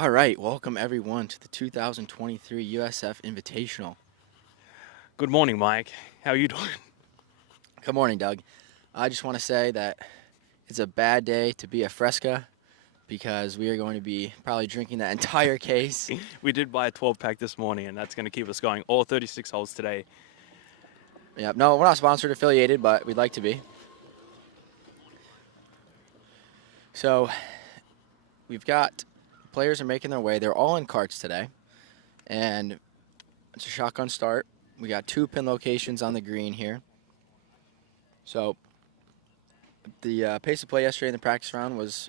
All right, welcome everyone to the 2023 USF Invitational. Good morning, Mike. How are you doing? Good morning, Doug. I just want to say that it's a bad day to be a Fresca because we are going to be probably drinking that entire case. We did buy a 12-pack this morning, and that's going to keep us going all 36 holes today. Yep. No, we're not sponsored, affiliated, but we'd like to be. So we've got players are making their way. They're all in carts today, and it's a shotgun start. We got 2 pin locations on the green here. So the pace of play yesterday in the practice round was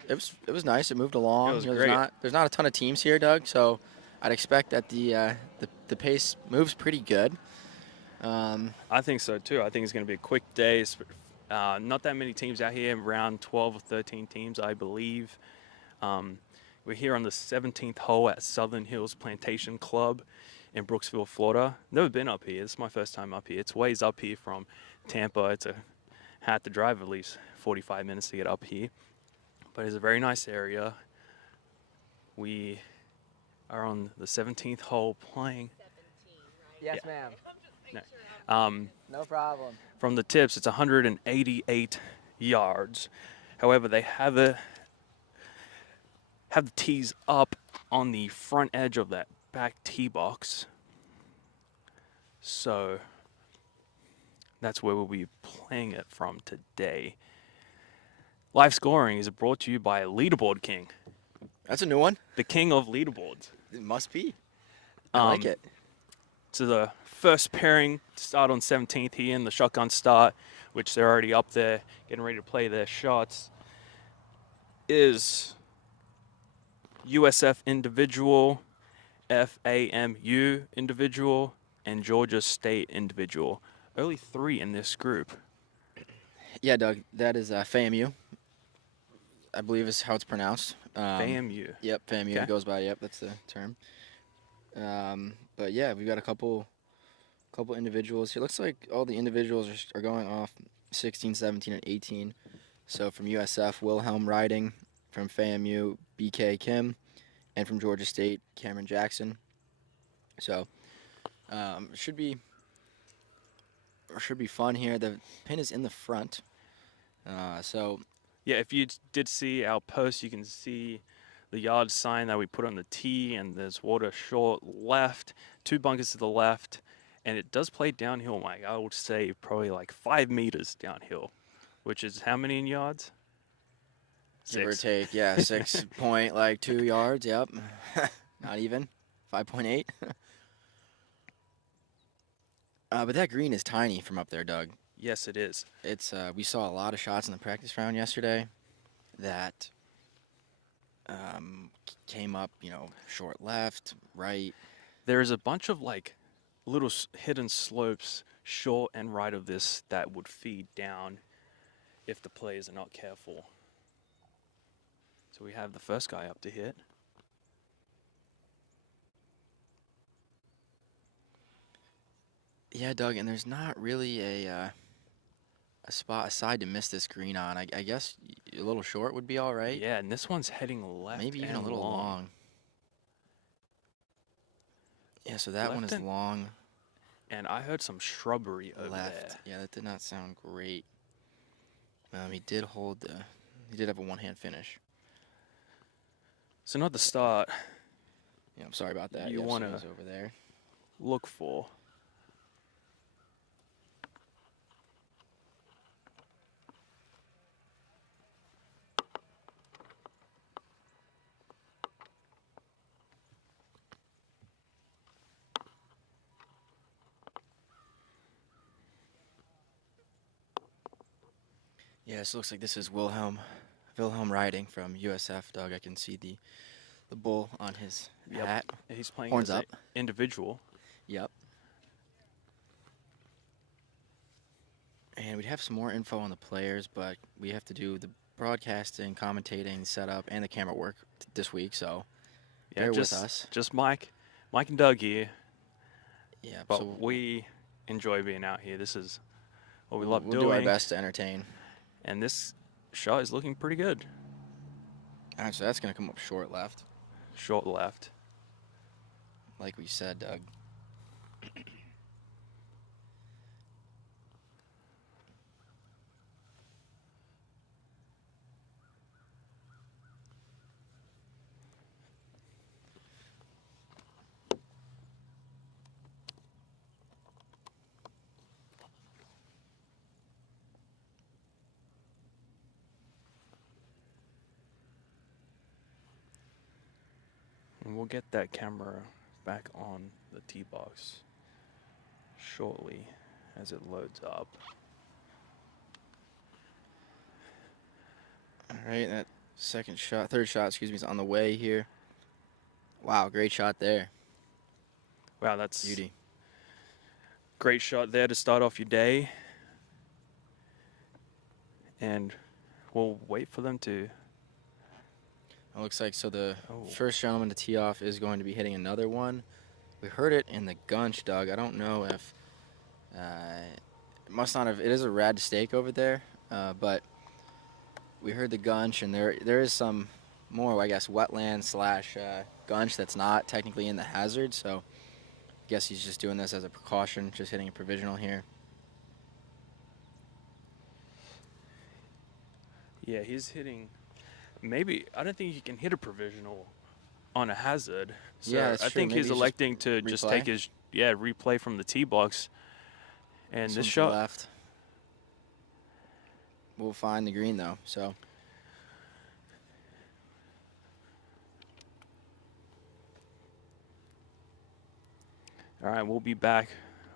nice. It moved along. It was There's great. not a ton of teams here, Doug. So I'd expect that the pace moves pretty good. I think so, too. I think it's going to be a quick day. Not that many teams out here, around 12 or 13 teams, I believe. We're here on the 17th hole at Southern Hills Plantation Club in Brooksville, Florida. Never been up here. This is my first time up here. It's ways up here from Tampa. Had to drive at least 45 minutes to get up here. But it's a very nice area. We are on the 17th hole playing. 17, right? Yes, Yeah. ma'am. No problem. From the tips, it's 188 yards. However, they have the tees up on the front edge of that back tee box. So that's where we'll be playing it from today. Live scoring is brought to you by Leaderboard King, That's a new one. the king of leaderboards. It must be. I like it. So the first pairing to start on 17th here in the shotgun start, which they're already up there getting ready to play their shots, is USF Individual, FAMU Individual, and Georgia State Individual. Only 3 in this group. Yeah, Doug. That is FAMU. I believe is how it's pronounced. FAMU. Yep, FAMU. Okay. It goes by. Yep, that's the term. But yeah, we've got a couple individuals here. Looks like all the individuals are going off 16, 17, and 18. So from USF, Wilhelm Riding. From FAMU, BK Kim. And from Georgia State, Cameron Jackson. So should be fun here. The pin is in the front. So Yeah, if you did see our post, you can see the yard sign that we put on the tee, and there's water short left, 2 bunkers to the left, and it does play downhill, Mike. I would say probably like 5 meters downhill, which is how many in yards? give or 6. take, yeah, 6.2 yards. Yep, not even 5.8. But that green is tiny from up there, Doug. Yes, it is. It's we saw a lot of shots in the practice round yesterday that came up, short left, right. There's a bunch of like little hidden slopes short and right of this that would feed down if the players are not careful. So we have the first guy up to hit. Yeah, Doug, and there's not really a side to miss this green on. I guess a little short would be all right. Yeah, and this one's heading left. Maybe even and a little long. Yeah, so that one Left is and- long. And I heard some shrubbery over Left. there. Yeah, that did not sound great. He did have a one-hand finish. So not the start Yeah, I'm sorry about that. You Yep, so wanna- it was over there. look for. Yeah, so it looks like this is Wilhelm Riding from USF, Doug. I can see the bull on his Yep. hat. He's playing Horns as up. an individual. Yep. And we'd have some more info on the players, but we have to do the broadcasting, commentating, setup, and the camera work this week, so Yeah, bear just, with us. Just Mike and Doug here. Yeah, But so we enjoy being out here. This is what we we'll, love we'll doing. do our best to entertain. And this shot is looking pretty good. All right, so that's going to come up short left. short left. Like we said, Doug. And we'll get that camera back on the tee box shortly as it loads up. All right, that third shot, excuse me, is on the way here. Wow, great shot there. Wow, that's Beauty. great shot there to start off your day. And we'll wait for them to. It looks like the Oh. first gentleman to tee off is going to be hitting another one. We heard it in the gunch, Doug. I don't know if it must not have. It is a rad stake over there, but we heard the gunch, and there is some more, I guess, wetland slash gunch that's not technically in the hazard. So I guess he's just doing this as a precaution, just hitting a provisional here. Yeah, he's hitting. Maybe I don't think he can hit a provisional on a hazard. So Yeah, that's I true. think Maybe he's he's electing to just take replay? his replay from the tee box. And This this one to the shot. left. We'll find the green though. So. All right, we'll be back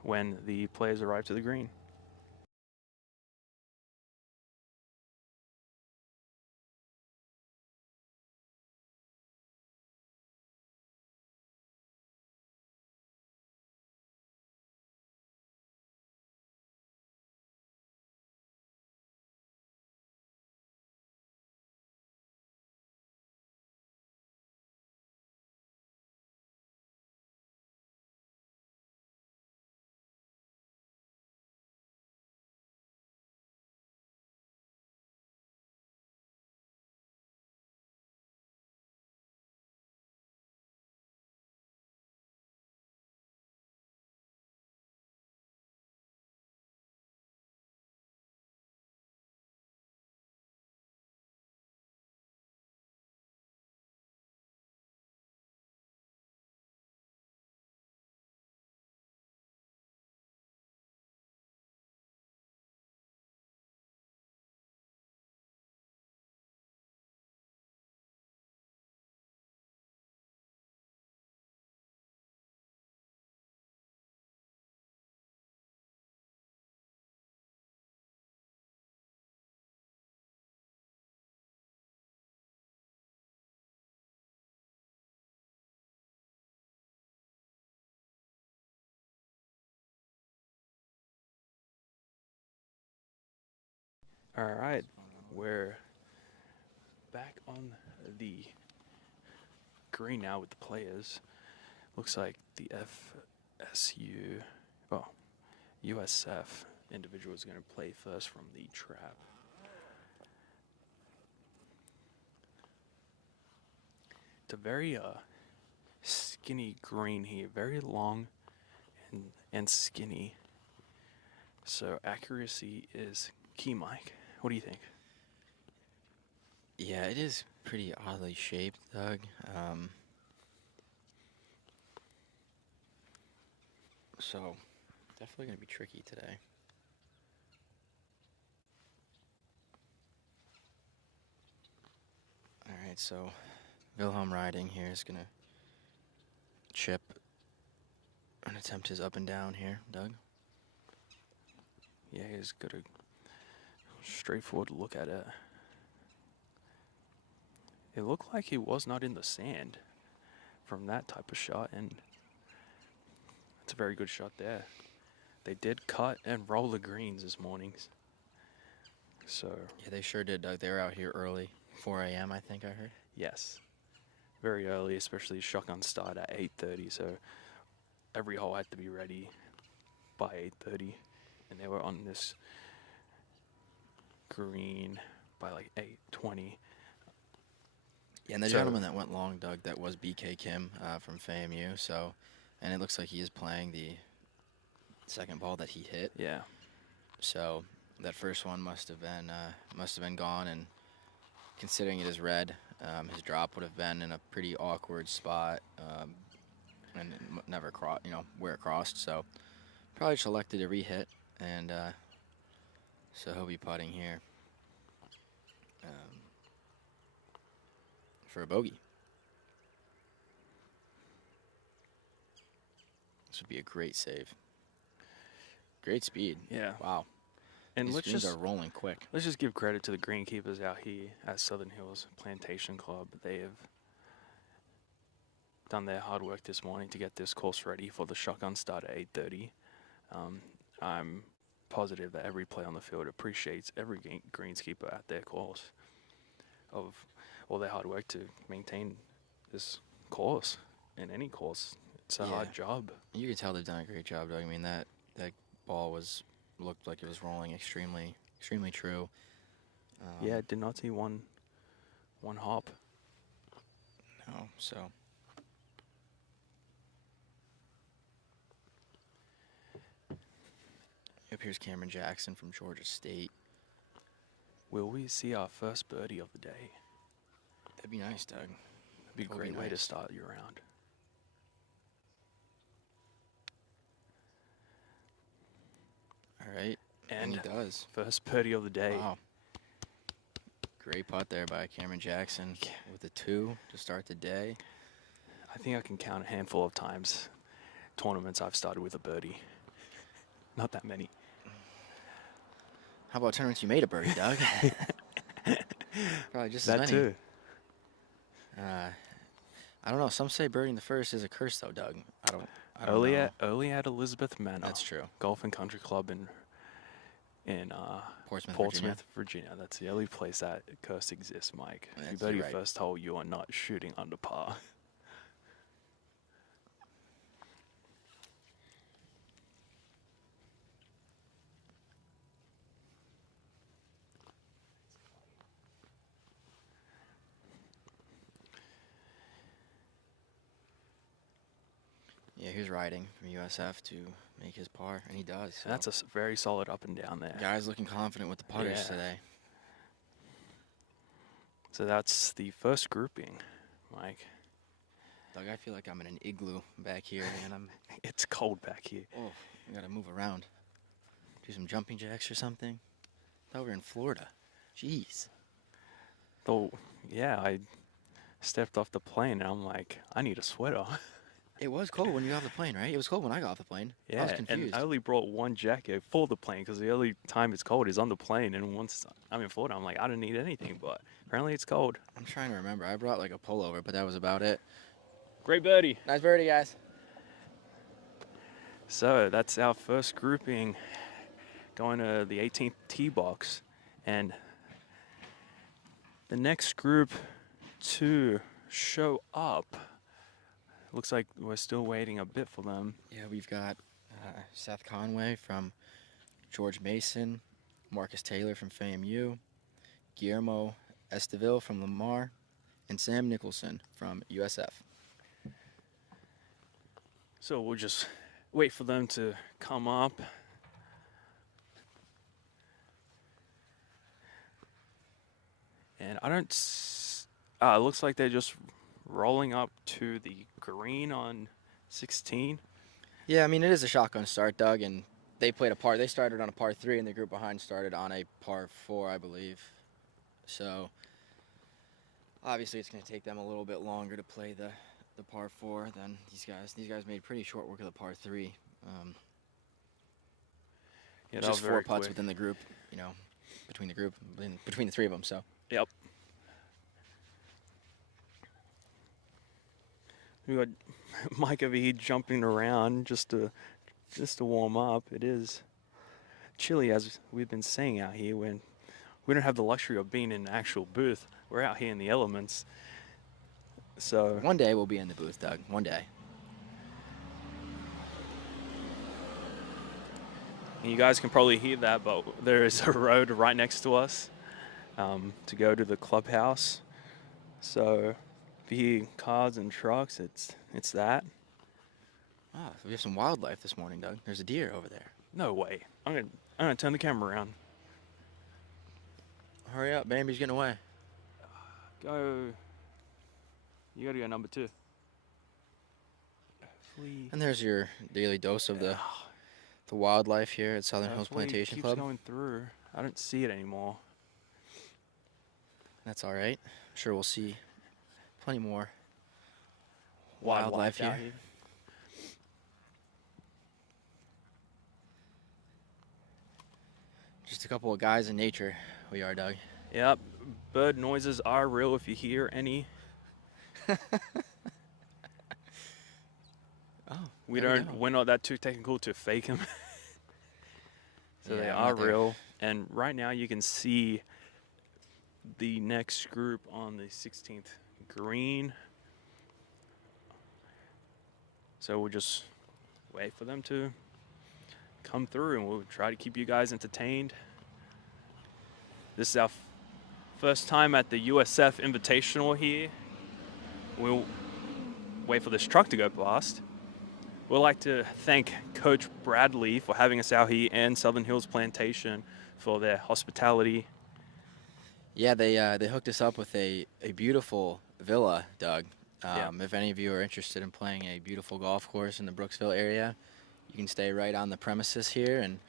when the players arrive to the green. All right, we're back on the green now with the players. Looks like the USF individual is going to play first from the trap. It's a very skinny green here, very long and skinny. So accuracy is key, Mike. What do you think? Yeah, it is pretty oddly shaped, Doug. So definitely going to be tricky today. All right, so Wilhelm Riding here is going to chip and attempt his up and down here, Doug. Yeah, he's got a straightforward look at it. It looked like he was not in the sand from that type of shot, and it's a very good shot there. They did cut and roll the greens this morning. So Yeah, they sure did, Doug. They were out here early, 4 a.m. I think I heard. yes, very early, especially shotgun start at 8:30. So every hole had to be ready by 8:30, and they were on this green by like 8:20. Yeah, and the So gentleman that went long, Doug, that was BK Kim from FAMU. So, and it looks like he is playing the second ball that he hit. yeah, So that first one must have been gone. And considering it is red, his drop would have been in a pretty awkward spot, and never where it crossed. So probably just elected to re-hit, and so he'll be putting here for a bogey. This would be a great save. Great speed. yeah. Wow. And These let's greens just are rolling quick. let's just give credit to the greenkeepers out here at Southern Hills Plantation Club. They have done their hard work this morning to get this course ready for the shotgun start at 8:30. I'm positive that every player on the field appreciates every greenskeeper at their course of all their hard work to maintain this course in any course. It's a hard job. You can tell they've done a great job, Doug. I mean, that ball looked like it was rolling extremely true. Yeah, did not see one hop. No, so. Up here's Cameron Jackson from Georgia State. Will we see our first birdie of the day? That'd be nice, Doug. That'd be a great way to start your round. All right, and he does. First birdie of the day. Wow. Great putt there by Cameron Jackson with a 2 to start the day. I think I can count a handful of times tournaments I've started with a birdie. Not that many. How about tournaments you made a birdie, Doug? Probably just as That many. too. I don't know. Some say birdie the first is a curse, though, Doug. I don't Early at Elizabeth Manor. That's true. Golf and Country Club in Portsmouth, Virginia. That's the only place that curse exists, Mike. If you That's birdie your right. first hole, you are not shooting under par. Yeah, he's riding from USF to make his par, and he does. So. And that's a very solid up and down there. Guy's looking confident with the putters today. So that's the first grouping, Mike. Doug, I feel like I'm in an igloo back here, man. It's cold back here. Oh, we gotta move around. Do some jumping jacks or something. Thought we were in Florida. Jeez. Though, yeah, I stepped off the plane and I'm like, I need a sweater. It was cold when you got off the plane, right? It was cold when I got off the plane. I was Yeah, confused. and I only brought one jacket for the plane because the only time it's cold is on the plane. And once I'm in Florida, I'm like, I don't need anything, but apparently it's cold. I'm trying to remember. I brought like a pullover, but that was about it. Great birdie. Nice birdie, guys. So that's our first grouping going to the 18th tee box. And the next group to show up, looks like we're still waiting a bit for them. Yeah, we've got Seth Conway from George Mason, Marcus Taylor from FAMU, Guillermo Esteville from Lamar, and Sam Nicholson from USF. So we'll just wait for them to come up. And I don't, it looks like they're just rolling up to the green on 16. Yeah, I mean, it is a shotgun start, Doug, and they played a par. They started on a par 3, and the group behind started on a par 4, I believe. So, obviously, it's going to take them a little bit longer to play the par 4 than these guys. These guys made pretty short work of the par 3. Yeah, just 4 putts quick. within the group, between the 3 of them, so. Yep. We got Mike over here jumping around just to warm up. It is chilly, as we've been saying out here. When we don't have the luxury of being in an actual booth, we're out here in the elements. So one day we'll be in the booth, Doug. One day. And you guys can probably hear that, but there is a road right next to us to go to the clubhouse. So if you hear cars and trucks, it's that. Oh, we have some wildlife this morning, Doug. There's a deer over there. No way. I'm gonna turn the camera around. Hurry up, Bambi's getting away. Go. You gotta go number 2. Hopefully, And there's your daily dose of the wildlife here at Southern Hills hopefully it Plantation keeps Club. going through. I don't see it anymore. That's all right. I'm sure we'll see plenty more Wildlife wildlife out here. Just a couple of guys in nature. We are, Doug. Yep. Bird noises are real if you hear any. Oh, We're not that too technical to fake them. So Yeah, they I'm are not there. real. And right now you can see the next group on the 16th green. So we'll just wait for them to come through and we'll try to keep you guys entertained. This is our first time at the USF Invitational here. We'll wait for this truck to go past. We'd like to thank Coach Bradley for having us out here and Southern Hills Plantation for their hospitality. Yeah, they hooked us up with a beautiful villa, Doug. Yeah. If any of you are interested in playing a beautiful golf course in the Brooksville area, you can stay right on the premises here, and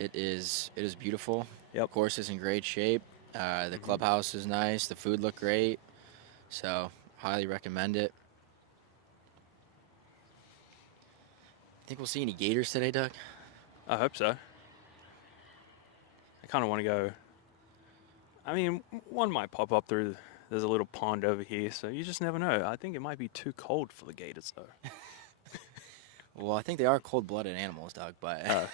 it is beautiful. Yep. The course is in great shape. The clubhouse is nice. The food looked great. So highly recommend it. Think we'll see any gators today, Doug? I hope so. I kind of want to go. I mean, one might pop up through. There's a little pond over here, so you just never know. I think it might be too cold for the gators, though. Well, I think they are cold-blooded animals, Doug, but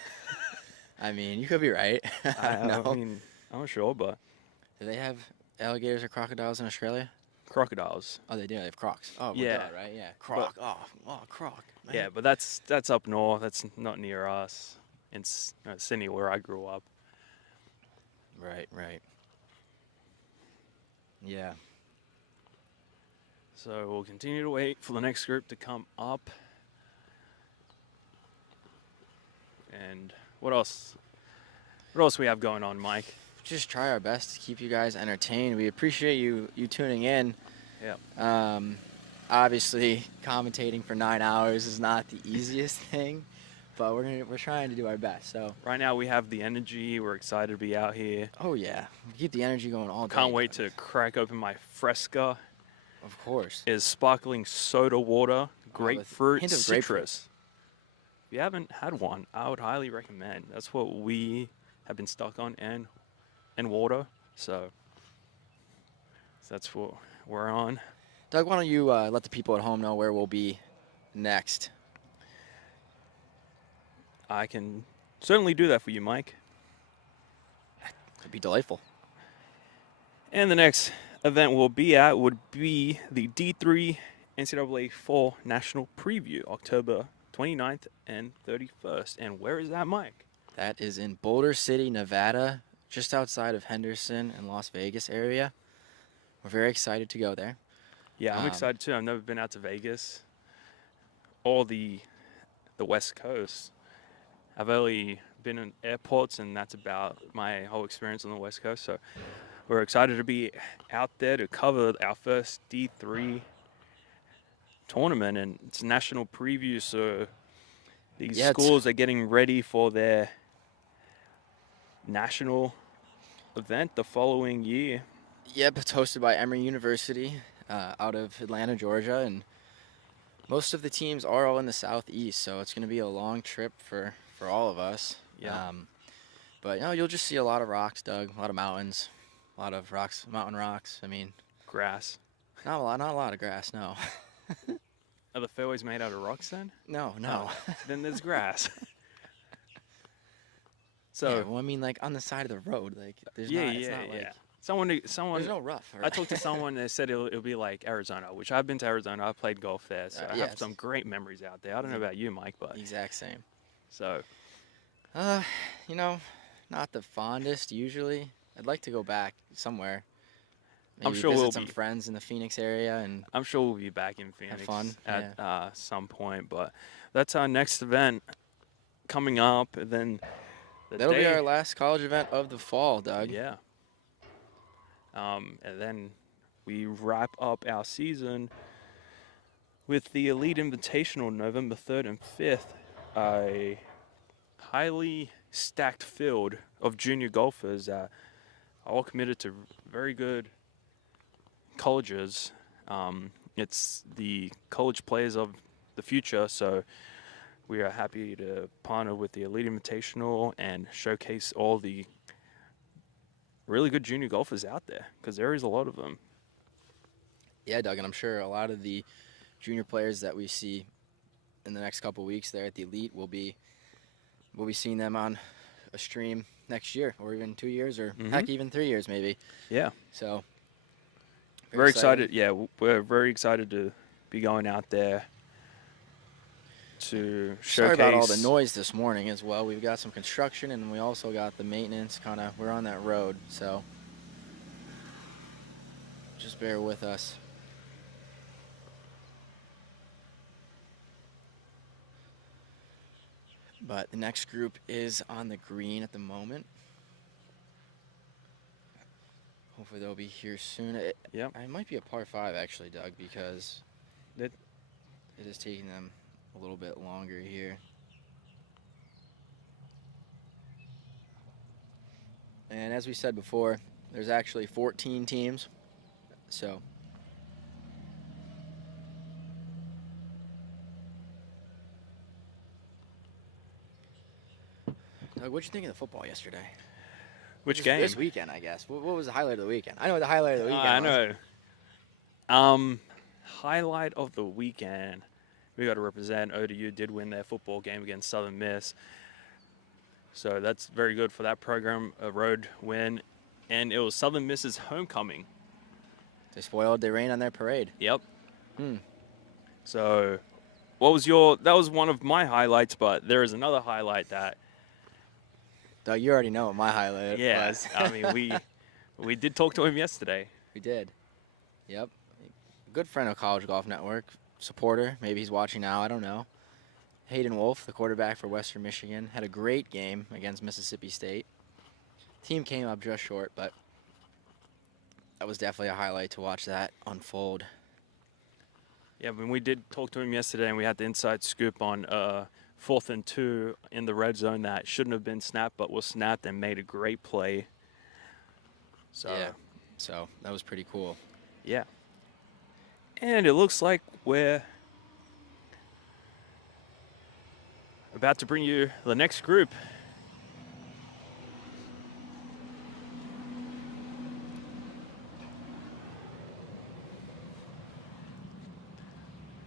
I mean, you could be right. I mean, I'm not sure, but Do they have alligators or crocodiles in Australia? crocodiles. Oh, they do. They have crocs. Oh, well, Yeah. duh, right? Yeah, croc. Croc. Man. Yeah, but that's up north. That's not near us. In Sydney, where I grew up. Right. Yeah. So we'll continue to wait for the next group to come up. And what else? What else we have going on, Mike? Just try our best to keep you guys entertained. We appreciate you tuning in. Yeah. Obviously, commentating for 9 hours is not the easiest thing, but we're trying to do our best. So. Right now we have the energy. We're excited to be out here. Oh yeah, we keep the energy going all day. Can't wait Doug. to crack open my Fresca. Of course. Is sparkling soda water, grapefruit, hint of citrus. grapefruit. If you haven't had one, I would highly recommend. That's what we have been stuck on, and water. So that's what we're on. Doug, why don't you let the people at home know where we'll be next? I can certainly do that for you, Mike. It'd be delightful. And the next event we'll be at would be the D3 NCAA 4 National Preview, October 29th and 31st. And where is that, Mike? That is in Boulder City, Nevada, just outside of Henderson and Las Vegas area. We're very excited to go there. Yeah, I'm excited too. I've never been out to Vegas or the West Coast. I've only been in airports, and that's about my whole experience on the West Coast. So we're excited to be out there to cover our first D3 tournament, and it's a national preview. So these schools are getting ready for their national event the following year. Yep, it's hosted by Emory University out of Atlanta, Georgia, and most of the teams are all in the southeast, so it's going to be a long trip for all of us. Yeah. But you'll just see a lot of rocks, Doug, a lot of mountains, a lot of rocks, mountain rocks. I mean, Grass. not a lot of grass, no. Are the fairways made out of rocks then? No. Then there's grass. So Yeah, well, I mean, like on the side of the road, like there's not. It's not like Someone. there's no rough. I talked to someone that said it'll be like Arizona, which I've been to Arizona. I've played golf there, so I have some great memories out there. I don't know about you, Mike, but exact same. so Not the fondest usually. I'd like to go back somewhere. I'm Maybe sure visit some friends in the Phoenix area and I'm sure we'll be back in have Phoenix fun. at Yeah. some point. But that's our next event coming up. And then the That'll be our day, last college event of the fall, Doug. yeah. And then we wrap up our season with the Elite Invitational November 3rd and 5th. A highly stacked field of junior golfers that are all committed to very good colleges. It's the college players of the future, so we are happy to partner with the Elite Invitational and showcase all the really good junior golfers out there, because there is a lot of them. Yeah, Doug, and I'm sure a lot of the junior players that we see in the next couple weeks there at the Elite we'll be seeing them on a stream next year, or even 2 years, or heck, even 3 years maybe. Yeah. So Very excited. Yeah, we're very excited to be going out there to showcase. Sorry about all the noise this morning as well. We've got some construction, and we also got the maintenance. We're on that road, so just bear with us. But the next group is on the green at the moment. Hopefully they'll be here soon. It might be a par 5 actually, Doug, because it is taking them a little bit longer here. And as we said before, there's actually 14 teams. So Doug, what'd you think of the football yesterday? Which game? This weekend, I guess. What was the highlight of the weekend? I know what the highlight of the weekend I was. know. Highlight of the weekend. We got to represent. ODU did win their football game against Southern Miss. So that's very good for that program, a road win. And it was Southern Miss's homecoming. They rained on their parade. Yep. So that was one of my highlights, but there is another highlight that. Doug, you already know what my highlight was. I mean, we did talk to him yesterday. We did. Yep. Good friend of College Golf Network, supporter. Maybe he's watching now. I don't know. Hayden Wolf, the quarterback for Western Michigan, had a great game against Mississippi State. Team came up just short, but that was definitely a highlight to watch that unfold. Yeah, when we did talk to him yesterday, and we had the inside scoop on 4th and 2 in the red zone that shouldn't have been snapped, but was snapped and made a great play. So that was pretty cool. Yeah. And it looks like we're about to bring you the next group.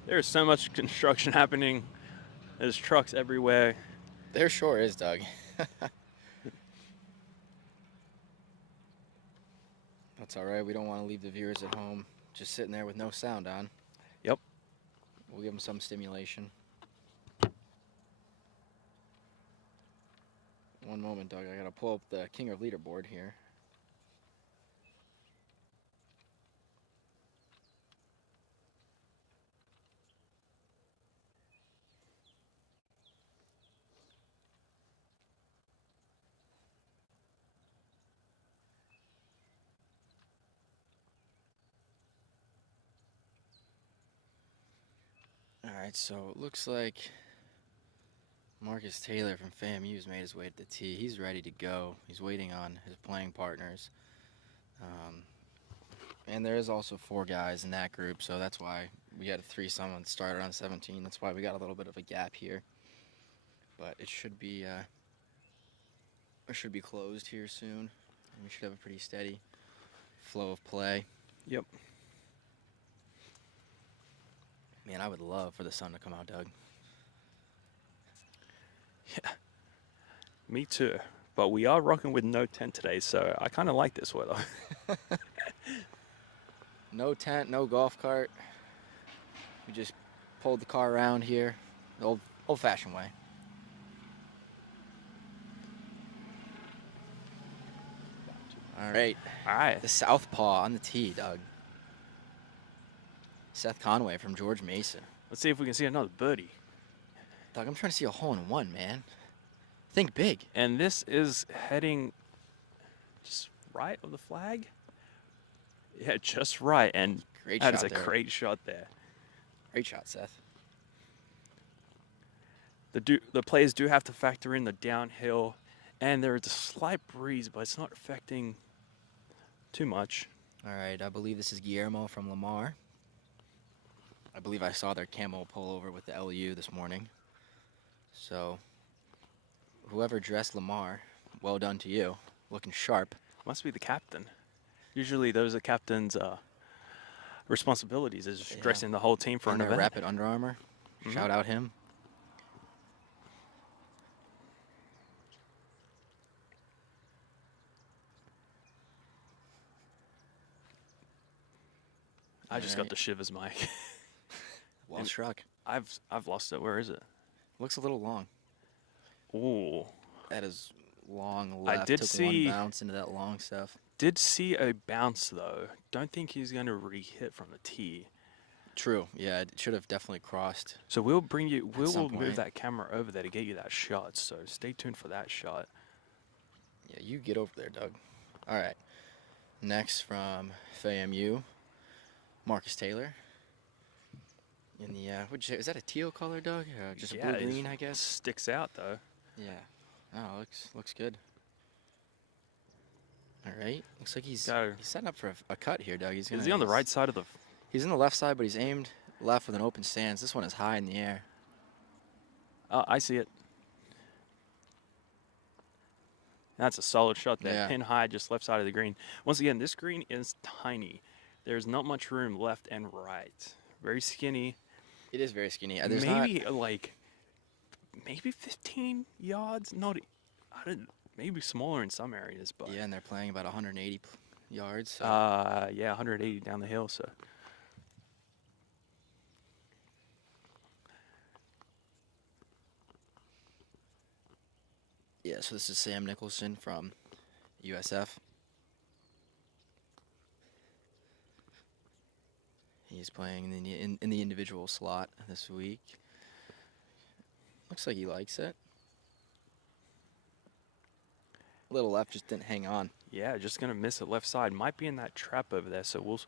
There's so much construction happening. There's trucks everywhere. There sure is, Doug. That's all right. We don't want to leave the viewers at home just sitting there with no sound on. Yep. We'll give them some stimulation. One moment, Doug. I got to pull up the King of Leaderboard here. All right, so it looks like Marcus Taylor from FAMU's made his way to the tee. He's ready to go. He's waiting on his playing partners. And there is also 4 guys in that group, so that's why we had a threesome and started on 17. That's why we got a little bit of a gap here. But it should be closed here soon. And we should have a pretty steady flow of play. Yep. Man, I would love for the sun to come out, Doug. Yeah. Me too. But we are rocking with no tent today, so I kind of like this weather. No tent, no golf cart. We just pulled the car around here the old-fashioned way. All right. All right. The southpaw on the tee, Doug. Seth Conway from George Mason. Let's see if we can see another birdie. Doug, I'm trying to see a hole-in-one, man. Think big. And this is heading just right of the flag. Yeah, just right. And Great that shot is a there. great shot there. Great shot, Seth. The players do have to factor in the downhill, and there is a slight breeze, but it's not affecting too much. All right, I believe this is Guillermo from Lamar. I believe I saw their camo pullover with the LU this morning. So, whoever dressed Lamar, well done to you. Looking sharp. Must be the captain. Usually those are captains' responsibilities is dressing the whole team for an their event. Rapid Under Armour. Shout out him. I just got the shivers, Mike. Well struck. I've lost it. Where is it? Looks a little long. Ooh. That is long left. I did Took see one bounce into that long stuff. Did see a bounce though. Don't think he's going to re-hit from the tee. True. Yeah, it should have definitely crossed. So we'll bring you. We some will move point. that camera over there to get you that shot. So stay tuned for that shot. Yeah, you get over there, Doug. All right. Next from FAMU, Marcus Taylor. In the is that a teal color, Doug? Just a blue green, I guess. Sticks out though. Yeah. Oh, looks good. All right. Looks like he's setting up for a cut here, Doug. Is he on the right side of the? He's on the left side, but he's aimed left with an open stance. This one is high in the air. Oh, I see it. That's a solid shot there. Yeah. Pin high, just left side of the green. Once again, this green is tiny. There's not much room left and right. Very skinny. It is very skinny. Maybe 15 yards. Maybe smaller in some areas, but yeah, and they're playing about 180 yards. So. Yeah, 180 down the hill. So. Yeah, so this is Sam Nicholson from USF. He's playing in the individual slot this week. Looks like he likes it. A little left, just didn't hang on. Yeah, just gonna miss it left side. Might be in that trap over there, so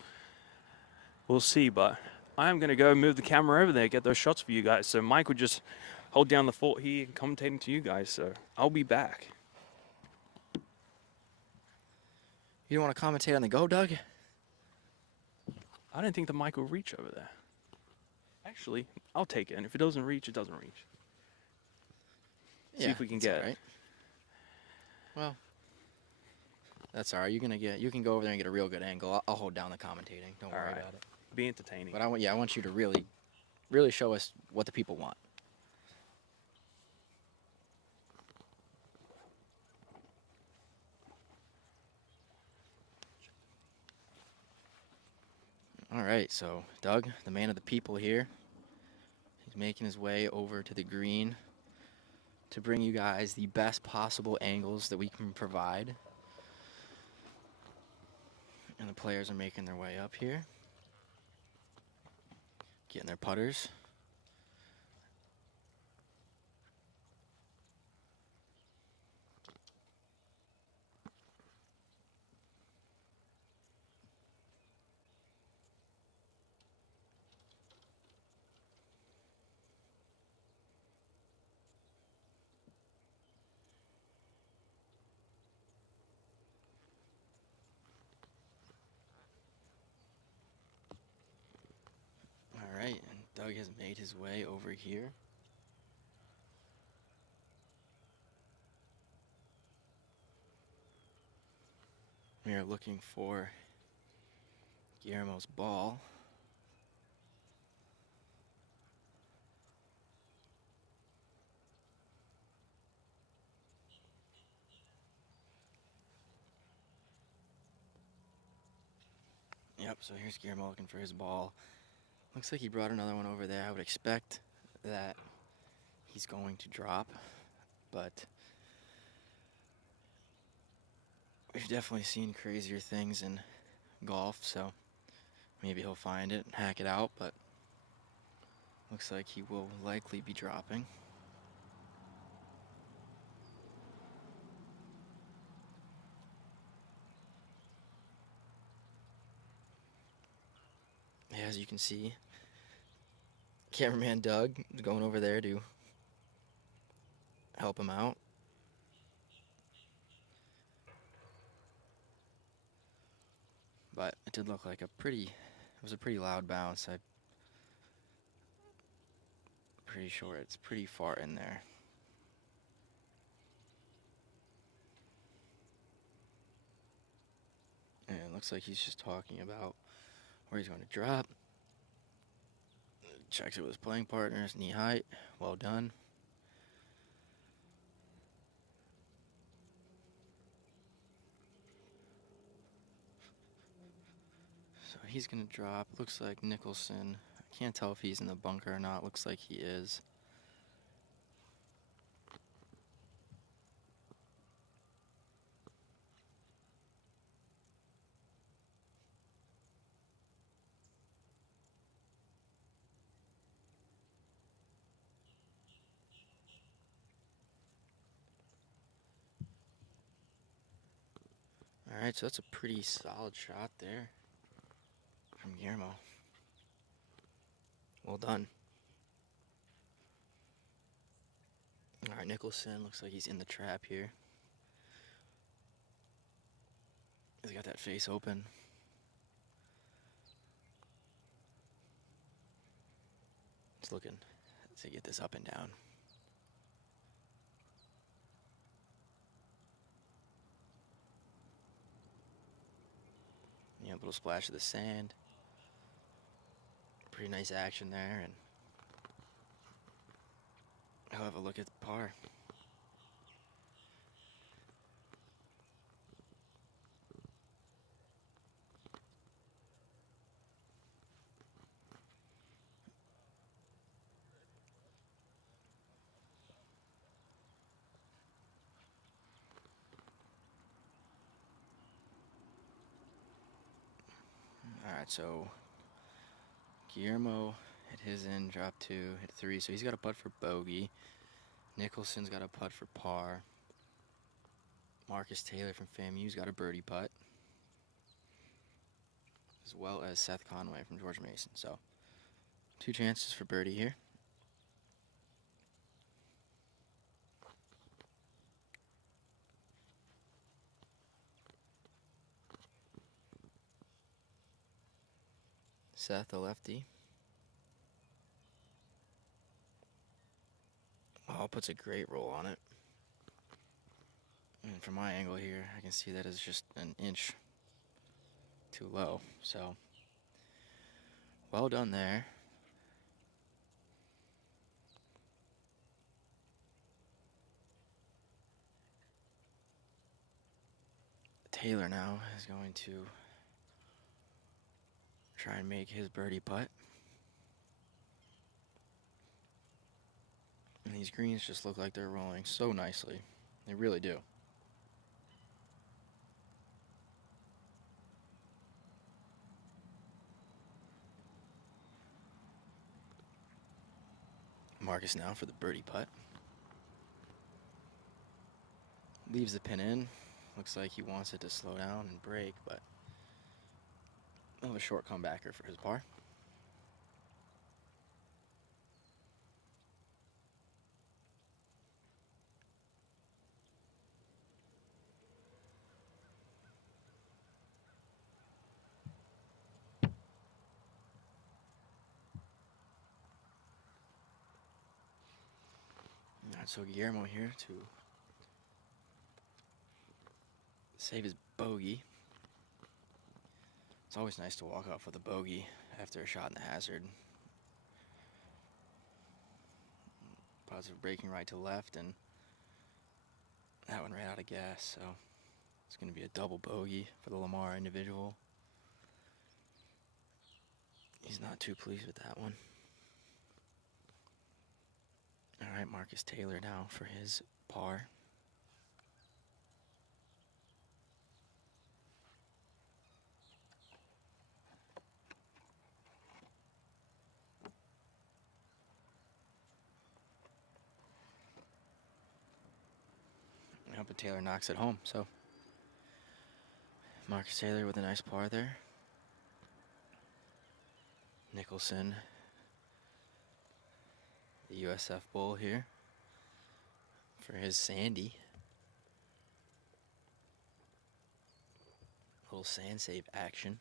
we'll see. But I'm gonna go move the camera over there, get those shots for you guys. So Mike will just hold down the fort here, commentating to you guys. So I'll be back. You don't want to commentate on the go, Doug? I didn't think the mic will reach over there. Actually, I'll take it. And if it doesn't reach, it doesn't reach. See if we can get it. Right. Well, that's all right. You can go over there and get a real good angle. I'll hold down the commentating. Don't worry about it. Be entertaining. But I want you to really show us what the people want. All right, so Doug, the man of the people here, he's making his way over to the green to bring you guys the best possible angles that we can provide. And the players are making their way up here, getting their putters. All right, and Doug has made his way over here. We are looking for Guillermo's ball. Yep, so here's Guillermo looking for his ball. Looks like he brought another one over there. I would expect that he's going to drop, but we've definitely seen crazier things in golf, so maybe he'll find it and hack it out, but looks like he will likely be dropping. Yeah, as you can see, cameraman Doug is going over there to help him out. But it did look like it was a pretty loud bounce. I'm pretty sure it's pretty far in there. And it looks like he's just talking about where he's going to drop. Checks it with his playing partners, knee height, well done. So he's going to drop. Looks like Nicholson. I can't tell if he's in the bunker or not. Looks like he is. Alright, so that's a pretty solid shot there from Guillermo. Well done. Alright, Nicholson looks like he's in the trap here. He's got that face open. He's looking to get this up and down. Yeah, a little splash of the sand. Pretty nice action there, and I'll have a look at the par. Alright, so Guillermo hit his in, drop 2, hit 3, so he's got a putt for bogey. Nicholson's got a putt for par. Marcus Taylor from FAMU's got a birdie putt, as well as Seth Conway from George Mason. So 2 chances for birdie here. Seth, the lefty. Oh, puts a great roll on it. And from my angle here, I can see that is just an inch too low. So, well done there. Taylor now is going to try and make his birdie putt. And these greens just look like they're rolling so nicely. They really do. Marcus now for the birdie putt. Leaves the pin in. Looks like he wants it to slow down and break, but a short comebacker for his par. Alright, so Guillermo here to save his bogey. It's always nice to walk off with a bogey after a shot in the hazard. Positive braking right to left, and that one ran out of gas, so it's going to be a double bogey for the Lamar individual. He's not too pleased with that one. Alright, Marcus Taylor now for his par. but Taylor knocks it home. So Marcus Taylor with a nice par there. Nicholson, the USF Bull here for his Sandy. Little sand save action.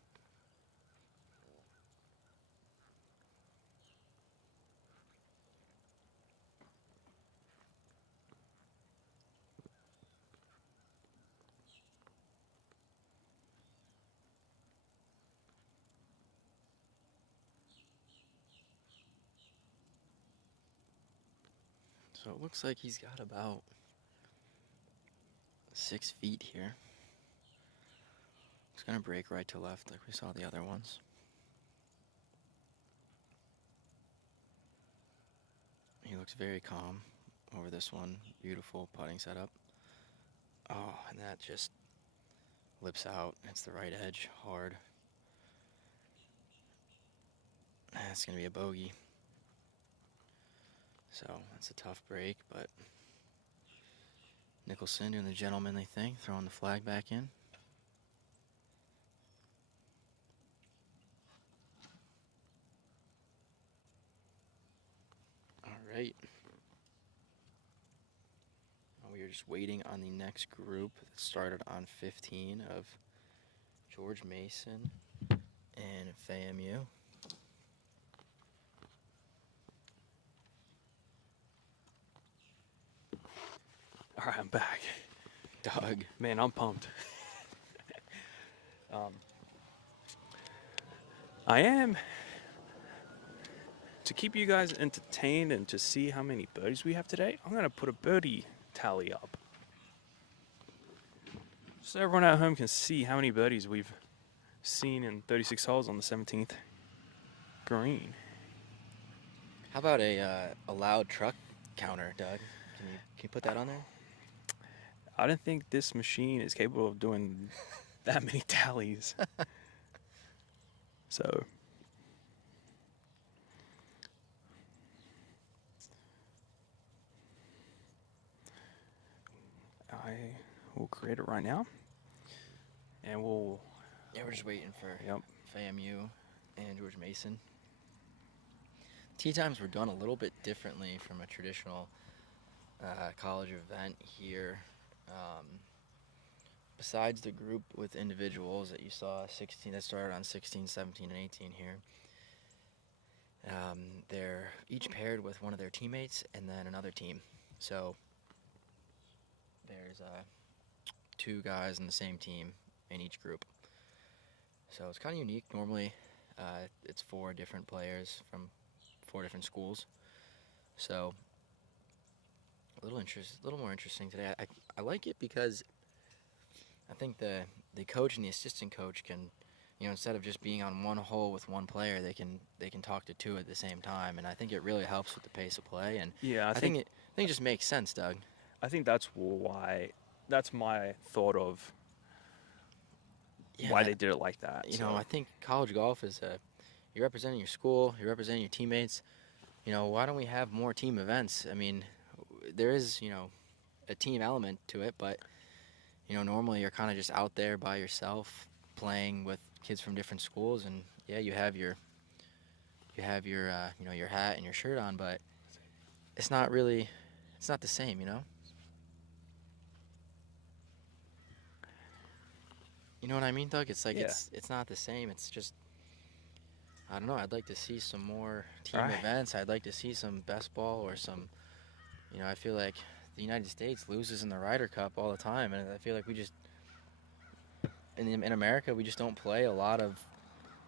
So it looks like he's got about 6 feet here. It's going to break right to left like we saw the other ones. He looks very calm over this one. Beautiful putting setup. Oh, and that just lips out. It's the right edge, hard. That's going to be a bogey. So that's a tough break, but Nicholson doing the gentlemanly thing, throwing the flag back in. All right. We are just waiting on the next group that started on 15 of George Mason and FAMU. All right, I'm back. Doug. Man, I'm pumped. I am. To keep you guys entertained and to see how many birdies we have today, I'm going to put a birdie tally up. So everyone at home can see how many birdies we've seen in 36 holes on the 17th green. How about a loud truck counter, Doug? Can you put that on there? I don't think this machine is capable of doing that many tallies. So I will create it right now, and we'll. Yeah, we're just waiting for Yep. FAMU and George Mason. Tee times were done a little bit differently from a traditional college event here. Besides the group with individuals that you saw, 16 that started on 16, 17, and 18 here, they're each paired with one of their teammates and then another team. So there's 2 guys in the same team in each group. So it's kind of unique. Normally, it's 4 different players from 4 different schools. So a little more interesting today. I like it because I think the coach and the assistant coach can, instead of just being on one hole with one player, they can talk to 2 at the same time, and I think it really helps with the pace of play. And Yeah, I think it just makes sense, Doug. I think that's why. That's my thought of why they did it like that. I think college golf is you're representing your school, you're representing your teammates. Why don't we have more team events? I mean, there is, a team element to it, but normally you're kind of just out there by yourself playing with kids from different schools, and yeah, you have your your hat and your shirt on, but it's not the same, You know what I mean, Doug? It's like it's not the same. It's just, I don't know. I'd like to see some more team events. I'd like to see some best ball or some, I feel like the United States loses in the Ryder Cup all the time, and I feel like we just in America we just don't play a lot of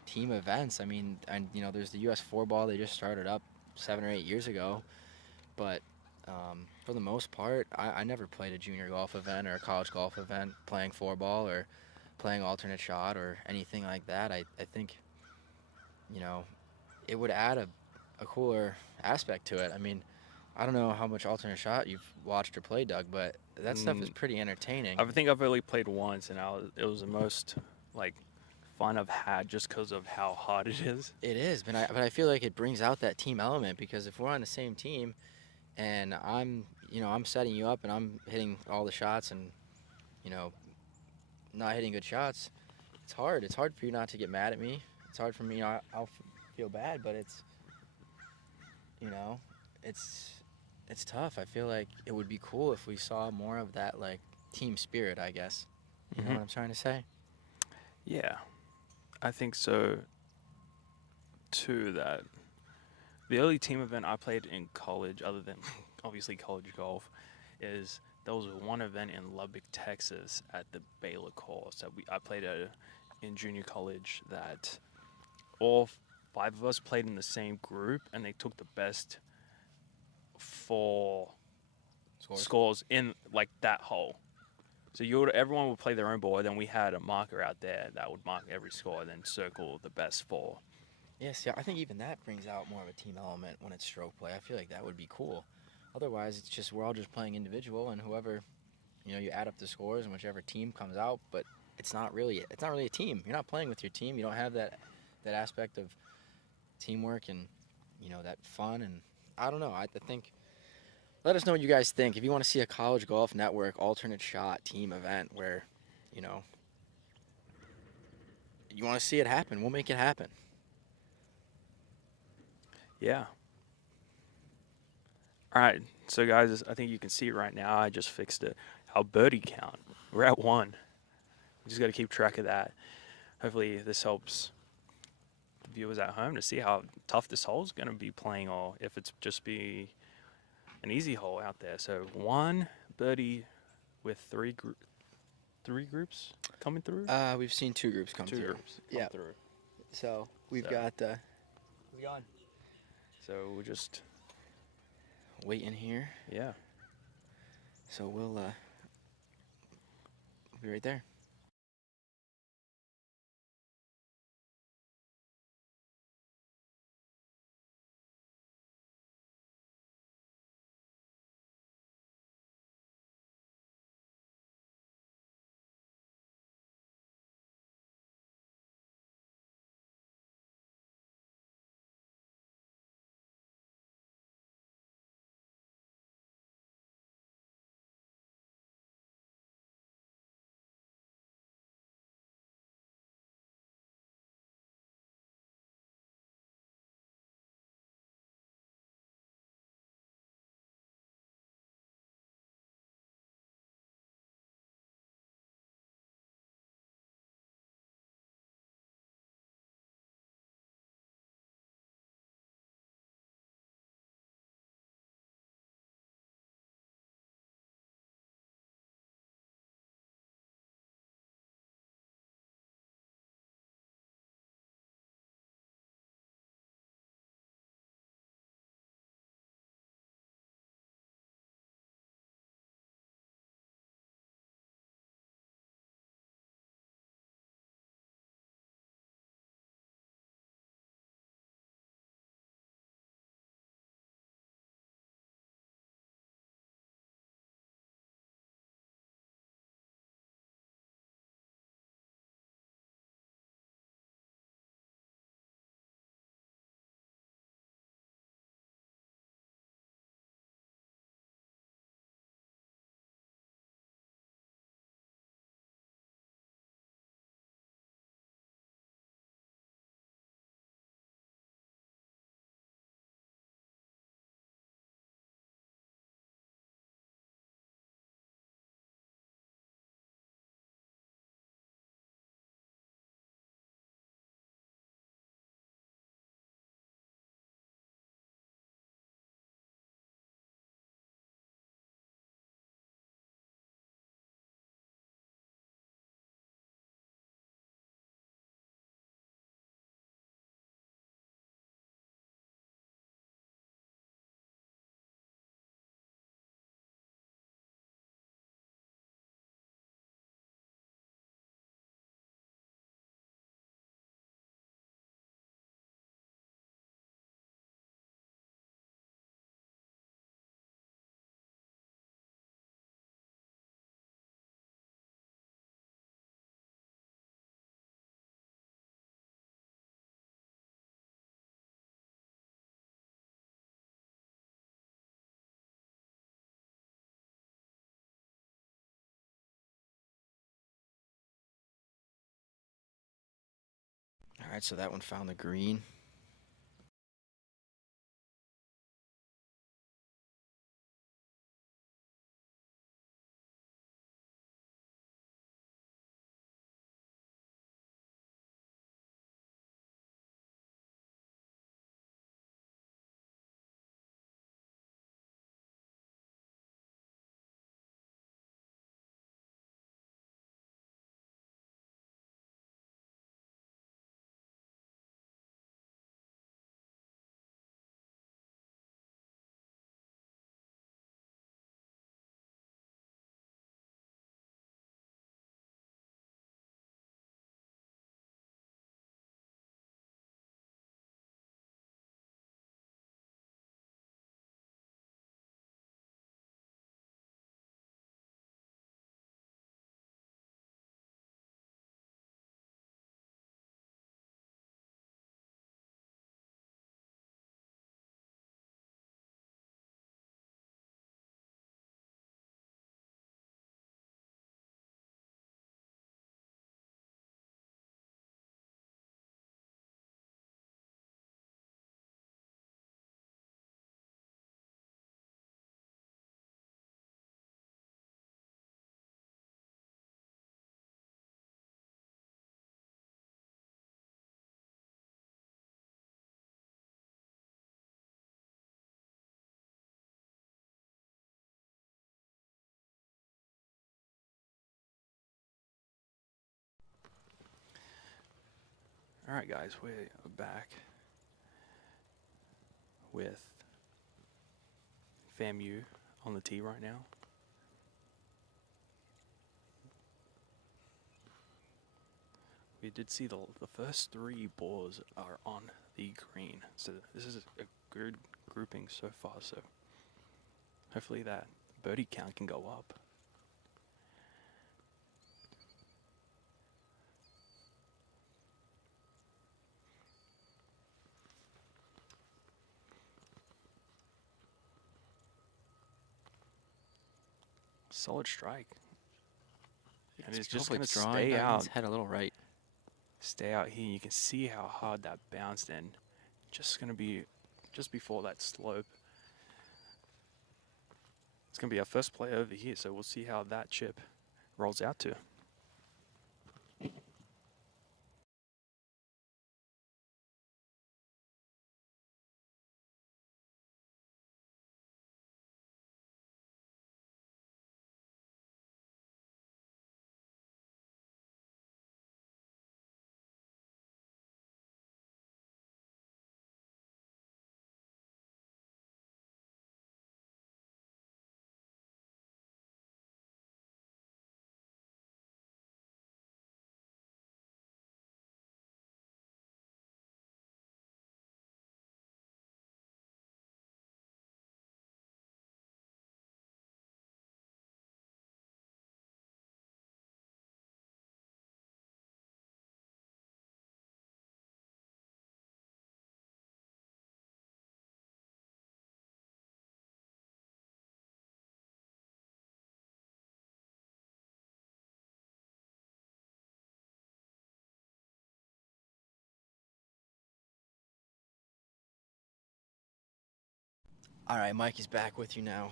team events. I mean, and there's the US 4-ball. They just started up 7 or 8 years ago, but for the most part, I never played a junior golf event or a college golf event playing 4-ball or playing alternate shot or anything like that. I think, it would add a cooler aspect to it. I mean, I don't know how much alternate shot you've watched or played, Doug, but that stuff is pretty entertaining. I think I've only played once, and it was the most fun I've had just because of how hard it is. It is, but I feel like it brings out that team element, because if we're on the same team and I'm I'm setting you up and I'm hitting all the shots and, you know, not hitting good shots, it's hard. It's hard for you not to get mad at me. It's hard for me. I'll feel bad, but you know, it's it's tough. I feel like it would be cool if we saw more of that like team spirit, I guess. You know Hmm. what I'm trying to say? Yeah, I think so too. That the only team event I played in college, other than obviously college golf, is there was one event in Lubbock, Texas, at the Baylor course that I played in junior college. That all five of us played in the same group, and they took the best four Scores. scores in like that hole. So everyone would play their own ball. Then we had a marker out there that would mark every score, then circle the best four. Yes, yeah. I think even that brings out more of a team element when it's stroke play. I feel like that would be cool. Otherwise, it's just we're all just playing individual, and whoever, you add up the scores and whichever team comes out. But it's not really a team. You're not playing with your team. You don't have that aspect of teamwork and that fun. And I don't know. I think let us know what you guys think. If you want to see a college golf network alternate shot team event where, you know, you want to see it happen, we'll make it happen. Yeah. All right. So guys, I think you can see it right now. I just fixed it. Our birdie count. We're at 1. We just got to keep track of that. Hopefully, this helps the viewers at home to see how tough this hole is going to be playing, or if it's just be an easy hole out there. So 1 birdie with 3 groups coming through. We've seen 2 groups come 2 through. groups come Yeah. through. So we've So- got we on So we'll just wait in here. yeah. So we'll be right there. All right, so that one found the green. All right, guys, we're back with FAMU on the tee right now. We did see the first 3 balls are on the green, so this is a good grouping so far. So hopefully that birdie count can go up. Solid strike. And it's just going to stay out. Head a little right. Stay out here. You can see how hard that bounced in. Just going to be just before that slope. It's going to be our first play over here, so we'll see how that chip rolls out to. All right, Mike is back with you now.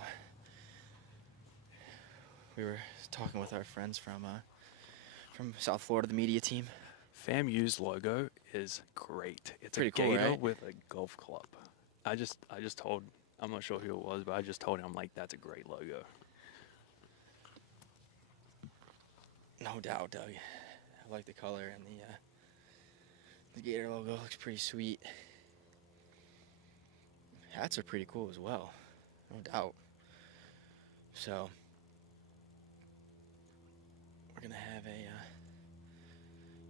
We were talking with our friends from South Florida, the media team. FAMU's logo is great. It's pretty a cool, gator right? with a golf club. I just told, I'm not sure who it was, but I just told him, I'm like, that's a great logo. No doubt, Doug. I like the color, and the gator logo looks pretty sweet. Hats are pretty cool as well, no doubt. So we're gonna have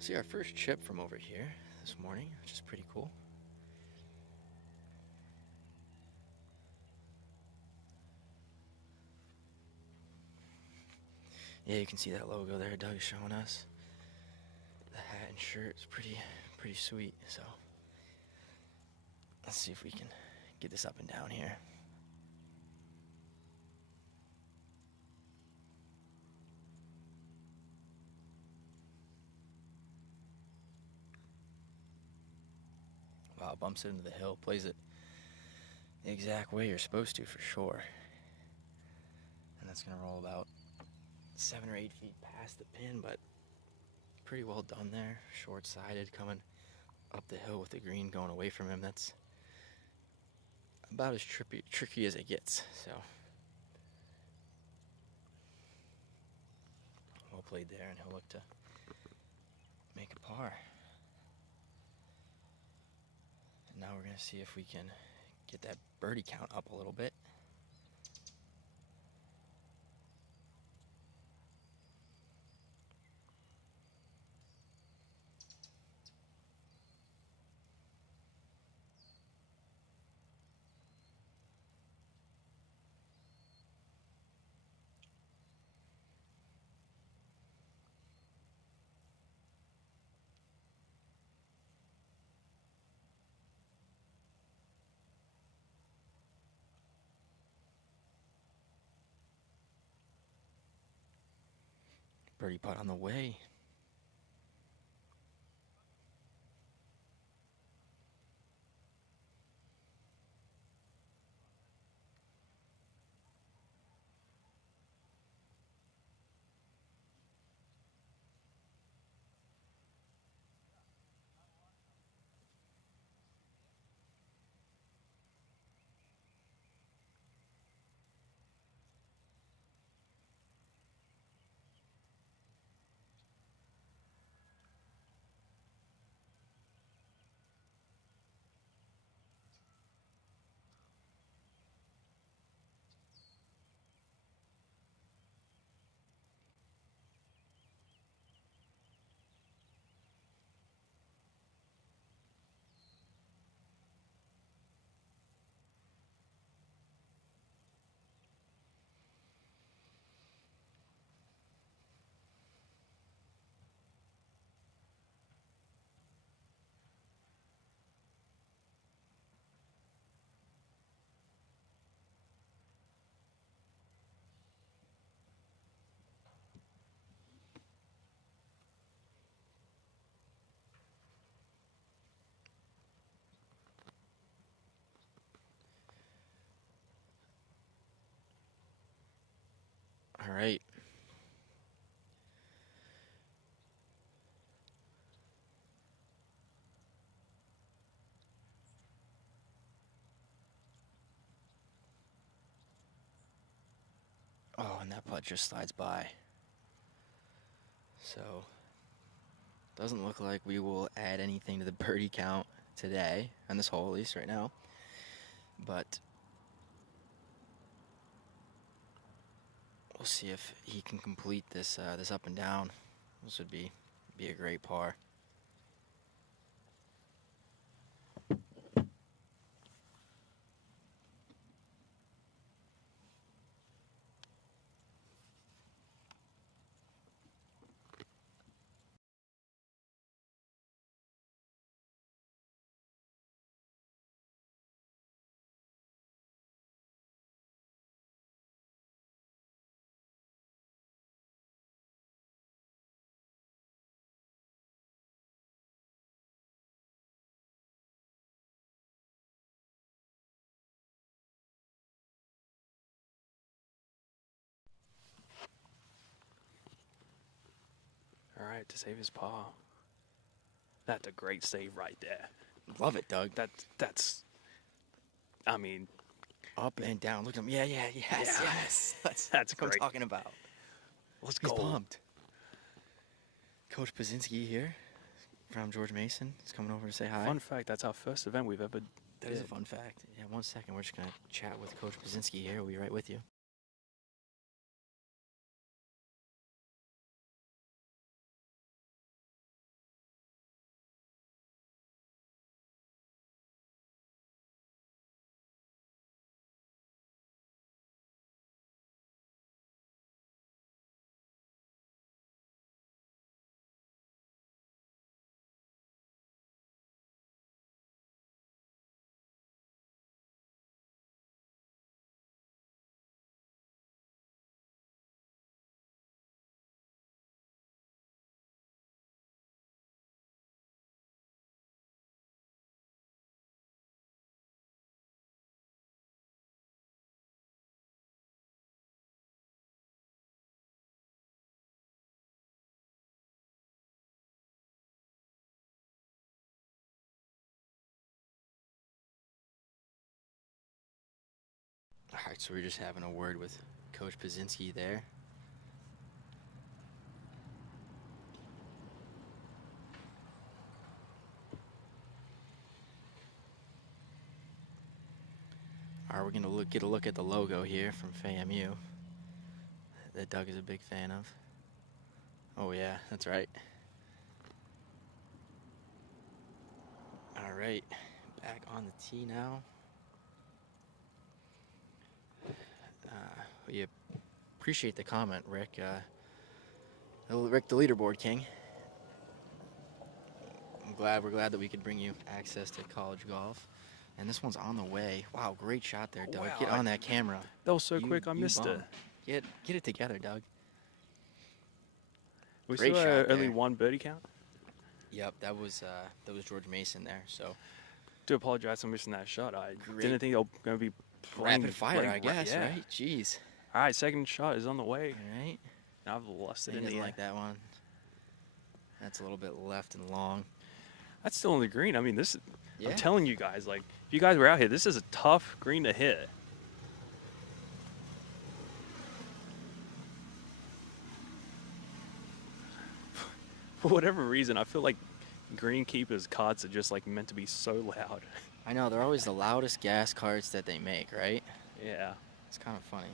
see our first chip from over here this morning, which is pretty cool. Yeah, you can see that logo there Doug is showing us. The hat and shirt is pretty sweet. So let's see if we can get this up and down here. Wow, bumps it into the hill, plays it the exact way you're supposed to for sure. And that's going to roll about 7 or 8 feet past the pin, but pretty well done there. Short-sided, coming up the hill with the green going away from him. That's about as tricky as it gets. So well played there, and he'll look to make a par. And now we're going to see if we can get that birdie count up a little bit. Birdie putt on the way. All right. Oh, and that putt just slides by. So, doesn't look like we will add anything to the birdie count today, on this hole at least right now. But we'll see if he can complete this this up and down. This would be a great par. All right, to save his par. That's a great save right there. Love it, Doug. That's. I mean, Up and down. Look at him. Yeah, yes, Yeah. yes. That's That's what I'm great. talking about. Let's He's go. pumped. Coach Pazinski here from George Mason. He's coming over to say hi. Fun fact: that's our first event we've ever. That is a fun fact. Yeah, 1 second. We're just going to chat with Coach Pazinski here. We'll be right with you. right, so we're just having a word with Coach Pazinski there. All right, we're gonna get a look at the logo here from FAMU that Doug is a big fan of. Oh yeah, that's right. All right, back on the tee now. We appreciate the comment, Rick. Rick, the leaderboard king. We're glad that we could bring you access to college golf. And this one's on the way. Wow, great shot there, Doug. Wow, Get on that camera. That was so quick, I missed it. Get it together, Doug. We Great saw shot only there. one birdie count. Yep, that was George Mason there. So Do apologize for missing that shot. I Great. didn't think they were going to be rapid fire, I guess, yeah. right? Jeez. All right, second shot is on the way. All right. I've lost it He in the doesn't air. like that one. That's a little bit left and long. That's still on the green. I mean, this. Yeah. I'm telling you guys, like, if you guys were out here, this is a tough green to hit. For whatever reason, I feel like greenkeepers' carts are just like meant to be so loud. I know, they're always the loudest gas carts that they make, right? Yeah. It's kind of funny.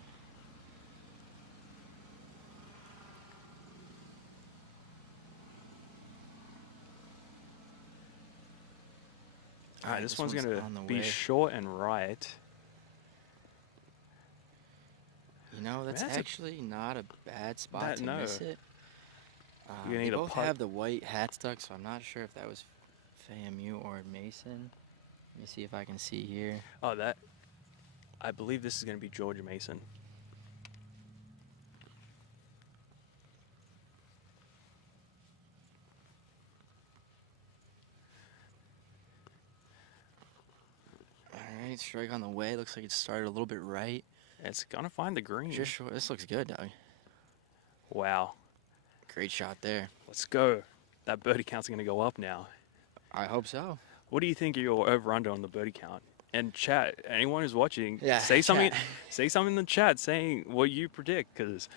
All right, this one's on going the to be way. short and right. You know, that's That's a- actually not a bad spot to no. miss it. You're gonna They need a both putt. have the white hat stuck, so I'm not sure if that was FAMU or Mason. Let me see if I can see here. Oh, that. I believe this is going to be George Mason. All right, strike on the way. Looks like it started a little bit right. It's going to find the green. Just short. This looks good, Doug. Wow. Great shot there. Let's go. That birdie count's going to go up now. I hope so. What do you think of your over-under on the birdie count? And chat, anyone who's watching, Yeah, say something. chat. Say something in the chat saying what you predict, because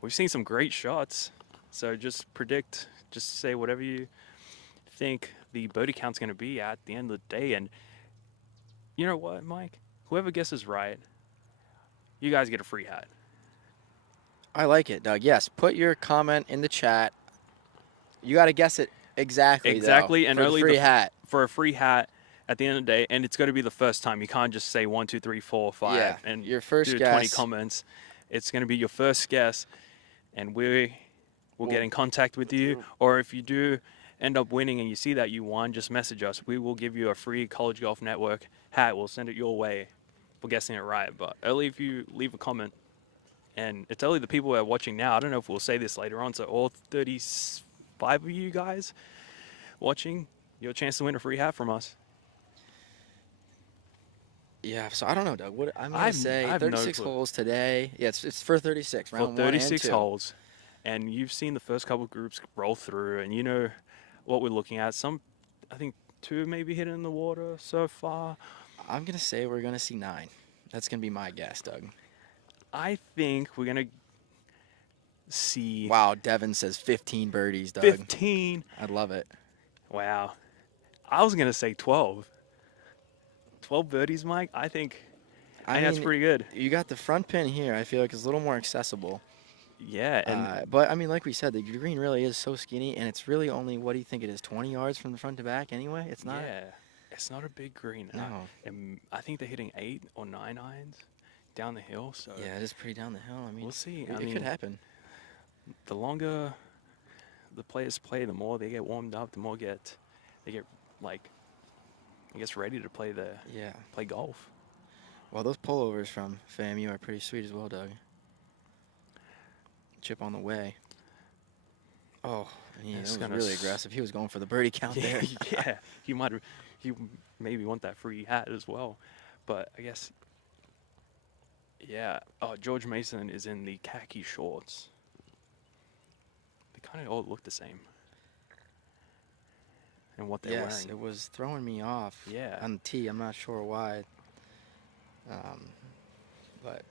we've seen some great shots. So just predict. Just say whatever you think the birdie count's going to be at the end of the day. And you know what, Mike? Whoever guesses right, you guys get a free hat. I like it, Doug. Yes, put your comment in the chat. You got to guess it exactly. Exactly, though, and for the early free the- hat. For a free hat at the end of the day, and it's going to be the first time. You can't just say 1, 2, 3, 4, 5, Yeah, and your first do guess. 20 comments. It's going to be your first guess, and we'll get in contact with you. Or if you do end up winning and you see that you won, just message us. We will give you a free College Golf Network hat. We'll send it your way for guessing it right. But only if you leave a comment. And it's only the people that are watching now. I don't know if we'll say this later on. So all 35 of you guys watching, your chance to win a free hat from us. Yeah, so I don't know, Doug. What I'm gonna I've- say, I have no 36 clue. holes today. Yeah, it's for 36. For Round 36 1 and 2. holes. And you've seen the first couple groups roll through, and you know what we're looking at. I think 2 maybe hit in the water so far. I'm gonna say we're gonna see 9. That's gonna be my guess, Doug. I think we're going to see Wow, Devin says 15 birdies, Doug. 15. I'd love it. Wow. I was going to say 12. 12 birdies, Mike. I think that's mean, pretty good. You got the front pin here. I feel like it's a little more accessible. Yeah, and But I mean, like we said, the green really is so skinny, and it's really only, what do you think it is, 20 yards from the front to back anyway? It's not. yeah, it's not a big green. No. And I think they're hitting 8 or 9 irons down the hill. So Yeah, it is pretty down the hill. I mean, we'll see. It, I it mean, could happen. the longer the players play, the more they get warmed up, the more they get like, I guess, ready to play Yeah. play golf. Well, those pullovers from FAMU are pretty sweet as well, Doug. Chip on the way. Oh, he It's was gonna really s- aggressive. He was going for the birdie count there. Yeah, you maybe want that free hat as well, but I guess. Yeah. Oh, George Mason is in the khaki shorts. They kind of all look the same. And what they're Yes, wearing. it was throwing me off Yeah. on the tee. I'm not sure why. But but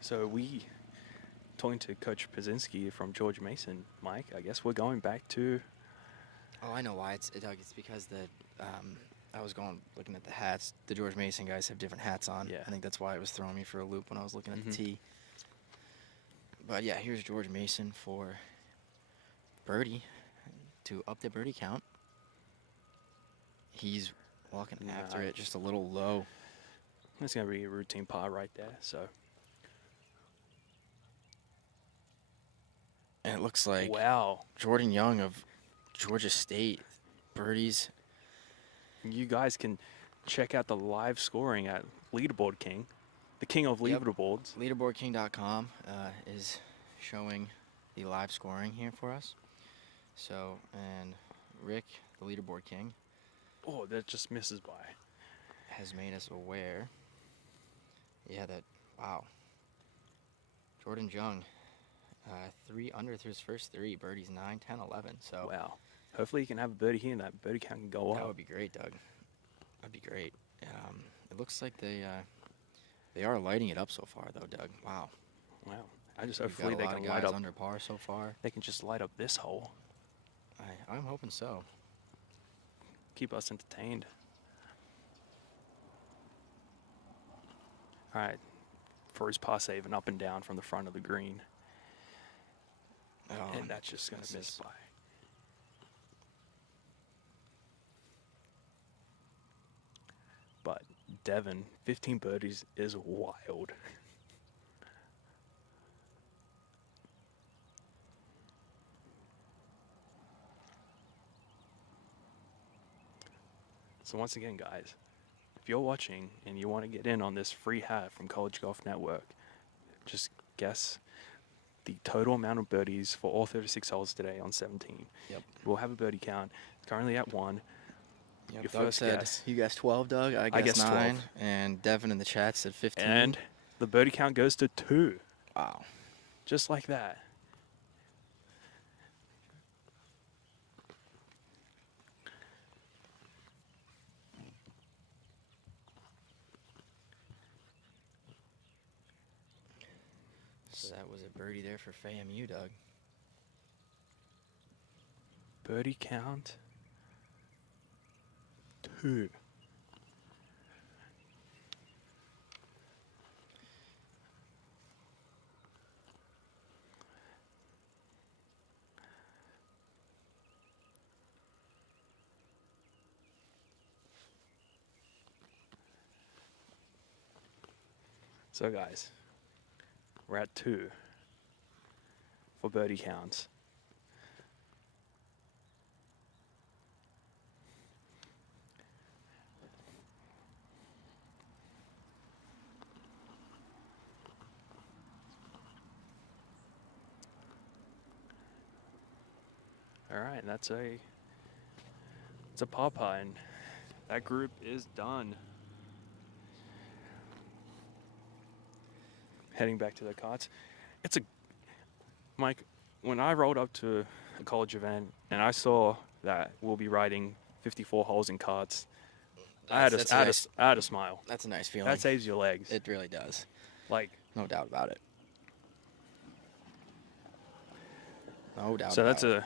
So we talking to Coach Pazinski from George Mason, Mike. I guess we're going back to. oh, I know why. Doug. It's because I was looking at the hats. The George Mason guys have different hats on. Yeah. I think that's why it was throwing me for a loop when I was looking at the Mhm. tee. But yeah, here's George Mason for birdie to up the birdie count. He's walking after it just a little low. It's going to be a routine par right there. So. And it looks like Wow. Jordan Young of Georgia State birdies. You guys can check out the live scoring at Leaderboard King, the king of Yep. leaderboards. Leaderboardking.com is showing the live scoring here for us. So, and Rick, the Leaderboard King, Oh, that just misses by. has made us aware. Yeah, wow. Jordan Young, 3 under through his first 3, birdies 9, 10, 11. So Wow. Hopefully you can have a birdie here and that birdie count can go that up. would be great, Doug. That'd be great. It looks like they are lighting it up so far, though, Doug. Wow. Wow. I just We've hopefully got they a lot can of light guys up. under par so far. They can just light up this hole. I'm hoping so. Keep us entertained. All right. For his par save and up and down from the front of the green. Oh, And that's just going to miss misses. by. But Devon, 15 birdies is wild. So once again, guys, if you're watching and you want to get in on this free hat from College Golf Network, just guess the total amount of birdies for all 36 holes today on 17. Yep. We'll have a birdie count. It's currently at 1. Yep, Your Doug first said, guess. you guessed 12, Doug. I guessed guessed 9. 12. And Devin in the chat said 15. And the birdie count goes to 2. Wow. Just like that. So that was a birdie there for FAMU, Doug. Birdie count 2. So guys, we're at 2 for birdie counts. All right, it's a papa, and that group is done. Heading back to the carts. Mike, when I rolled up to a college event and I saw that we'll be riding 54 holes in carts, I had a smile. That's a nice feeling. That saves your legs. It really does. Like, No doubt about it. No doubt so about it.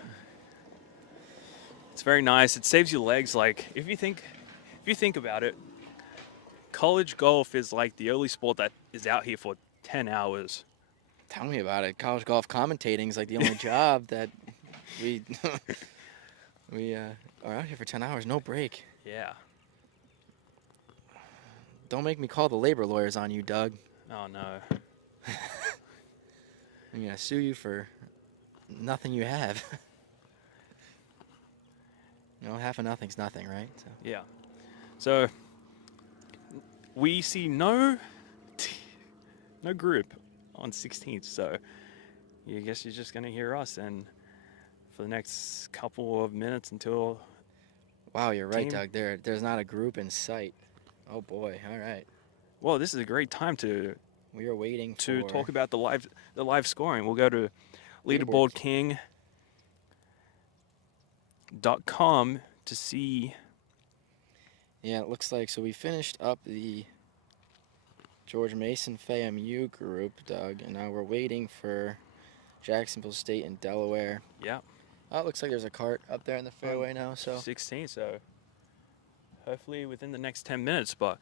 it's very nice. It saves your legs. Like, if you think about it, college golf is like the only sport that is out here for 10 hours. Tell me about it. College golf commentating is like the only job that we are out here for 10 hours, no break. Yeah. Don't make me call the labor lawyers on you, Doug. Oh, no. I'm going to sue you for nothing you have. You know, half of nothing's nothing, right? So. Yeah. So, we see no group on 16th, so I guess you're just going to hear us and for the next couple of minutes until... Wow, you're right, Team. Doug. There's not a group in sight. Oh, boy. All right. Well, this is a great time to We are waiting for... talk about the live scoring. We'll go to leaderboardking.com to see... Yeah, it looks like so we finished up the George Mason FAMU group, Doug, and now we're waiting for Jacksonville State and Delaware. Yeah. Oh, it looks like there's a cart up there in the fairway now, so 16, so hopefully within the next 10 minutes. But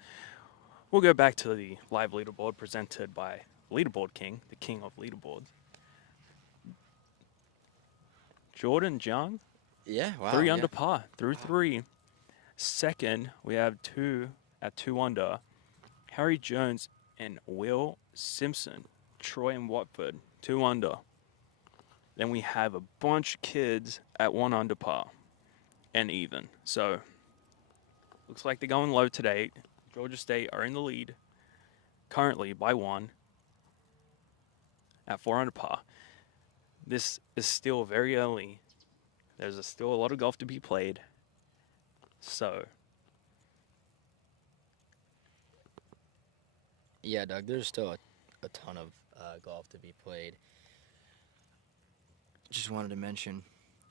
we'll go back to the live leaderboard presented by Leaderboard King, the king of leaderboards. Jordan Jung, yeah, wow, 3 yeah. under par through 3. Second, we have 2 at 2 under. Harry Jones and Will Simpson, Troy and Watford, 2 under. Then we have a bunch of kids at 1 under par and even. So looks like they're going low today. Georgia State are in the lead currently by 1 at 4 under par. This is still very early. There's still a lot of golf to be played. So, Yeah, Doug, there's still a ton of golf to be played. Just wanted to mention,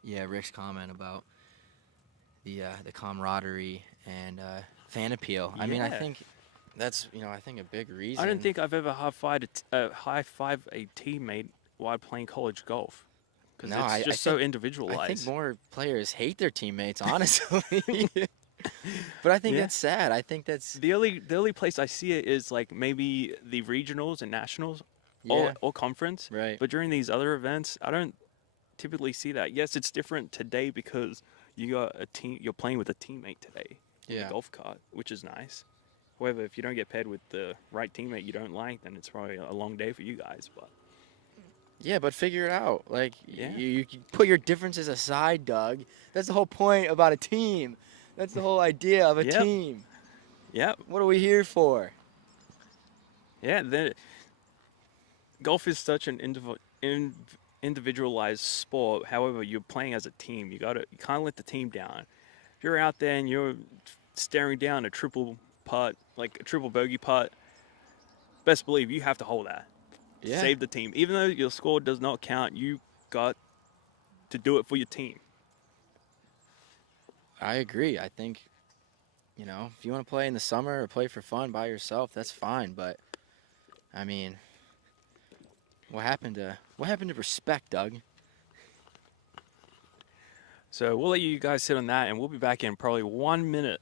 yeah, Rick's comment about the camaraderie and fan appeal. I mean, I yeah. think that's I think a big reason. I don't think I've ever high-fived a teammate while playing college golf. Because No, it's just so individualized. I think more players hate their teammates, honestly. But I think Yeah. that's sad. I think that's The only place I see it is like maybe the regionals and nationals yeah, or conference. right. But during these other events, I don't typically see that. Yes, it's different today because you got a team. You're playing with a teammate today in Yeah. the golf cart, which is nice. However, if you don't get paired with the right teammate you don't like, then it's probably a long day for you guys. But Yeah, but figure it out. Like Yeah. you can put your differences aside, Doug. That's the whole point about a team. That's the whole idea of a Yep. team. yeah, What are we here for? yeah. Then golf is such an individualized sport. However, you're playing as a team. You can't let the team down. If you're out there and you're staring down a triple putt, like a triple bogey putt, best believe you have to hold that. Yeah, Save the team. Even though your score does not count, you got to do it for your team. I agree. I think if you want to play in the summer or play for fun by yourself, that's fine. But I mean, what happened to respect, Doug? So we'll let you guys sit on that, and we'll be back in probably 1 minute.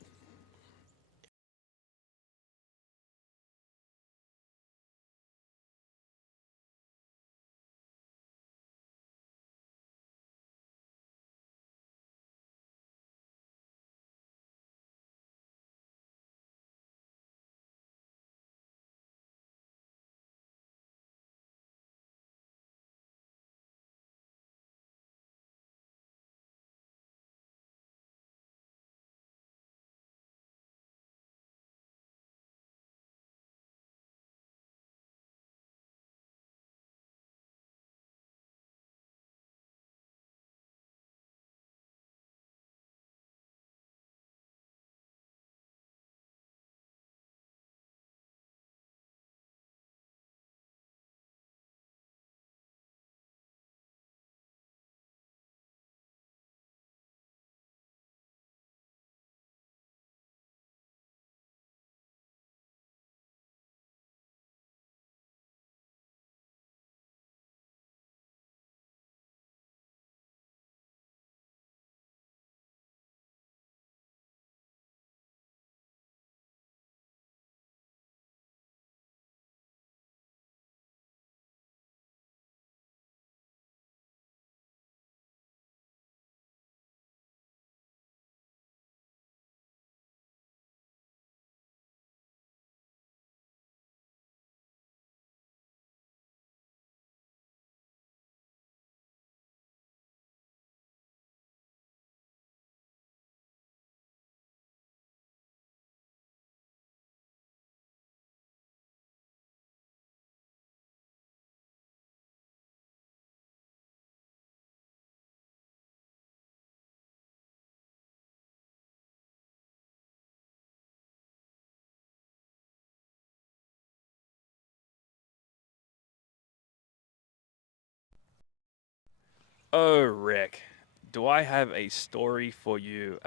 Oh, Rick, do I have a story for you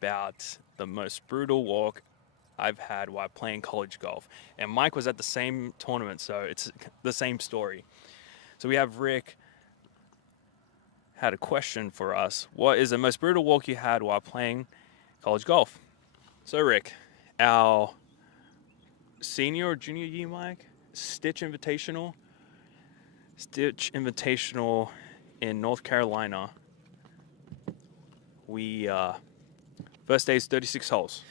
about the most brutal walk I've had while playing college golf. And Mike was at the same tournament, so it's the same story. So we have Rick had a question for us. What is the most brutal walk you had while playing college golf? So Rick, our senior or junior year, Mike, Stitch Invitational in North Carolina. We first day is 36 holes.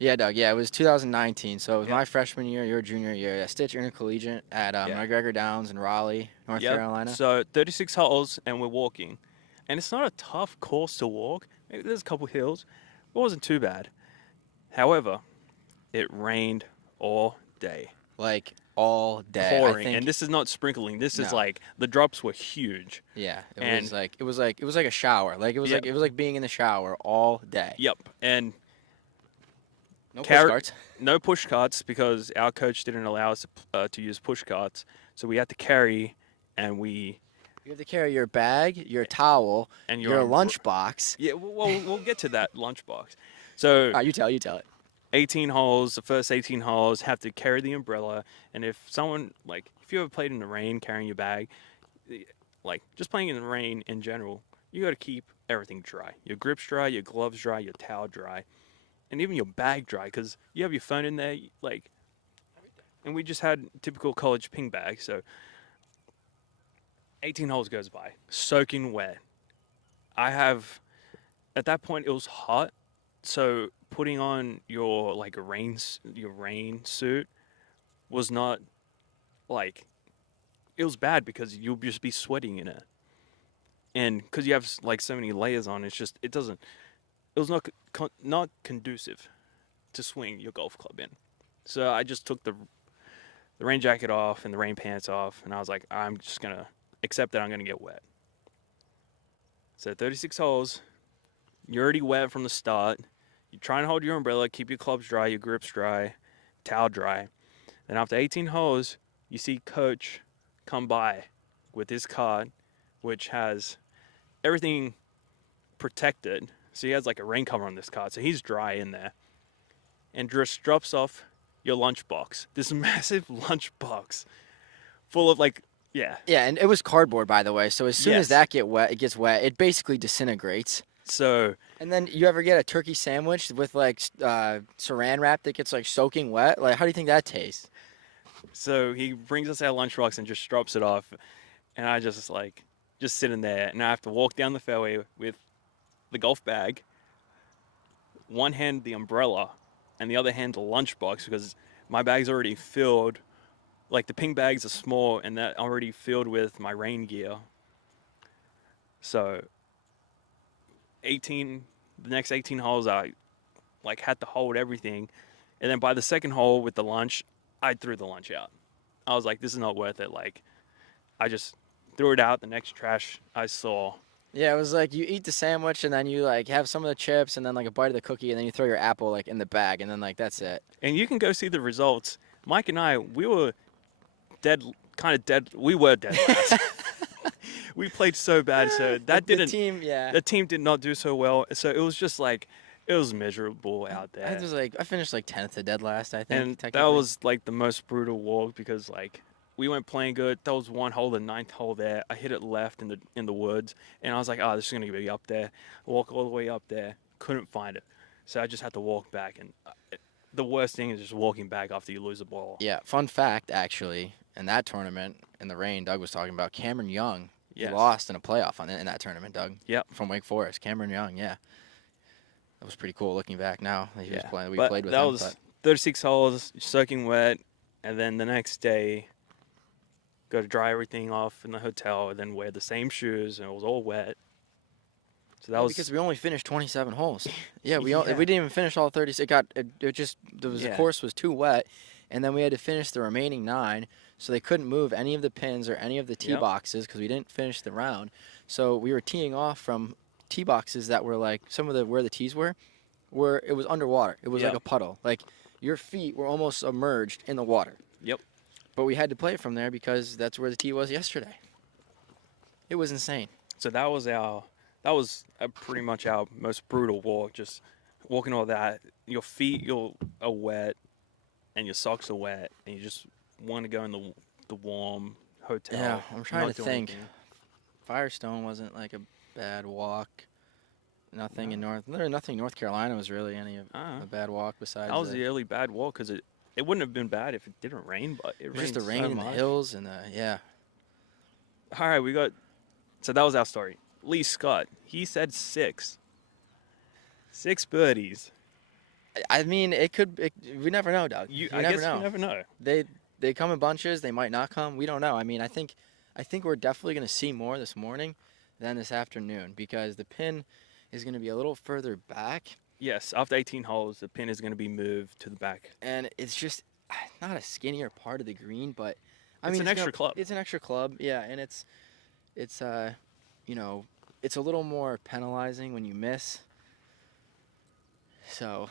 Yeah, Doug. Yeah, it was 2019, so it was Yep. my freshman year, your junior year. Yeah, Stitch Intercollegiate at McGregor Downs in Raleigh, North Carolina. So 36 holes, and we're walking. And it's not a tough course to walk. Maybe there's a couple hills. It wasn't too bad. However, it rained all day. Like all day. Pouring. And this is not sprinkling. This is No. like the drops were huge. Yeah, it And- was like a shower. Like it was Yep. like being in the shower all day. Yep. And No Carrot- postcards. no push carts because our coach didn't allow us to use push carts. So we had to carry, and You have to carry your bag, your towel, and your umbre- lunchbox. Yeah, we'll get to that lunchbox. So You tell it. 18 holes, the first 18 holes have to carry the umbrella. And if you ever played in the rain carrying your bag, like just playing in the rain in general, you got to keep everything dry. Your grips dry, your gloves dry, your towel dry, and even your bag dry because you have your phone in there. And we just had typical college ping bag. So 18 holes goes by, soaking wet. At that point, it was hot. So putting on your rain suit was not it was bad because you'll just be sweating in it, and because you have so many layers on, it was not conducive to swing your golf club in. So I just took the rain jacket off and the rain pants off, and I was like, I'm just gonna accept that I'm gonna get wet. So 36 holes, you're already wet from the start. You try and hold your umbrella, keep your clubs dry, your grips dry, towel dry. Then after 18 holes, you see Coach come by with his cart, which has everything protected. So he has a rain cover on this cart, so he's dry in there. And just drops off your lunchbox. This massive lunchbox full of Yeah, and it was cardboard, by the way. So as soon as Yes. that gets wet, it basically disintegrates. So And then you ever get a turkey sandwich with saran wrap that gets soaking wet? How do you think that tastes? So he brings us our lunchbox and just drops it off, and I just sitting there, and I have to walk down the fairway with the golf bag, one hand the umbrella, and the other hand the lunchbox because my bag's already filled. The ping bags are small, and that already filled with my rain gear. So the next 18 holes, I had to hold everything, and then by the second hole with the lunch, I threw the lunch out. I was like, this is not worth it. I just threw it out the next trash I saw. Yeah, it was you eat the sandwich and then you have some of the chips and then a bite of the cookie and then you throw your apple in the bag and then that's it. And you can go see the results. Mike and I, we were kind of dead. We were dead last. We played so bad, so that The team, yeah. the team did not do so well. So it was just it was miserable out there. I finished 10th to dead last, I think. And that technically. was the most brutal walk because we went playing good. That was one hole, the ninth hole there. I hit it left in the woods, and I was like, oh, this is gonna be up there. Walk all the way up there, couldn't find it, so I just had to walk back. And the worst thing is just walking back after you lose the ball. Yeah, fun fact actually, in that tournament in the rain, Doug was talking about Cameron Young. Yes. He lost in a playoff in that tournament, Doug. Yep. From Wake Forest, Cameron Young. Yeah. That was pretty cool looking back now. He was playing. We But played with that him. was 36 holes, soaking wet, and then the next day, go to dry everything off in the hotel, and then wear the same shoes, and it was all wet. So that was because we only finished 27 holes. Yeah, we Yeah. didn't even finish all 30. The course was too wet, and then we had to finish the remaining 9. So they couldn't move any of the pins or any of the tee Yep. boxes because we didn't finish the round. So we were teeing off from tee boxes that were some of where the tees were it was underwater. It was Yep. like a puddle. Your feet were almost submerged in the water. Yep. But we had to play it from there because that's where the tee was yesterday. It was insane. So that was pretty much our most brutal walk. Just walking all that, your feet are wet and your socks are wet, and you just want to go in the warm Yeah, hotel, I'm trying to not do think. anything. Firestone wasn't like a bad walk. No. Nothing in nothing North Carolina was really any of Uh, a bad walk that besides was the early bad walk because it wouldn't have been bad if it didn't rain, but it it was just rained the rain so in the much. hills and yeah. All right, so that was our story. Lee Scott, he said six birdies. I mean, we never know, Doug. You I never guess you know. never know. They they come in bunches. They might not come. We don't know. I mean, I think we're definitely going to see more this morning than this afternoon because the pin is going to be a little further back, Yes, after 18 holes, the pin is going to be moved to the back. and it's just not a skinnier part of the green, but I It's mean, an extra club. it's an extra club, yeah, and it's you know, it's a little more penalizing when you miss. So,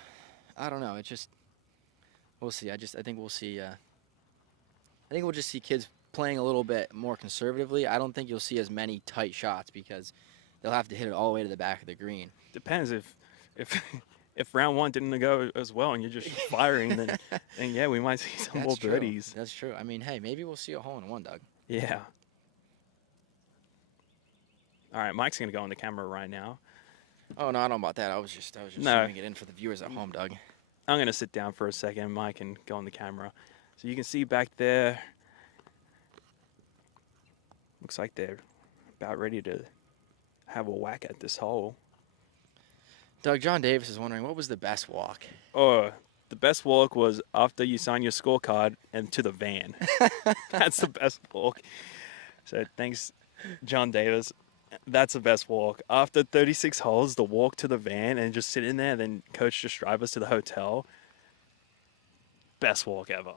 I don't know. It just we'll see. I think we'll see. I think we'll just see kids playing a little bit more conservatively. I don't think you'll see as many tight shots because they'll have to hit it all the way to the back of the green. Depends if if round one didn't go as well and you're just firing, then yeah, we might see some more That's true. birdies. That's true. I mean, hey, maybe we'll see a hole in one, Doug. Yeah. All right, Mike's gonna go on the camera right now. Oh no, I don't know about that. I was just No, zooming it in for the viewers at home, Doug. I'm gonna sit down for a second. Mike can go on the camera, so you can see back there. Looks like they're about ready to have a whack at this hole. Doug, John Davis is wondering what was the best walk. Oh, the best walk was after you sign your scorecard and to the van. That's the best walk. So thanks, John Davis. That's the best walk. After 36 holes, the walk to the van and just sit in there, and then coach just drive us to the hotel. Best walk ever.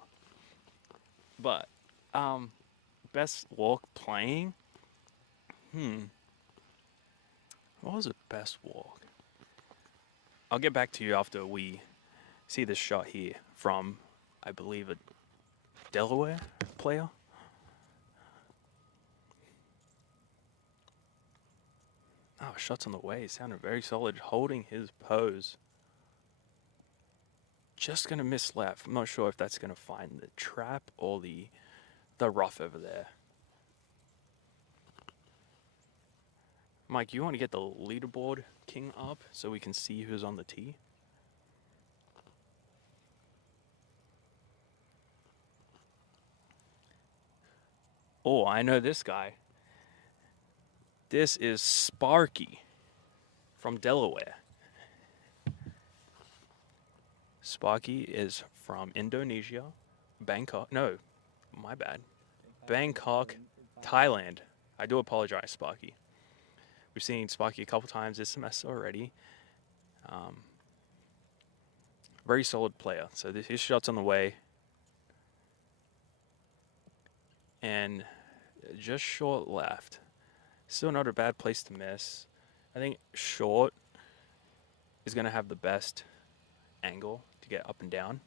But, best walk playing? What was the best walk? I'll get back to you after we see this shot here from, I believe, a Delaware player. Oh, shots on the way. Sounded very solid, holding his pose. Just gonna miss left. I'm not sure if that's gonna find the trap or the rough over there. Mike, you want to get the leaderboard king up so we can see who's on the tee? Oh, I know this guy. This is Sparky from Delaware. Sparky is from Indonesia, Bangkok. No, my bad. Bangkok, Thailand. I do apologize, Sparky. We've seen Sparky a couple times this semester already. Very solid player. So his shot's on the way. And just short left. Still not a bad place to miss. I think short is going to have the best angle to get up and down.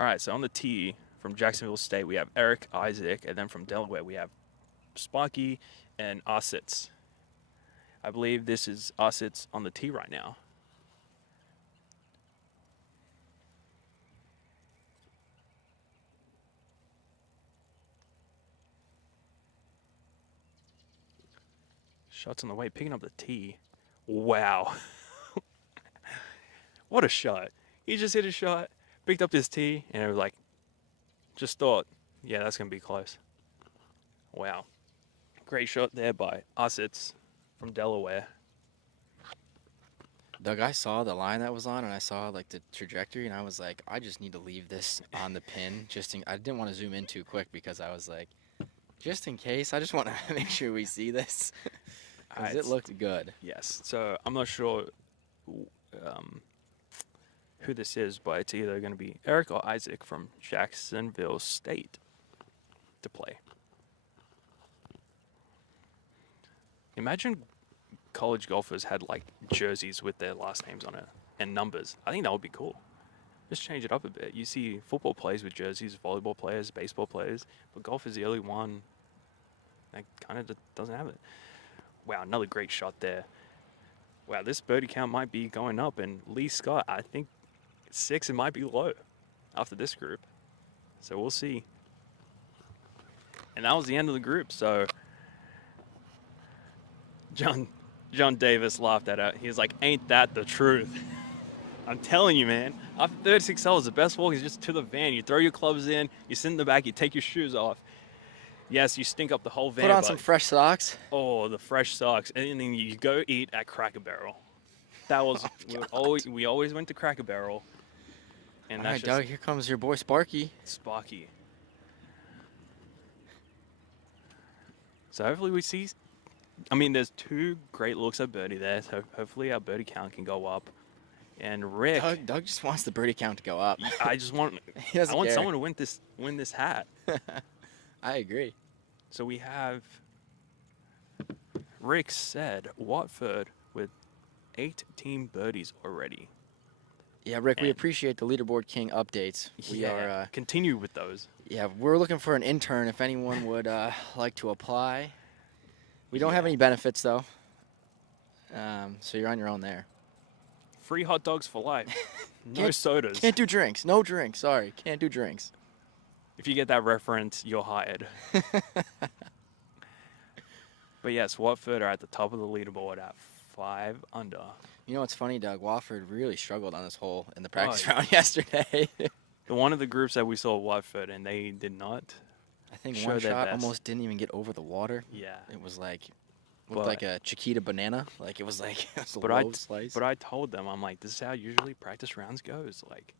All right, so on the tee from Jacksonville State, we have Eric, Isaac, and then from Delaware, we have Sparky and Ositz. I believe this is Ositz on the tee right now. Shots on the way, picking up the tee. Wow. What a shot. He just hit a shot, picked up his tee, and it was like, just thought, yeah, that's going to be close. Wow. Great shot there by Ositz from Delaware. Doug, I saw the line that was on, and I saw like the trajectory, and I was like, I just need to leave this on the pin. I didn't want to zoom in too quick because I was like, just in case, I just want to make sure we see this because it looked good. Yes. So I'm not sure who this is, but it's either going to be Eric or Isaac from Jacksonville State to play. Imagine college golfers had like jerseys with their last names on it and numbers. I think that would be cool. Just change it up a bit. You see football players with jerseys, volleyball players, baseball players, but golf is the only one that kind of doesn't have it. Wow, another great shot there. Wow, this birdie count might be going up, and Lee Scott, I think 6, it might be low after this group. So we'll see. And that was the end of the group, so John Davis laughed at it. He was like, ain't that the truth? I'm telling you, man. After 36 holes, the best walk is just to the van. You throw your clubs in, you sit in the back, you take your shoes off. Yes, you stink up the whole van. Put on some fresh socks. Oh, the fresh socks. And then you go eat at Cracker Barrel. That was, we always went to Cracker Barrel. And All right, Doug, here comes your boy Sparky. Sparky. So hopefully we see, I mean, there's 2 great looks at birdie there. So hopefully our birdie count can go up. And Rick. Doug just wants the birdie count to go up. I just want, I want someone to win this hat. I agree. So we have Rick said Watford with 18 birdies already. Yeah, Rick, we appreciate the Leaderboard King updates. We are continue with those. Yeah, we're looking for an intern if anyone would like to apply. We don't have any benefits though, so you're on your own there. Free hot dogs for life. No sodas. Can't do drinks. No drinks. Sorry, can't do drinks. If you get that reference, you're hired. But yes, Watford are at the top of the leaderboard at 5 under. You know what's funny, Doug? Watford really struggled on this hole in the practice round yesterday. One of the groups that we saw Watford, and they did not. I think one shot almost didn't even get over the water. Yeah. It was like, looked like a Chiquita banana. Like it was like a low slice. But I told them, I'm like, this is how usually practice rounds goes. Like,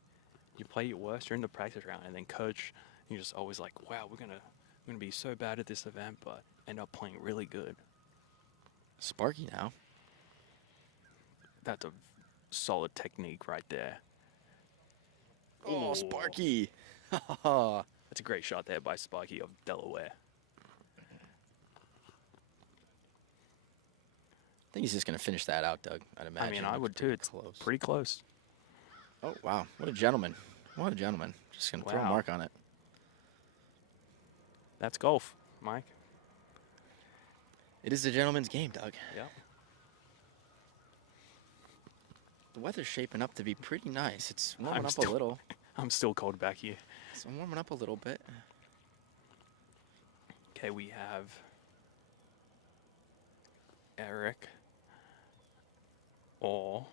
you play your worst during the practice round, and then coach, you're just always like, wow, we're gonna be so bad at this event, but end up playing really good. Sparky now. That's a solid technique right there. Oh, Sparky. That's a great shot there by Sparky of Delaware. I think he's just going to finish that out, Doug, I'd imagine. I mean, I would too. It's pretty close. Oh, wow. What a gentleman. What a gentleman. Just going to throw a mark on it. That's golf, Mike. It is a gentleman's game, Doug. Yeah. The weather's shaping up to be pretty nice. It's warming up a little. I'm still cold back here. It's warming up a little bit. Okay, we have Eric or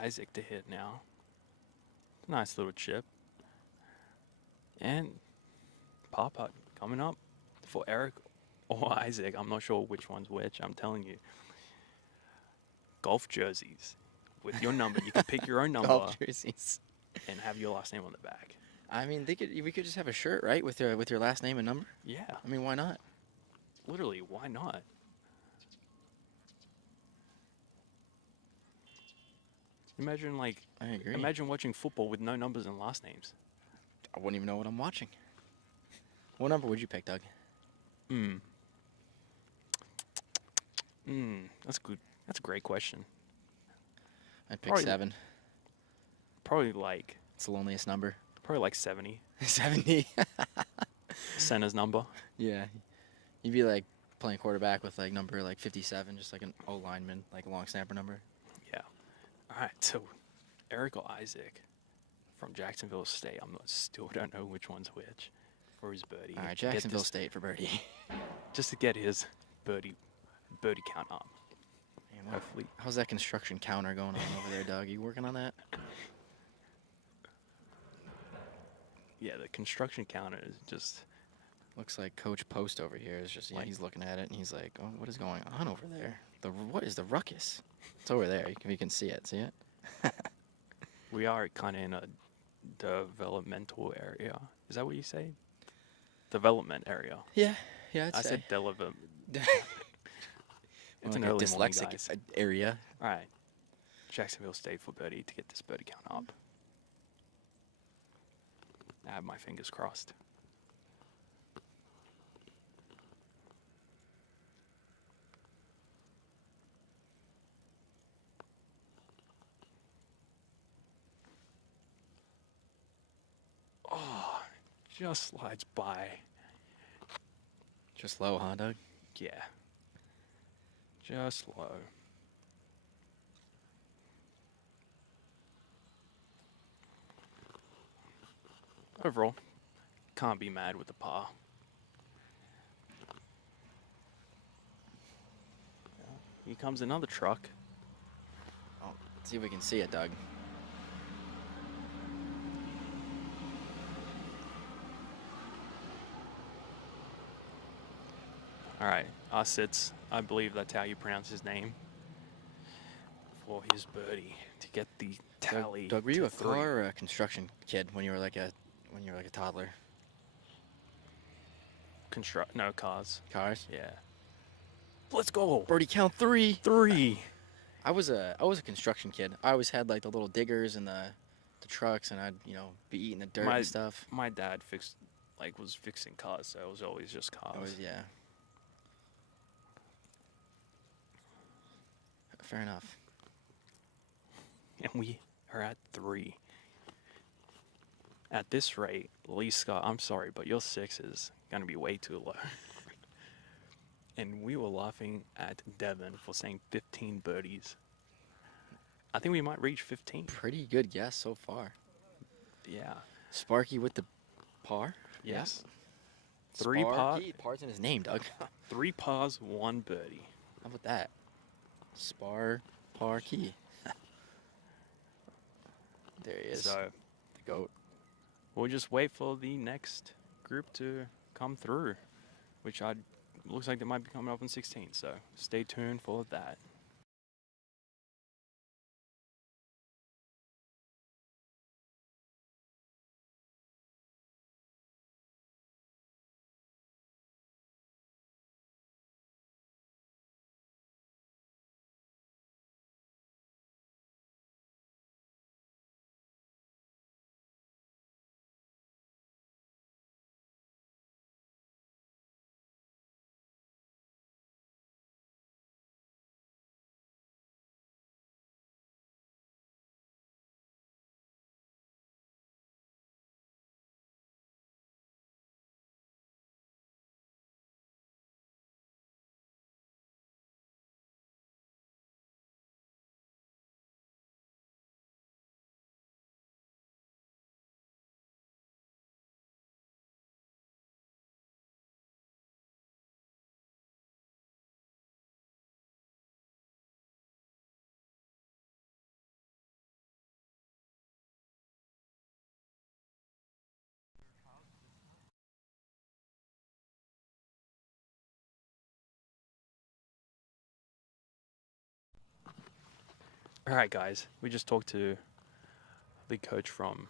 Isaac to hit now. Nice little chip. And par putt coming up for Eric or Isaac. I'm not sure which one's which. I'm telling you. Golf jerseys with your number. You can pick your own number. Golf jerseys. And have your last name on the back. I mean, we could just have a shirt, right, with your last name and number. Yeah. I mean, why not? Literally, why not? Imagine I agree. Imagine watching football with no numbers and last names. I wouldn't even know what I'm watching. What number would you pick, Doug? That's good. That's a great question. I'd pick 7. Probably like... It's the loneliest number. Probably like 70. 70? Center's number. Yeah. You'd be like playing quarterback with like number like 57, just like an O lineman, like a long snapper number. Yeah. All right, so Eric or Isaac from Jacksonville State. Still don't know which one's which for his birdie. All right, Jacksonville State for birdie. Just to get his birdie count up. Man, hopefully. How's that construction counter going on over there, Doug? You working on that? Yeah, the construction counter is just... Looks like Coach Post over here is just, he's looking at it and he's like, oh, what is going on over there? What is the ruckus? It's over there. You can see it. See it? We are kind of in a developmental area. Is that what you say? Development area. Yeah. Yeah, I said development. It's an early dyslexic area. All right. Jacksonville State for birdie to get this birdie count up. I have my fingers crossed. just slides by. Just low, huh, Doug? Yeah. Just low. Overall, can't be mad with the par. Here comes another truck. Oh, see if we can see it, Doug. All right, Sitz, I believe that's how you pronounce his name, for his birdie to get the tally. Doug, were you to a 3. car or a construction kid when you were like a toddler? No, cars. Cars. Yeah. Let's go. Birdie count 3. 3. I was a construction kid. I always had like the little diggers and the trucks, and I'd be eating the dirt and stuff. My dad was fixing cars, so it was always just cars. Always, yeah. Fair enough. And we are at 3. At this rate, Lee Scott, I'm sorry, but your 6 is going to be way too low. And we were laughing at Devin for saying 15 birdies. I think we might reach 15. Pretty good guess so far. Yeah. Sparky with the par? Yes. Yeah. 3 pars. Par's in his name, Doug. 3 pars, 1 birdie. How about that? Parky. There he is. So the GOAT. we'll just wait for the next group to come through, which looks like they might be coming up in 16. So stay tuned for that. All right, guys. We just talked to the coach from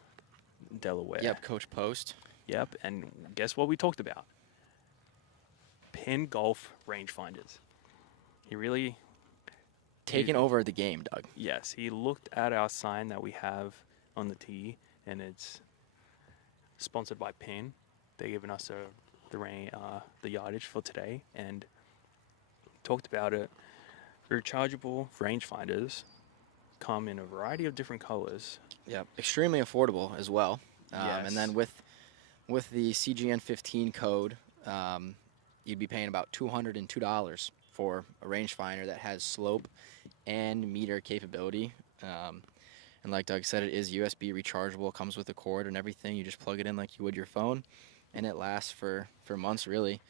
Delaware. Yep, Coach Post. Yep. And guess what we talked about? Pin golf rangefinders. He really Taking over the game, Doug. Yes, he looked at our sign that we have on the tee, and it's sponsored by Pin. They're giving us the yardage for today, and talked about it. Rechargeable rangefinders come in a variety of different colors. Yep, extremely affordable as well. Yes. And then with the CGN 15 code, you'd be paying about $202 for a rangefinder that has slope and meter capability. And like Doug said, it is USB rechargeable, comes with a cord and everything. You just plug it in like you would your phone, and it lasts for months, really.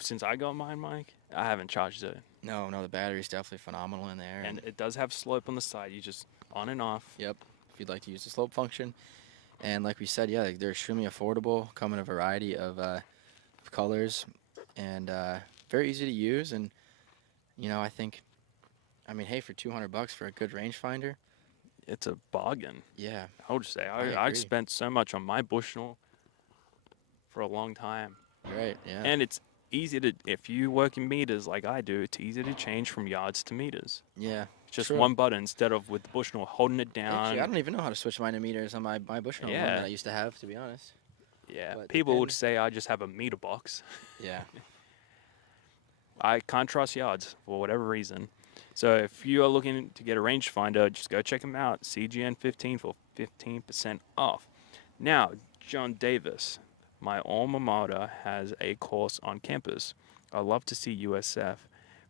Since I got mine, Mike, I haven't charged it. No, the battery's definitely phenomenal in there. And it does have slope on the side. You just on and off. Yep, if you'd like to use the slope function. And like we said, yeah, they're extremely affordable, come in a variety of colors, and very easy to use. And, I think, hey, for $200 for a good rangefinder, It's a bargain. yeah. I would say. I I agree. spent so much on my Bushnell for a long time. You're right, yeah. And it's easy if you work in meters like I do, it's easy to change from yards to meters. Yeah. Just true. one button instead of with the Bushnell holding it down. Actually, I don't even know how to switch mine to meters on my Bushnell one that I used to have, to be honest. Yeah. But People would then- say I just have a meter box. Yeah. I can't trust yards for whatever reason. So if you are looking to get a rangefinder, just go check them out. CGN 15 for 15% off. Now, John Davis, My alma mater has a course on campus. I love to see USF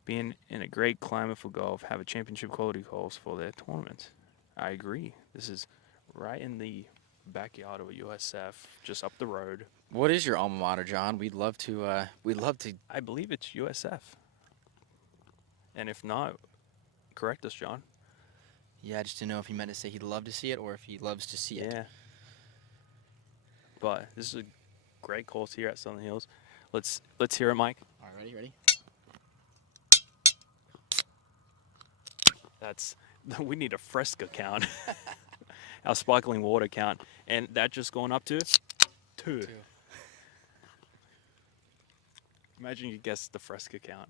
being in a great climate for golf, have a championship quality course for their tournament. I agree. This is right in the backyard of USF, just up the road. What is your alma mater, John? We'd love to. We'd love to. I believe it's USF. And if not, correct us, John. Yeah, I just didn't know if he meant to say he'd love to see it or if he loves to see it. Yeah. But this is a great course here at Southern Hills. Let's hear it, Mike. All right, ready? We need a Fresca count. Our sparkling water count. And that just going up to 2. Imagine you guessed the Fresca count.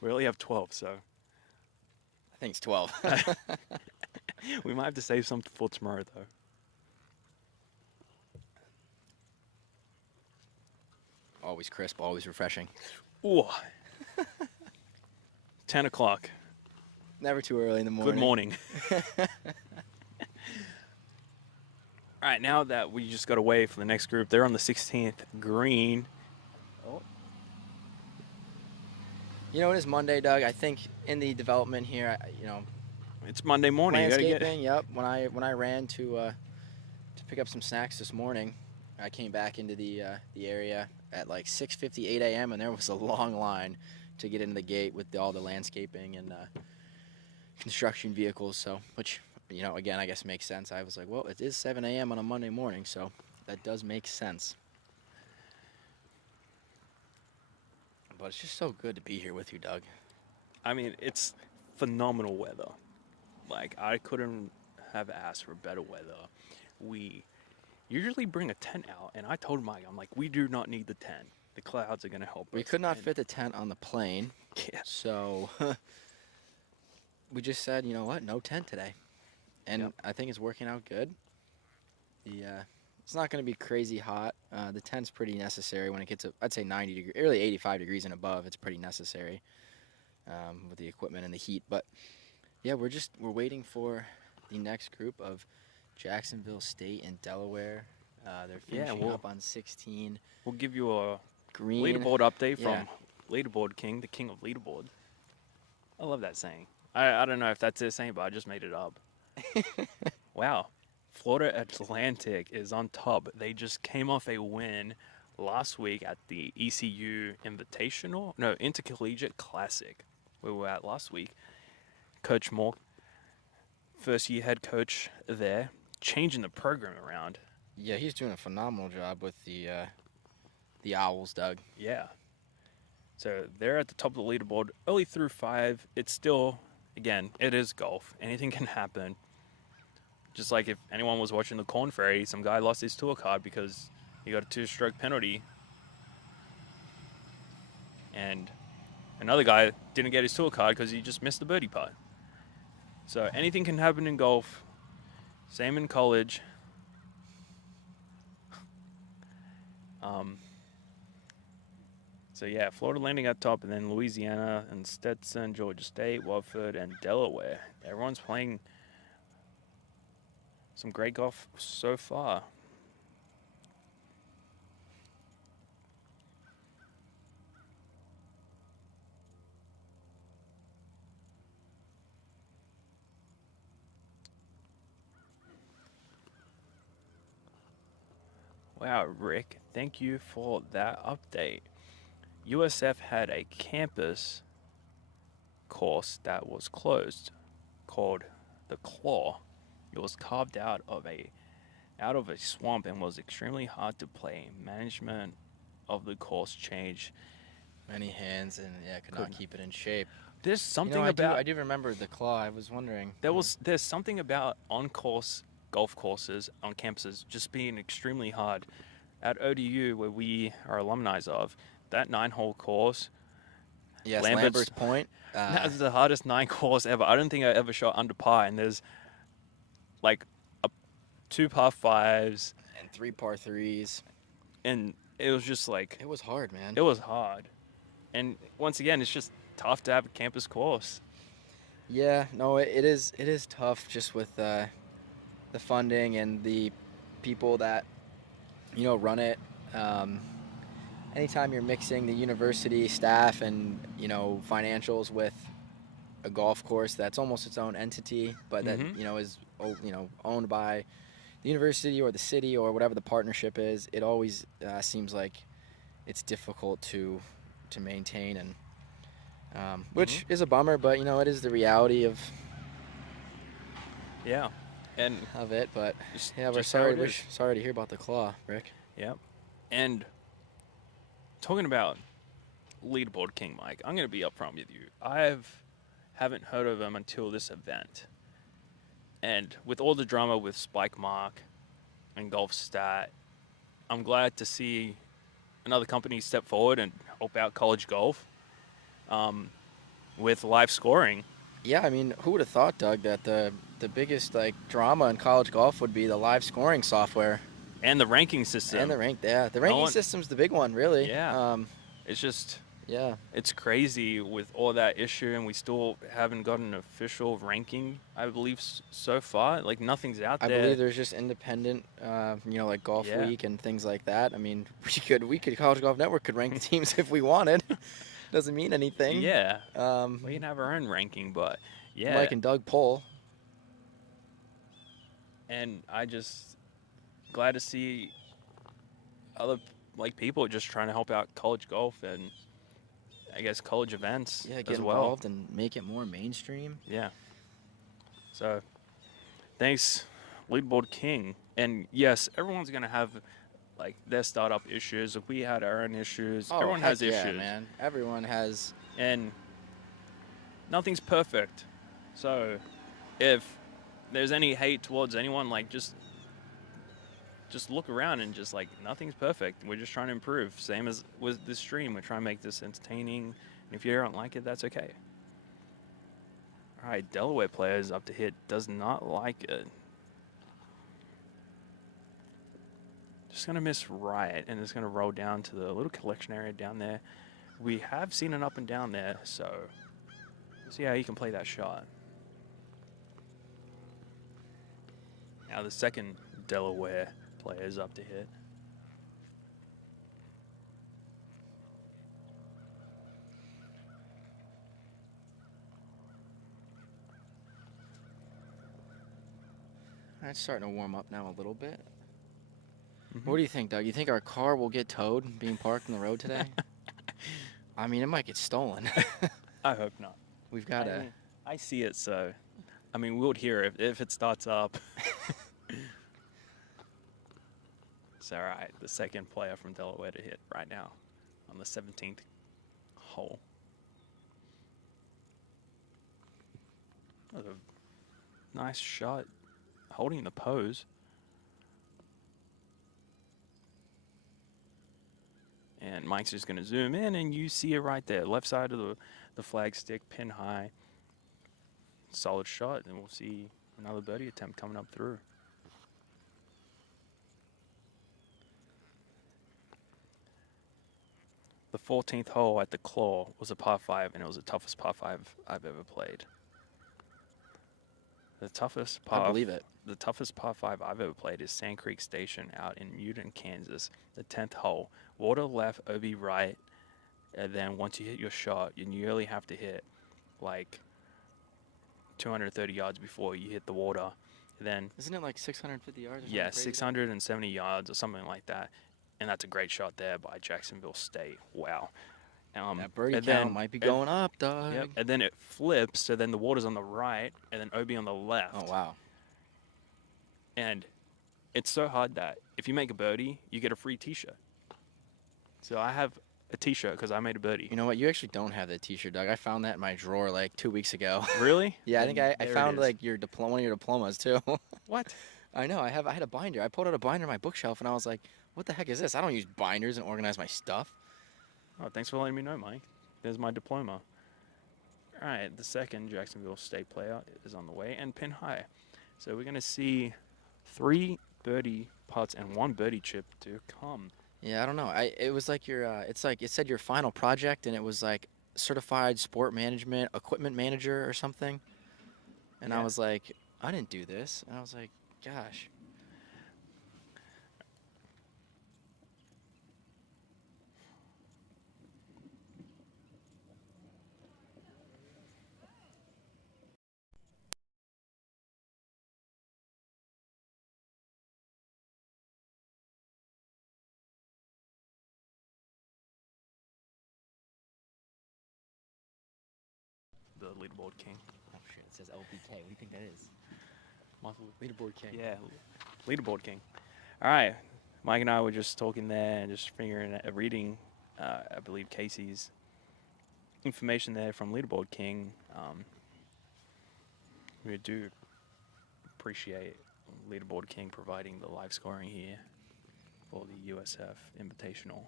We only have 12, so I think it's 12. we might have to save some for tomorrow, though. Always crisp, always refreshing. Ooh. 10 o'clock. Never too early in the morning. Good morning. All right, now that we just got away for the next group, they're on the 16th green. Oh. You know, it is Monday, Doug. I think in the development here, It's Monday morning. You gotta landscaping. Yep. When I ran to pick up some snacks this morning, I came back into the area at like 6:58 a.m. and there was a long line to get into the gate with all the landscaping and construction vehicles. So, which, again, I guess makes sense. I was like, well, it is 7 a.m. on a Monday morning, so that does make sense. But it's just so good to be here with you, Doug. I mean, it's phenomenal weather. Like, I couldn't have asked for better weather. We usually bring a tent out, and I told Mike, I'm like, we do not need the tent. The clouds are going to help us. We could not fit the tent on the plane, Yeah. so we just said, you know what, no tent today. And Yep. I think it's working out good. It's not going to be crazy hot. The tent's pretty necessary when it gets to, I'd say 90 degrees, early 85 degrees and above. It's pretty necessary with the equipment and the heat. But yeah, we're waiting for the next group of Jacksonville State and Delaware. They're finishing up on 16 We'll give you a green. leaderboard update Yeah. from Leaderboard King, the king of leaderboard. I love that saying. I don't know if that's his saying, but I just made it up. Wow. Florida Atlantic is on top. They just came off a win last week at the ECU Invitational, no, Intercollegiate Classic, where we were at last week. Coach Moore, first year head coach there, changing the program around. Yeah, he's doing a phenomenal job with the Owls, Doug. Yeah. So they're at the top of the leaderboard, early through 5. It's still, again, it is golf. Anything can happen. Just like if anyone was watching the Corn Ferry, some guy lost his tour card because he got a 2-stroke penalty. And another guy didn't get his tour card because he just missed the birdie putt. So anything can happen in golf. Same in college. So yeah, Florida landing at top, and then Louisiana and Stetson, Georgia State, Watford, and Delaware. Everyone's playing some great golf so far. Wow, Rick, thank you for that update. USF had a campus course that was closed called the Claw. It was carved out of a swamp and was extremely hard to play. Management of the course changed. Many hands and could not keep it in shape. There's something I about do remember the Claw. I was wondering. there's something about on-course golf courses on campuses just being extremely hard. At ODU, where we are alumni of, that 9-hole course. Yes, Lambert's Point. That's the hardest 9 course ever. I don't think I ever shot under par, and there's like 2 par 5s and 3 par 3s. And it was just like... It was hard, man. It was hard. And once again, it's just tough to have a campus course. Yeah, no, it is tough just with the funding and the people that run it. Um, Anytime you're mixing the university staff and financials with a golf course that's almost its own entity, but that Mm-hmm. is owned by the university or the city or whatever the partnership is, it always seems like it's difficult to maintain, and Mm-hmm. which is a bummer. But it is the reality Yeah. And of it. But just yeah, we're just how sorry. it is. Sorry to hear about the claw, Rick. Yep. And talking about leaderboard king, Mike, I'm going to be upfront with you. Haven't heard of him until this event. And with all the drama with Spike Mark and Golf Stat, I'm glad to see another company step forward and help out college golf with live scoring Yeah, I mean, who would have thought, Doug, that the biggest drama in college golf would be the live scoring software and the ranking and system. the rank. Yeah, the No ranking one, system's the big one, really. yeah, it's just Yeah. it's crazy with all that issue, and we still haven't got an official ranking. I believe so far, like nothing's out I there. believe there's just independent, like Golf Yeah, Week and things like that. I mean, we could College Golf Network could rank the teams if we wanted. Doesn't mean anything. yeah, Um, we can have our own ranking, but yeah, Mike and Doug poll. and I just glad to see other like people just trying to help out college golf and I guess college events Yeah, get as well. involved and make it more mainstream. Yeah. So thanks, Leaderboard King. And yes, everyone's gonna have like their startup issues. If we had our own issues, Oh, everyone heck has yeah, issues. man. Everyone has. And nothing's perfect. So if there's any hate towards anyone, like just look around and just like nothing's perfect. We're just trying to improve. Same as with this stream. We're trying to make this entertaining. And if you don't like it, that's okay. All right, Delaware players up to hit does not like it. Just gonna miss right, and it's gonna roll down to the little collection area down there. We have seen an up and down there, so see how he can play that shot. Now the second Delaware player is up to hit. It's starting to warm up now a little bit. Mm-hmm. What do you think, Doug? You think our car will get towed being parked on the road today? I mean, it might get stolen. I hope not. We've got to. I see it, so I mean, we'll hear it if it starts up. It's all right. The second player from Delaware to hit right now on the 17th hole. That was a nice shot, holding the pose. And Mike's just going to zoom in, and you see it right there. Left side of the flag stick, pin high. Solid shot, and we'll see another birdie attempt coming up through. The 14th hole at the Claw was a par 5, and it was the toughest par 5 I've ever played. The toughest par I believe it. The toughest par 5 I've ever played is Sand Creek Station out in Newton, Kansas. The 10th hole, water left, OB right, and then once you hit your shot, you nearly have to hit like 230 yards before you hit the water. And then Isn't it like 650 yards? Or something yeah, crazy? 670 yards or something like that. And that's a great shot there by Jacksonville State. Wow. That birdie and count then- might be and- going up, Doug. Yep. And then it flips, so then the water's on the right, and then OB on the left. Oh, wow. And it's so hard that if you make a birdie, you get a free T-shirt. So I have a T-shirt because I made a birdie. You know what? You actually don't have that T-shirt, Doug. I found that in my drawer like 2 weeks ago. Really? Yeah, I think I There it found is. like your one of your diplomas too. What? I know. I had a binder. I pulled out a binder on my bookshelf, and I was like, "What the heck is this? I don't use binders and organize my stuff." Oh, thanks for letting me know, Mike. There's my diploma. All right, the second Jacksonville State player is on the way, and pin high. So we're going to see 3 birdie putts and 1 birdie chip to come. Yeah, I don't know. It was like your it's like it said your final project, and it was like certified sport management equipment manager or something. And I Yeah. was like, I didn't do this. And I was like, gosh. leaderboard king. Oh shit, it says LBK. What do you think that is? Michael. Leaderboard king. Yeah, leaderboard king. All right, Mike and I were just talking there and just reading, I believe Casey's information there from Leaderboard King. We do appreciate Leaderboard King providing the live scoring here for the USF Invitational.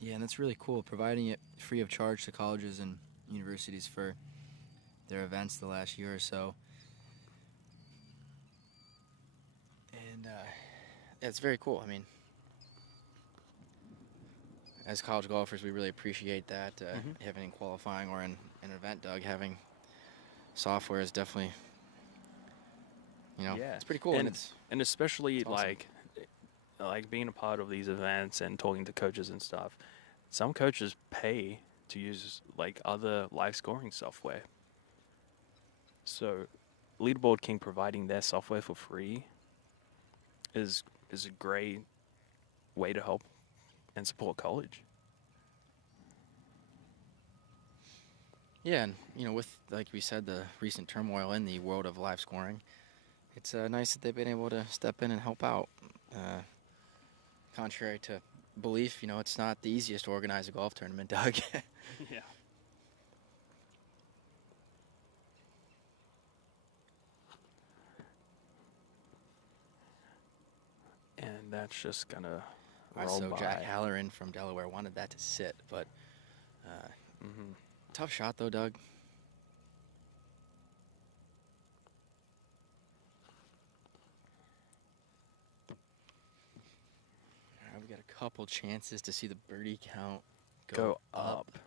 Yeah, and that's really cool, providing it free of charge to colleges and universities for their events the last year or so. And it's very cool. I mean, as college golfers, we really appreciate that. Having in qualifying or in an event, Doug, having software is definitely, it's pretty cool. And especially it's awesome. like being a part of these events and talking to coaches and stuff. Some coaches pay to use like other live scoring software. So Leaderboard King providing their software for free is a great way to help and support college. Yeah, and with, like we said, the recent turmoil in the world of live scoring, it's nice that they've been able to step in and help out. Contrary to belief, it's not the easiest to organize a golf tournament, Doug. Yeah. And that's just gonna roll So by. Jack Halloran from Delaware wanted that to sit, but tough shot though, Doug. All right, we got a couple chances to see the birdie count Go up.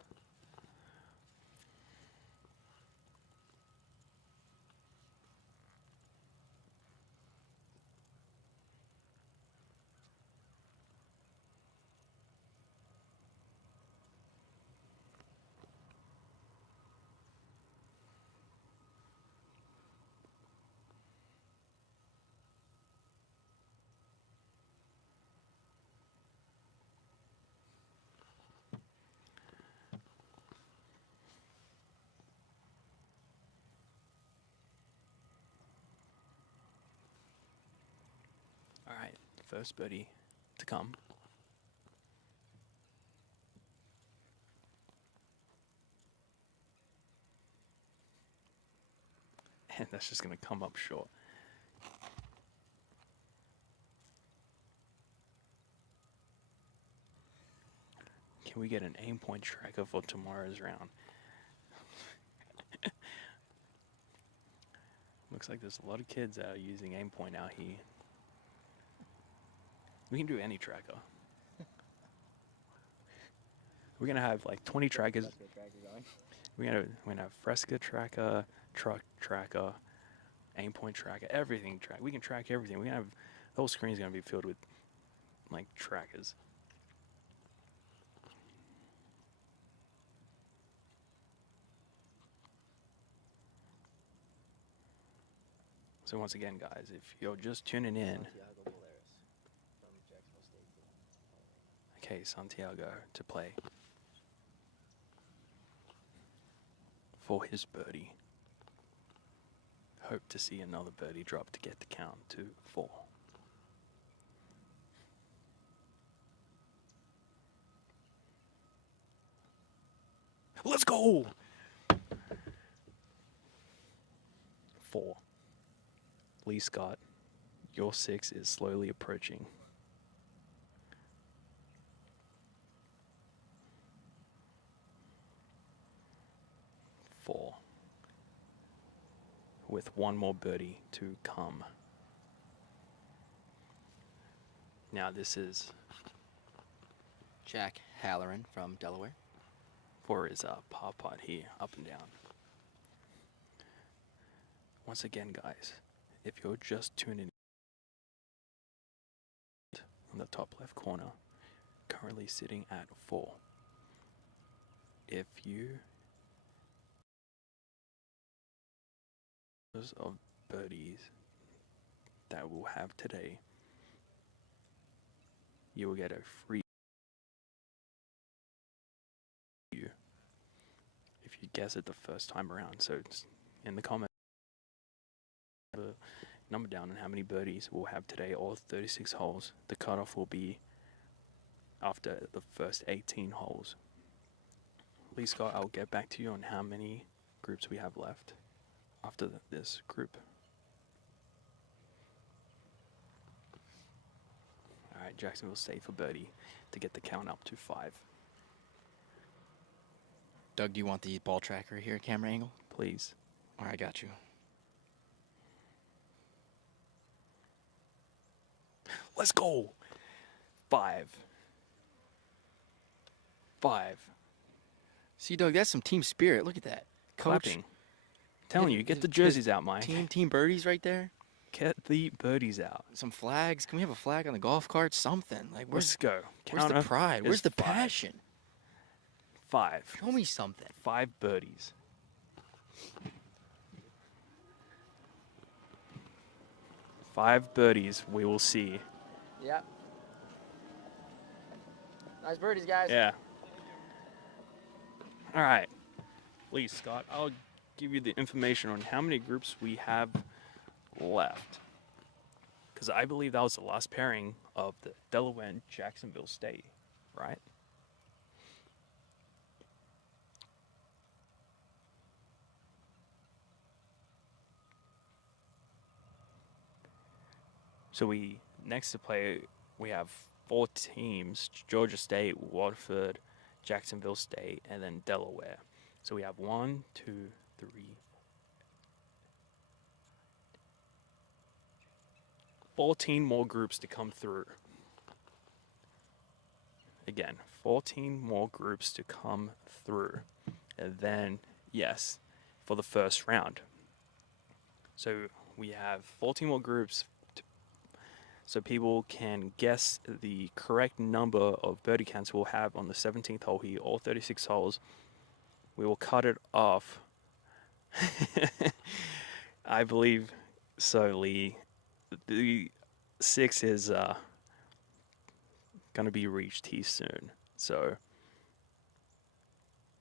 All right, first birdie to come. And that's just going to come up short. Can we get an aim point tracker for tomorrow's round? Looks like there's a lot of kids that are using aim point out here. We can do any tracker. We're going to have like 20 trackers. We're gonna have Fresca tracker, truck tracker, aim point tracker, everything track. We can track everything. We're gonna have the whole screen is gonna be filled with like trackers. So once again, guys, if you're just tuning in, okay, Santiago to play for his birdie. Hope to see another birdie drop to get the count to 4. Let's go! 4. Lee Scott, your 6 is slowly approaching. With one more birdie to come. Now this is Jack Halloran from Delaware. for his par putt here, up and down. Once again, guys, if you're just tuning in, on the top left corner, currently sitting at 4. If you of birdies that we'll have today, you will get a free if you guess it the first time around. So it's in the comments, the number down on how many birdies we'll have today, all 36 holes. The cutoff will be after the first 18 holes. Lee Scott, I'll get back to you on how many groups we have left after this group. All right, Jacksonville State for birdie to get the count up to 5. Doug, do you want the ball tracker here, camera angle? Please. All right, I got you. Let's go. 5. 5. See, Doug, that's some team spirit. Look at that. Coach. Clapping. Telling you, get the jerseys out, Mike. Team birdies right there. Get the birdies out. Some flags. Can we have a flag on the golf cart? Something. Like, Let's go. Where's the pride? Where's the passion? 5. Show me something. 5 birdies. 5 birdies. We will see. Yeah. Nice birdies, guys. Yeah. All right. Please, Scott, I'll give you the information on how many groups we have left. Because I believe that was the last pairing of the Delaware and Jacksonville State, right? So next to play, we have 4 teams: Georgia State, Watford, Jacksonville State, and then Delaware. So we have 1, 2, 3, 14 more groups to come through. Again, 14 more groups to come through. And then, yes, for the first round. So we have 14 more groups so people can guess the correct number of birdie counts we'll have on the 17th hole here, all 36 holes. We will cut it off. I believe so, Lee. The 6 is going to be reached here soon. So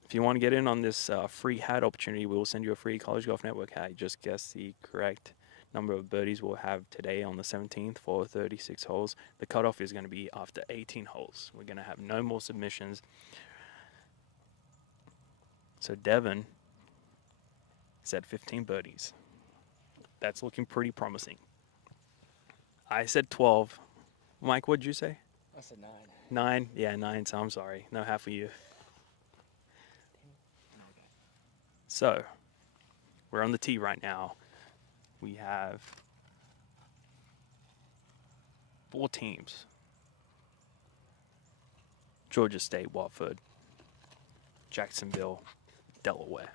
if you want to get in on this free hat opportunity, we will send you a free College Golf Network hat. Just guess the correct number of birdies we'll have today on the 17th for 36 holes. The cutoff is going to be after 18 holes. We're going to have no more submissions. So Devin said 15 birdies. That's looking pretty promising. I said 12. Mike, what did you say? I said 9. 9? Yeah, 9, so I'm sorry. No half of you. So, we're on the tee right now. We have 4 teams: Georgia State, Watford, Jacksonville, Delaware.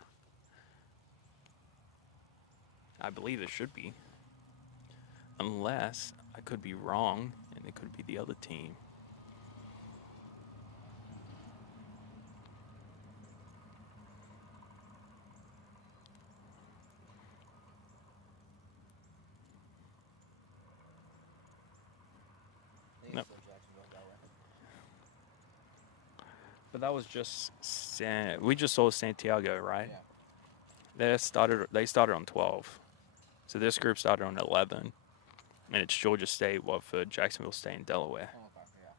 I believe it should be. Unless I could be wrong and it could be the other team. Nope. But that was just we just saw Santiago, right? Yeah. They started on 12. So this group started on 11. And it's Georgia State, Watford, Jacksonville State, and Delaware. Oh, okay, yeah.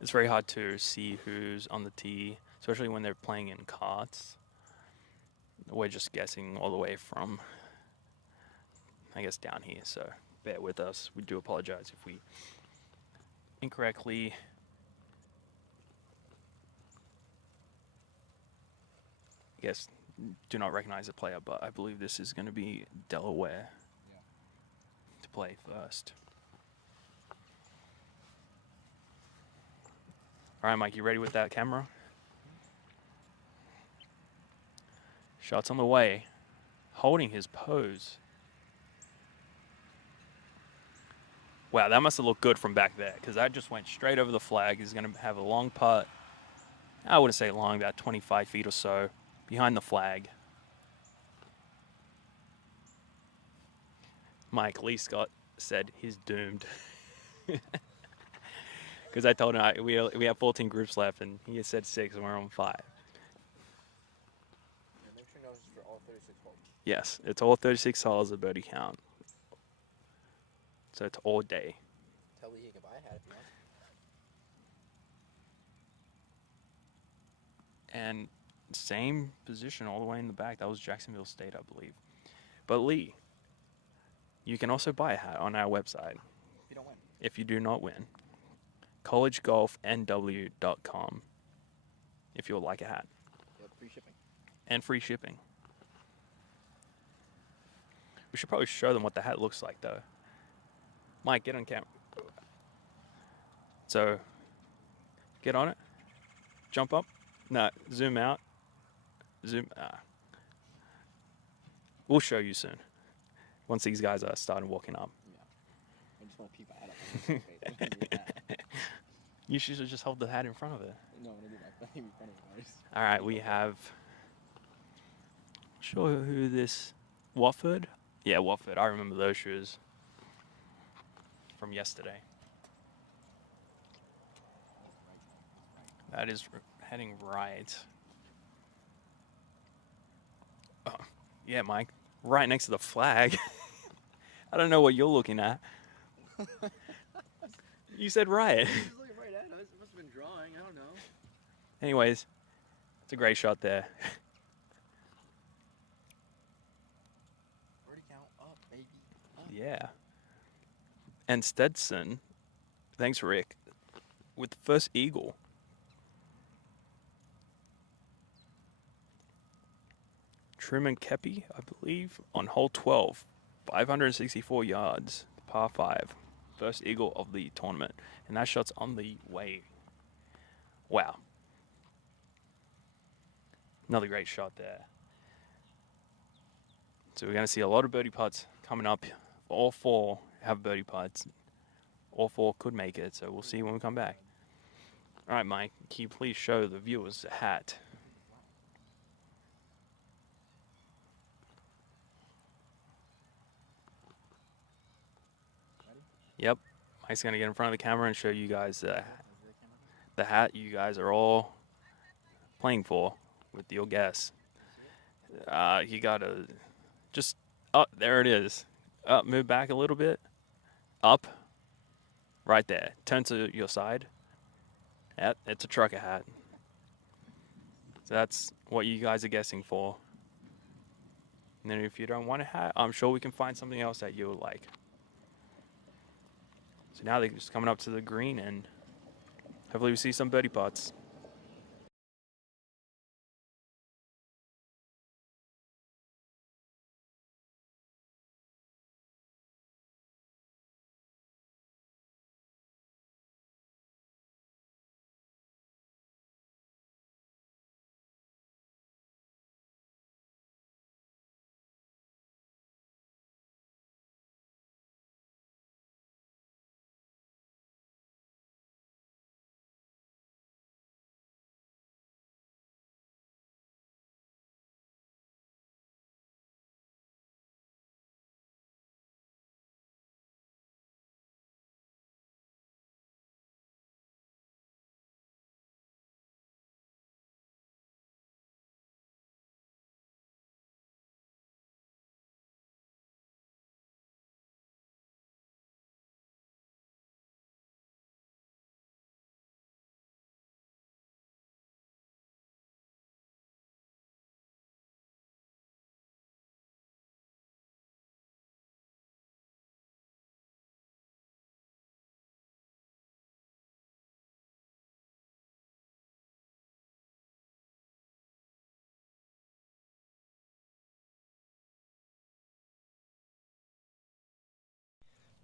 It's very hard to see who's on the tee, especially when they're playing in carts. We're just guessing all the way from, I guess, down here. So bear with us. We do apologize if we incorrectly do not recognize the player, but I believe this is going to be Delaware to play first. All right, Mike, you ready with that camera? Shots on the way. Holding his pose. Wow, that must have looked good from back there, because that just went straight over the flag. He's going to have a long putt. I wouldn't say long, about 25 feet or so, behind the flag. Mike Lee Scott said he's doomed. Because I told him we have 14 groups left, and he had said 6, and we're on 5. Make sure it's for all 36 holes. Yes, it's all 36 holes of birdie count. So it's all day. Tell Lee he can buy a hat if he wants. And same position all the way in the back. That was Jacksonville State, I believe. But Lee, you can also buy a hat on our website. If you don't win. If you do not win. collegegolfnw.com if you would like a hat. Yep, free shipping. And free shipping. We should probably show them what the hat looks like, though. Mike, get on camera. So, get on it. Jump up. No, zoom out. Zoom. We'll show you soon. Once these guys are starting walking up. Yeah. I just want to peep my hat up. You should just hold the hat in front of it. No, I'm going to do my in front of it. All right, we have. Sure who this. Watford? Yeah, Watford. I remember those shoes from yesterday. That is heading right. Oh, yeah, Mike. Right next to the flag. I don't know what you're looking at. You said right. I was just looking right at it. It must have been drawing. I don't know. Anyways, it's a great shot there. Birdie count up, baby. Up. Yeah. And Stetson, thanks Rick, with the first eagle. Truman Kepi, I believe, on hole 12, 564 yards, par 5, first eagle of the tournament. And that shot's on the way. Wow. Another great shot there. So we're going to see a lot of birdie putts coming up. All 4 have birdie putts. All 4 could make it, so we'll see when we come back. All right, Mike, can you please show the viewers the hat? Yep. Mike's going to get in front of the camera and show you guys the hat you guys are all playing for with your guess. You got to just, oh, there it is. Up, move back a little bit. Up. Right there. Turn to your side. Yep, it's a trucker hat. So that's what you guys are guessing for. And then if you don't want a hat, I'm sure we can find something else that you would like. So now they're just coming up to the green, and hopefully we see some birdie putts.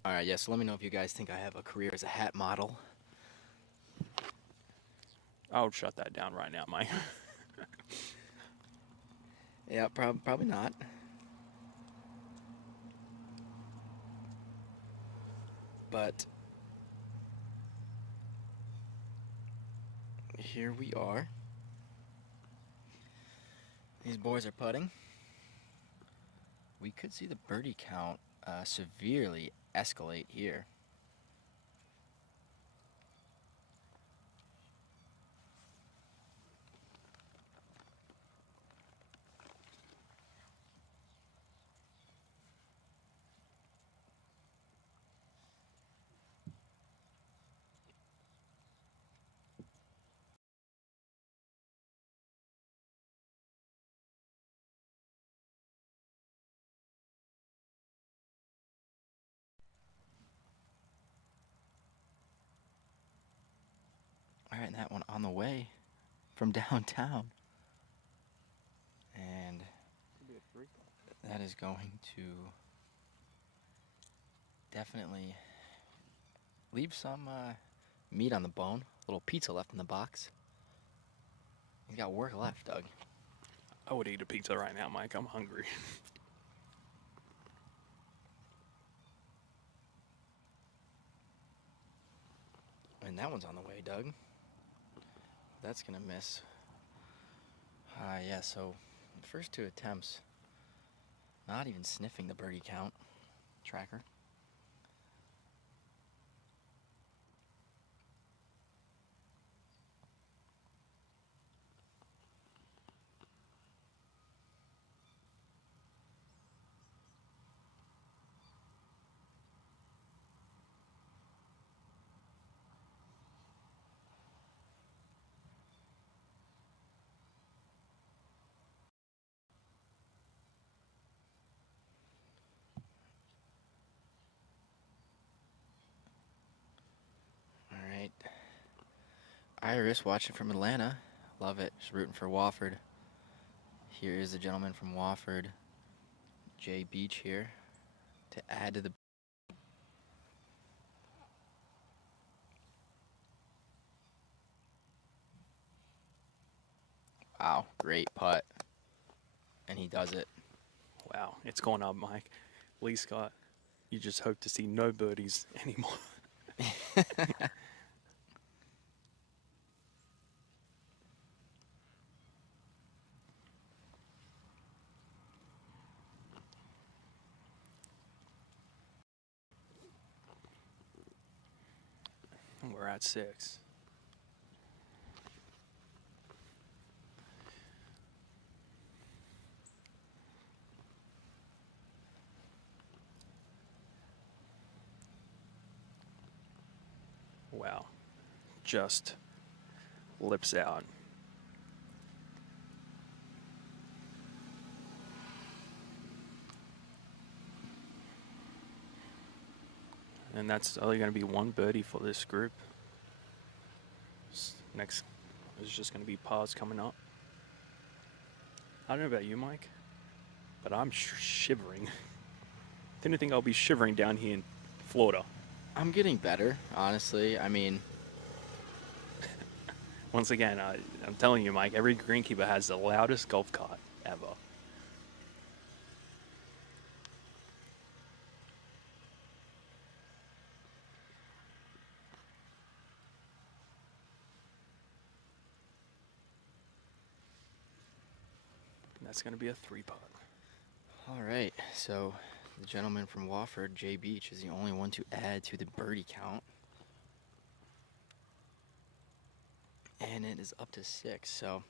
All right, so let me know if you guys think I have a career as a hat model. I would shut that down right now, Mike. Yeah, probably not. But here we are. These boys are putting. We could see the birdie count severely escalate here. All right, and that one on the way from downtown. And that is going to definitely leave some meat on the bone. A little pizza left in the box. He's got work left, Doug. I would eat a pizza right now, Mike. I'm hungry. And that one's on the way, Doug. That's going to miss. Yeah, so the first two attempts, not even sniffing the birdie count tracker. All right. Iris watching from Atlanta. Love it. She's rooting for Wofford. Here is the gentleman from Wofford, Jay Beach here, to add to the. Wow, great putt. And he does it. Wow, it's going up, Mike. Lee Scott, you just hope to see no birdies anymore. And we're at 6. Wow, just lips out. And that's only going to be one birdie for this group. Next is just going to be pars coming up. I don't know about you, Mike, but I'm shivering. If anything, I'll be shivering down here in Florida. I'm getting better, honestly. I mean, Once again, I'm telling you, Mike, every greenkeeper has the loudest golf cart ever. And that's going to be a 3-putt. all right. So the gentleman from Wofford, Jay Beach, is the only one to add to the birdie count. And it is up to 6, so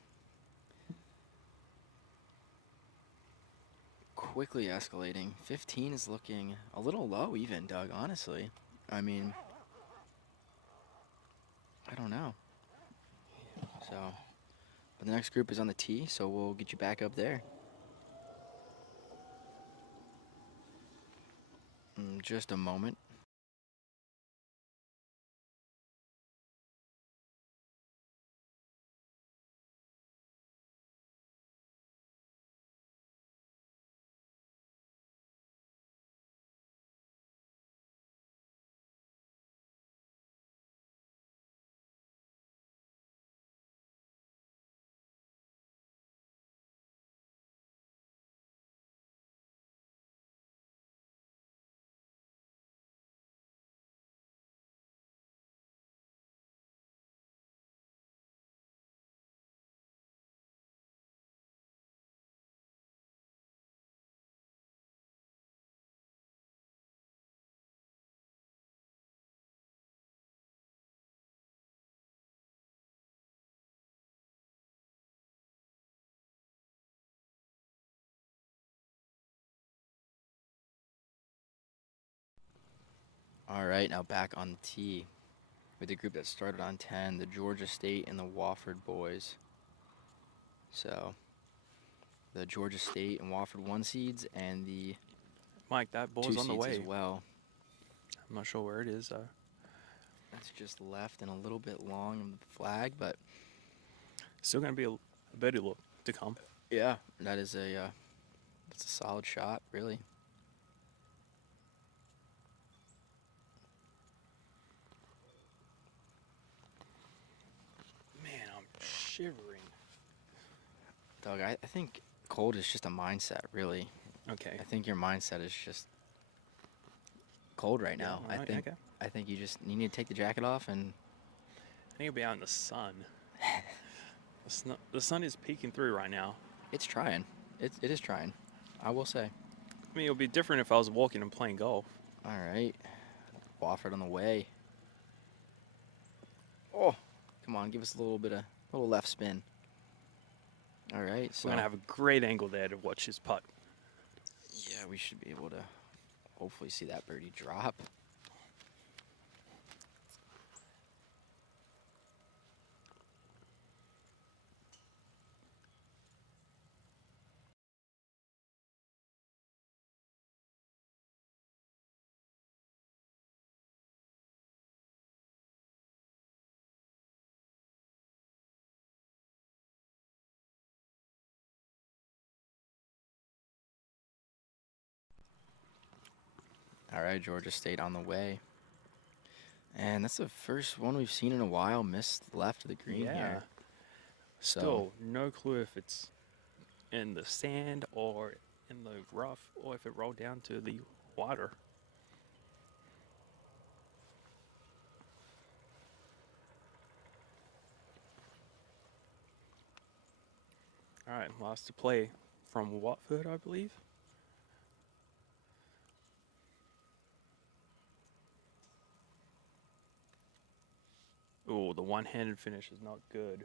quickly escalating. 15 is looking a little low even, Doug, honestly. I mean, I don't know. So, but the next group is on the tee, so we'll get you back up there. In just a moment. All right, now back on the tee with the group that started on 10, the Georgia State and the Wofford boys. So the Georgia State and Wofford 1 seeds and the Mike, that 2 ball's on the seeds as way. well. I'm not sure where it is, though. That's just left and a little bit long of the flag, but Still going to be a birdie look to come. yeah, that's a solid shot, really. Man, I'm shivering. Doug, I think cold is just a mindset, really. Okay. I think your mindset is just cold right now. Yeah, alright, okay. I think you need to take the jacket off and I think it'll be out in the sun. The sun is peeking through right now. it's trying. It is trying. I will say. I mean, it would be different if I was walking and playing golf. All right. Wofford on the way. Oh, come on, give us a little left spin. All right, so We're going to have a great angle there to watch his putt. yeah, we should be able to hopefully see that birdie drop. All right, Georgia State on the way. And that's the first one we've seen in a while missed left of the green here. So Still, no clue if it's in the sand or in the rough or if it rolled down to the water. All right, last to play from Watford, I believe. Oh, the one-handed finish is not good.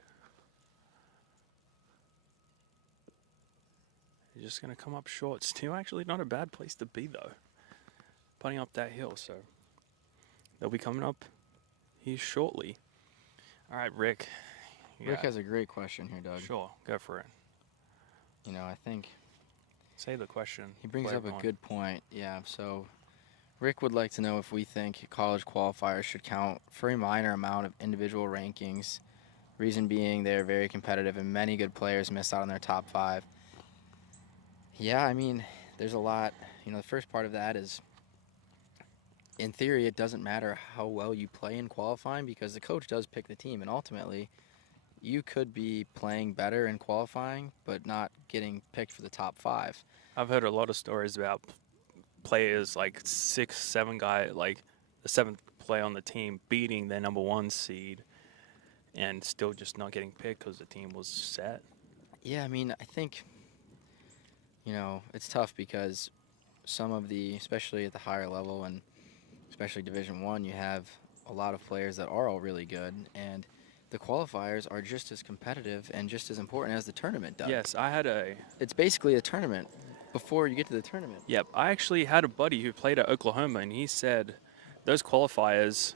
He's just going to come up short. Still actually not a bad place to be, though. Putting up that hill, so they'll be coming up here shortly. All right, Rick. Rick has a great question here, Doug. Sure, go for it. You know, I think Say the question. he brings Play up it a on. good point. Yeah, so Rick would like to know if we think college qualifiers should count for a minor amount of individual rankings. Reason being, they're very competitive and many good players miss out on their top 5. Yeah, I mean, there's a lot. You know, the first part of that is, in theory, it doesn't matter how well you play in qualifying because the coach does pick the team, and ultimately, you could be playing better in qualifying but not getting picked for the top 5. I've heard a lot of stories about players like 6, 7 guy, like the 7th player on the team beating their number 1 seed and still just not getting picked because the team was set. Yeah, I mean, I think, you know, it's tough because some of the, especially at the higher level and especially Division I, you have a lot of players that are all really good, and the qualifiers are just as competitive and just as important as the tournament does. Yes, It's basically a tournament before you get to the tournament. Yep, I actually had a buddy who played at Oklahoma, and he said those qualifiers,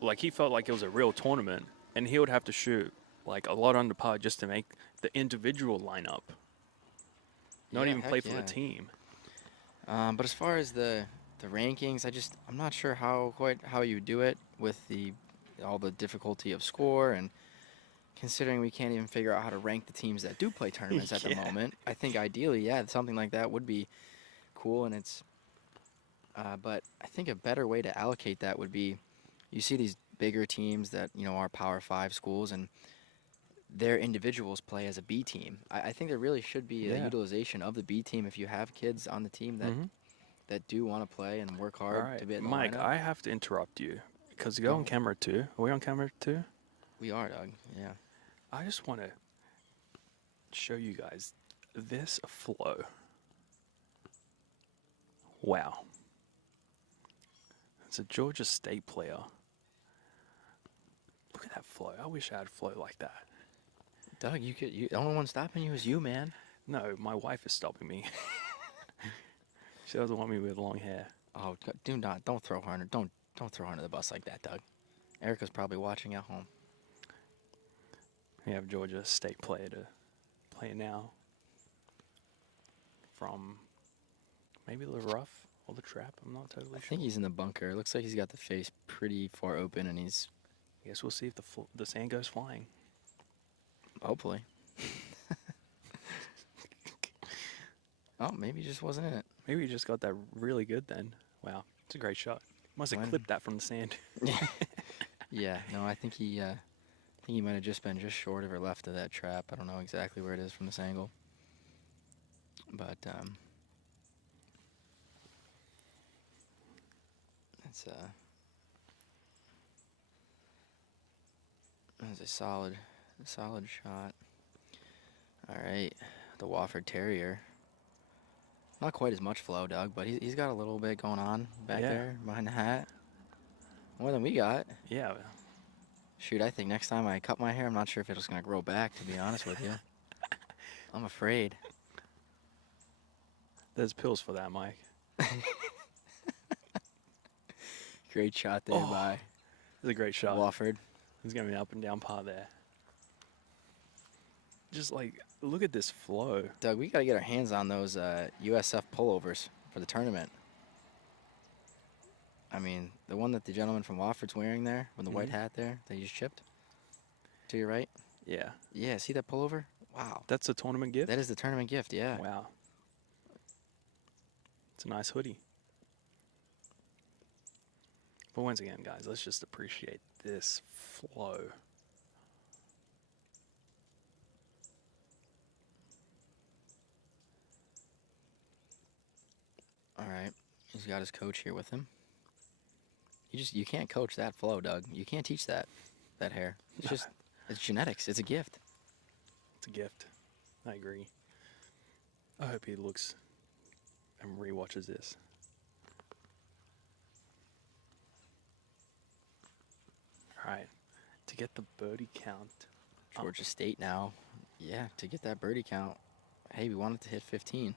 like he felt like it was a real tournament, and he would have to shoot like a lot under par just to make the individual lineup. Not Yeah, even heck play for yeah. the team. But as far as the rankings, I'm not sure quite how you do it with all the difficulty of score, and considering we can't even figure out how to rank the teams that do play tournaments at the Yeah. moment. I think ideally, yeah, something like that would be cool, and it's. But I think a better way to allocate that would be, you see these bigger teams that are Power 5 schools, and their individuals play as a B team. I think there really should be a Yeah. utilization of the B team if you have kids on the team that do want to play and work hard All right, to be in the Mike, lineup. I have to interrupt you because you're on camera too. Are we on camera too? We are, Doug. Yeah. I just want to show you guys this flow. Wow. It's a Georgia State player. Look at that flow. I wish I had flow like that. Doug, the only one stopping you is you, man. No, my wife is stopping me. She doesn't want me with long hair. Oh, don't throw her under. Don't Don't throw her under the bus like that, Doug. Erica's probably watching at home. We have Georgia State player to play now. From maybe the rough or the trap. I'm not totally I sure. think he's in the bunker. It looks like he's got the face pretty far open, and he's Guess we'll see if the sand goes flying. hopefully. Oh, maybe he just wasn't in it. Maybe he just got that really good then. Wow, it's a great shot. Must have When- clipped that from the sand. Yeah, no, I think he might have just been just short of or left of that trap. I don't know exactly where it is from this angle. But it's that's a solid shot. All right, the Wofford Terrier. Not quite as much flow, Doug, but he's got a little bit going on back Yeah. there behind the hat. More than we got. Yeah. Shoot, I think next time I cut my hair, I'm not sure if it's going to grow back, to be honest with you. I'm afraid. There's pills for that, Mike. Great shot there Oh, by It's a great shot. Wofford. There's going to be an up and down par there. Just like, look at this flow. Doug, we got to get our hands on those USF pullovers for the tournament. I mean, the one that the gentleman from Wofford's wearing there, with the white Mhm. hat there, that you just chipped. To your right. Yeah. Yeah, see that pullover? Wow. That's a tournament gift? That is the tournament gift, yeah. Wow. It's a nice hoodie. But once again, guys, let's just appreciate this flow. All right. He's got his coach here with him. You can't coach that flow, Doug. You can't teach that hair. It's No. just it's genetics. It's a gift. It's a gift. I agree. I hope he looks and rewatches this. All right. To get the birdie count. Georgia State now. Yeah, to get that birdie count. Hey, we wanted to hit 15.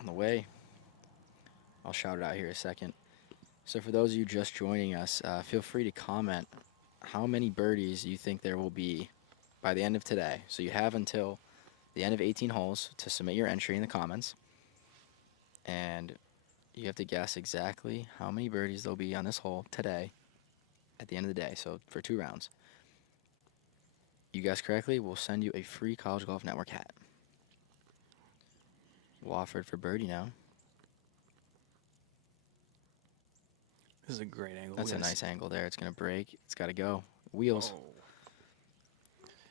On the way. I'll shout it out here in a second. So for those of you just joining us, feel free to comment how many birdies you think there will be by the end of today. So you have until the end of 18 holes to submit your entry in the comments. And you have to guess exactly how many birdies there'll be on this hole today at the end of the day. So for 2 rounds. You guess correctly, we'll send you a free College Golf Network hat. Wofford for birdie now. This is a great angle. That's a Look at nice angle there. It's going to break. It's got to go. Wheels. Oh.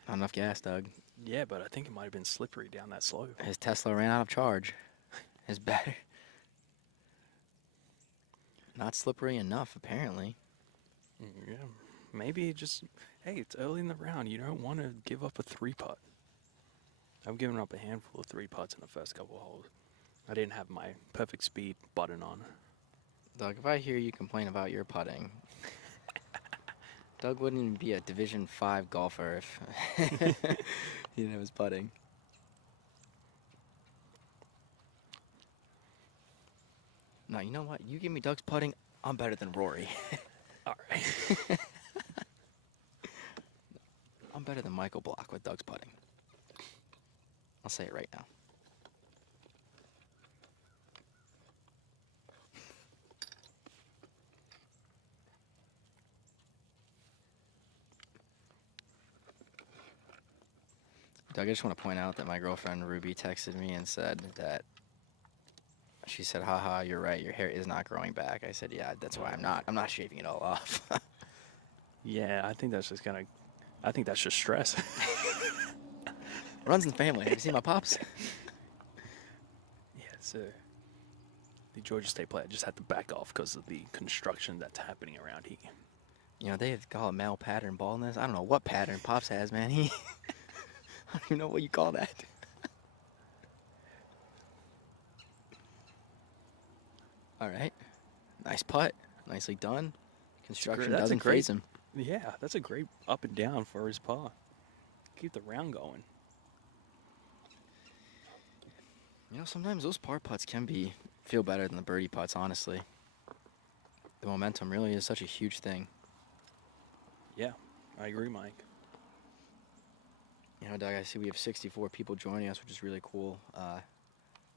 Not enough gas, Doug. Yeah, but I think it might have been slippery down that slope. His Tesla ran out of charge. His battery. Not slippery enough, apparently. Yeah, maybe just, hey, it's early in the round. You don't want to give up a 3-putt. I've given up a handful of 3-putts in the first couple of holes. I didn't have my perfect speed button on. Doug, if I hear you complain about your putting, Doug wouldn't even be a Division 5 golfer if he didn't have his putting. No, you know what? You give me Doug's putting, I'm better than Rory. All right. I'm better than Michael Block with Doug's putting. I'll say it right now. Doug, I just want to point out that my girlfriend Ruby texted me and said that she said, haha, you're right, your hair is not growing back. I said, yeah, that's why I'm not shaving it all off. Yeah, I think that's just stress. Runs in the family. Have you seen my pops? Yeah, so the Georgia State player just had to back off because of the construction that's happening around here. You know, they call it male pattern baldness. I don't know what pattern Pops has, man. I don't even know what you call that. All right. Nice putt. Nicely done. Construction that's a doesn't great- phase him. Yeah, that's a great up and down for his par. Keep the round going. You know, sometimes those par putts can feel better than the birdie putts, honestly. the momentum really is such a huge thing. Yeah, I agree, Mike. You know, Doug, I see we have 64 people joining us, which is really cool.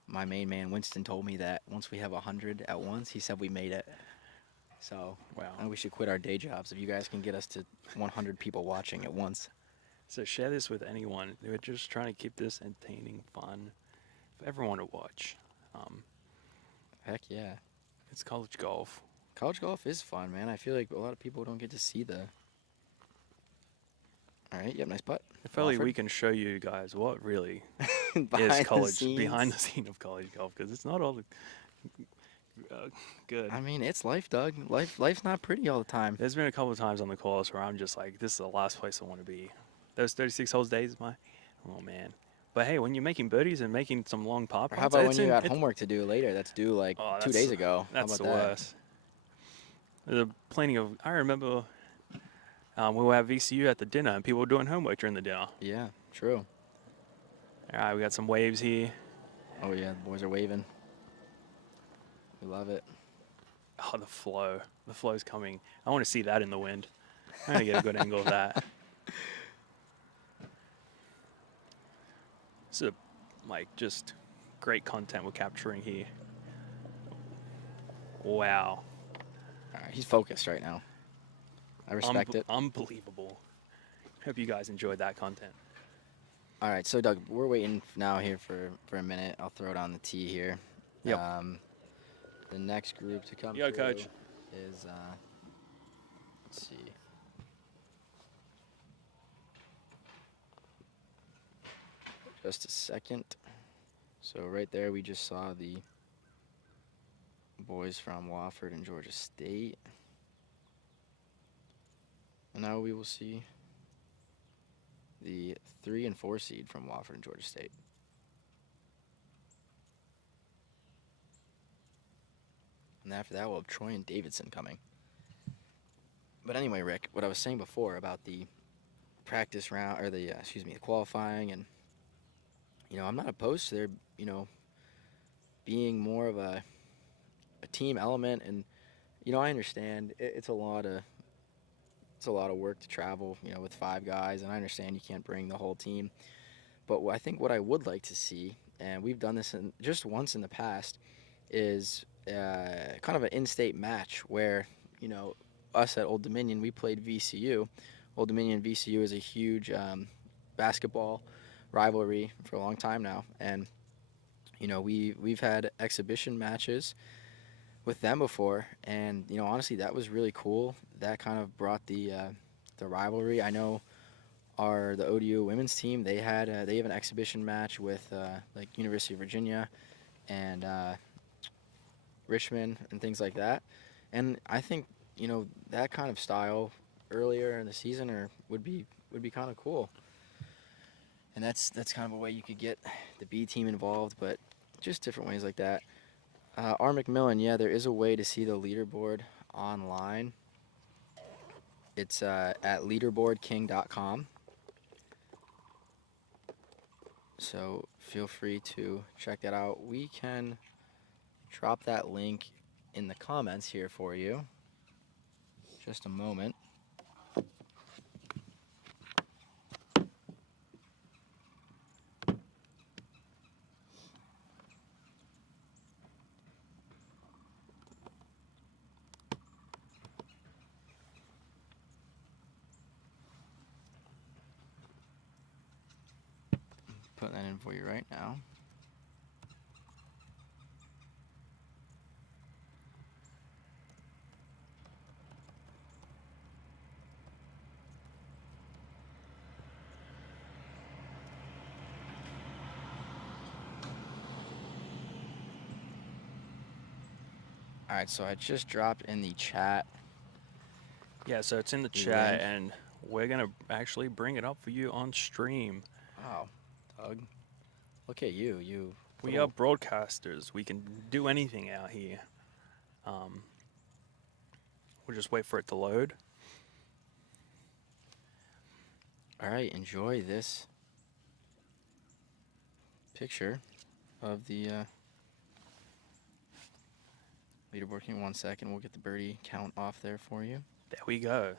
My main man, Winston, told me that once we have 100 at once, he said we made it. So Wow. we should quit our day jobs if you guys can get us to 100 people watching at once. So share this with anyone. We're just trying to keep this entertaining, fun, for everyone to watch. Heck yeah. It's college golf. College golf is fun, man. I feel like a lot of people don't get to see the... All right, yep, nice putt. If only Wofford. we can show you guys what really Behind is the college, scenes. behind the scene of college golf, because it's not all good. I mean, it's life, Doug. Life's not pretty all the time. There's been a couple of times on the course where I'm just like, this is the last place I want to be. Those 36 holes days, oh man. But hey, when you're making birdies and making some long par Or putts, how about when you got homework to do later? That's due like 2 days ago. That's how the about that? worst. There's plenty of. I remember we were at VCU at the dinner and people were doing homework during the dinner. Yeah, true. All right, we got some waves here. Oh yeah, the boys are waving. We love it. Oh, the flow. The flow's coming. I want to see that in the wind. I'm going to get a good angle of that. So, like, just great content we're capturing here. Wow. All right, he's focused right now. I respect it. Unbelievable. Hope you guys enjoyed that content. All right, so Doug, we're waiting now here for a minute. I'll throw it on the tee here. Yep. The next group to come Yo, through Coach. is, let's see. Just a second. So right there, we just saw the boys from Wofford and Georgia State. And now we will see the 3 and 4 seed from Wofford and Georgia State. And after that, we'll have Troy and Davidson coming. But anyway, Rick, what I was saying before about the practice round, or the qualifying, and I'm not opposed to there, being more of a team element, and I understand it's a lot of work to travel, with 5 guys, and I understand you can't bring the whole team. But I think what I would like to see, and we've done this just once in the past, is kind of an in-state match where, us at Old Dominion, we played VCU. Old Dominion and VCU is a huge basketball rivalry for a long time now, and we've had exhibition matches with them before, and honestly, that was really cool. That kind of brought the rivalry. I know the ODU women's team, they have an exhibition match with like University of Virginia and Richmond and things like that, and I think that kind of style earlier in the season would be kind of cool. And that's kind of a way you could get the B team involved, but just different ways like that. R. McMillan, yeah, there is a way to see the leaderboard online. It's at leaderboardking.com. So feel free to check that out. We can drop that link in the comments here for you. Just a moment. Putting that in for you right now. All right, so I just dropped in the chat. Yeah, so it's in the The chat, link. and we're going to actually bring it up for you on stream. Wow, Doug. Look at you. We are broadcasters. We can do anything out here. We'll just wait for it to load. All right, enjoy this picture of the Leaderboard King, 1 second. We'll get the birdie count off there for you. There we go.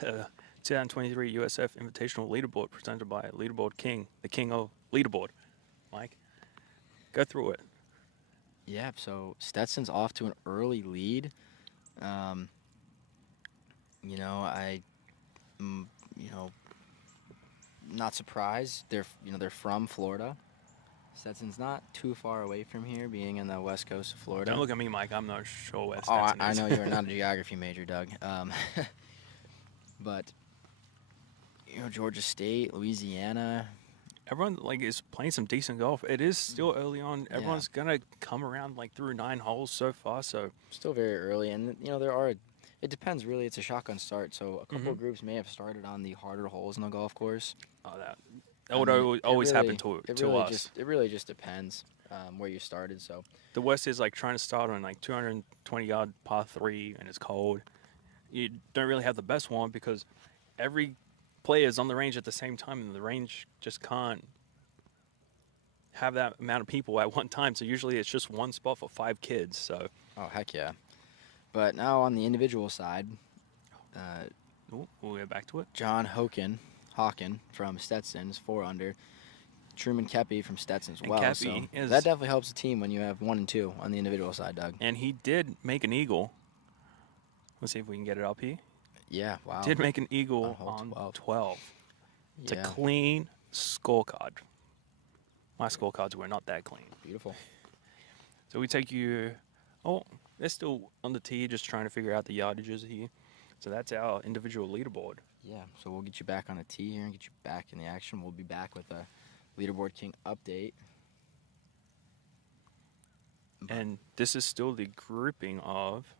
2023 USF Invitational Leaderboard presented by Leaderboard King, the king of leaderboard. Mike, go through it. Yeah, so Stetson's off to an early lead. You know, you know, not surprised. They're from Florida. Stetson's not too far away from here, being in the west coast of Florida. Don't look at me, Mike. I'm not sure where Oh, Stetson I is. know you're not a geography major, Doug. But Georgia State, Louisiana. Everyone is playing some decent golf. It is still early on. Everyone's gonna come around through 9 holes so far. So Still very early, and it depends really. It's a shotgun start, so a couple of groups may have started on the harder holes in the golf course. that would always happen to us. It really just depends where you started. So The West is trying to start on 220-yard par 3, and it's cold. You don't really have the best one because every player is on the range at the same time, and the range just can't have that amount of people at one time. So usually it's just one spot for 5 kids. So oh heck yeah! But now on the individual side, we'll get back to it. John Hawken from Stetson is 4 under. Truman Kepi from Stetson as And well. Kepi So is- that definitely helps the team when you have 1 and 2 on the individual side, Doug. And he did make an eagle. Let's see if we can get it up here. Yeah, wow. Did make an eagle On hole on 12. It's a Yeah, clean scorecard. My scorecards were not that clean. beautiful. So we take you. Oh, they're still on the tee, just trying to figure out the yardages here. So that's our individual leaderboard. Yeah, so we'll get you back on a tee here and get you back in the action. We'll be back with a Leaderboard King update. And this is still the grouping of.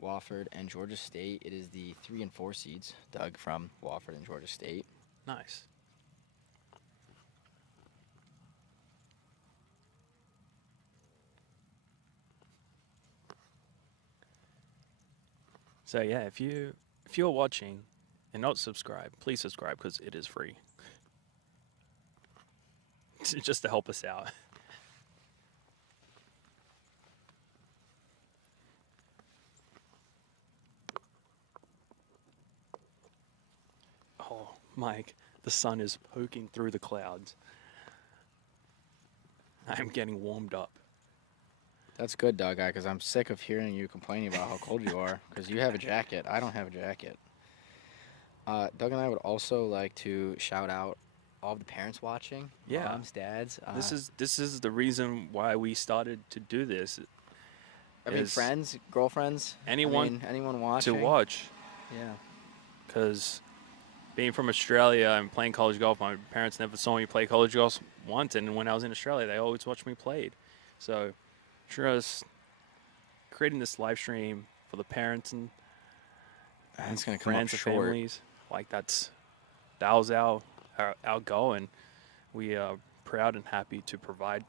Wofford and Georgia State. It is the 3 and 4 seeds, Doug, from Wofford and Georgia State. Nice. So yeah, if you're watching and not subscribed, please subscribe because it is free. Just to help us out. Oh, Mike, the sun is poking through the clouds. I'm getting warmed up. That's good, Doug, because I'm sick of hearing you complaining about how cold you are, because you have a jacket. I don't have a jacket. Doug and I would also like to shout out all of the parents watching. Yeah. Moms, dads. This is the reason why we started to do this. Friends, girlfriends. Anyone anyone watching. To watch. Yeah. Because being from Australia and playing college golf, my parents never saw me play college golf once, and when I was in Australia, they always watched me play. So, just creating this live stream for the parents and It's going to come up friends and short. families, that was our goal, and we are proud and happy to provide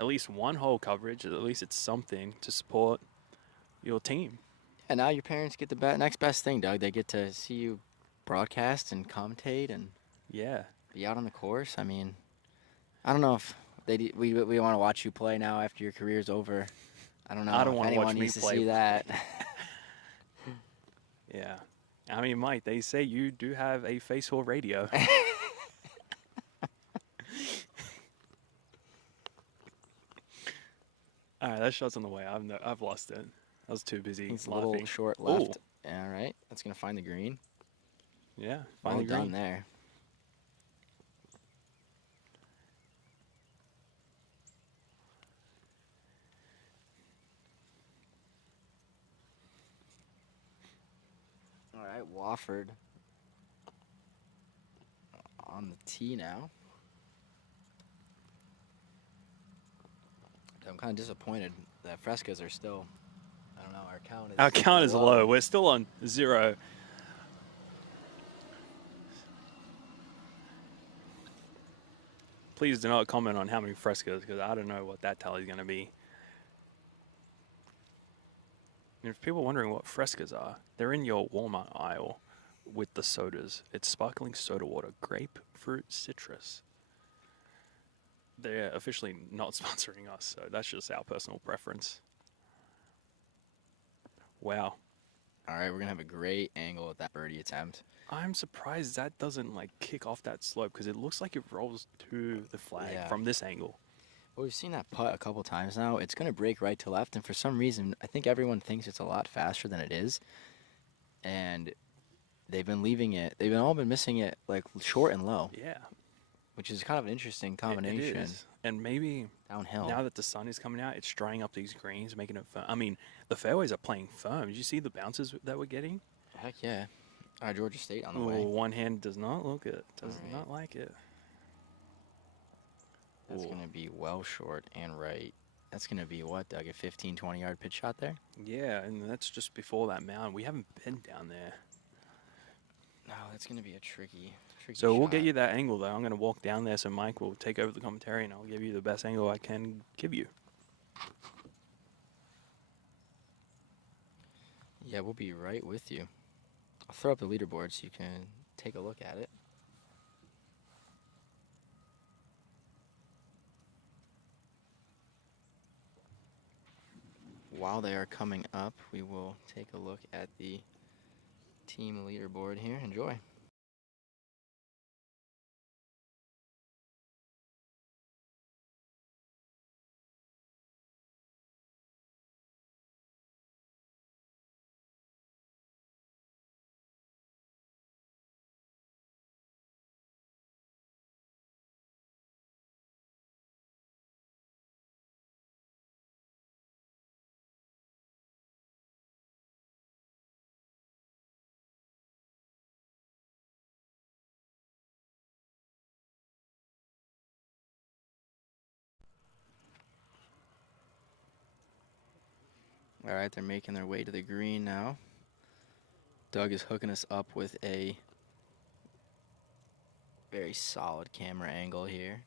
at least one hole coverage. At least it's something to support your team. And now your parents get the next best thing, Doug. They get to see you broadcast and commentate and Yeah. be out on the course. I mean, I don't know if we want to watch you play now after your career's over. I don't know. I don't if wanna anyone watch me needs to play. see that. Yeah. I mean, Mike, they say you do have a face for radio. All right, that shot's on the way. I've lost it. I was too busy It's a laughing. little short left. All right, that's gonna find the green. Yeah, Well finally done there. All right, Wofford on the tee now. I'm kind of disappointed that Frescas are still. I don't know. Our count is low. We're still on 0. Please do not comment on how many frescoes, because I don't know what that tally is going to be. And if people are wondering what frescoes are, they're in your Walmart aisle with the sodas. It's sparkling soda water, grapefruit citrus. They're officially not sponsoring us, so that's just our personal preference. Wow. All right, we're gonna have a great angle at that birdie attempt. I'm surprised that doesn't like kick off that slope because it looks like it rolls to the flag Yeah. from this angle. Well, we've seen that putt a couple times now. It's gonna break right to left, and for some reason, I think everyone thinks it's a lot faster than it is. And they've been leaving it. They've all been missing it like short and low, Yeah, which is kind of an interesting it combination. is. And maybe Downhill. now that the sun is coming out, it's drying up these greens, making it firm. I mean, the fairways are playing firm. Did you see the bounces that we're getting? Heck yeah. Georgia State on the Oh, way. one hand does not look it. Does All right. not like it. That's Ooh. going to be well short and right. That's going to be what, Doug? A 15, 20-yard pitch shot there? Yeah, and that's just before that mound. We haven't been down there. No, that's going to be a tricky So we'll shot. get you that angle, though. I'm going to walk down there so Mike will take over the commentary, and I'll give you the best angle I can give you. Yeah, we'll be right with you. I'll throw up the leaderboard so you can take a look at it. While they are coming up, we will take a look at the team leaderboard here. Enjoy. All right, they're making their way to the green now. Doug is hooking us up with a very solid camera angle here.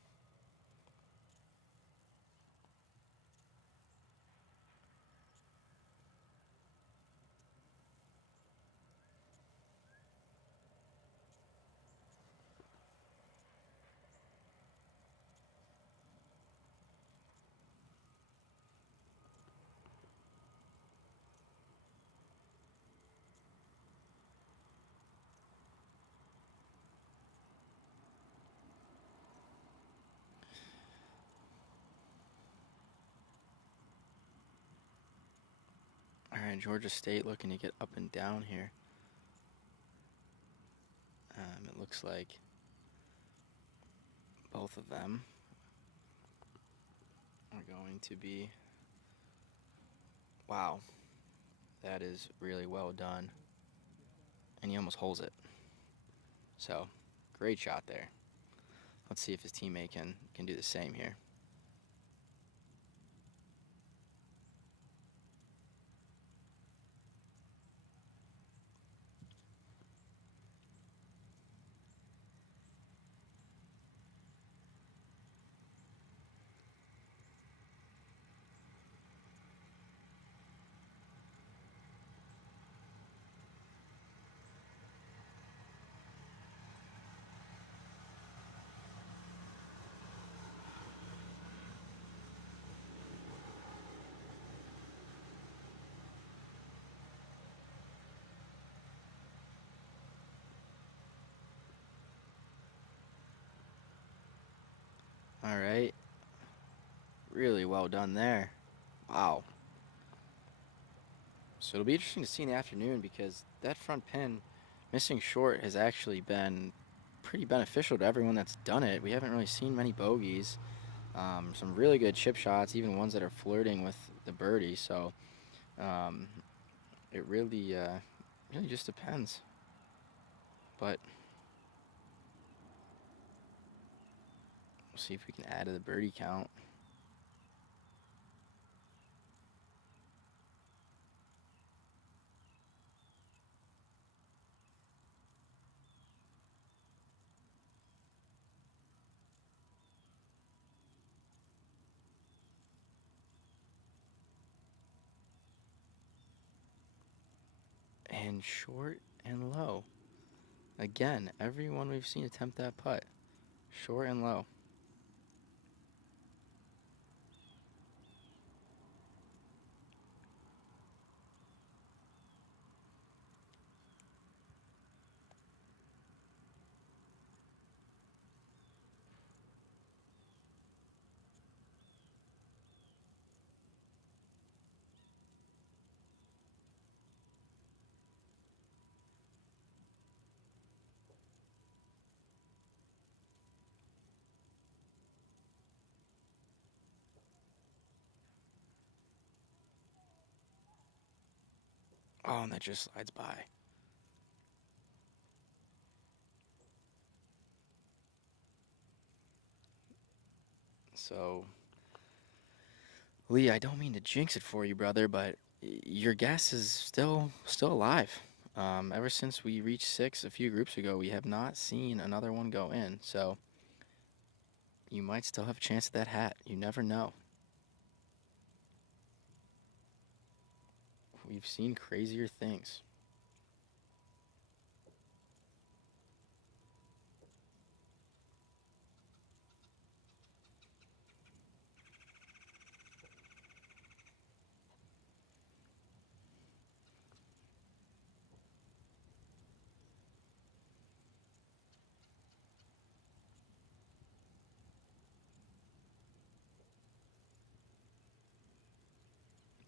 All right, Georgia State looking to get up and down here. It looks like both of them are going to be... Wow, that is really well done. And he almost holds it. So, great shot there. Let's see if his teammate can do the same here. All right. Really well done there. Wow. So it'll be interesting to see in the afternoon because that front pin missing short has actually been pretty beneficial to everyone that's done it. We haven't really seen many bogeys. Some really good chip shots, even ones that are flirting with the birdie. So it really just depends. But we'll see if we can add to the birdie count. And short and low. Again, everyone we've seen attempt that putt. Short and low. Oh, and that just slides by. So, Lee, I don't mean to jinx it for you, brother, but your guess is still alive. Ever since we reached 6 a few groups ago, we have not seen another one go in. So, you might still have a chance at that hat. You never know. We've seen crazier things.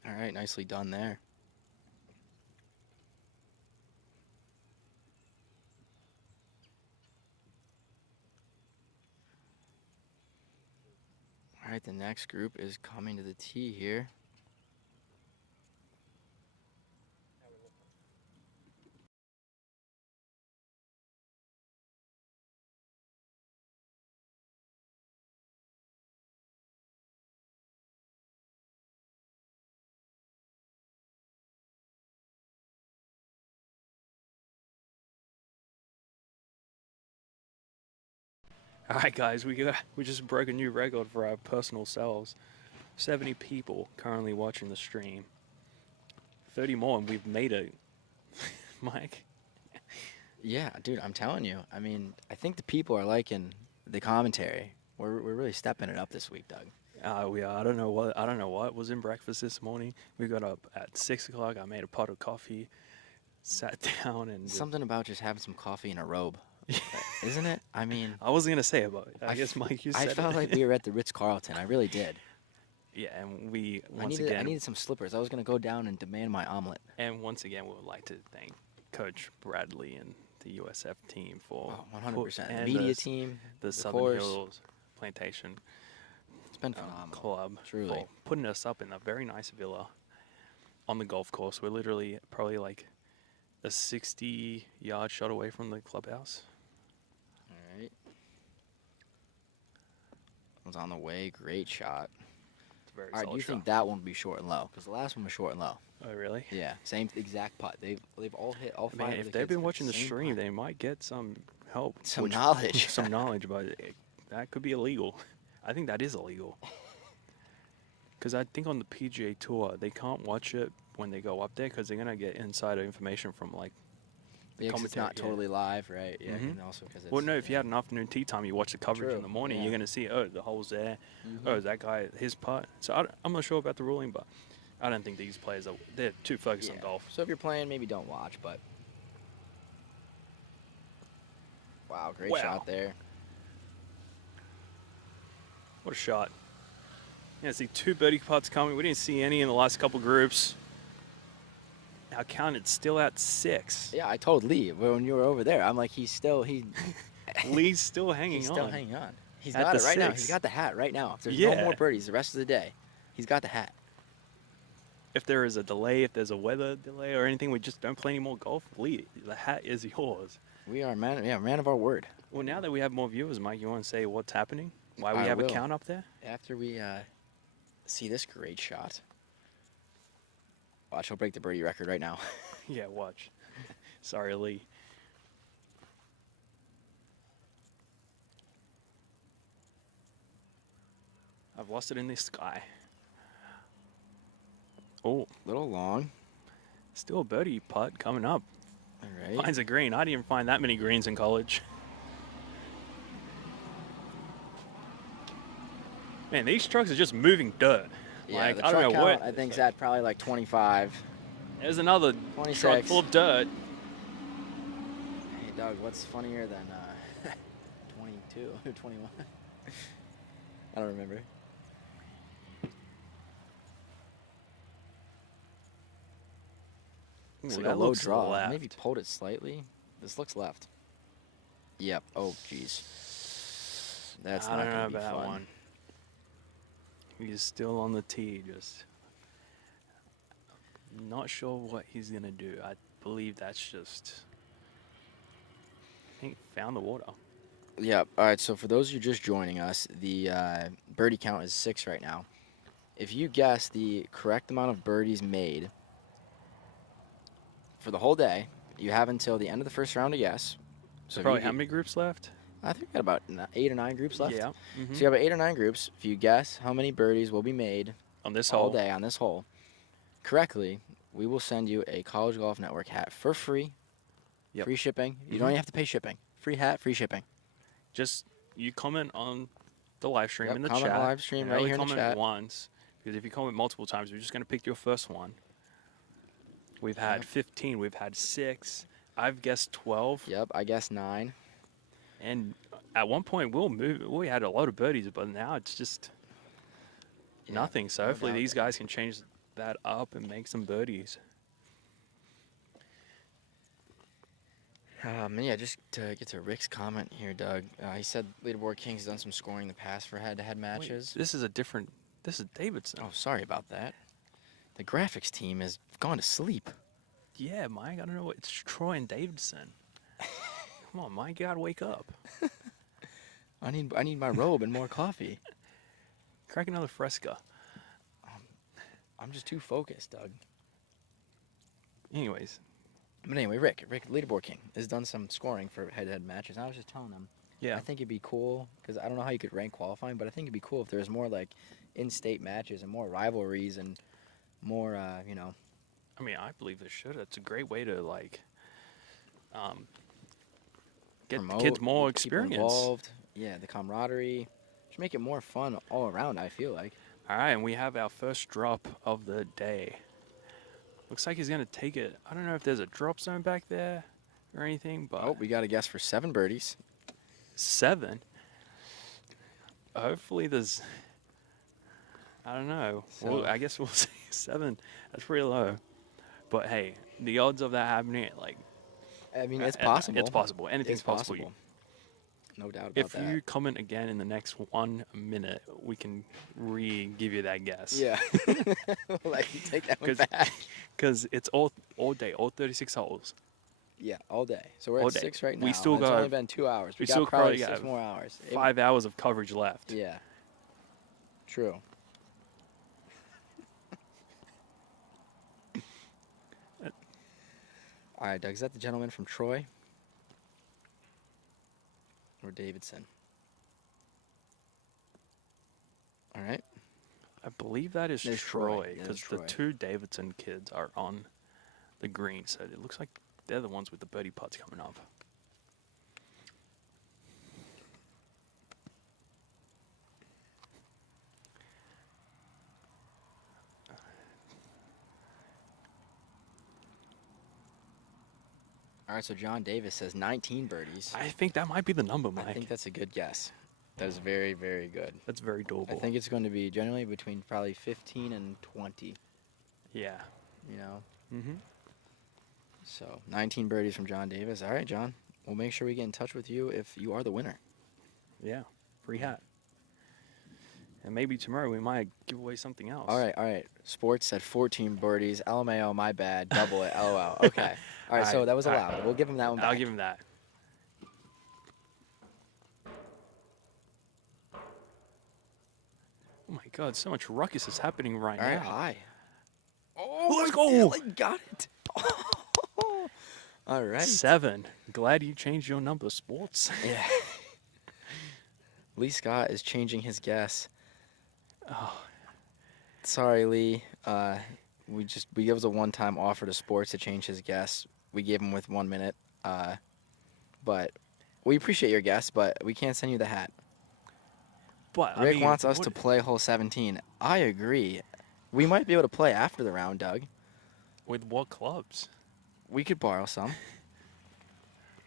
All right, nicely done there. All right, the next group is coming to the tee here. All right, guys, we just broke a new record for our personal selves. 70 people currently watching the stream. 30 more, and we've made it. Mike. Yeah, dude, I'm telling you. I mean, I think the people are liking the commentary. We're really stepping it up this week, Doug. We are. I don't know what was in breakfast this morning. We got up at 6 o'clock. I made a pot of coffee, sat down, and Something about just having some coffee in a robe, isn't it? I mean, I wasn't gonna say about it. I guess Mike, you said I felt it. like we were at the Ritz-Carlton. I really did. Yeah, and we I needed some slippers. I was gonna go down and demand my omelet. and once again, we would like to thank Coach Bradley and the USF team for Oh, 100%. The and media team, the of Southern course. Hills Plantation It's been phenomenal. Club Truly. for putting us up in a very nice villa on the golf course. We're literally probably like a 60-yard shot away from the clubhouse. All right. Was on the way. Great shot. It's a very All right, do solid you shot. think that one will be short and low? Because the last one was short and low. Oh, really? Yeah, same exact putt. They've all hit all 5 Man, of if the they've kids been hit watching the same stream, putt. they might get some help. Some knowledge. Some knowledge, but that could be illegal. I think that is illegal. Because I think on the PGA Tour, they can't watch it when they go up there because they're going to get insider information from, like, the Yeah, 'cause it's commentary. not totally live, right? Yeah, Mhm. and also because it's... Well, no, if you had an afternoon tea time, you watch the coverage True, in the morning, yeah. you're going to see, oh, the hole's there. Mhm. Oh, that guy, his putt. So I'm not sure about the ruling, but I don't think these players they're too focused on Yeah. golf. So if you're playing, maybe don't watch, but... Wow, great Wow. shot there. What a shot. Yeah, see 2 birdie putts coming. We didn't see any in the last couple groups. Now counted still at 6. Yeah, I told Lee when you were over there. I'm like, Lee's still hanging he's on. still hanging on. He's At got the it right now. 6. He's got the hat right now. If there's Yeah. no more birdies the rest of the day, he's got the hat. If there is a delay, if there's a weather delay or anything, we just don't play any more golf. Lee, the hat is yours. We are man of our word. Well, now that we have more viewers, Mike, you want to say what's happening? Why we I have will. a count up there? After we see this great shot. Watch, he'll break the birdie record right now. Yeah, watch. Sorry, Lee. I've lost it in the sky. Oh, Little long. still a birdie putt coming up. All right. Finds a green. I didn't even find that many greens in college. Man, these trucks are just moving dirt. Yeah, Like, the I don't truck know count, what. I think, is at probably like 25. There's another 26. truck full of dirt. Hey, Doug, what's funnier than 22 or 21? I don't remember. It's Ooh, like a that low looks draw. left. Maybe pulled it slightly. This looks left. Yep. Oh, jeez. That's I not don't know going to be about that fun. one. He's still on the tee, just Not sure what he's going to do. I believe that's just. I think found the water. Yeah. All right. So for those of you just joining us, the birdie count is 6 right now. If you guess the correct amount of birdies made for the whole day, you have until the end of the first round to guess. So if Probably you how many groups left? I think we got about 8 or 9 groups left. Yeah. So you have about 8 or 9 groups. If you guess how many birdies will be made On this all hole. day on this hole correctly, we will send you a College Golf Network hat for free. Yep. Free shipping. You don't even have to pay shipping. Free hat, free shipping. Just you comment on the live stream in the comment chat. on the live stream and right only here in the comment chat. once, because if you comment multiple times, we're just going to pick your first one. We've had 15. We've had 6. I've guessed 12. Yep, I guess 9. And at one point, we had a lot of birdies, but now it's just nothing. So no hopefully doubt. these guys can change that up and make some birdies. And yeah, just to get to Rick's comment here, Doug. He said Leaderboard King's done some scoring in the past for head-to-head matches. Wait, this is Davidson. Oh, sorry about that. The graphics team has gone to sleep. Yeah, Mike, I don't know. It's Troy and Davidson. Come on, Mike, you gotta wake up. I need my robe and more coffee. Crack another Fresca. I'm just too focused, Doug. Anyways, But anyway, Rick, Leaderboard King, has done some scoring for head-to-head matches. I was just telling him, yeah. I think it'd be cool, because I don't know how you could rank qualifying, but I think it'd be cool if there's more, like, in-state matches and more rivalries and more, you know. I mean, I believe there should. It's a great way to, like, get the kids more keep experience. involved. Yeah, the camaraderie. Should make it more fun all around, I feel like. All right, and we have our first drop of the day. Looks like he's going to take it. I don't know if there's a drop zone back there or anything, but... Oh, we got a guess for 7 birdies. 7? Hopefully there's... I don't know. So- I guess we'll see 7. That's pretty low. But, hey, the odds of that happening, like... I mean, it's possible. It's possible. Anything's It's possible. No doubt about If that. you comment again in the next 1 minute, we can give you that guess. Yeah. Like, you take that one back. Because it's all day, all 36 holes. Yeah, all day. So we're All at day. 6 right now. We still It's got- only been 2 hours. We we still got probably probably 6 got more hours. 5 hours of coverage left. Yeah. True. All right, Doug, is that the gentleman from Troy? Or Davidson? All right. I believe that is There's Troy. Troy, Yeah, there's because the Troy. 2 Davidson kids are on the green, so it looks like they're the ones with the birdie putts coming up. All right, so John Davis says 19 birdies. I think that might be the number, Mike. I think that's a good guess. That is very, very good. That's very doable. I think it's going to be generally between probably 15 and 20, Yeah. you know. Mm-hmm. So 19 birdies from John Davis. All right, John. We'll make sure we get in touch with you if you are the winner. Yeah. Free hat. And maybe tomorrow we might give away something else. All right. Sports said 14 birdies. LMAO, my bad. Double it. LOL. Okay. All right, so that was all right. allowed. We'll give him that one back. I'll give him that. Oh my God! So much ruckus is happening right All right, now. high. Oh, Let's I go. finally got it. All right. 7. Glad you changed your number, sports. Yeah. Lee Scott is changing his guess. Oh, Sorry, Lee. We gave us a one-time offer to Sports to change his guess. We gave him with 1 minute. But we appreciate your guess, but we can't send you the hat. but I Rick mean, wants us what- to play hole 17. I agree. We might be able to play after the round, Doug. with what clubs? We could borrow some.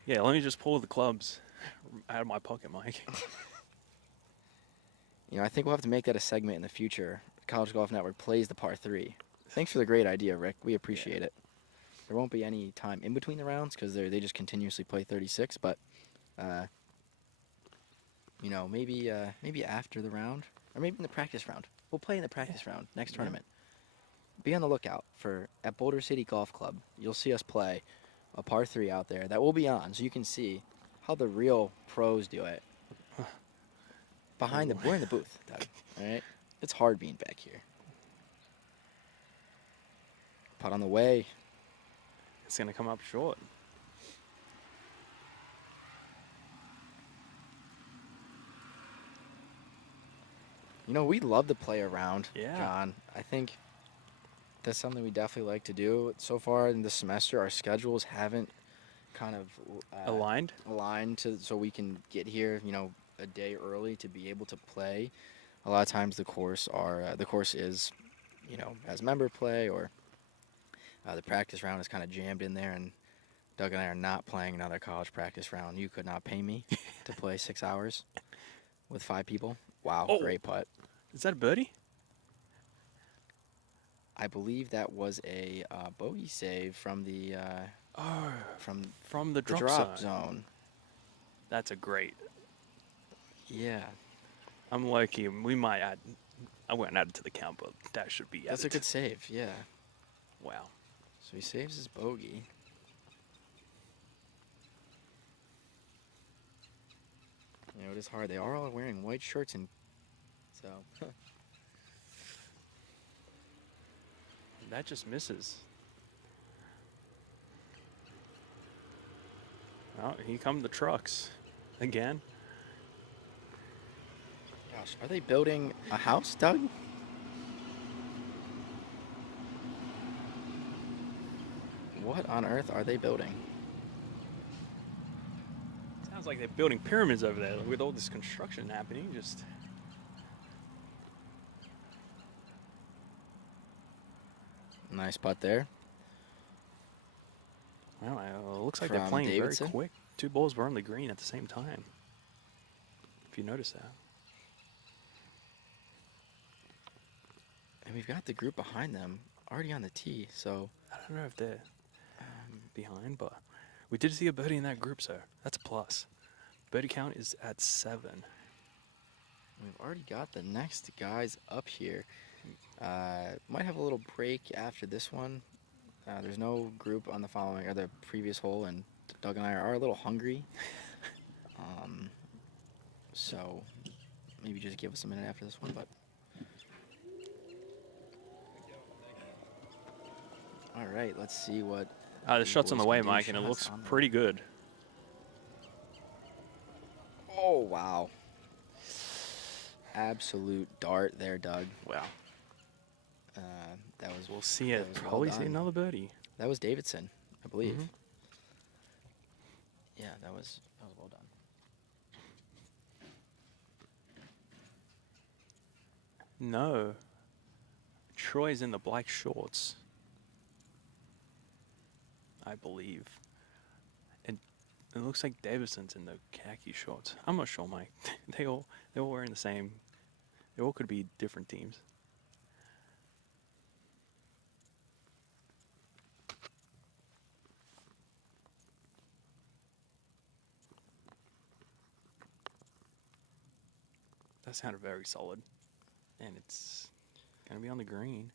Yeah, let me just pull the clubs out of my pocket, Mike. You know, I think we'll have to make that a segment in the future. College Golf Network plays the par 3. Thanks for the great idea, Rick. We appreciate it. There won't be any time in between the rounds because they just continuously play 36. But, you know, maybe after the round or maybe in the practice round. We'll play in the practice round next tournament. be on the lookout for at Boulder City Golf Club. You'll see us play a par 3 out there that will be on, so you can see how the real pros do it. We're in the booth, Doug. All right, it's hard being back here. Putt on the way. It's going to come up short. You know, we love to play around, Yeah. John. I think that's something we definitely like to do. So far in this semester, our schedules haven't kind of Aligned? so we can get here, a day early to be able to play. A lot of times the course is, as member play, or the practice round is kind of jammed in there, and Doug and I are not playing another college practice round. You could not pay me to play 6 hours with 5 people. Wow, Oh. great putt. Is that a birdie? I believe that was a bogey save from the From the drop, drop zone. zone. That's a great. Yeah, I'm lucky. We might add. I wouldn't add it to the count, but that should be added. that's a good save. Yeah. Wow. So he saves his bogey. It is hard. They are all wearing white shirts, and so That just misses. Oh, here come the trucks again. gosh, are they building a house, Doug? What on earth are they building? Sounds like they're building pyramids over there with all this construction happening. Just Nice putt there. well, it looks like they're From playing Davidson? very quick. 2 balls were on the green at the same time. If you notice that. And we've got the group behind them already on the tee, so I don't know if they're behind, but we did see a birdie in that group, so that's a plus. Birdie count is at 7. we've already got the next guys up here. Might have a little break after this one. There's no group on the previous hole, and Doug and I are a little hungry. So maybe just give us a minute after this one, but. All right, let's see what. The shot's on the boys way, can do. Mike, and it Shots looks on the pretty good. Oh, wow. Absolute dart there, Doug. Wow. That was. We'll see it. that was well Probably see done. another birdie. That was Davidson, I believe. Mhm. Yeah, that was well done. No. Troy's in the black shorts, I believe. And it looks like Davidson's in the khaki shorts. I'm not sure, Mike. They're all wearing the same. They all could be different teams. That sounded very solid. And it's going to be on the green.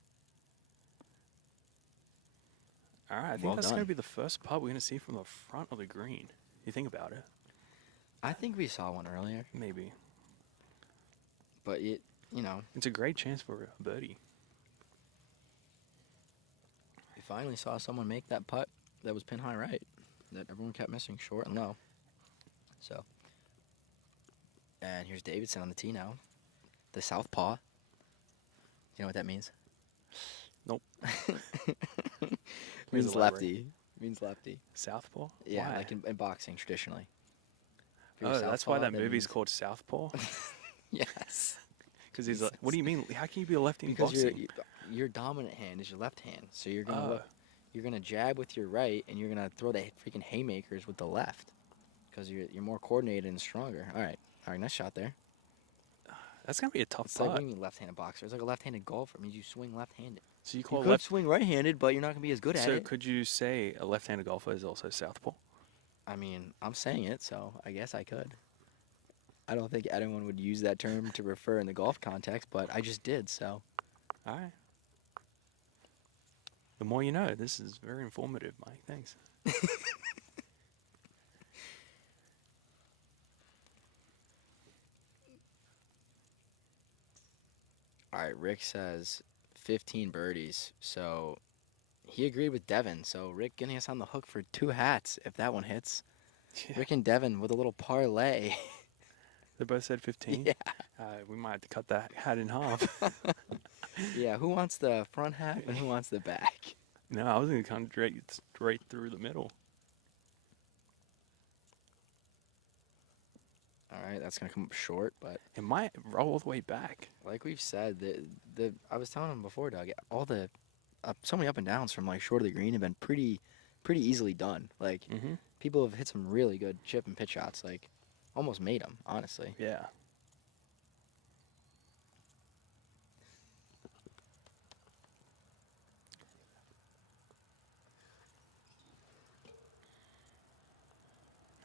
All right, I think Well that's going to done. be the first putt we're going to see from the front of the green. You think about it? I think we saw one earlier, Maybe. but It's a great chance for a birdie. we finally saw someone make that putt that was pin high right, that everyone kept missing short and low. So, and here's Davidson on the tee now, the southpaw. Do you know what that means? Nope. Means Please elaborate. lefty. Means lefty. Southpaw? Yeah, Why? like in boxing traditionally. If you're Oh, a that's why southpaw, that movie's means- called Southpaw? Yes. Because he's like, what do you mean? How can you be a lefty in Because boxing? your dominant hand is your left hand, so you're Oh. gonna jab with your right, and you're gonna throw the freaking haymakers with the left, because you're more coordinated and stronger. All right, nice shot there. That's going to be a tough It's like, what putt. do you mean left-handed boxer? It's like a left-handed golfer. It means you swing left-handed. So you You call could left. swing right-handed, but you're not gonna be as good at So it. could you say a left-handed golfer is also Southpaw? I mean, I'm saying it, so I guess I could. I don't think anyone would use that term to refer in the golf context, but I just did, so. All right. The more you know. This is very informative, Mike. Thanks. All right, Rick says 15 birdies. So he agreed with Devin. So Rick getting us on the hook for 2 hats if that one hits. Yeah. Rick and Devin with a little parlay. They both said 15. Yeah. We might have to cut that hat in half. Yeah, who wants the front half and who wants the back? No, I was going to come straight through the middle. All right, that's going to come up short, but It might roll all the way back. like we've said, the I was telling him before, Doug, all the so many up and downs from like short of the green have been pretty easily done. Like Mm-hmm. people have hit some really good chip and pitch shots, like almost made them, honestly. Yeah.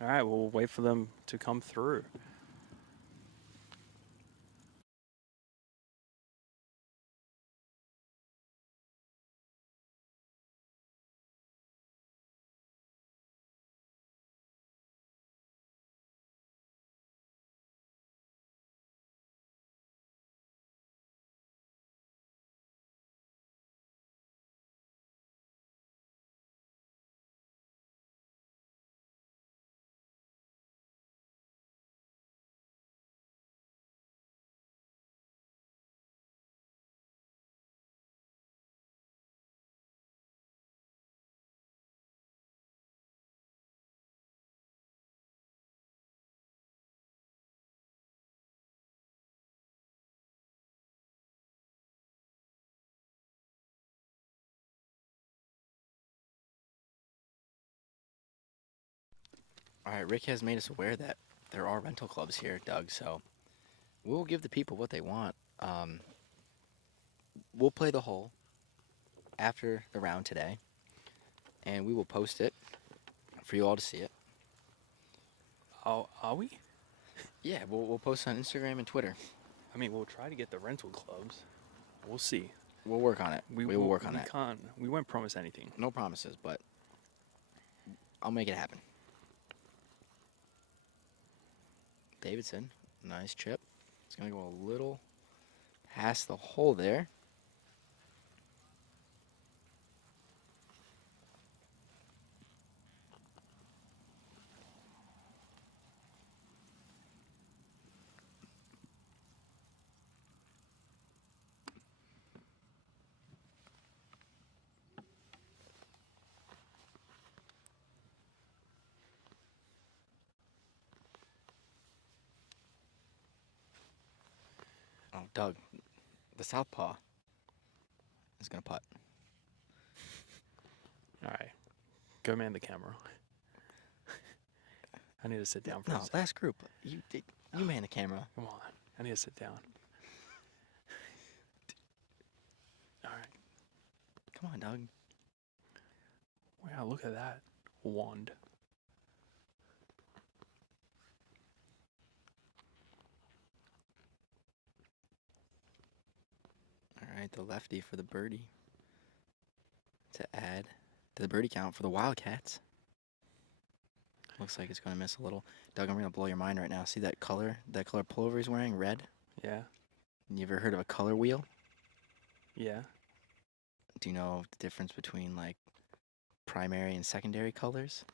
All right, we'll wait for them to come through. All right, Rick has made us aware that there are rental clubs here, Doug. So we'll give the people what they want. We'll play the hole after the round today, and we will post it for you all to see it. Oh, are we? Yeah, we'll post on Instagram and Twitter. I mean, we'll try to get the rental clubs. We'll see. We'll work on it. We will work on that. We won't promise anything. No promises, but I'll make it happen. Davidson, nice chip. It's going to go a little past the hole there. Oh, Doug, the southpaw is going to putt. All right. Go man the camera. I need to sit down for a No, second. last group. You man the camera. Come on. I need to sit down. All right. Come on, Doug. Wow, look at that wand. All right, the lefty for the birdie to add to the birdie count for the Wildcats. Looks like it's going to miss a little. Doug, I'm going to blow your mind right now. See that color pullover he's wearing, red? Yeah. You ever heard of a color wheel? Yeah. Do you know the difference between like primary and secondary colors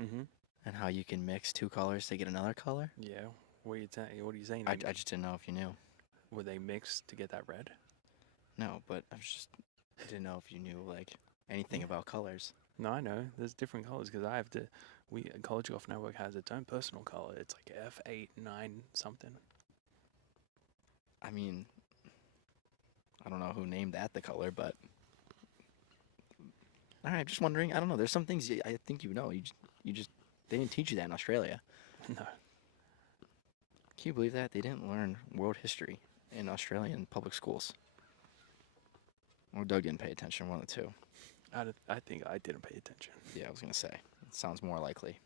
Mm-hmm. and how you can mix 2 colors to get another color? Yeah. What are you saying? I just didn't know if you knew. Were they mixed to get that red? No, but I didn't know if you knew like anything about colors. No, I know. There's different colors because I have to. College Golf Network has its own personal color. It's like F8, 9 something. I mean, I don't know who named that the color, but all right, just wondering. I don't know. There's some things I think you know. You just they didn't teach you that in Australia. No. Can you believe that they didn't learn world history in Australian public schools? Or Doug didn't pay attention. One of the two. I think I didn't pay attention. Yeah, I was gonna say. It sounds more likely.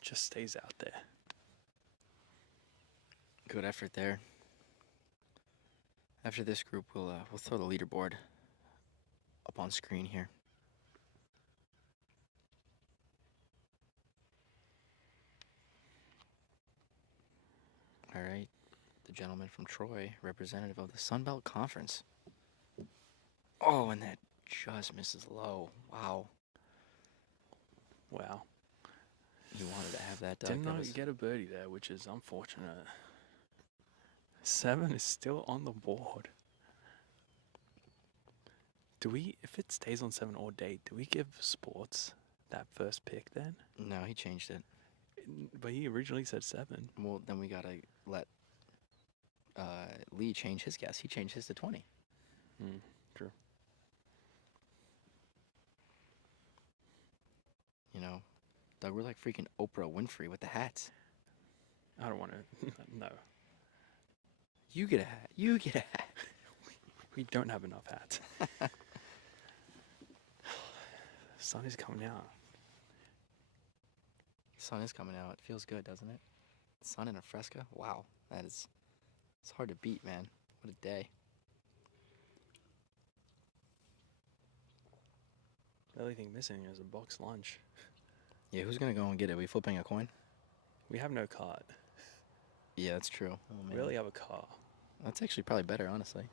Just stays out there. Good effort there. After this group, we'll throw the leaderboard up on screen here. All right, the gentleman from Troy, representative of the Sun Belt Conference. Oh, and that just misses low. Wow. Wow. You wanted to have that, Doug. Did That not was- get a birdie there, which is unfortunate. 7 is still on the board. Do we, if it stays on 7 all day, do we give Sports that first pick then? No, he changed it. But he originally said 7. Well, then we gotta let Lee change his guess. He changed his to 20. True. You know, Doug, we're like freaking Oprah Winfrey with the hats. I don't want to. No. You get a hat. You get a hat. We don't have enough hats. Sun is coming out. Sun is coming out. It feels good, doesn't it? Sun in a fresca. Wow, that is. It's hard to beat, man. What a day. The only thing missing is a box lunch. Yeah, who's gonna go and get it? We flipping a coin? We have no cart. Yeah, that's true. Oh, We man. really have a car. That's actually probably better, honestly.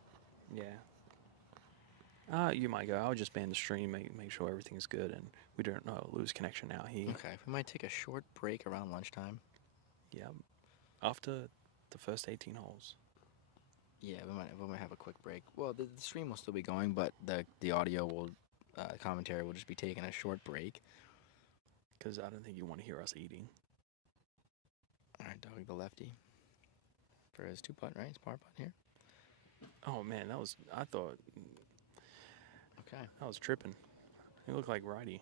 Yeah. You might go. I'll just ban the stream, make sure everything's good, and we don't lose connection out here. Okay, we might take a short break around lunchtime. Yeah. After the first 18 holes. Yeah, we might have a quick break. Well, the stream will still be going, but the audio will, commentary will just be taking a short break. Because I don't think you want to hear us eating. All right, Doug, the lefty, for his 2-putt, right? His par putt here. Oh, man, I thought Okay. I was tripping. He looked like righty.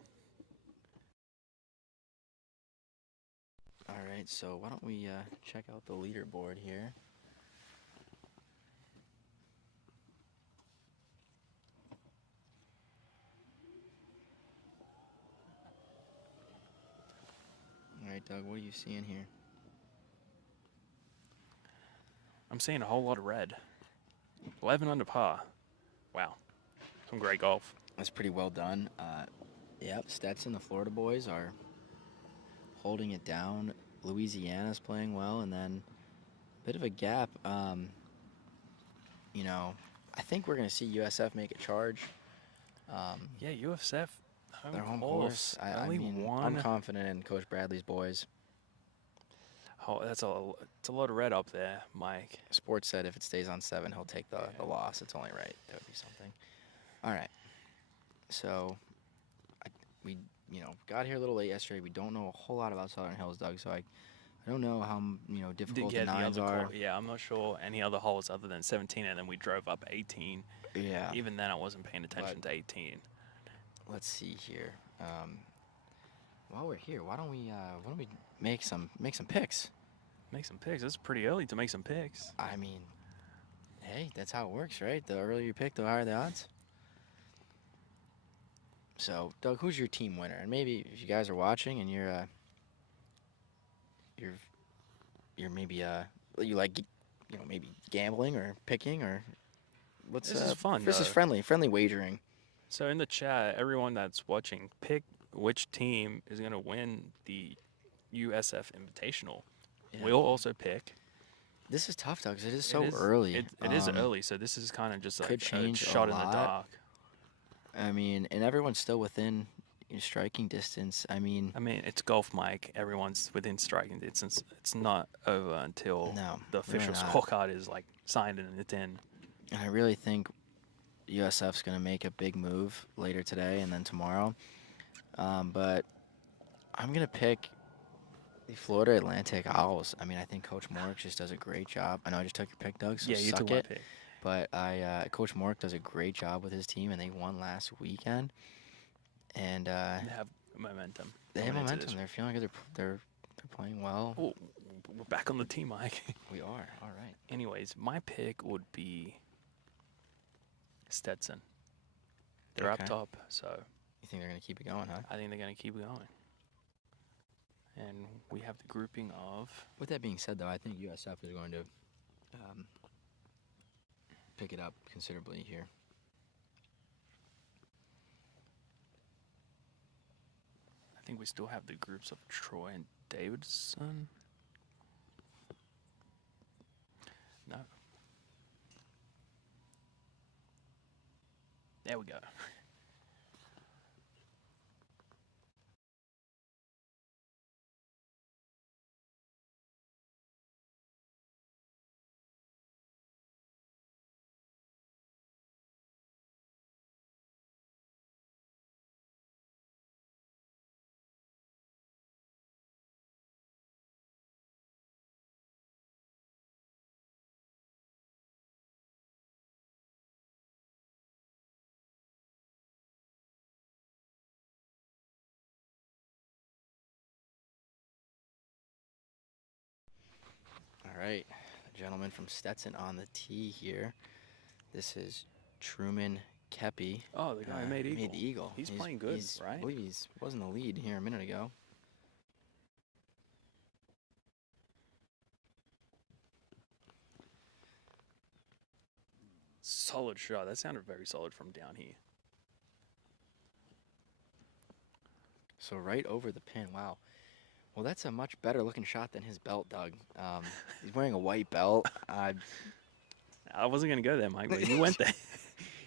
All right, so why don't we check out the leaderboard here? All right, Doug, what are you seeing here? I'm seeing a whole lot of red. 11 under par. Wow. Some great golf. That's pretty well done. Yep, Stetson, the Florida boys, are holding it down. Louisiana's playing well, and then a bit of a gap. You know, I think we're going to see USF make a charge. Yeah, USF. Their home course. I Only mean, one. I'm confident in Coach Bradley's boys. Oh, it's a lot of red up there, Mike. Sports said if it stays on 7, he'll take the loss. It's only right. That would be something. All right. So, we got here a little late yesterday. We don't know a whole lot about Southern Hills, Doug. So I don't know how difficult the nines are. Yeah, I'm not sure any other holes other than 17, and then we drove up 18. Yeah. Even then, I wasn't paying attention to 18. Let's see here. While we're here, why don't we make some picks? Make some picks. It's pretty early to make some picks. I mean, hey, that's how it works, right? The earlier you pick, the higher the odds. So, Doug, who's your team winner? And maybe if you guys are watching and you're maybe you like maybe gambling or picking or what's This is fun. This is friendly wagering. So in the chat, everyone that's watching, pick which team is going to win the USF Invitational. Yeah. We'll also pick. This is tough, Doug, 'cause it is so early. It is early, so this is kind of just like could change a shot a in the lot. dark. I mean, and everyone's still within striking distance. I mean, It's golf, Mike. Everyone's within striking distance. It's not over until no, the official really not. scorecard is like signed and it's in. And I really think USF's going to make a big move later today and then tomorrow. But I'm going to pick the Florida Atlantic Owls. I mean, I think Coach Mork just does a great job. I know I just took your pick, Doug, so Yeah, you suck took my it. pick. But Coach Mork does a great job with his team, and they won last weekend. And They have momentum. they have going into momentum. this. They're feeling like they're playing well. Oh, we're back on the team, Mike. We are. All right. Anyways, my pick would be Stetson. They're Okay. up top, so You think they're going to keep it going, huh? I think they're going to keep going. And we have the grouping of... With that being said, though, I think USF is going to pick it up considerably here. I think we still have the groups of Troy and Davidson. No. There we go. All right, gentleman from Stetson on the tee here. This is Truman Kepi. Oh, the guy who made Eagle. Made the Eagle. He's playing good, right? I believe he was in the lead here a minute ago. Solid shot. That sounded very solid from down here. So right over the pin. Wow. Well, that's a much better looking shot than his belt, Doug. He's wearing a white belt. I wasn't going to go there, Mike, but you went there.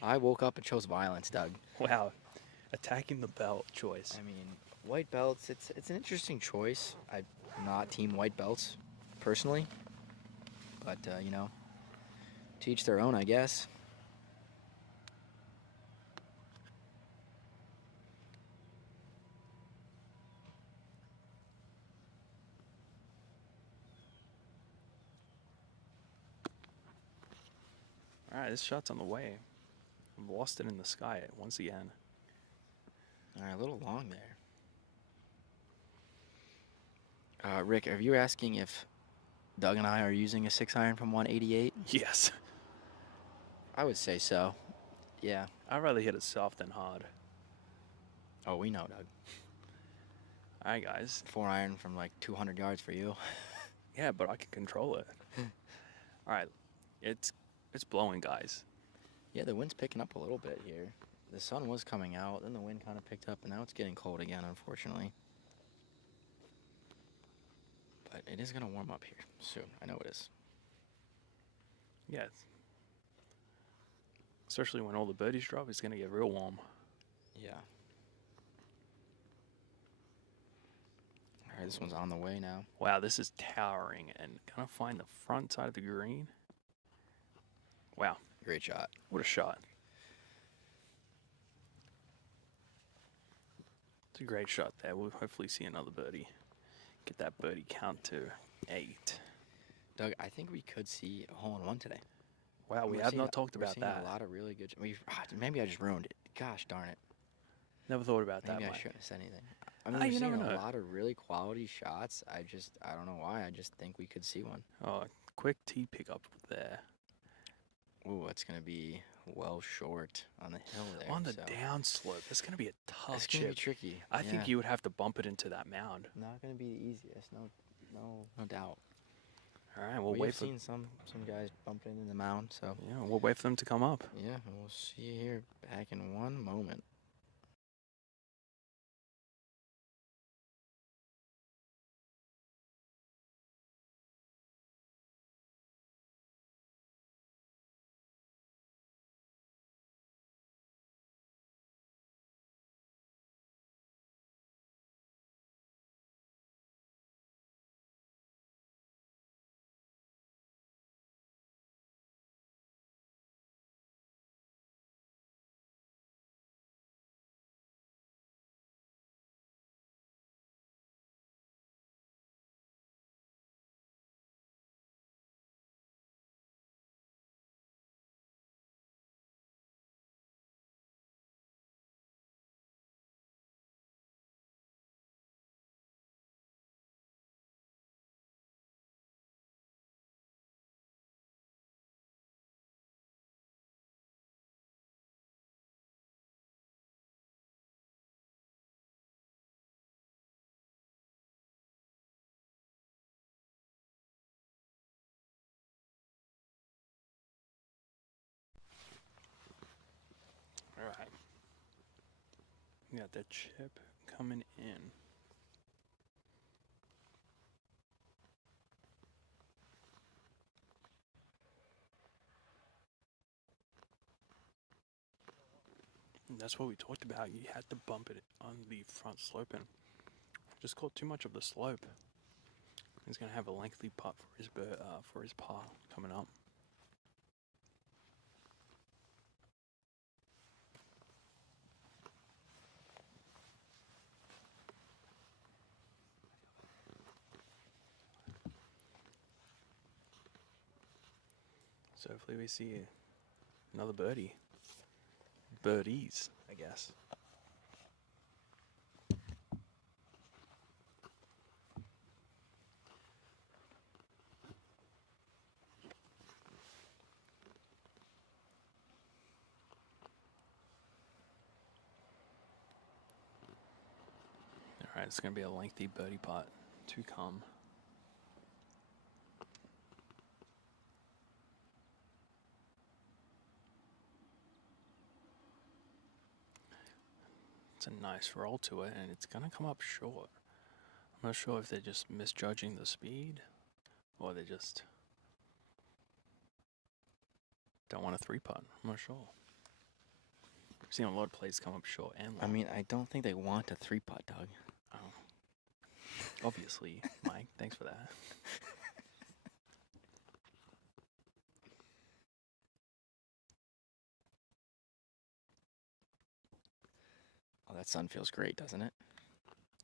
I woke up and chose violence, Doug. Wow. Attacking the belt choice. I mean, white belts, it's an interesting choice. I'm not team white belts, personally. But, you know, to each their own, I guess. All right, this shot's on the way. I've lost it in the sky once again. All right, a little long there. Rick, are you asking if Doug and I are using a 6-iron from 188? Yes. I would say so. Yeah. I'd rather hit it soft than hard. Oh, we know, Doug. All right, guys. 4-iron from like 200 yards for you. Yeah, but I can control it. All right, it's blowing, guys. Yeah, the wind's picking up a little bit here. The sun was coming out, then the wind kind of picked up, and now it's getting cold again, unfortunately. But it is going to warm up here soon. I know it is. Yeah. Especially when all the birdies drop, it's going to get real warm. Yeah. All right, this one's on the way now. Wow, this is towering and going to find the front side of the green. Wow. Great shot. What a shot. It's a great shot there. We'll hopefully see another birdie. Get that birdie count to 8. Doug, I think we could see a hole-in-one today. Wow, we have not talked about that. A lot of really good. Maybe I just ruined it. Gosh darn it. Never thought about that. Maybe I shouldn't have said anything. I mean, we're seeing a lot of really quality shots. I don't know why. I just think we could see one. Oh, quick tee pickup there. Ooh, it's going to be well short on the hill there. On the downslope. That's going to be a tough chip. It's going to be tricky. I think you would have to bump it into that mound. Not going to be the easiest. No doubt. All right, we'll wait for... We've seen some guys bump it into the mound, so... Yeah, we'll wait for them to come up. Yeah, we'll see you here back in one moment. We got the chip coming in. And that's what we talked about. You had to bump it on the front sloping. Just caught too much of the slope. He's gonna have a lengthy putt for his par coming up. So hopefully we see another birdie. Birdies, I guess. Alright, it's going to be a lengthy birdie putt to come. It's a nice roll to it, and it's going to come up short. I'm not sure if they're just misjudging the speed, or they just don't want a 3-putt. I'm not sure. I've seen a lot of plays come up short and long. I mean, I don't think they want a 3-putt, Doug. Oh. Obviously, Mike. Thanks for that. Oh, that sun feels great, doesn't it?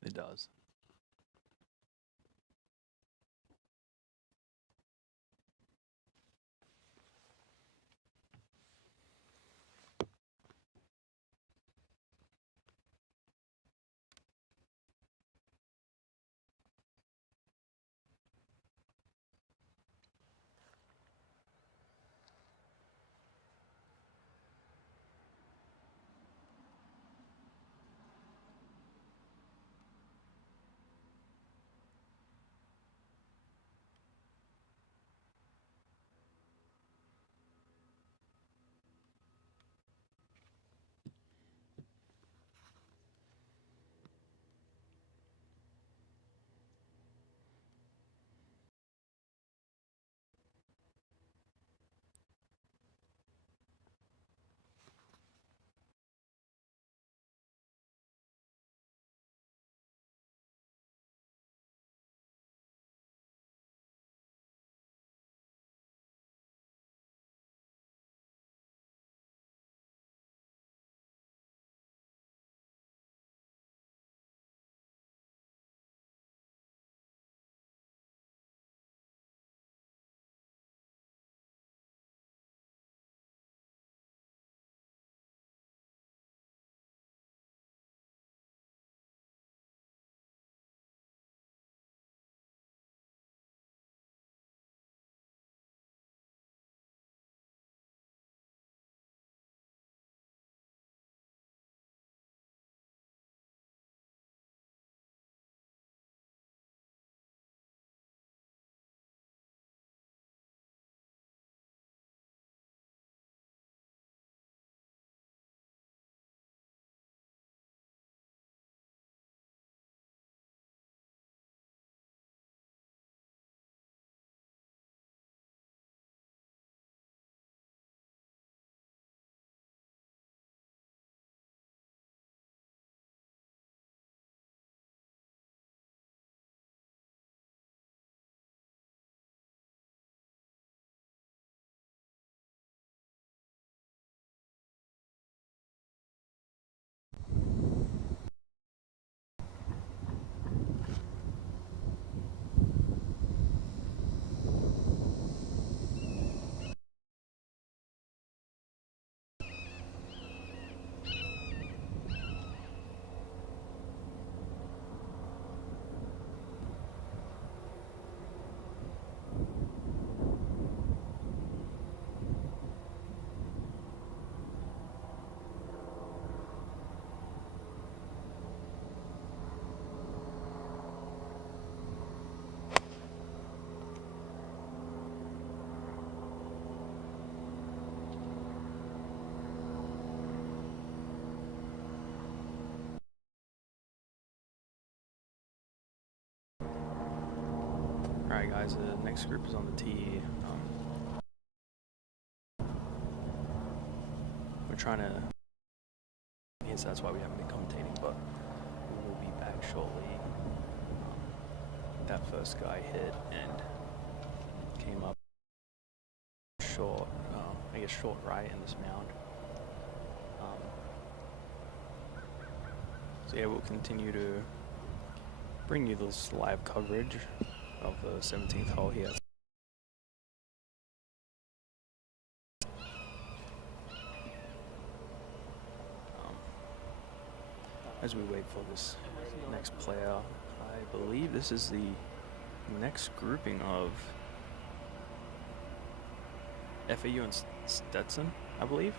It does. guys. The next group is on the tee. We're trying to. Yes, that's why we haven't been commentating, but we will be back shortly. That first guy hit and came up short. I guess short right in this mound. So yeah, we'll continue to bring you this live coverage of the 17th hole here. As we wait for this next player, I believe this is the next grouping of FAU and Stetson, I believe.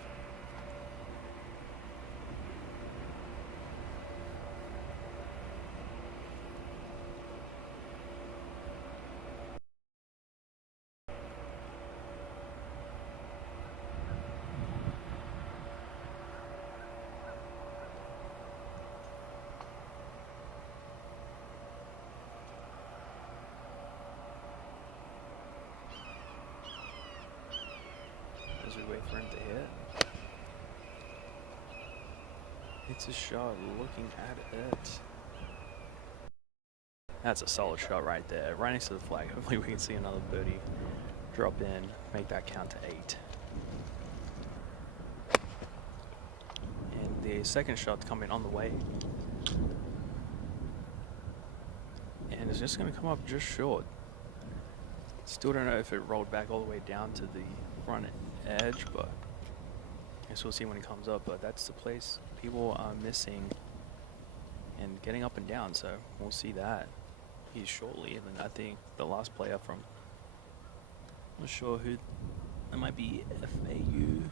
As we wait for him to hit. It's a shot, looking at it. That's a solid shot right there, right next to the flag. Hopefully we can see another birdie drop in, make that count to 8. And the second shot coming on the way. And it's just going to come up just short. Still don't know if it rolled back all the way down to the front edge, but I guess we'll see when it comes up. But that's the place people are missing and getting up and down, so we'll see that he's shortly. And then I think the last player from, I'm not sure who, that might be FAU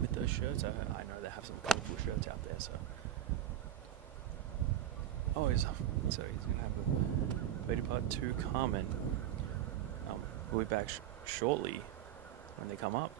with those shirts. I know they have some colorful shirts out there, so. Oh, he's gonna have a birdie putt to Carmen. We'll be back shortly when they come up.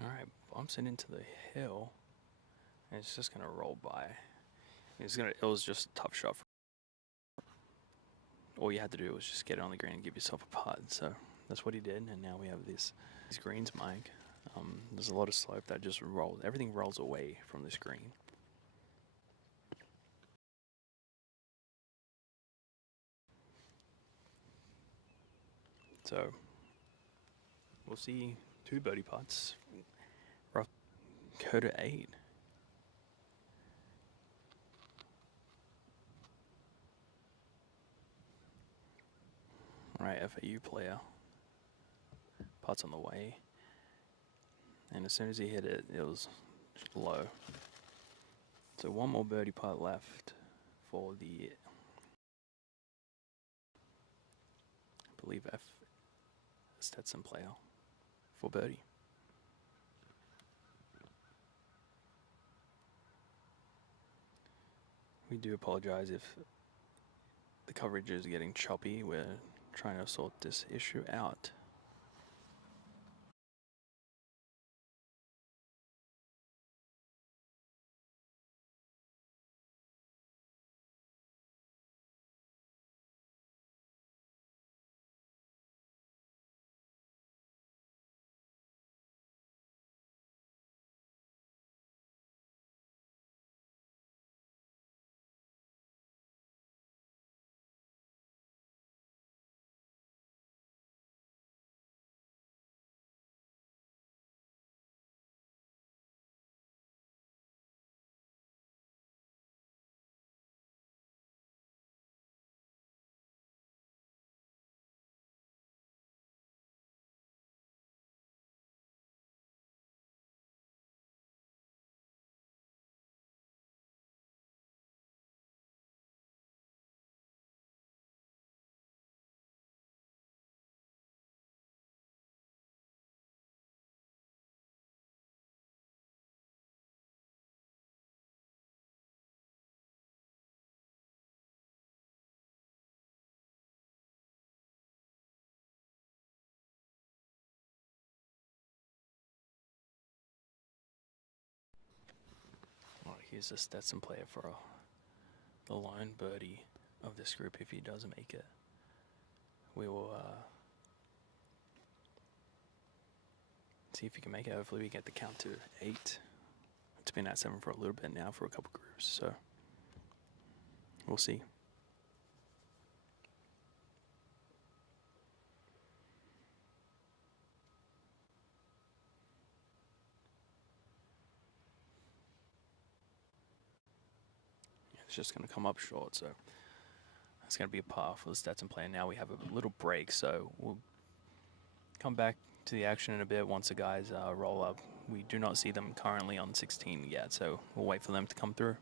Alright, bumps it into the hill, and it's just gonna roll by. It was just a tough shot. All you had to do was just get it on the green and give yourself a putt. So that's what he did, and now we have these greens, Mike. There's a lot of slope that just rolls. Everything rolls away from this green. So we'll see 2 birdie putts. Go to 8. Right, FAU player. Putts on the way. And as soon as he hit it, it was low. So 1 more birdie putt left for the, I believe, Stetson player for birdie. We do apologize if the coverage is getting choppy. We're trying to sort this issue out. He's the Stetson player for the lone birdie of this group. If he doesn't make it, we will see if he can make it. Hopefully we get the count to 8. It's been at 7 for a little bit now for a couple groups, so we'll see. It's just going to come up short, so that's going to be a par for the Stetson player. Now we have a little break, so we'll come back to the action in a bit once the guys roll up. We do not see them currently on 16 yet, so we'll wait for them to come through.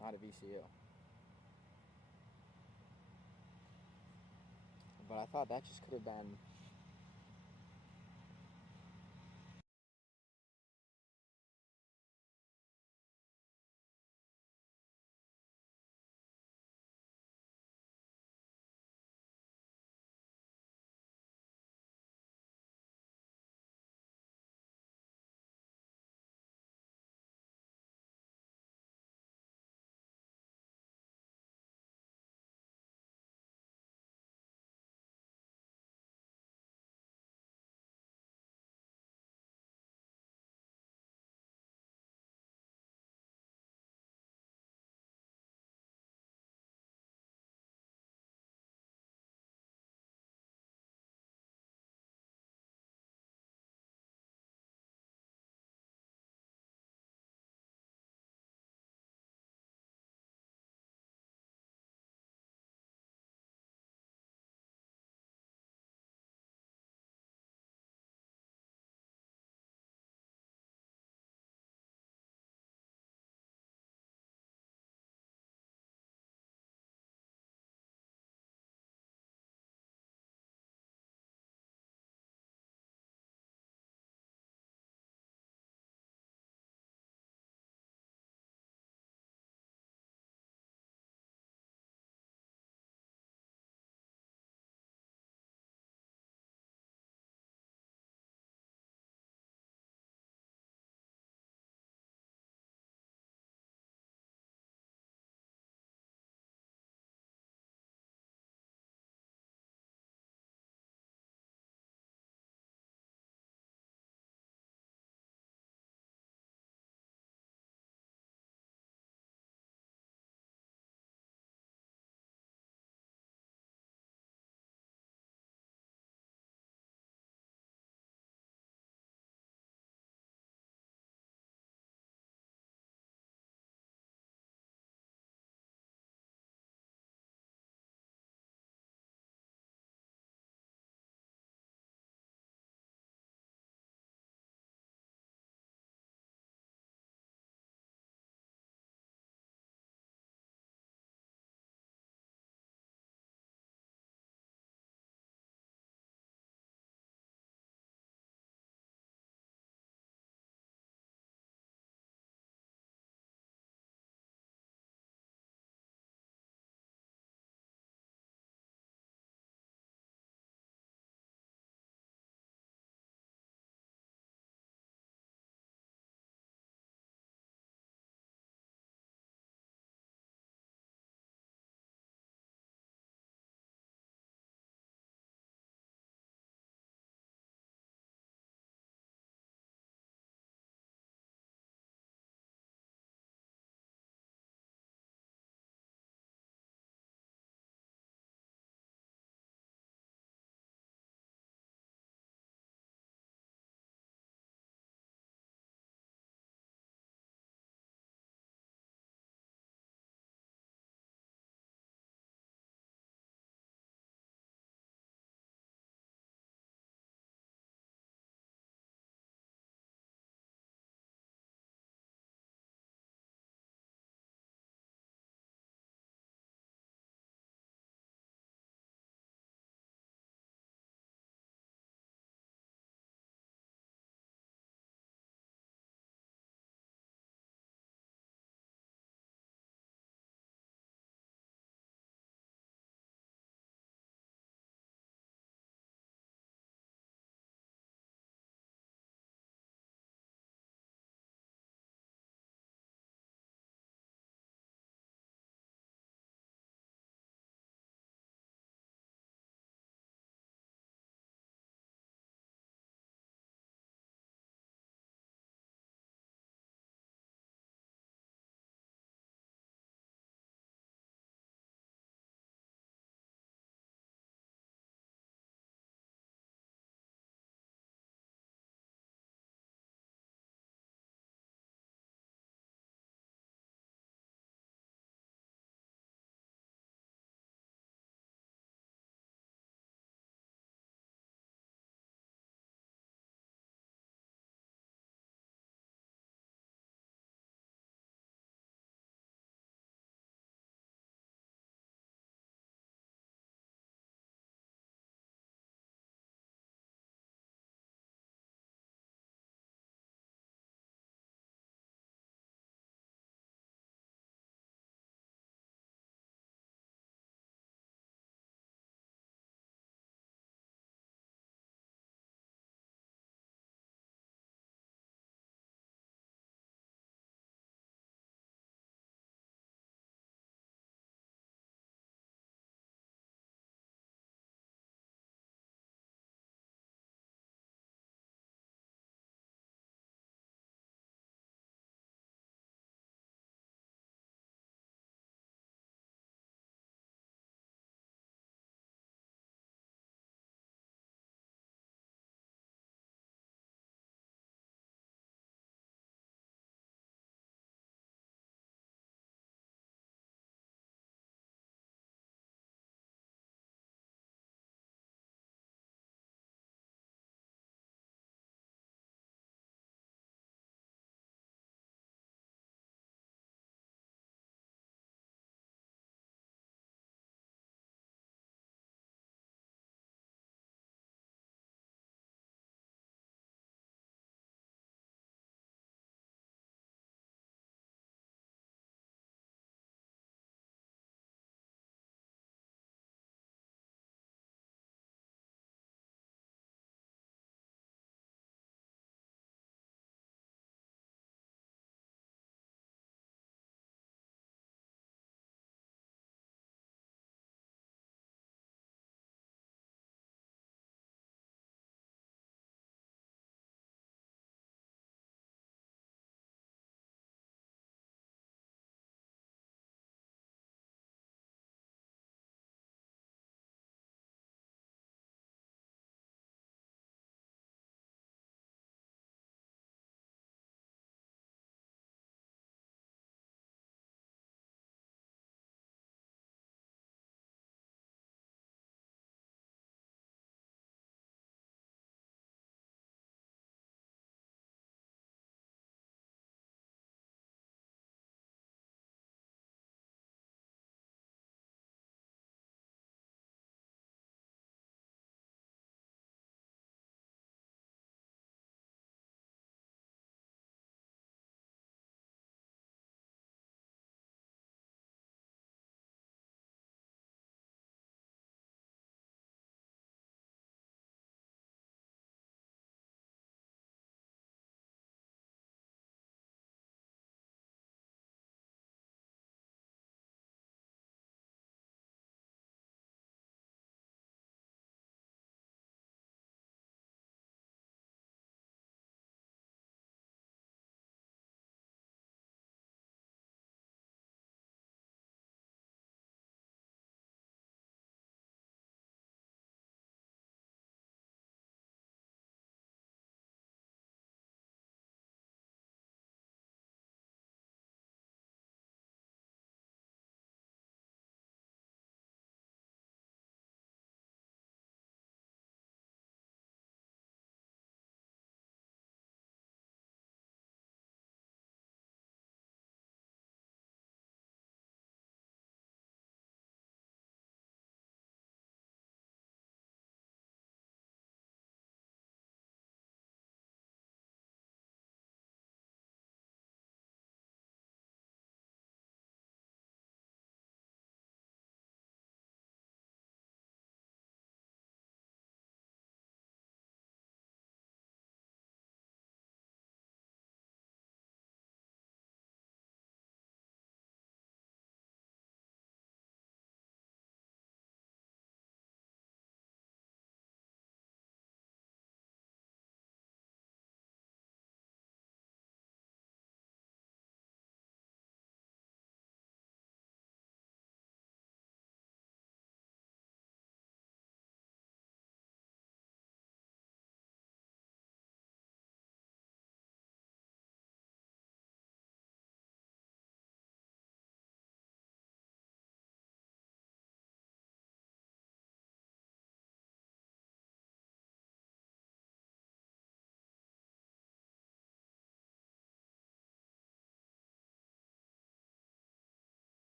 Not a VCU. But I thought that just could have been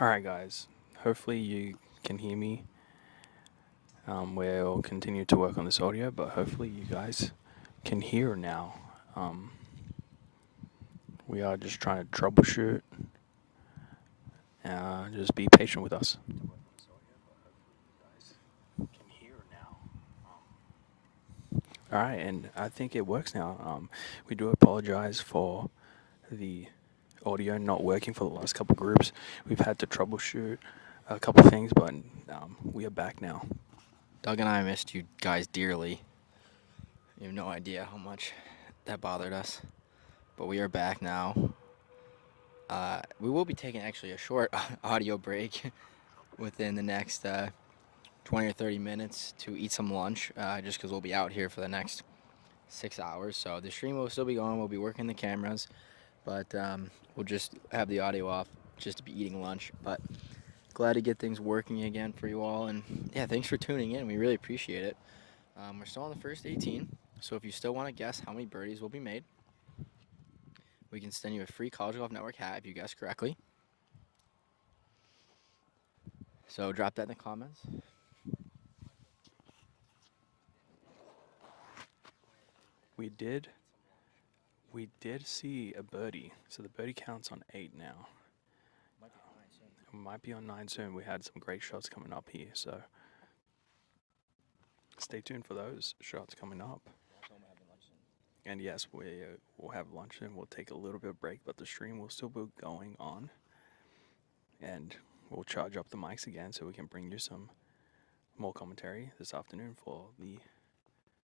All right, guys. Hopefully you can hear me. We'll continue to work on this audio, but hopefully you guys can hear now. We are just trying to troubleshoot. Just be patient with us. All right, and I think it works now. We do apologize for the audio not working for the last couple groups. We've had to troubleshoot a couple things, but we are back now. Doug and I missed you guys dearly. You have no idea how much that bothered us. But we are back now. We will be taking actually a short audio break within the next 20 or 30 minutes to eat some lunch, just because we'll be out here for the next 6 hours. So the stream will still be going. We'll be working the cameras, but we'll just have the audio off just to be eating lunch. But glad to get things working again for you all. And yeah, thanks for tuning in. We really appreciate it. We're still on the first 18. So if you still want to guess how many birdies will be made, we can send you a free College Golf Network hat if you guess correctly. So drop that in the comments. We did see a birdie, so the birdie counts on 8 now. It might be on 9 soon. We had some great shots coming up here, so stay tuned for those shots coming up. And yes, we'll have lunch and we'll take a little bit of break, but the stream will still be going on. And we'll charge up the mics again so we can bring you some more commentary this afternoon for the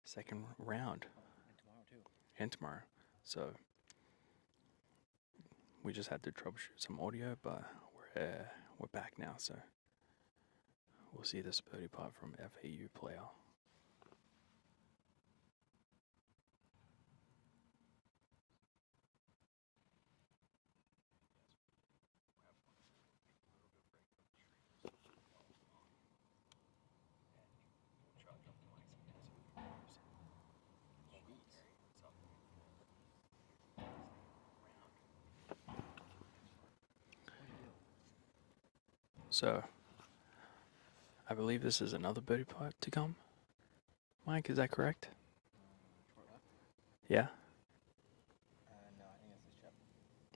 second round. And tomorrow. So we just had to troubleshoot some audio, but we're back now. So we'll see this birdie putt from FAU player. So I believe this is another birdie putt to come. Mike, is that correct? Yeah? No, I think it's this chip.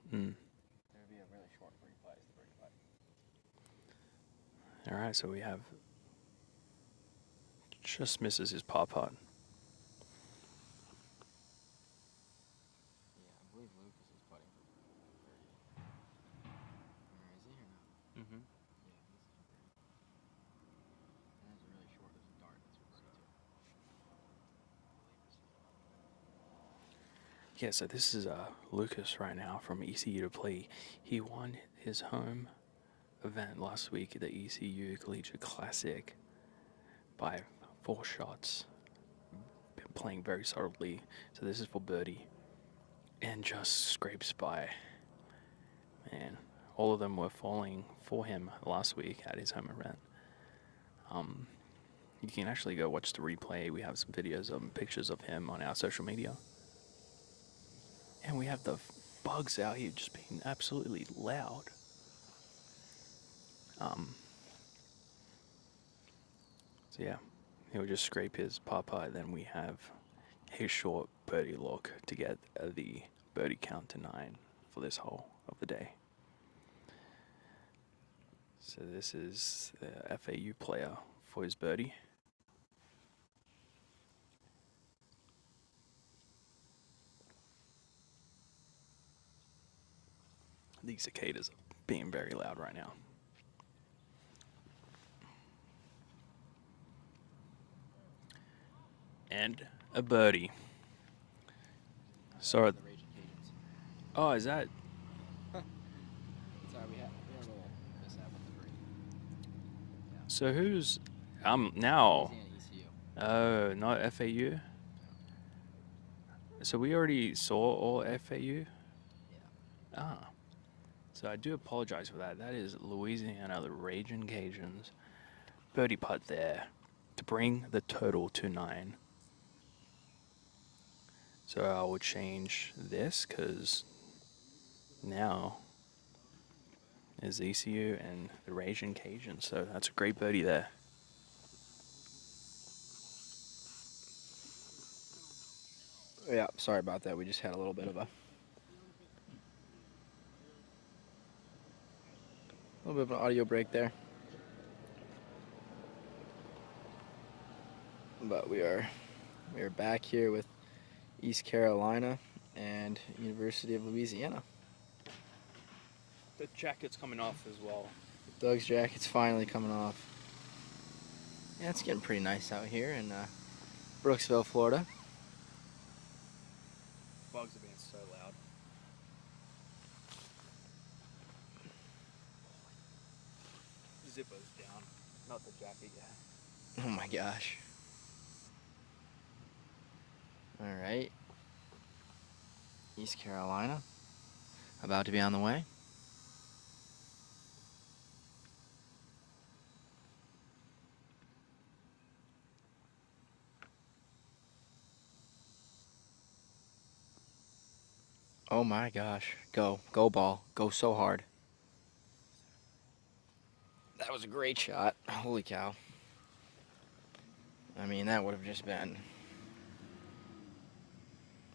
Mm. There would be a really short birdie putt. It's the birdie putt. All right, so we have just misses his par putt. Yeah, I believe Lucas is putting for birdie. Or is he or no? Mm-hmm. Yeah, this is for birdie. And that's a really short. There's a dart. That's for birdie too. Yeah, so this is Lucas right now from ECU to play. He won his home event last week, the ECU Collegiate Classic, by 4 shots. Been playing very solidly. So this is for birdie. And just scrapes by. Man, all of them were falling for him last week at his home event. You can actually go watch the replay. We have some videos and pictures of him on our social media. And we have the bugs out here just being absolutely loud. So yeah, he'll just scrape his par-putt. Then we have a short birdie look to get the birdie count to 9 for this hole of the day. So this is the FAU player for his birdie. These cicadas are being very loud right now. And a birdie. So, The Raging Cajuns. oh, is that? Sorry, we had a little mishap with the birdie. So who's now? Louisiana ECU. Oh, not FAU. So we already saw all FAU. Yeah. Ah. So I do apologize for that. That is Louisiana, the Raging Cajuns. Birdie putt there to bring the total to 9. So I will change this because now is ECU and the Raging Cajun. So that's a great birdie there. Yeah, sorry about that. We just had a little bit of an audio break there. But we are back here with East Carolina and University of Louisiana. The jacket's coming off as well. Doug's jacket's finally coming off. Yeah, it's getting pretty nice out here in Brooksville, Florida. Bugs are being so loud. Zipper's down, not the jacket yet. Oh my gosh. All right. East Carolina about to be on the way. Oh my gosh. Go ball. Go so hard. That was a great shot. Holy cow. I mean, that would have just been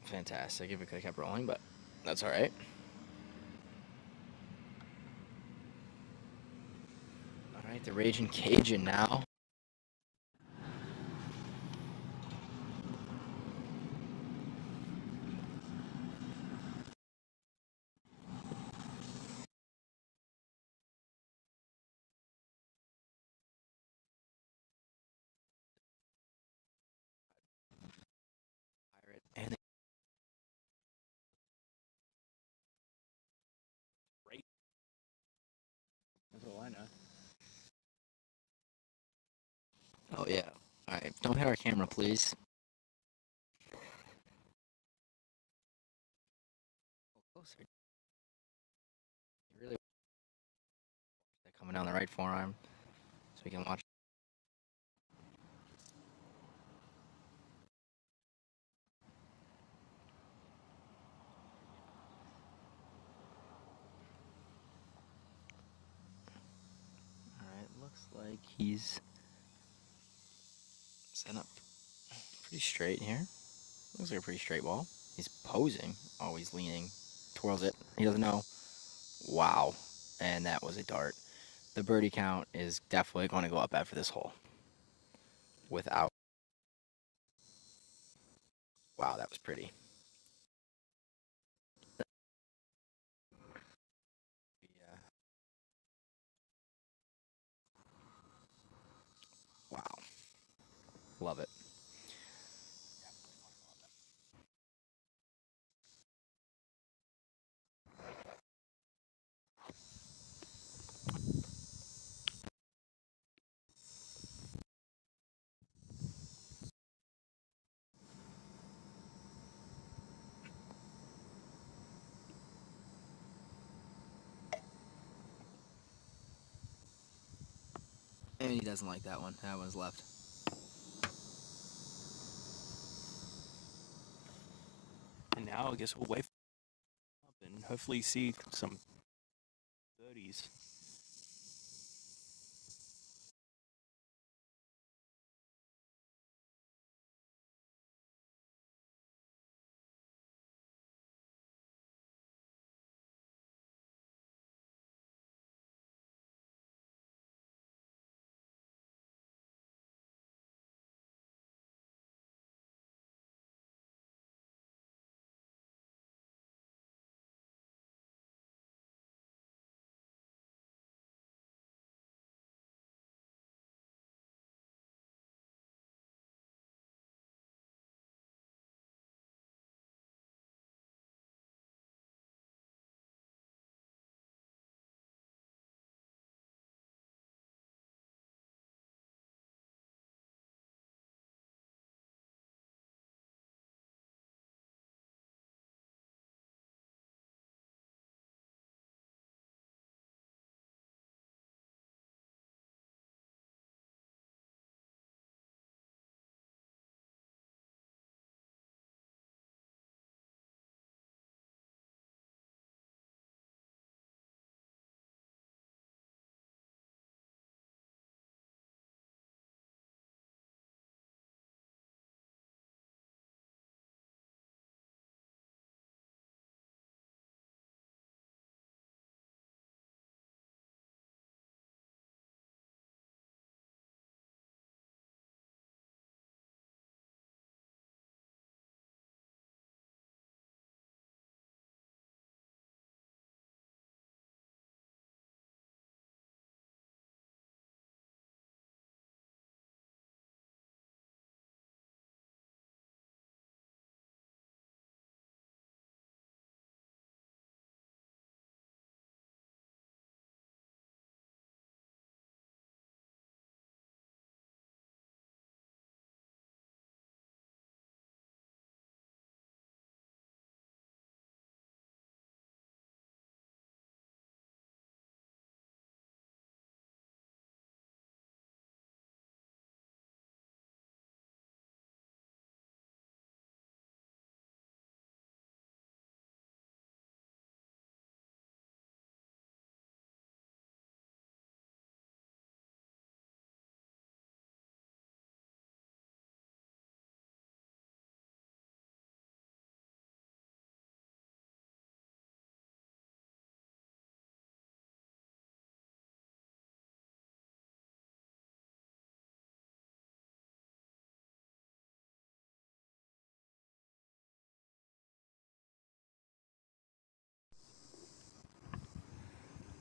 fantastic if it could have kept rolling, but that's all right. All right, the Raging Cajun now. And Great. That's all I know. oh yeah. All right, don't hit our camera, please. Closer. Really coming down the right forearm, so we can watch. All right, looks like he's set up pretty straight here. Looks like a pretty straight ball. He's posing, always leaning, twirls it. He doesn't know. Wow, and that was a dart. The birdie count is definitely going to go up after this hole. Without. Wow, that was pretty. Yeah. Wow. Love it. And he doesn't like that one. That one's left. And now I guess we'll wait and hopefully see some birdies.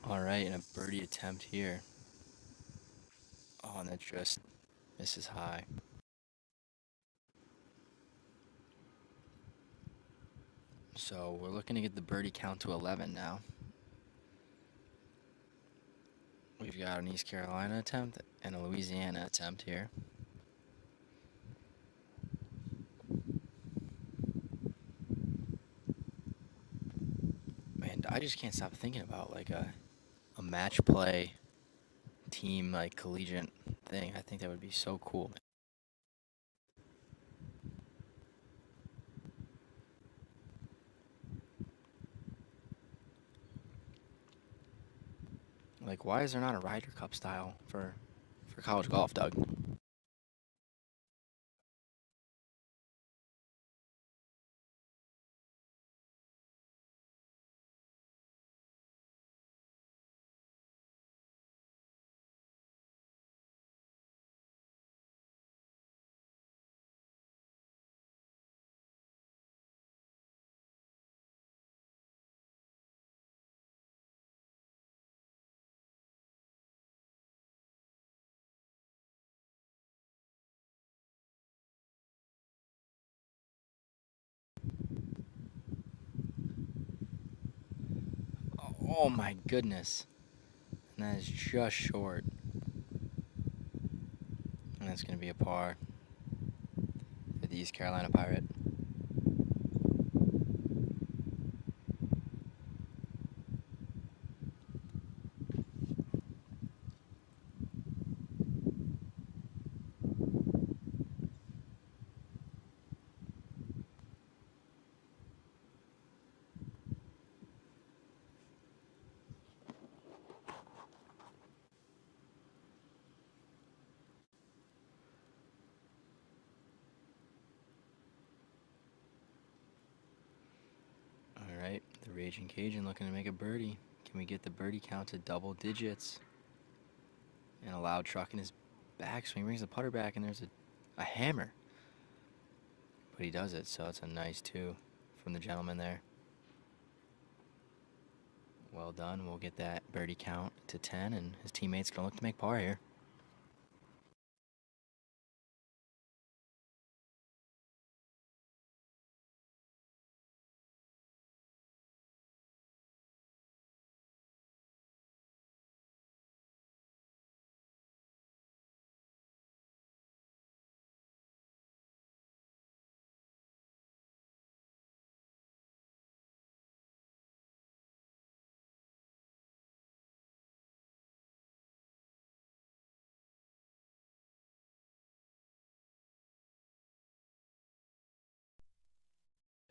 All right, and a birdie attempt here. Oh, and that just misses high. So we're looking to get the birdie count to 11 now. We've got an East Carolina attempt and a Louisiana attempt here. Man, I just can't stop thinking about like a match play team like collegiate thing. I think that would be so cool. Like, why is there not a Ryder Cup style for college golf, Doug? Oh my goodness. And that is just short. And that's going to be a par for the East Carolina Pirate. All right, the Raging Cajun looking to make a birdie. Can we get the birdie count to double digits? And a loud truck in his backswing brings the putter back, and there's a hammer. But he does it, so it's a nice two from the gentleman there. Well done. We'll get that birdie count to 10, and his teammate's going to look to make par here.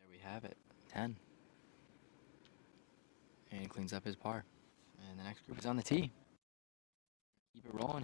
There we have it, 10. And he cleans up his par. And the next group is on the tee. Keep it rolling.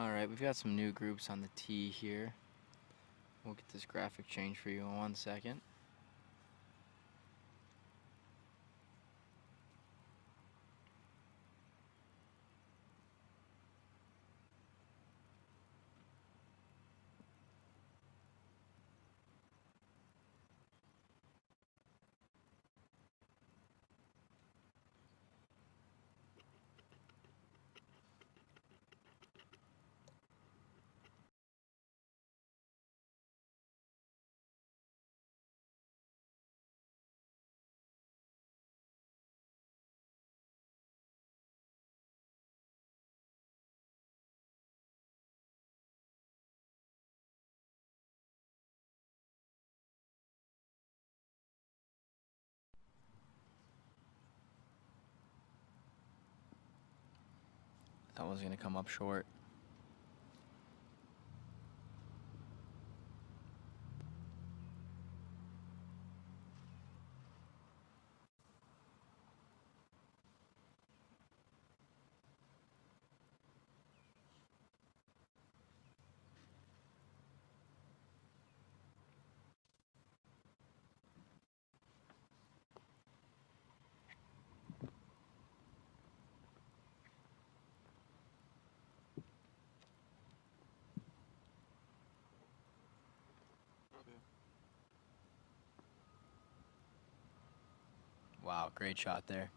All right, we've got some new groups on the tee here. We'll get this graphic changed for you in 1 second. That one's going to come up short. Wow, great shot there.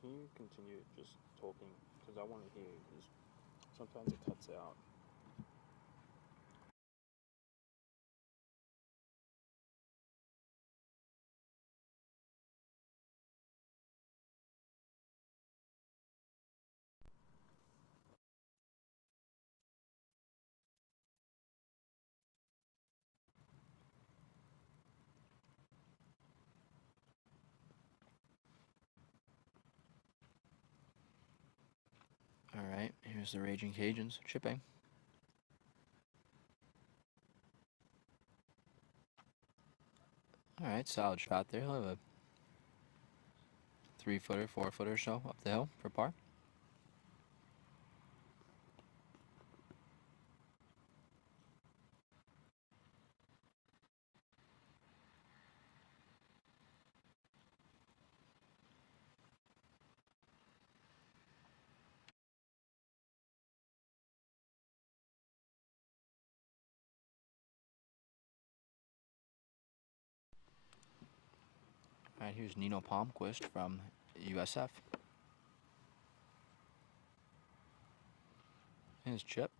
Can you continue just talking? Because I want to hear, because sometimes it cuts out. All right, here's the Raging Cajuns chipping. All right, solid shot there. He'll have a 3-footer, 4-footer or so up the hill for par. All right, here's Nino Palmquist from USF. His chip.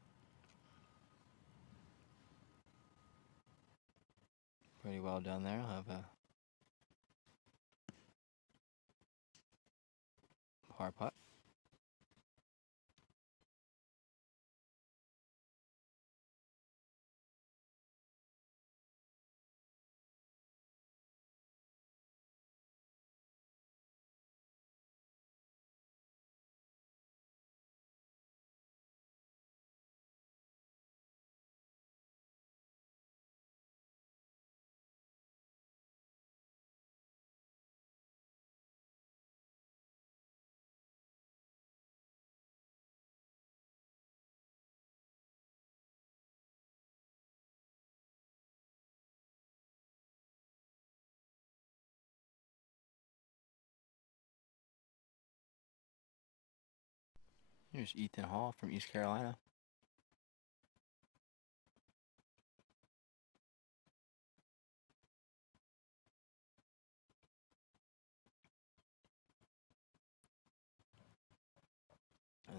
Pretty well done there. He'll have a par putt. Here's Ethan Hall from East Carolina.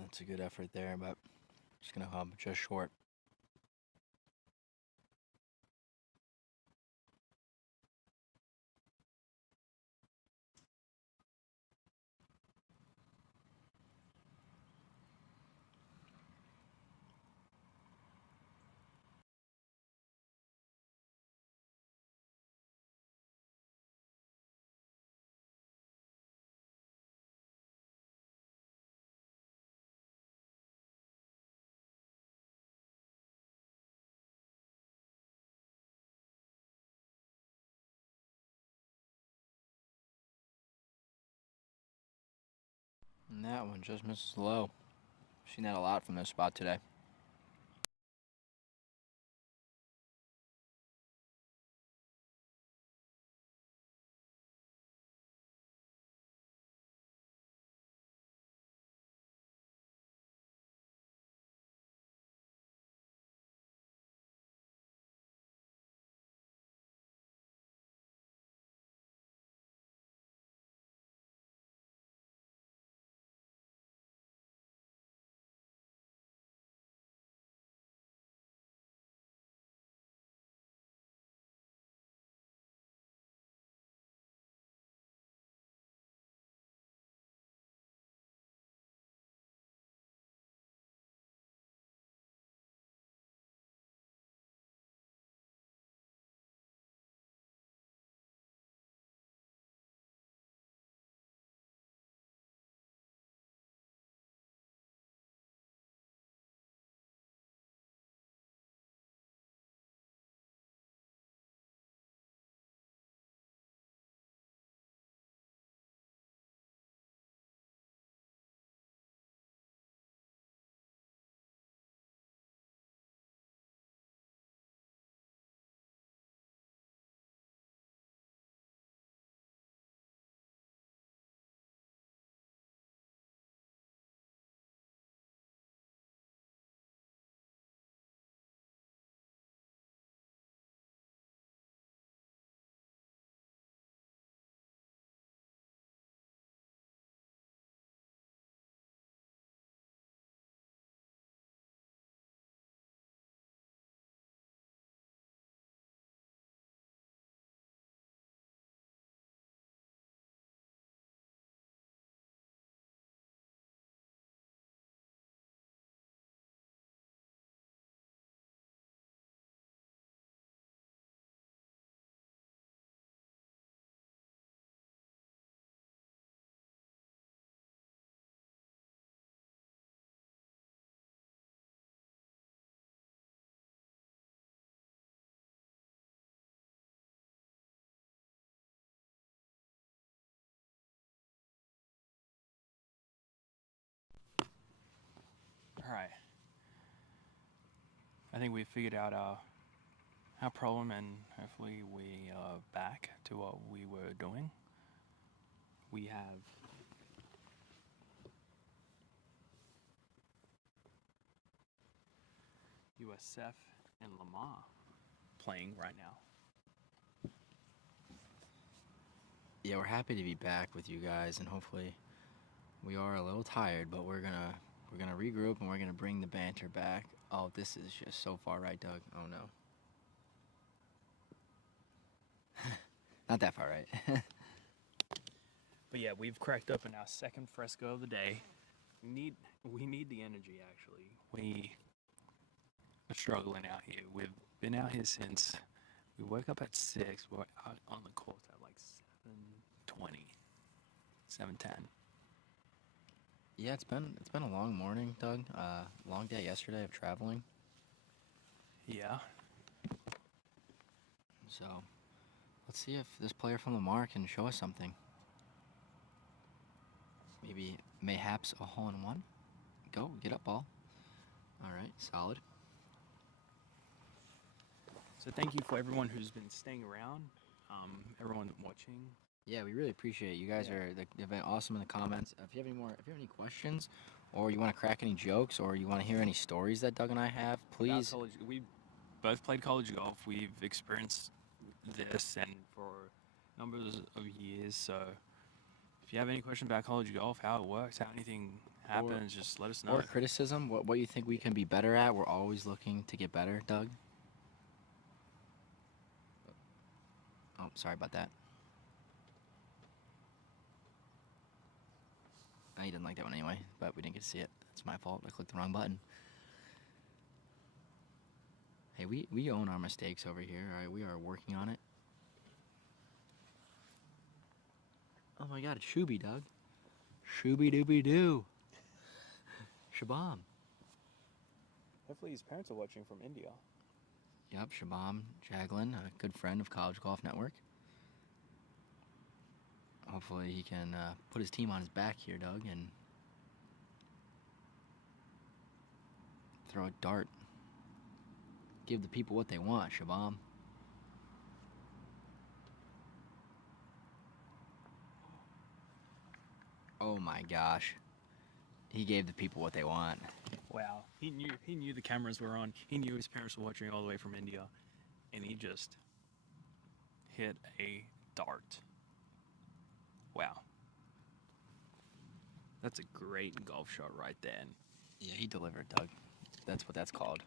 That's a good effort there, but just gonna hub just short. And that one just misses low. Seen that a lot from this spot today. All right. I think we figured out our problem, and hopefully we are back to what we were doing. We have USF and Lamar playing right now. Yeah, we're happy to be back with you guys, and hopefully we are a little tired, but we're gonna regroup and we're gonna bring the banter back. Oh, this is just so far right, Doug. Oh no. Not that far right. But yeah, we've cracked open our second fresco of the day. We need the energy, actually. We are struggling out here. We've been out here since we woke up at 6. We're out on the course at like 7:20, 7:10. Yeah, it's been a long morning, Doug. Long day yesterday of traveling. Yeah. So let's see if this player from Lamar can show us something. Maybe mayhaps a hole in one. Go, get up, ball. All right, solid. So thank you for everyone who's been staying around, everyone watching. Yeah, we really appreciate it. You guys Yeah. have been awesome in the comments. If you have any questions, or you want to crack any jokes, or you want to hear any stories that Doug and I have, About please. college, we both played college golf. We've experienced this and for numbers of years. So if you have any questions about college golf, how it works, how anything happens, just let us know. Or criticism, what you think we can be better at. We're always looking to get better, Doug. Oh, sorry about that. He didn't like that one anyway, but we didn't get to see it. That's my fault. I clicked the wrong button. Hey, we own our mistakes over here. All right, we are working on it. Oh my God, it's Shooby, Doug. Shooby dooby doo. Shabam. Hopefully his parents are watching from India. Yep, Shabam Jaglin, a good friend of College Golf Network. Hopefully he can put his team on his back here, Doug, and throw a dart. Give the people what they want, Shabam. Oh my gosh. He gave the people what they want. Wow. He knew the cameras were on. He knew his parents were watching all the way from India. And he just hit a dart. Wow. That's a great golf shot right then. Yeah, he delivered, Doug. That's what that's called.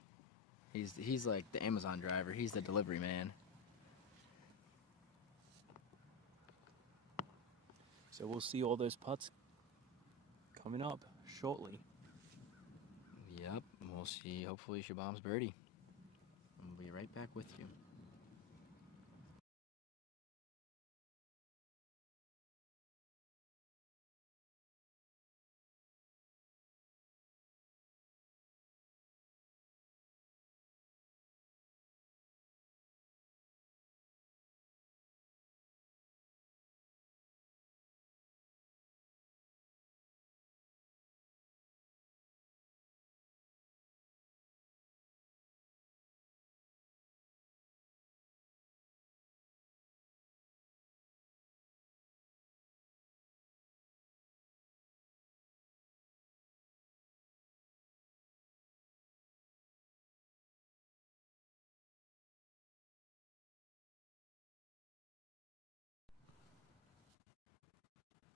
He's like the Amazon driver. He's the delivery man. So we'll see all those putts coming up shortly. Yep, we'll see. Hopefully Shabam's birdie. We'll be right back with you.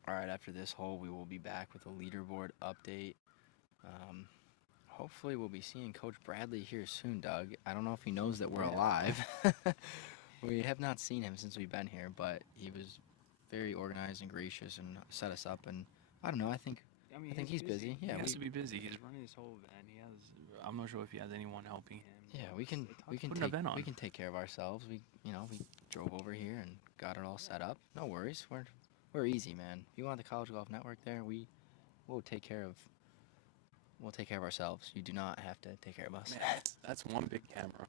All right, after this hole, we will be back with a leaderboard update. Hopefully, we'll be seeing Coach Bradley here soon, Doug. I don't know if he knows that we're alive. We have not seen him since we've been here, but he was very organized and gracious and set us up. And I don't know. I think he's busy. Yeah, he has to be busy. He's running this whole event. I'm not sure if he has anyone helping him. yeah, we can take care of ourselves. We drove over here and got it all set up. No worries. We're easy, man. If you want the College Golf Network there, we'll take care of ourselves. You do not have to take care of us. Man, that's one big camera.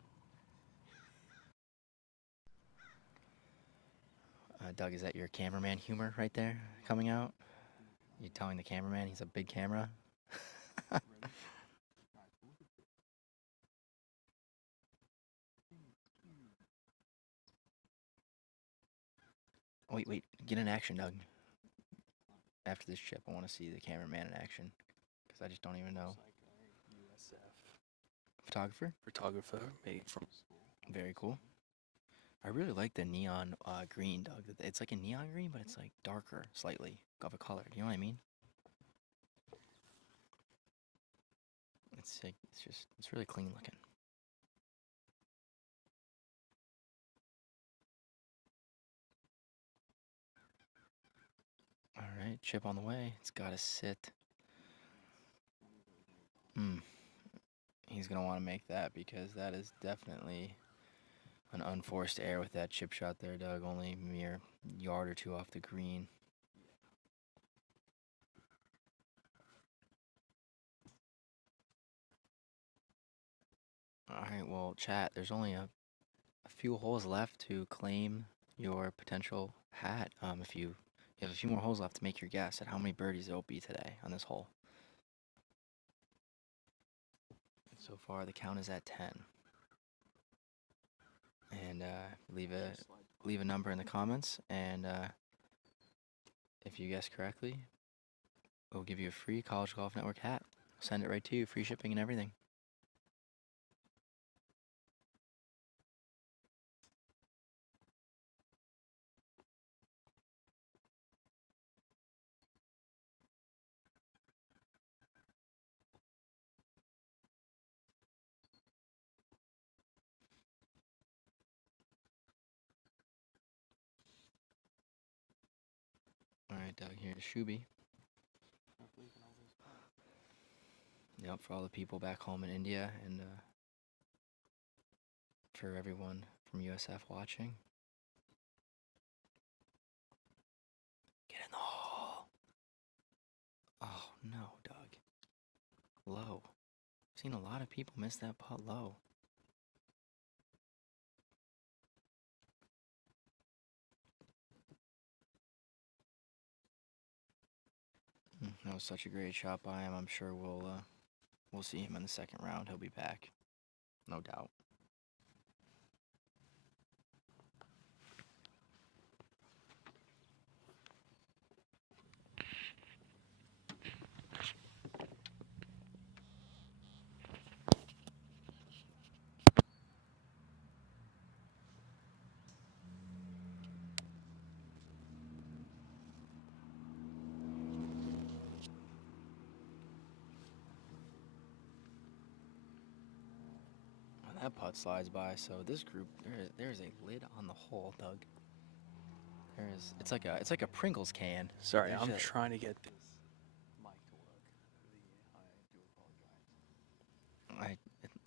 Doug, is that your cameraman humor right there coming out? You telling the cameraman he's a big camera? Wait, get in action, Doug. After this chip, I want to see the cameraman in action because I just don't even know. USF Photographer? made from school. Very cool. I really like the neon green, Doug. It's like a neon green, but it's like darker slightly of a color. Do you know what I mean? It's really clean looking. All right, chip on the way. It's got to sit. He's going to want to make that because that is definitely an unforced error with that chip shot there, Doug. Only a mere yard or two off the green. All right, well, chat, there's only a few holes left to claim your potential hat. If you have a few more holes left to make your guess at how many birdies there will be today on this hole. So far, the count is at 10. And leave a number in the comments, and if you guess correctly, we'll give you a free College Golf Network hat. Send it right to you, free shipping and everything. All right, Doug, here's Shuby. Yep, for all the people back home in India and for everyone from USF watching. Get in the hole. Oh, no, Doug. Low. I've seen a lot of people miss that putt low. That was such a great shot by him. I'm sure we'll see him in the second round. He'll be back, no doubt. That putt slides by. So this group, there's a lid on the hole, Doug. It's like a Pringles can. Sorry, I'm trying to get this mic to work.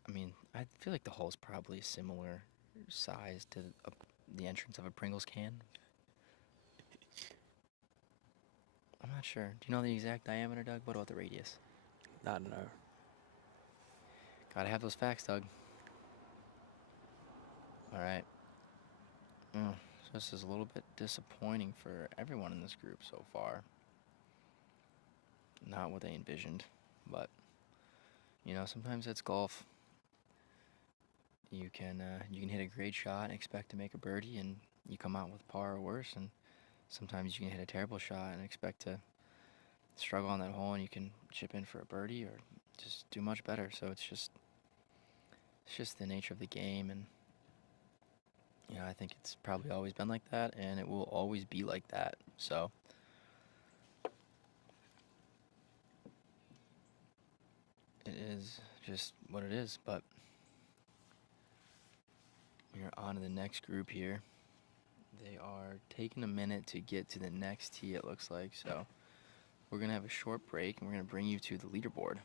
I mean, I feel like the hole's probably similar size to the entrance of a Pringles can. I'm not sure. Do you know the exact diameter, Doug? What about the radius? I don't know. Gotta have those facts, Doug. All right. So this is a little bit disappointing for everyone in this group so far. Not what they envisioned, but sometimes it's golf. You can hit a great shot and expect to make a birdie, and you come out with par or worse. And sometimes you can hit a terrible shot and expect to struggle on that hole, and you can chip in for a birdie or just do much better. So it's just the nature of the game, and I think it's probably always been like that, and it will always be like that. So it is just what it is. But we're on to the next group here. They are taking a minute to get to the next tee, it looks like. So we're going to have a short break, and we're going to bring you to the leaderboard.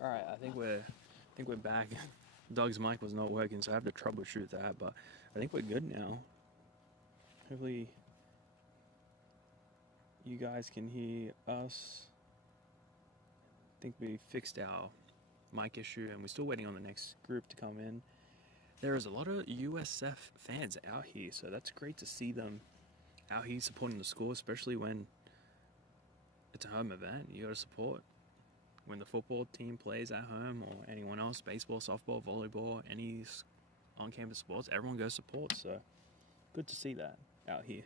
All right, I think we're back. Doug's mic was not working, so I have to troubleshoot that. But I think we're good now. Hopefully you guys can hear us. I think we fixed our mic issue and we're still waiting on the next group to come in. There is a lot of USF fans out here, so that's great to see them out here supporting the school, especially when it's a home event. You got to support. When the football team plays at home or anyone else, baseball, softball, volleyball, any on-campus sports, everyone goes support, so good to see that out here.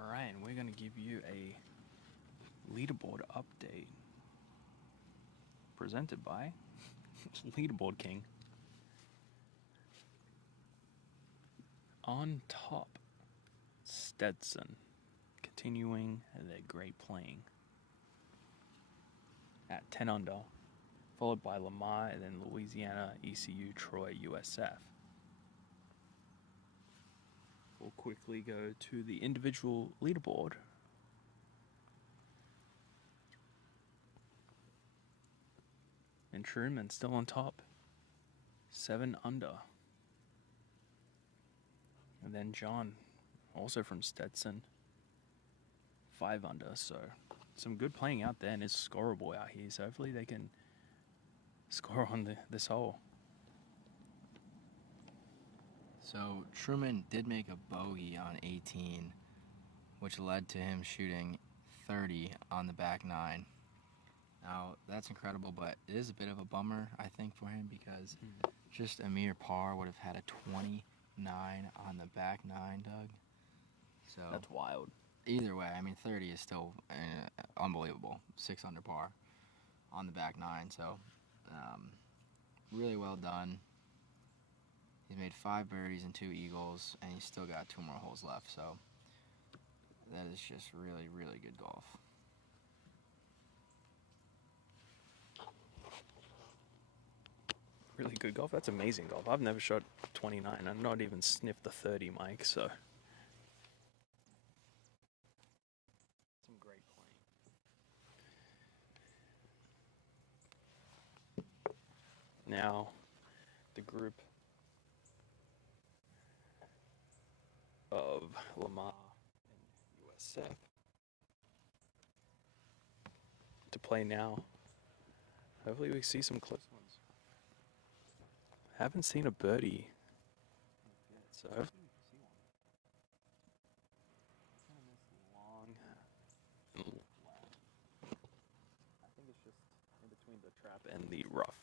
Alright, and we're going to give you a leaderboard update presented by Leaderboard King. On top, Stetson, continuing their great playing at 10 under, followed by Lamar and then Louisiana, ECU, Troy, USF. We'll quickly go to the individual leaderboard. And Truman still on top, 7 under. And then John, also from Stetson, 5 under. So some good playing out there, and it's scoreable out here. So hopefully they can score on this hole. So Truman did make a bogey on 18, which led to him shooting 30 on the back 9. Now, that's incredible, but it is a bit of a bummer, I think, for him because just a mere par would have had a 29 on the back 9, Doug. So That's wild. Either way, I mean, 30 is still unbelievable. 6 under par on the back 9, so really well done. He's made 5 birdies and 2 eagles, and he's still got 2 more holes left, so that is just really, really good golf. Really good golf. That's amazing golf. I've never shot 29. I've not even sniffed the 30, Mike, so. Some great playing. Now, the group of Lamar and USF to play now. Hopefully we see some close ones. Haven't seen a birdie yet, so hopefully we can see one. Kind of this long and flat. I think it's just in between the trap and the rough.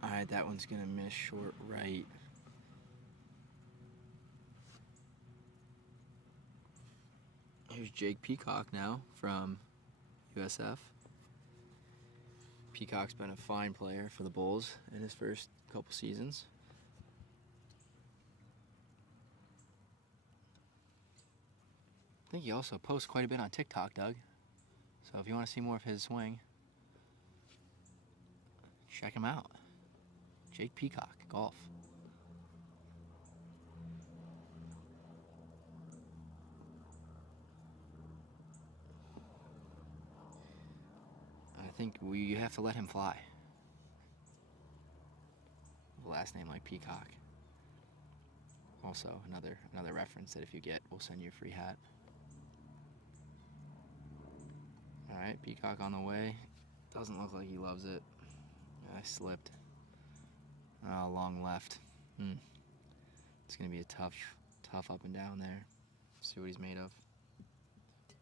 Alright, that one's going to miss short right. Here's Jake Peacock now from USF. Peacock's been a fine player for the Bulls in his first couple seasons. I think he also posts quite a bit on TikTok, Doug. So if you want to see more of his swing, check him out. Jake Peacock, golf. I think we have to let him fly. A last name like Peacock. Also, another reference that if you get, we'll send you a free hat. All right, Peacock on the way. Doesn't look like he loves it. I slipped. Long left. It's gonna be a tough up and down there. See what he's made of.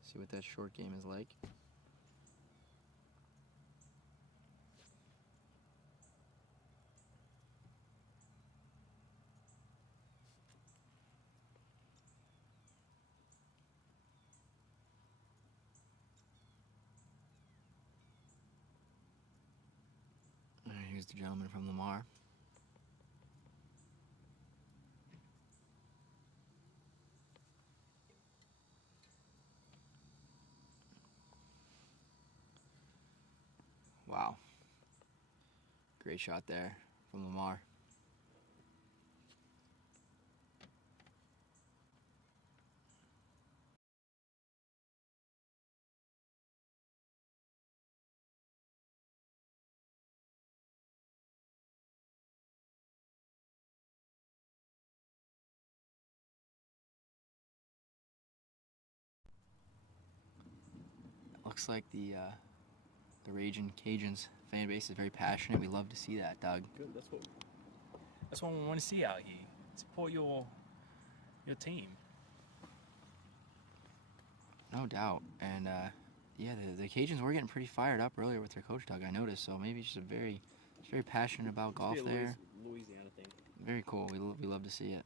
See what that short game is like. All right, here's the gentleman from Lamar. Wow. Great shot there from Lamar. Looks like the Raging Cajuns fan base is very passionate. We love to see that, Doug. Good. That's what we want to see out here. Support your team. No doubt. And yeah, the Cajuns were getting pretty fired up earlier with their coach, Doug. I noticed. So maybe just very passionate about golf there. Louisiana thing. Very cool. We love to see it.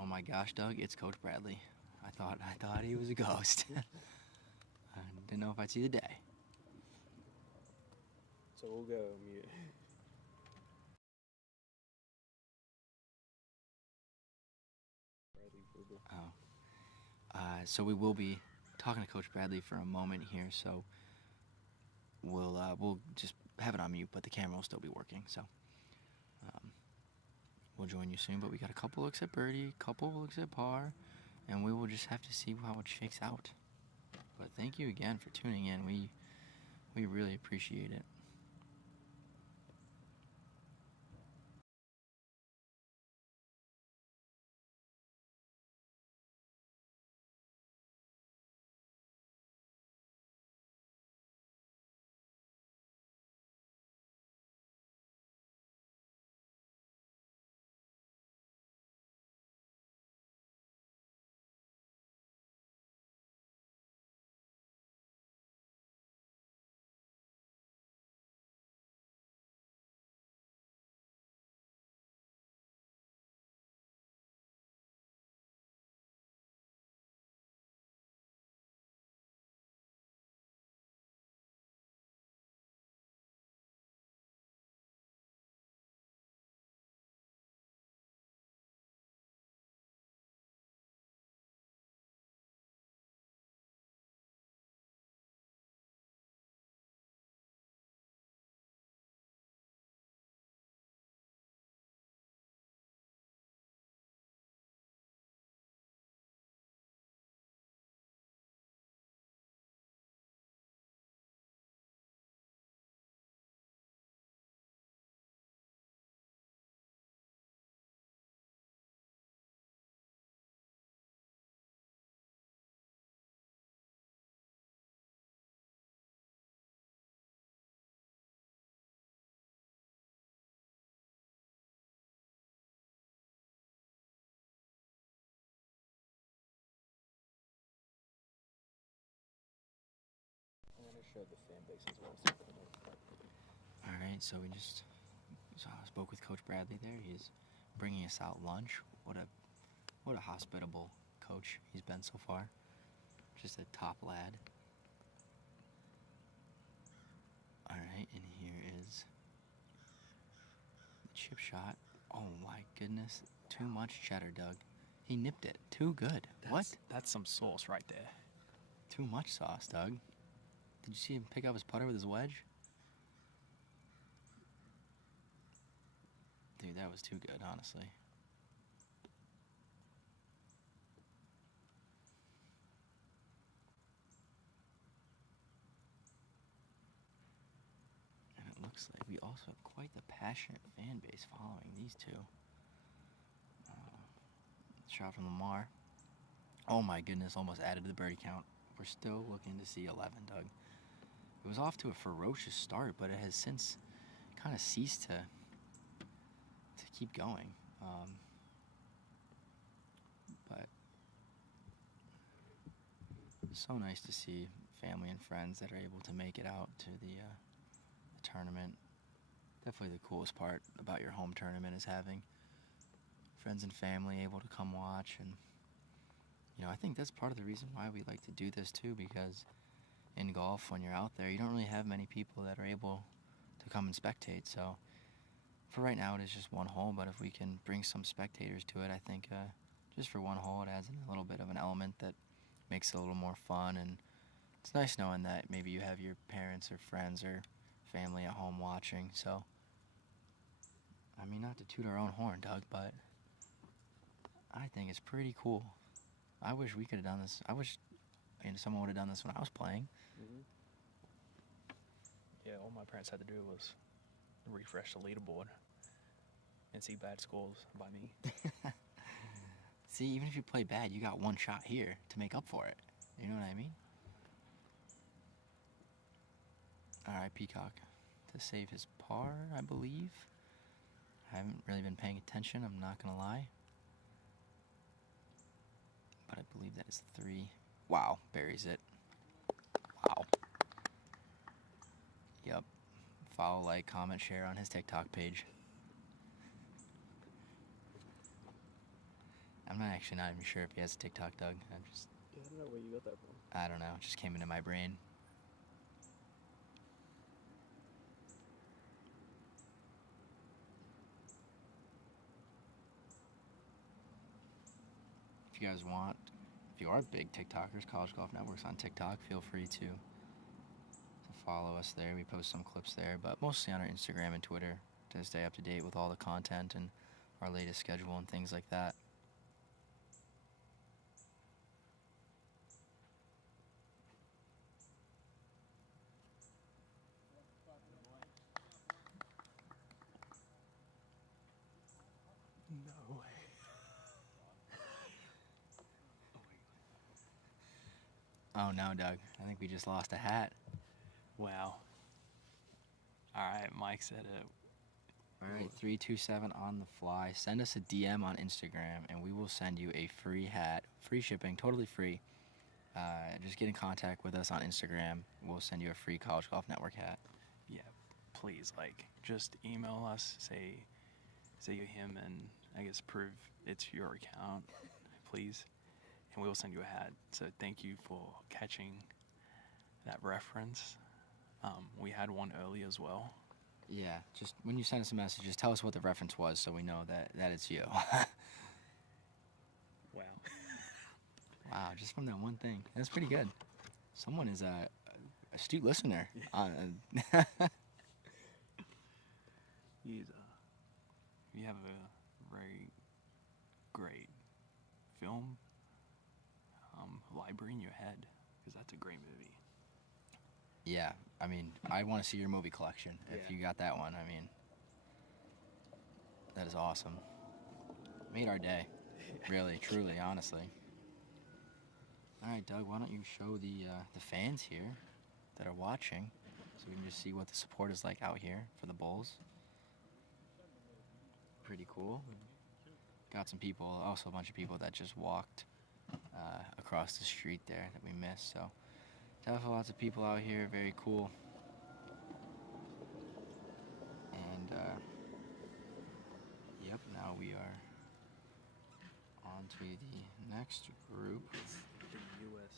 Oh my gosh, Doug, it's Coach Bradley. I thought he was a ghost. I didn't know if I'd see the day. So we'll go mute. So we will be talking to Coach Bradley for a moment here. So we'll just have it on mute, but the camera will still be working. So we'll join you soon. But we got a couple looks at birdie, couple looks at par, and we will just have to see how it shakes out. But thank you again for tuning in. We really appreciate it. Show the fan base as well. All right, so we just spoke with Coach Bradley there. He's bringing us out lunch. What a hospitable coach he's been so far. Just a top lad. chip shot. Oh my goodness. Too much cheddar, Doug. He nipped it. Too good. What? That's some sauce right there. Too much sauce, Doug. Did you see him pick up his putter with his wedge? Dude, that was too good, honestly. And it looks like we also have quite the passionate fan base following these two. Shot from Lamar. Oh my goodness, almost added to the birdie count. We're still looking to see 11, Doug. It was off to a ferocious start, but it has since kind of ceased to keep going. But so nice to see family and friends that are able to make it out to the tournament. Definitely the coolest part about your home tournament is having friends and family able to come watch. And you know, I think that's part of the reason why we like to do this too, because in golf, when you're out there, you don't really have many people that are able to come and spectate. So for right now, it is just one hole, but if we can bring some spectators to it, I think just for one hole, it adds in a little bit of an element that makes it a little more fun. And it's nice knowing that maybe you have your parents or friends or family at home watching. So, I mean, not to toot our own horn, Doug, but I think it's pretty cool. I wish we could have done this. I wish someone would have done this when I was playing. Mm-hmm. Yeah, all my parents had to do was refresh the leaderboard and see bad scores by me. See, even if you play bad, you got one shot here to make up for it. You know what I mean? All right, Peacock, to save his par, I believe. I haven't really been paying attention, I'm not going to lie. But I believe that is 3. Wow, buries it. Wow. Yep. Follow, like, comment, share on his TikTok page. I'm not even sure if he has a TikTok, Doug. Yeah, I don't know where you got that from. I don't know. It just came into my brain. If you guys want, if you are big TikTokers, College Golf Network's on TikTok. Feel free to follow us there. We post some clips there, but mostly on our Instagram and Twitter to stay up to date with all the content and our latest schedule and things like that. No way. Oh no, Doug. I think we just lost a hat. Wow. All right, Mike said it. All right, 327 on the fly. Send us a DM on Instagram, and we will send you a free hat. Free shipping, totally free. Just get in contact with us on Instagram. We'll send you a free College Golf Network hat. Yeah, please, like, just email us, say you're him, and I guess prove it's your account, please, and we will send you a hat. So thank you for catching that reference. We had one early as well. Yeah, just when you send us a message, just tell us what the reference was so we know that it's you. Wow. Wow, just from that one thing. That's pretty good. Someone is a astute listener. You have a very great film library in your head, because that's a great movie. Yeah, I mean, I want to see your movie collection. If you got that one, I mean, that is awesome. Made our day. Really, truly, honestly. All right, Doug, why don't you show the fans here that are watching so we can just see what the support is like out here for the Bulls. Pretty cool. Got some people, also a bunch of people that just walked across the street there that we missed. So definitely lots of people out here, very cool. And yep, now we are on to the next group. The U.S.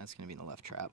That's going to be in the left trap.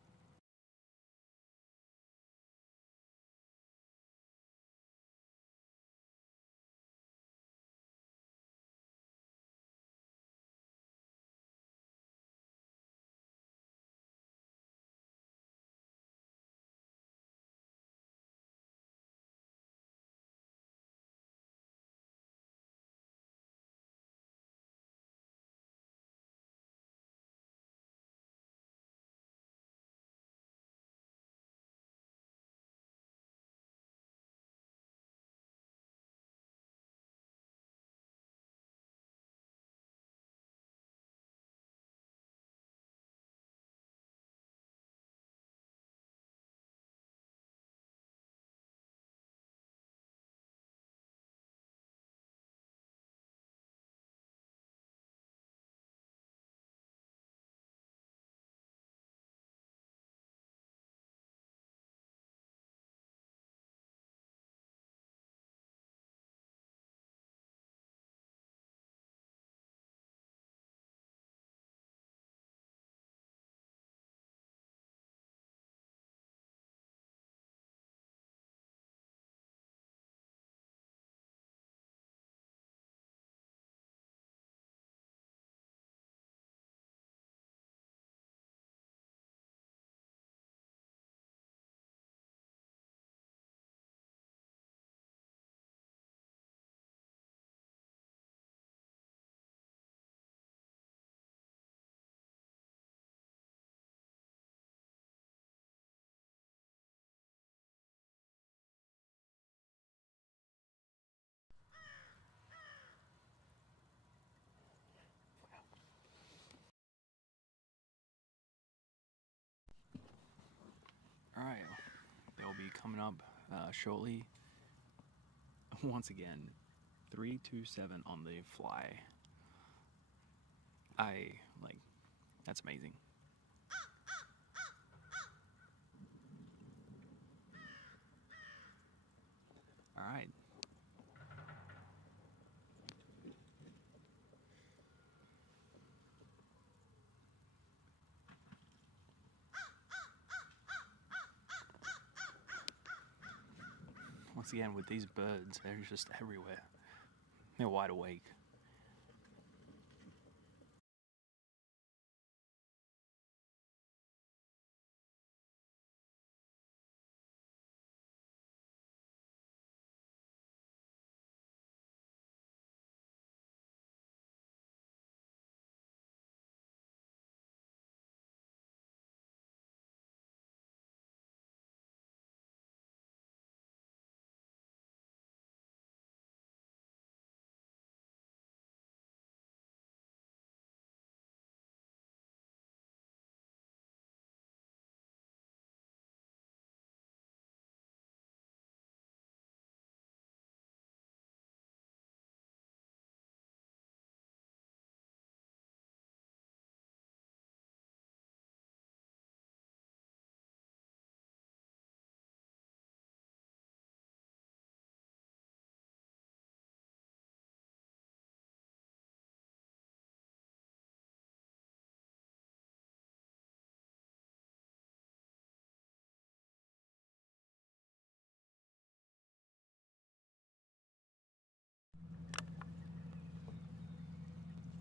All right, they'll be coming up shortly. Once again, 327 on the fly. That's amazing. All right. Once again, with these birds, they're just everywhere. They're wide awake.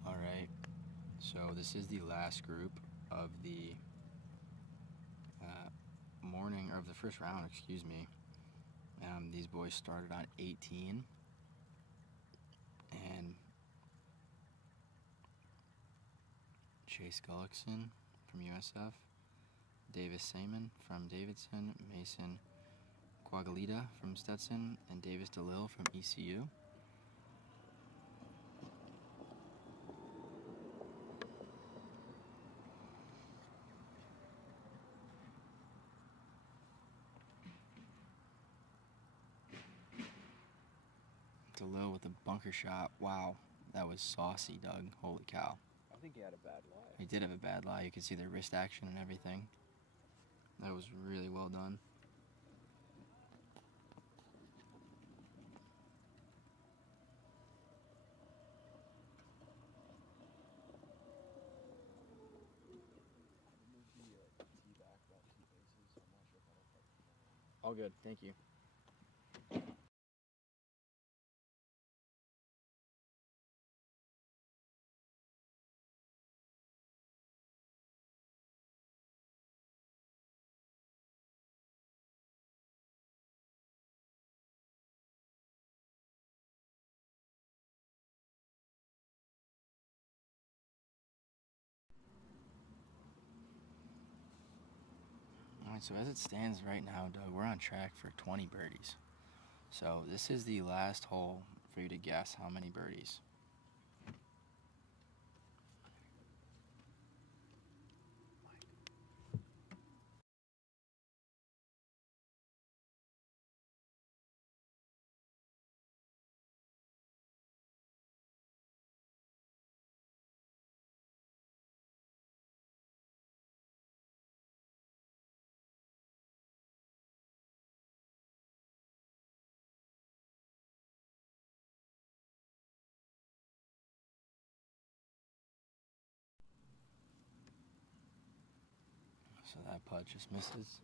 All right. So this is the last group of the morning, or of the first round, excuse me. These boys started on 18, and Chase Gullickson from USF, Davis Simon from Davidson, Mason Quagalita from Stetson, and Davis DeLille from ECU. DeLille with a bunker shot. Wow, that was saucy, Doug. Holy cow. I think he had a bad lie. He did have a bad lie. You could see the wrist action and everything. That was really well done. All good. Thank you. All right, so as it stands right now, Doug, we're on track for 20 birdies. So this is the last hole for you to guess how many birdies. So that putt just misses.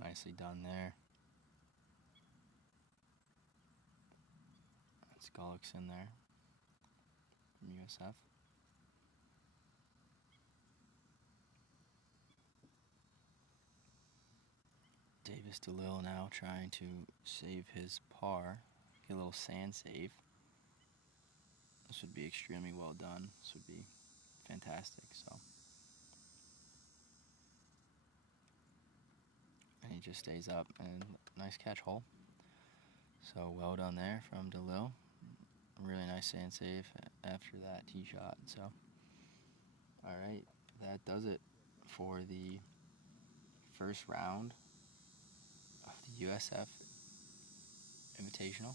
Nicely done there. That's Gullick's in there from USF. Davis DeLille now trying to save his par, get a little sand save. This would be extremely well done. This would be fantastic. So, and he just stays up, and nice catch hole. So well done there from DeLille. Really nice sand save after that tee shot. So, all right, that does it for the first round of the USF Invitational,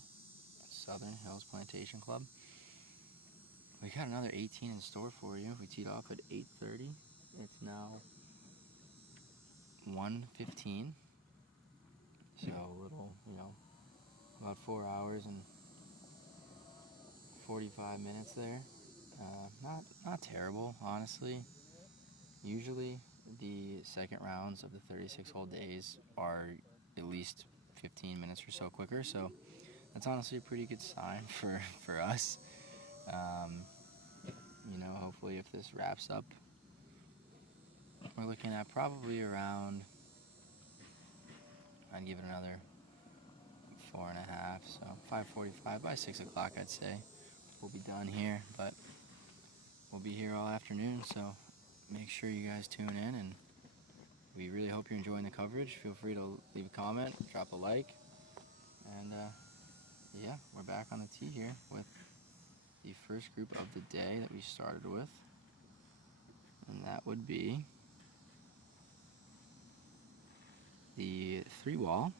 Southern Hills Plantation Club. We got another 18 in store for you. We teed off at 8:30. It's now 1:15. So a little, about 4 hours and 45 minutes there. Not terrible, honestly. Usually the second rounds of the 36-hole days are at least 15 minutes or so quicker. So that's honestly a pretty good sign for us. Hopefully if this wraps up, we're looking at probably around, I'd give it another 4.5, so 5:45. By 6 o'clock I'd say we'll be done here, but we'll be here all afternoon, so make sure you guys tune in, and we really hope you're enjoying the coverage. Feel free to leave a comment, drop a like, and yeah, we're back on the tee here with the first group of the day that we started with, and that would be the 3-wall.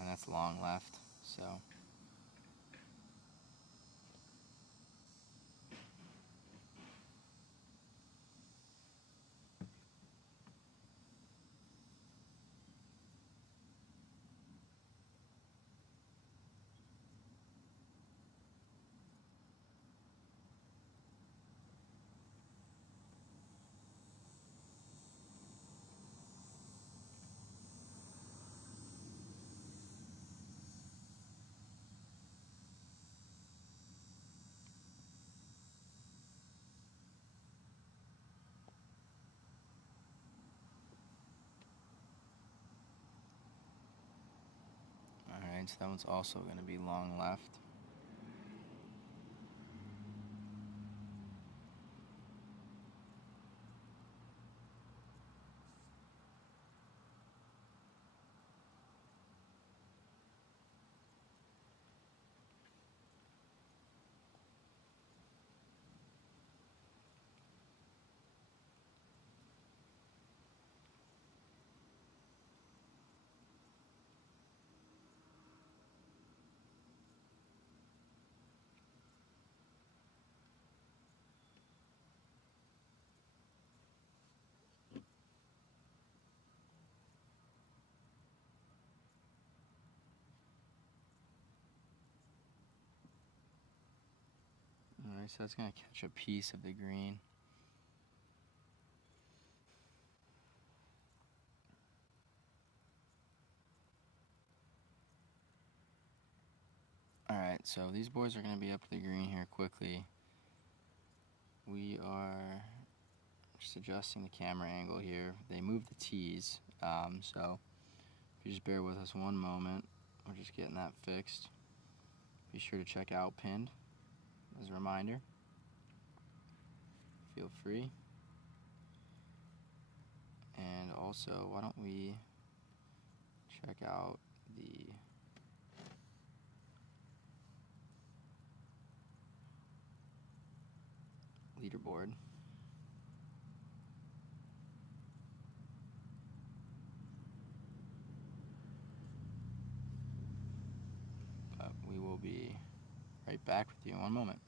And that's long left, so Alright, so that one's also going to be long left. Alright, so that's going to catch a piece of the green. Alright, so these boys are going to be up the green here quickly. We are just adjusting the camera angle here. They moved the tees, so if you just bear with us one moment, we're just getting that fixed. Be sure to check out Pinned as a reminder. Feel free. And also, why don't we check out the leaderboard. But we will be right back with you in one moment.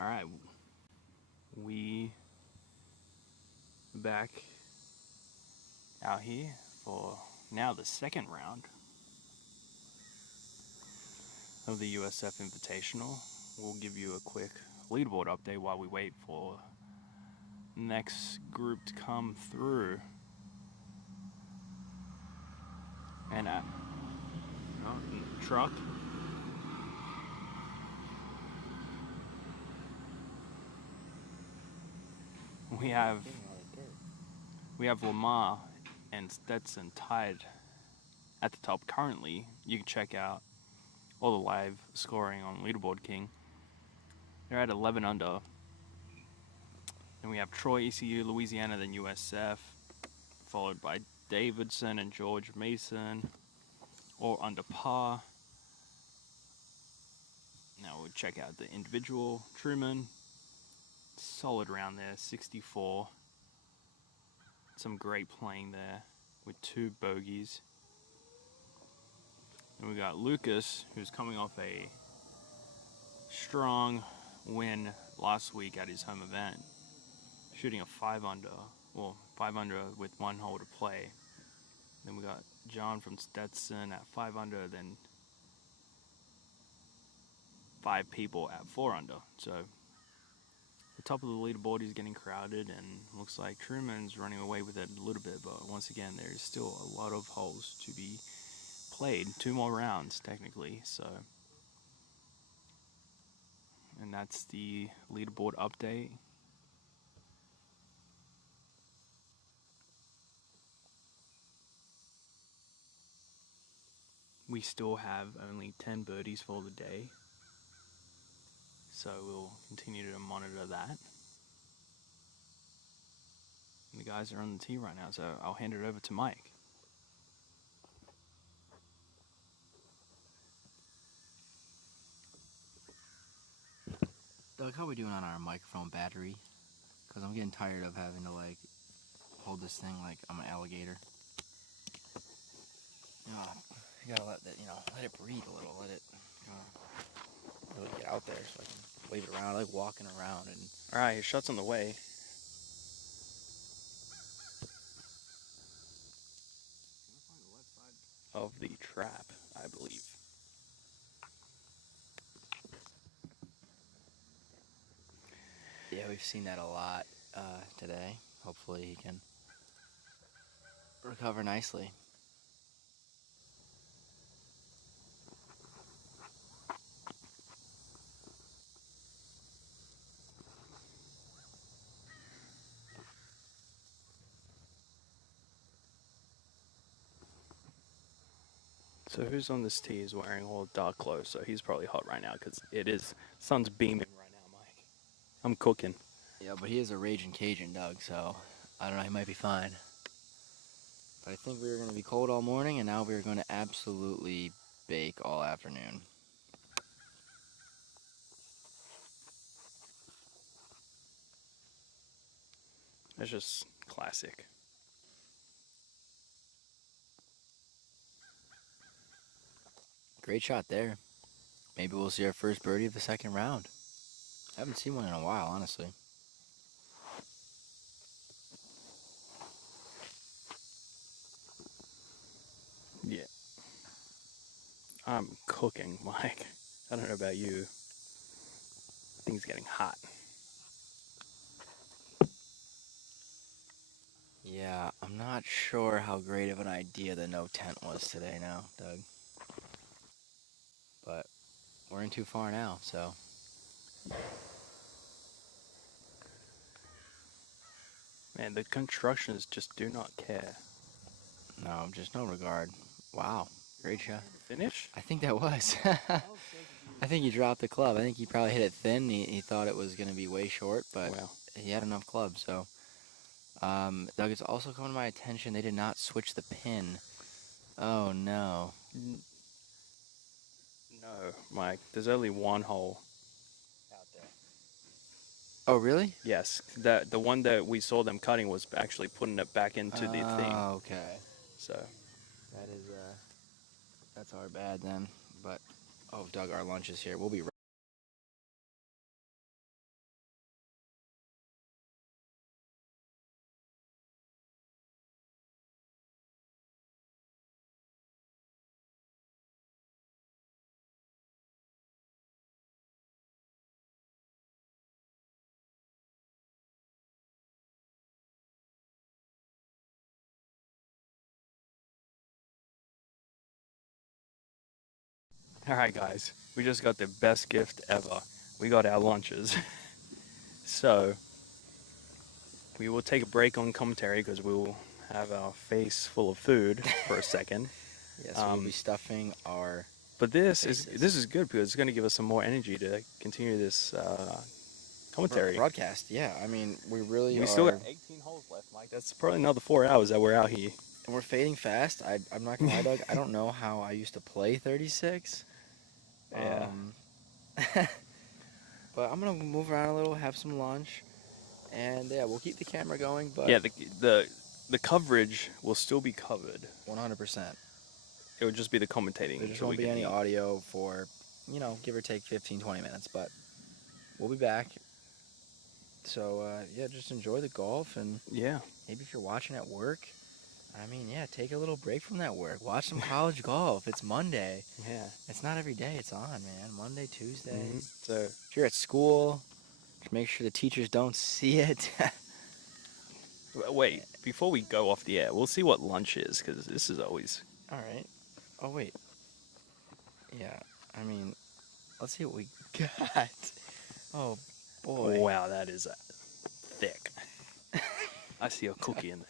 All right, we back out here for now the second round of the USF Invitational. We'll give you a quick leaderboard update while we wait for next group to come through. And truck. We have Lamar and Stetson tied at the top currently. You can check out all the live scoring on Leaderboard King. They're at 11 under. Then we have Troy, ECU, Louisiana, then USF, followed by Davidson and George Mason, all under par. Now we'll check out the individual. Truman, solid round there, 64. Some great playing there with 2 bogeys. And we got Lucas, who's coming off a strong win last week at his home event, shooting a 5 under. Well, 5 under with 1 hole to play. Then we got John from Stetson at 5 under, then 5 people at 4 under. So the top of the leaderboard is getting crowded, and looks like Truman's running away with it a little bit, but once again, there's still a lot of holes to be played. 2 more rounds, technically, so. And that's the leaderboard update. We still have only 10 birdies for the day, so we'll continue to monitor that. And the guys are on the tee right now, so I'll hand it over to Mike. Doug, how are we doing on our microphone battery? Because I'm getting tired of having to, like, hold this thing like I'm an alligator. You know, you gotta let that, let it breathe a little. Let it really get out there so I can wave it around. I like walking around. And All right, your shot's on the way. Of the trap, I believe. yeah, we've seen that a lot today. Hopefully he can recover nicely. So who's on this tee is wearing all dark clothes, so he's probably hot right now because sun's beaming right now, Mike. I'm cooking. Yeah, but he is a raging Cajun, Doug, so I don't know, he might be fine. But I think we were going to be cold all morning, and now we're going to absolutely bake all afternoon. That's just classic. Great shot there. Maybe we'll see our first birdie of the second round. I haven't seen one in a while, honestly. Yeah. I'm cooking, Mike. I don't know about you. Things getting hot. Yeah, I'm not sure how great of an idea the no tent was today now, Doug. But we're in too far now, so. Man, the constructions just do not care. No, just no regard. Wow, great shot. Finish? I think that was. I think he dropped the club. I think he probably hit it thin. He thought it was going to be way short, but Wow. he had enough clubs, so. Doug, it's also come to my attention they did not switch the pin. Oh, no. No, Mike. There's only 1 hole out there. Oh, really? Yes, the one that we saw them cutting was actually putting it back into the thing. Oh, okay. So That is, that's our bad then. But, oh, Doug, our lunch is here. We'll be right All right, guys. We just got the best gift ever. We got our lunches. So we will take a break on commentary because we will have our face full of food for a second. Yes, we'll be stuffing our But this faces. is good because it's going to give us some more energy to continue this commentary. Broadcast. Yeah, I mean, we really We are. still got 18 holes left, Mike. That's probably another 4 hours that we're out here. And we're fading fast. I'm not gonna lie, Doug. I don't know how I used to play 36. Yeah. But I'm gonna move around a little, have some lunch, and yeah, we'll keep the camera going. But Yeah, the coverage will still be covered. 100%. It would just be the commentating. There just that we won't be can any eat. audio for, give or take 15, 20 minutes. But we'll be back. So yeah, just enjoy the golf, and Yeah. maybe if you're watching at work, I mean, yeah, take a little break from that work. Watch some college golf. It's Monday. Yeah. It's not every day it's on, man. Monday, Tuesday. So If you're at school, make sure the teachers don't see it. wait, before we go off the air, we'll see what lunch is because this is always. All right. Oh, wait. Yeah, I mean, let's see what we got. Oh, boy. Wow, that is thick. I see a cookie in there.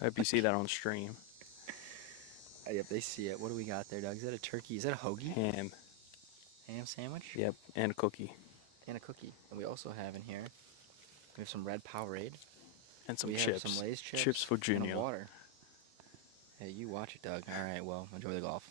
I hope you see that on stream. Yep, they see it. What do we got there, Doug? Is that a turkey? Is that a hoagie? Ham. Ham sandwich? Yep, and a cookie. And a cookie. And we also have in here, we have some red Powerade. And some we chips. have some Lay's chips. Chips for And Junior. a water. Hey, you watch it, Doug. All right, well, enjoy the golf.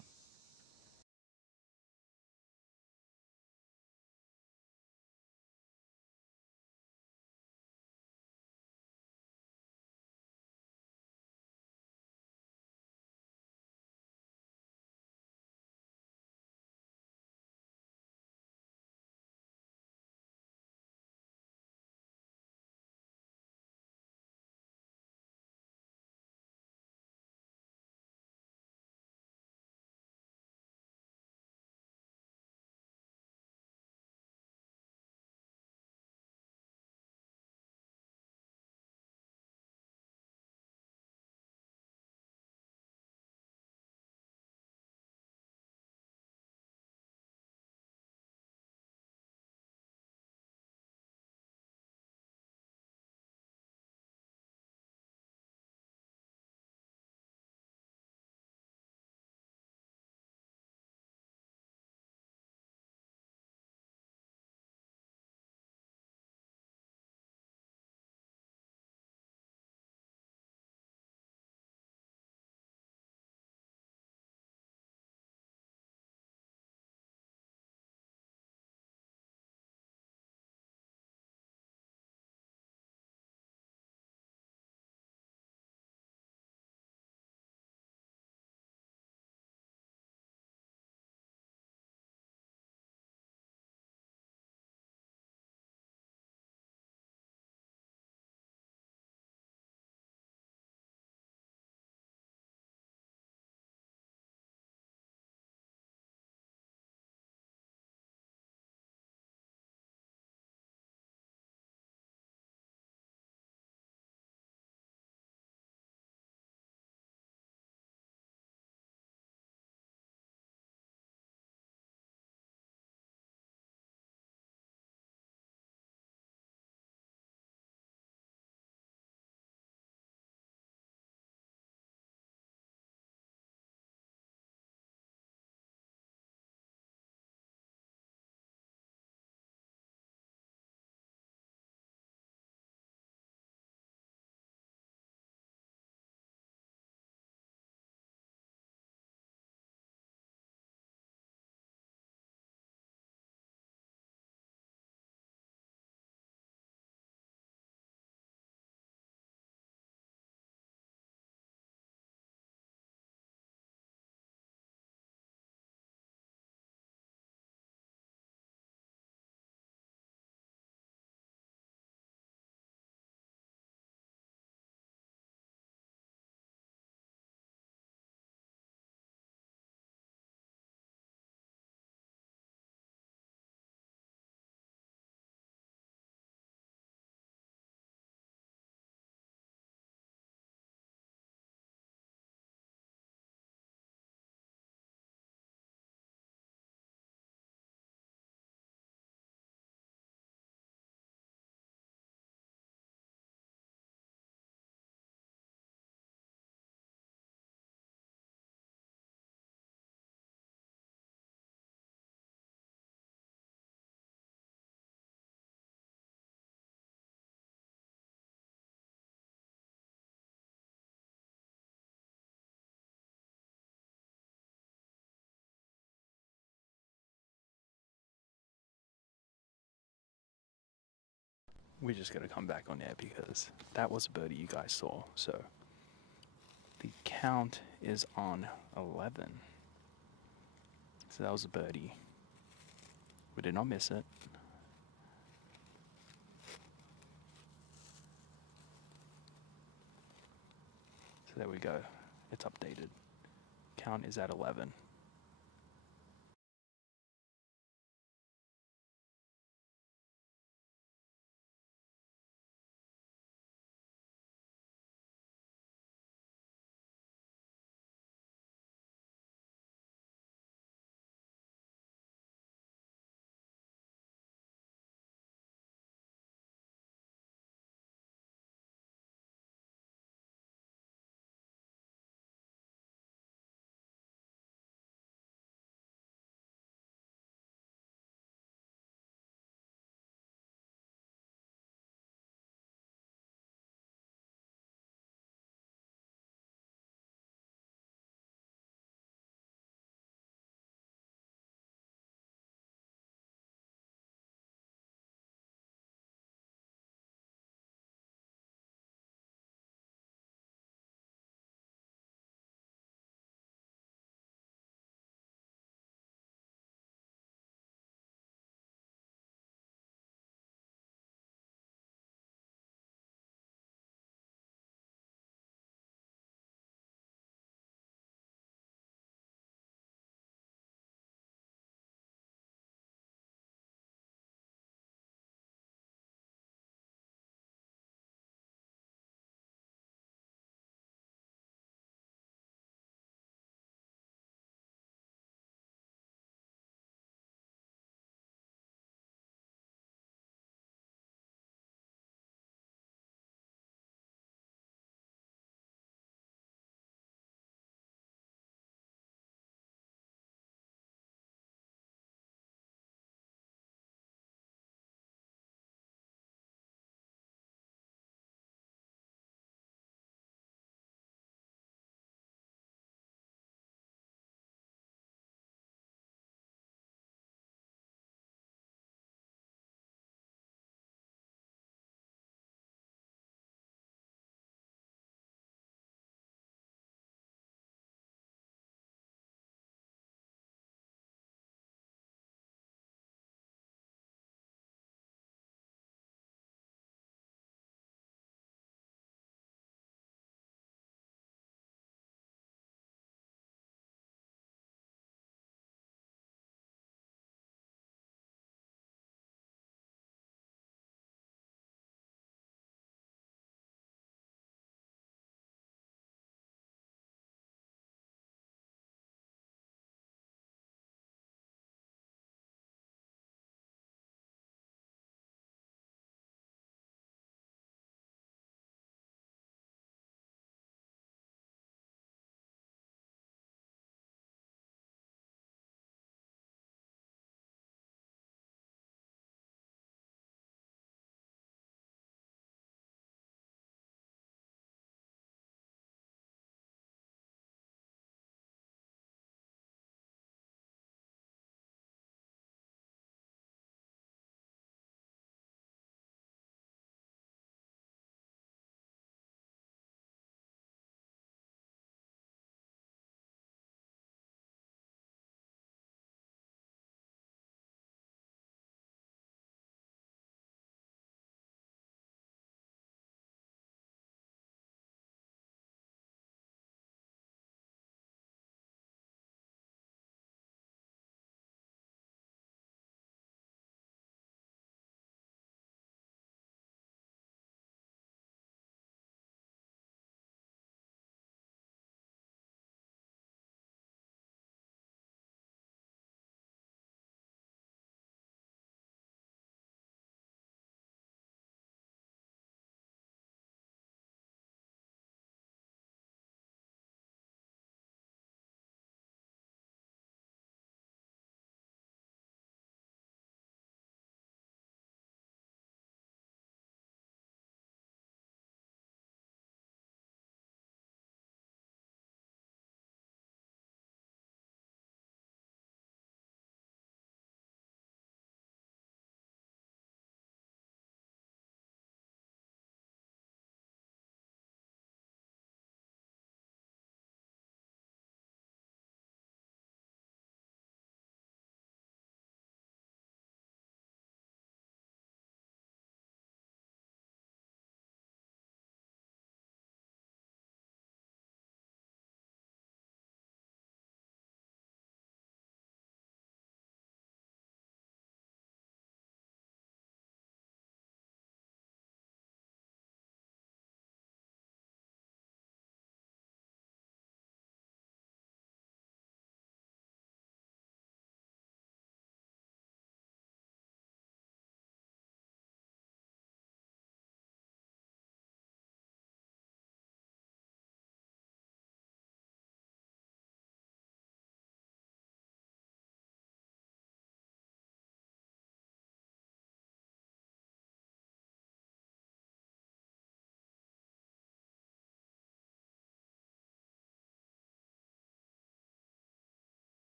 we just got to come back on air because that was a birdie you guys saw. So the count is on 11. So that was a birdie. We did not miss it. So there we go. It's updated. Count is at 11.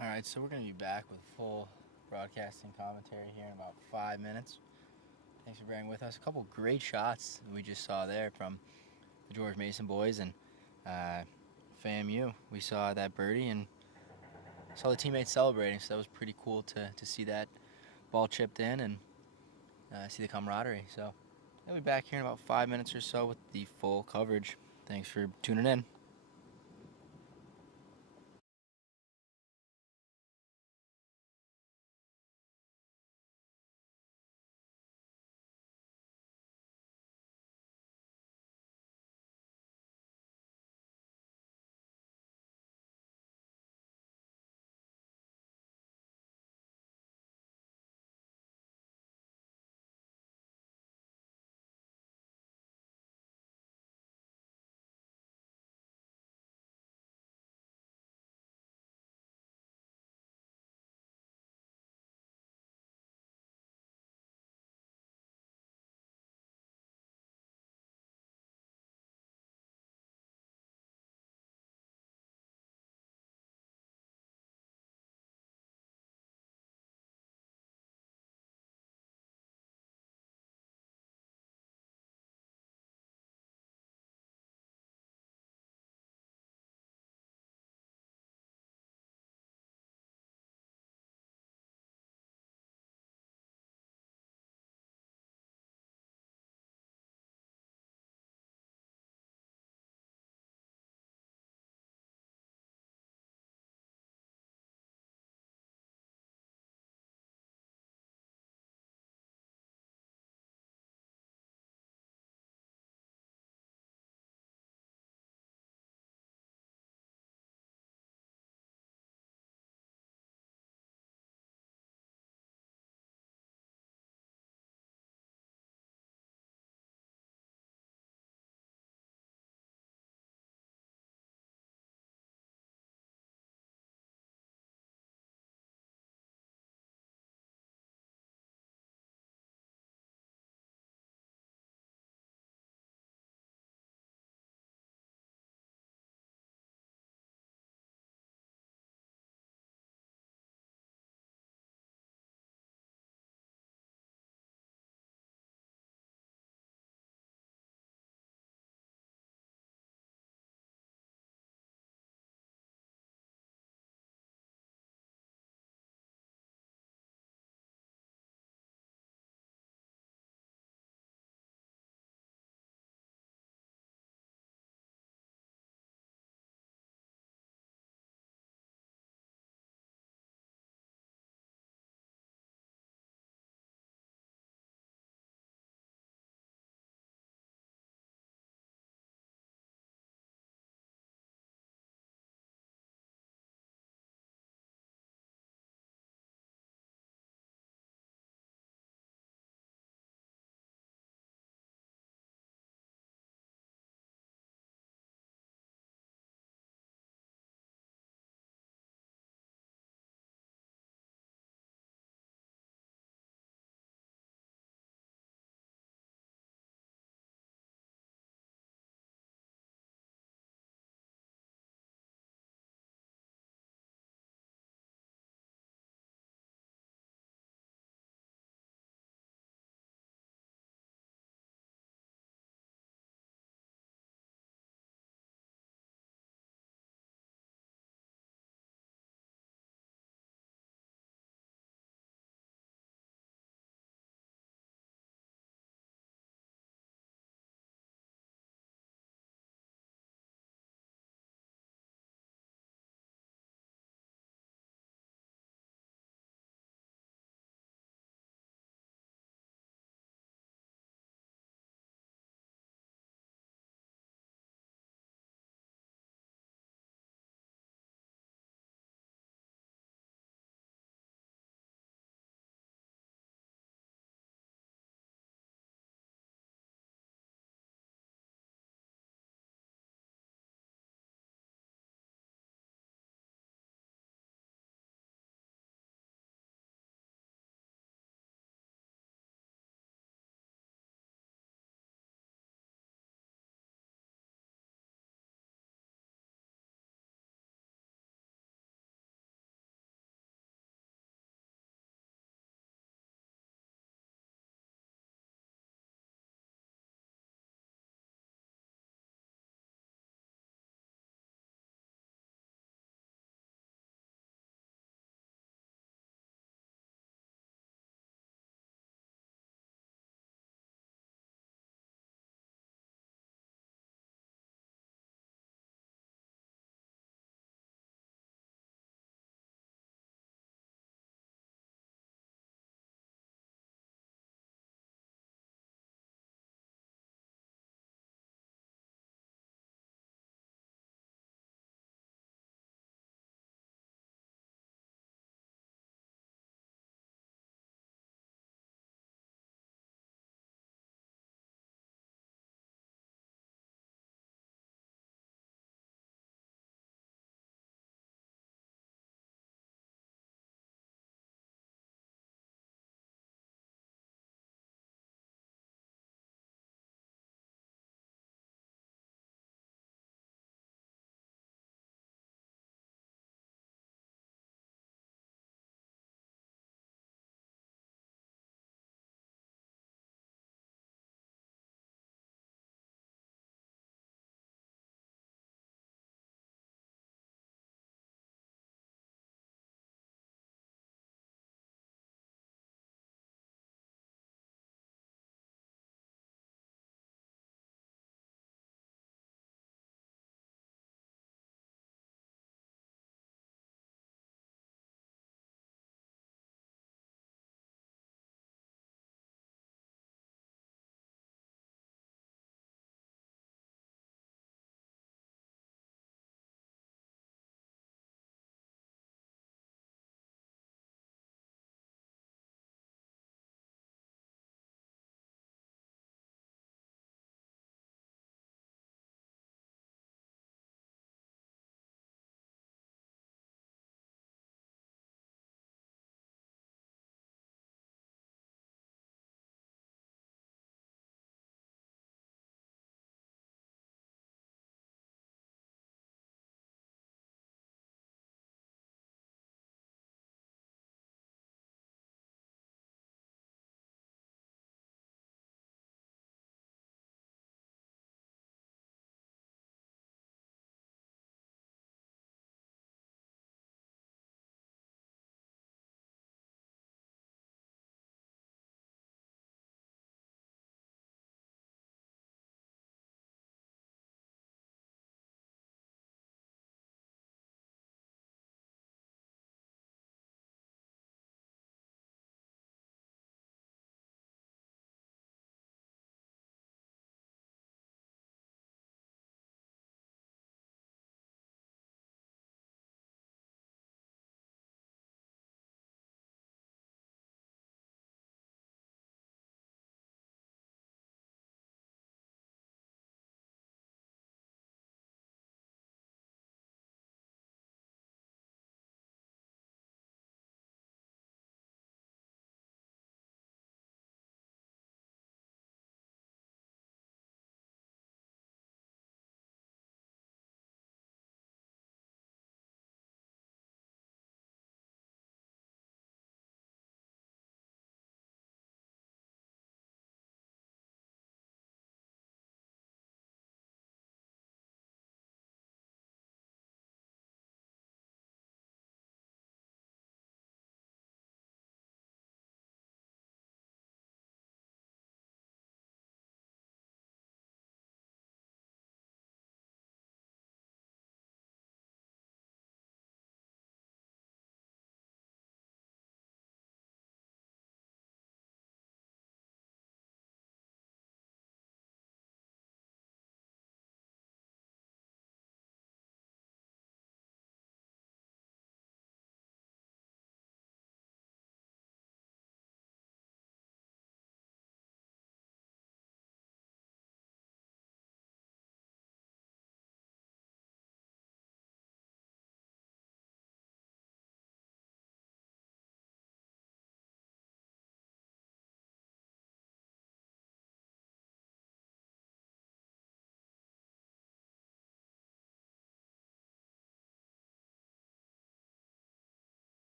All right, so we're going to be back with full broadcasting commentary here in about 5 minutes. Thanks for bearing with us. A couple great shots we just saw there from the George Mason boys and FAMU. We saw that birdie and saw the teammates celebrating, so that was pretty cool to see that ball chipped in and see the camaraderie. So we'll be back here in about 5 minutes or so with the full coverage. Thanks for tuning in.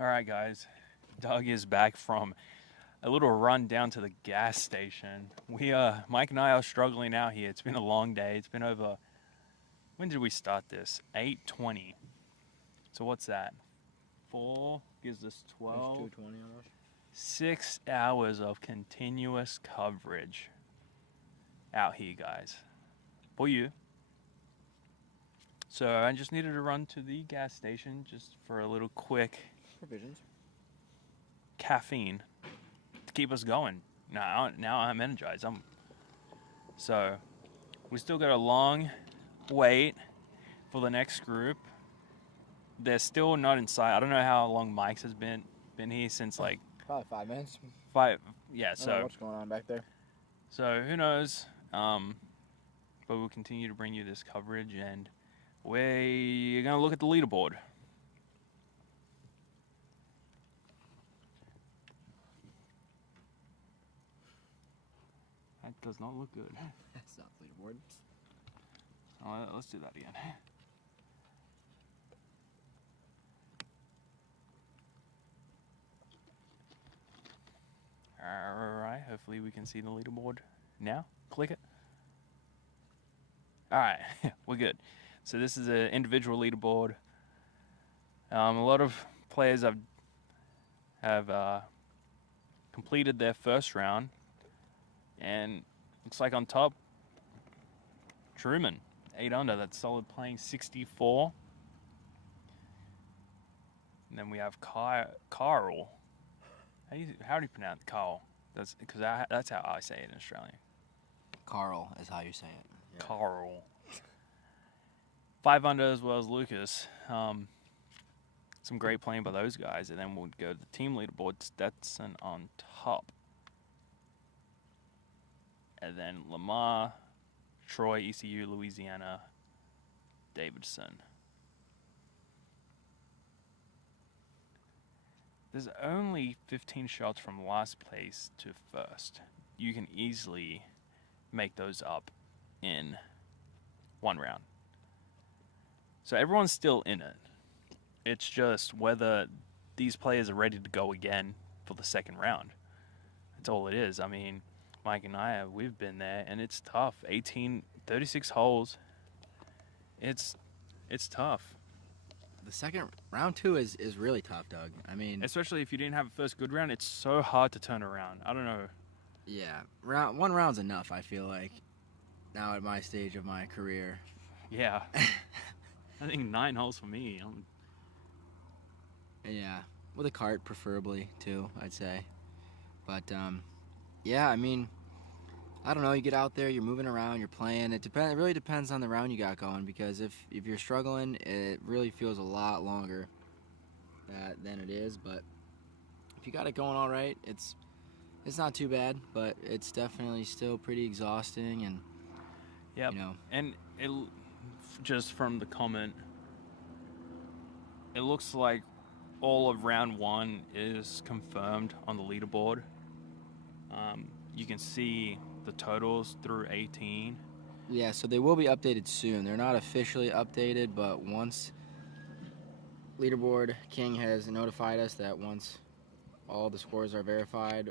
All right, guys. Doug is back from a little run down to the gas station. Mike and I are struggling out here. It's been a long day. It's been over. When did we start this? 8:20. So what's that? 4 gives us 12. 2:20 almost. 6 hours of continuous coverage out here, guys. For you. So I just needed to run to the gas station just for a little quick Provisions. caffeine to keep us going. Now I'm energized. So we still got a long wait for the next group. They're still not in sight. I don't know how long Mike's has been here since like Probably 5 minutes. 5. Yeah. I don't know So what's going on back there? so who knows? But we'll continue to bring you this coverage, and we're gonna look at the leaderboard. That does not look good. That's not the leaderboard. Oh, let's do that again. Alright, hopefully we can see the leaderboard now. Click it. Alright, we're good. So this is an individual leaderboard. A lot of players have completed their first round, and looks like on top, Truman, 8 under. That's solid playing, 64. And then we have Carl. How do you pronounce Carl? That's because that's how I say it in Australian. Carl is how you say it. Yeah. Carl. 5 under as well as Lucas. Some great playing by those guys. And then we'll go to the team leaderboard. Stetson on top. And then Lamar, Troy, ECU, Louisiana, Davidson. There's only 15 shots from last place to first. You can easily make those up in 1 round. So everyone's still in it. It's just whether these players are ready to go again for the second round. That's all it is. I mean, Mike and I, we've been there, and it's tough. 36 holes. It's tough. The second round 2 is really tough, Doug. I mean, Especially if you didn't have a first good round, it's so hard to turn around. I don't know. yeah, one round's enough. I feel like now at my stage of my career. Yeah. I think 9 holes for me. Yeah, with a cart preferably too, I'd say. But yeah, I mean, I don't know. You get out there, you're moving around, you're playing. It really depends on the round you got going, because if you're struggling, it really feels a lot longer than it is. But if you got it going all right, it's not too bad. But it's definitely still pretty exhausting, and Yep. you know. And just from the comment, it looks like all of round 1 is confirmed on the leaderboard. You can see the totals through 18. Yeah, so they will be updated soon. They're not officially updated, but once Leaderboard King has notified us that once all the scores are verified,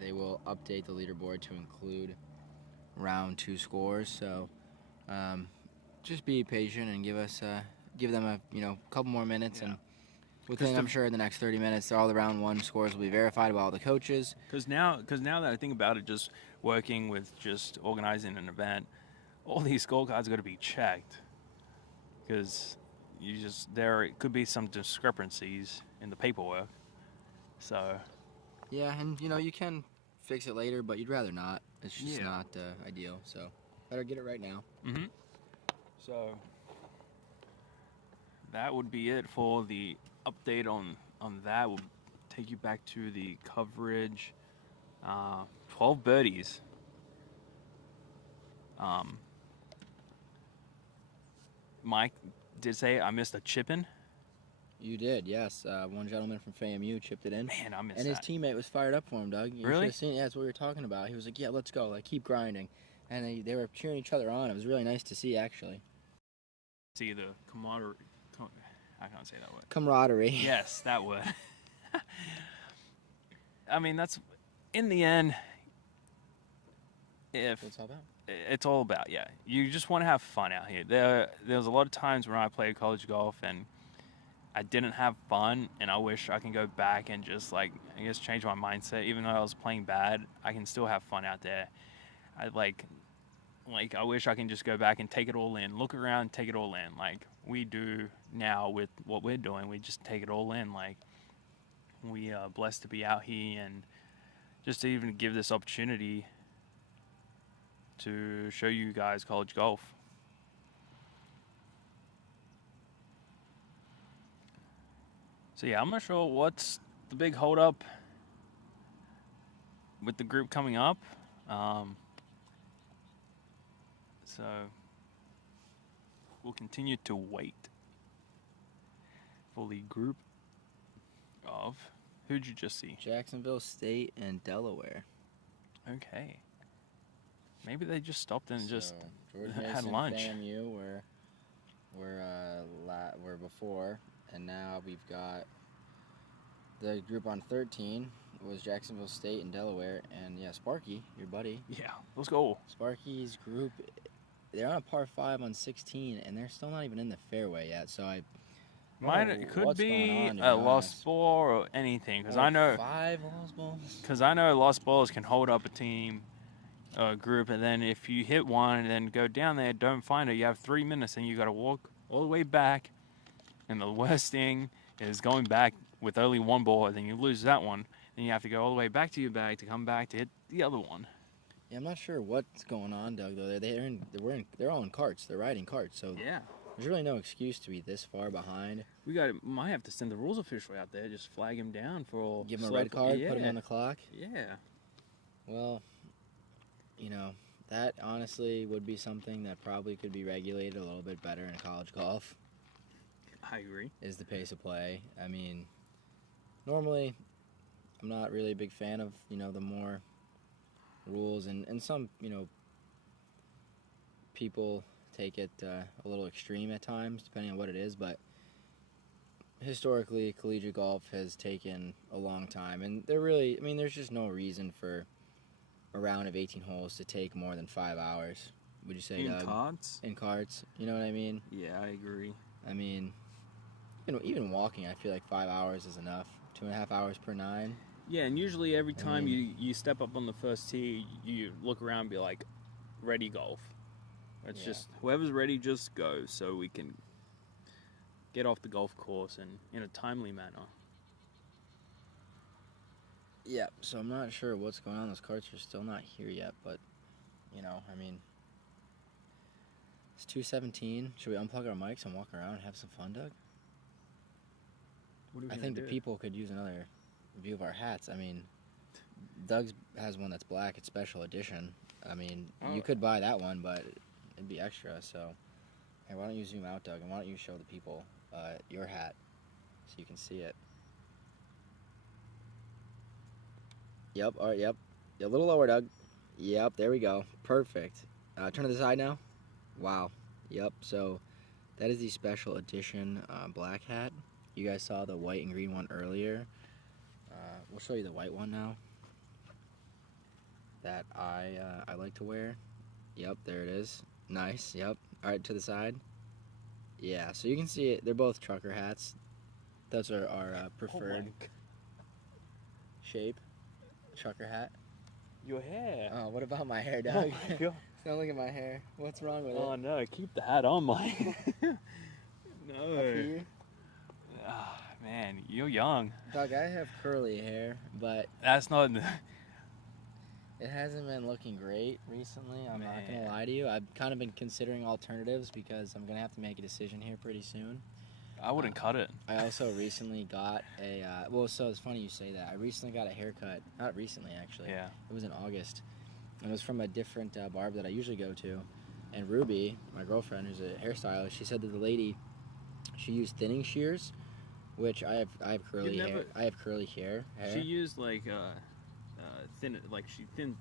they will update the leaderboard to include round 2 scores. So just be patient and give them a couple more minutes, Yeah. and within, I'm sure, in the next 30 minutes, all the round 1 scores will be verified by all the coaches. Because now that I think about it, just working with just organizing an event, all these scorecards got to be checked. Because there could be some discrepancies in the paperwork. So Yeah, and you can fix it later, but you'd rather not. It's just Yeah. not ideal. So better get it right now. So that would be it for the update on that. We'll take you back to the coverage. 12 birdies. Mike did say I missed a chip in. You did, yes. One gentleman from FAMU chipped it in. Man, I missed And his that. teammate was fired up for him, Doug. You Really? should have seen it. Yeah, that's what we were talking about. He was like, yeah, let's go. Like, keep grinding. And they were cheering each other on. It was really nice to see, actually. See the camaraderie. how can I say that word? Camaraderie. Yes, that word. I mean, that's in the end. If What's all about? it's all about, yeah, you just want to have fun out here. There's a lot of times when I played college golf and I didn't have fun, and I wish I can go back and just I guess change my mindset. Even though I was playing bad, I can still have fun out there. I I wish I can just go back and take it all in, look around, take it all in, like we do now with what we're doing. We just take it all in. Like, we are blessed to be out here, and just to even give this opportunity to show you guys college golf. So yeah, I'm not sure what's the big holdup with the group coming up. So we'll continue to wait for the group of, who'd you just see? Jacksonville State and Delaware. Okay. Maybe they just stopped and just George had Mason, lunch. FAMU were before, and now we've got the group on 13 was Jacksonville State and Delaware, and yeah, Sparky, your buddy. Yeah, let's go. Sparky's group, they're on a par 5 on 16, and they're still not even in the fairway yet. So It could what's be going on, to a be lost honest. ball or anything, because Or I know 5 lost balls. Because I know lost balls can hold up a team, group, and then if you hit one and then go down there, don't find it, you have 3 minutes, and you got to walk all the way back. And the worst thing is going back with only one ball, and then you lose that one, and you have to go all the way back to your bag to come back to hit the other one. Yeah, I'm not sure what's going on, Doug. Though they're all in carts. They're riding carts, so Yeah, there's really no excuse to be this far behind. might have to send the rules official out there, just flag him down for Give him a red card, put him on the clock. Yeah. Well, that honestly would be something that probably could be regulated a little bit better in college golf. I agree. Is the pace of play. I mean, normally I'm not really a big fan of the more rules, and some people take it a little extreme at times, depending on what it is, but historically collegiate golf has taken a long time, and there's just no reason for a round of 18 holes to take more than 5 hours. Would you say, Doug? Cards? In carts, you know what I mean? Yeah, I agree. I mean, even walking, I feel like 5 hours is enough. 2.5 hours per 9. Yeah, and usually every time mean- you step up on the first tee, you look around and be like, ready golf. It's Yeah. just, whoever's ready, just go, so we can get off the golf course and in a timely manner. Yeah, so I'm not sure what's going on. Those carts are still not here yet, but, it's 2:17. Should we unplug our mics and walk around and have some fun, Doug? What are we I gonna think do? the people could use another view of our hats. I mean, Doug's has one that's black. It's special edition. I mean, Oh. you could buy that one, but it'd be extra. So, hey, why don't you zoom out, Doug, and why don't you show the people your hat so you can see it? Yep. All right. Yep. A little lower, Doug. Yep. There we go. Perfect. Turn to the side now. Wow. Yep. So, that is the special edition black hat. You guys saw the white and green one earlier. We'll show you the white one now that I like to wear. Yep, there it is. Nice. Yep. All right, to the side. Yeah, so you can see it. They're both trucker hats. Those are our preferred shape. Trucker hat. Your hair. Oh, what about my hair, Doug? Oh my God. Don't look at my hair. What's wrong with Oh it? no, keep the hat on, Mike. Up No. here? Ah, man, you're young. Doug, I have curly hair, but That's not. it hasn't been looking great recently. I'm not going Man. to lie to you. I've kind of been considering alternatives because I'm going to have to make a decision here pretty soon. I wouldn't cut it. I also recently got a, so it's funny you say that. I recently got a haircut. Not recently, actually. Yeah. It was in August. And it was from a different barber that I usually go to. And Ruby, my girlfriend, who's a hairstylist, she said that the lady, she used thinning shears, which I have curly hair. I have curly hair. She used like thin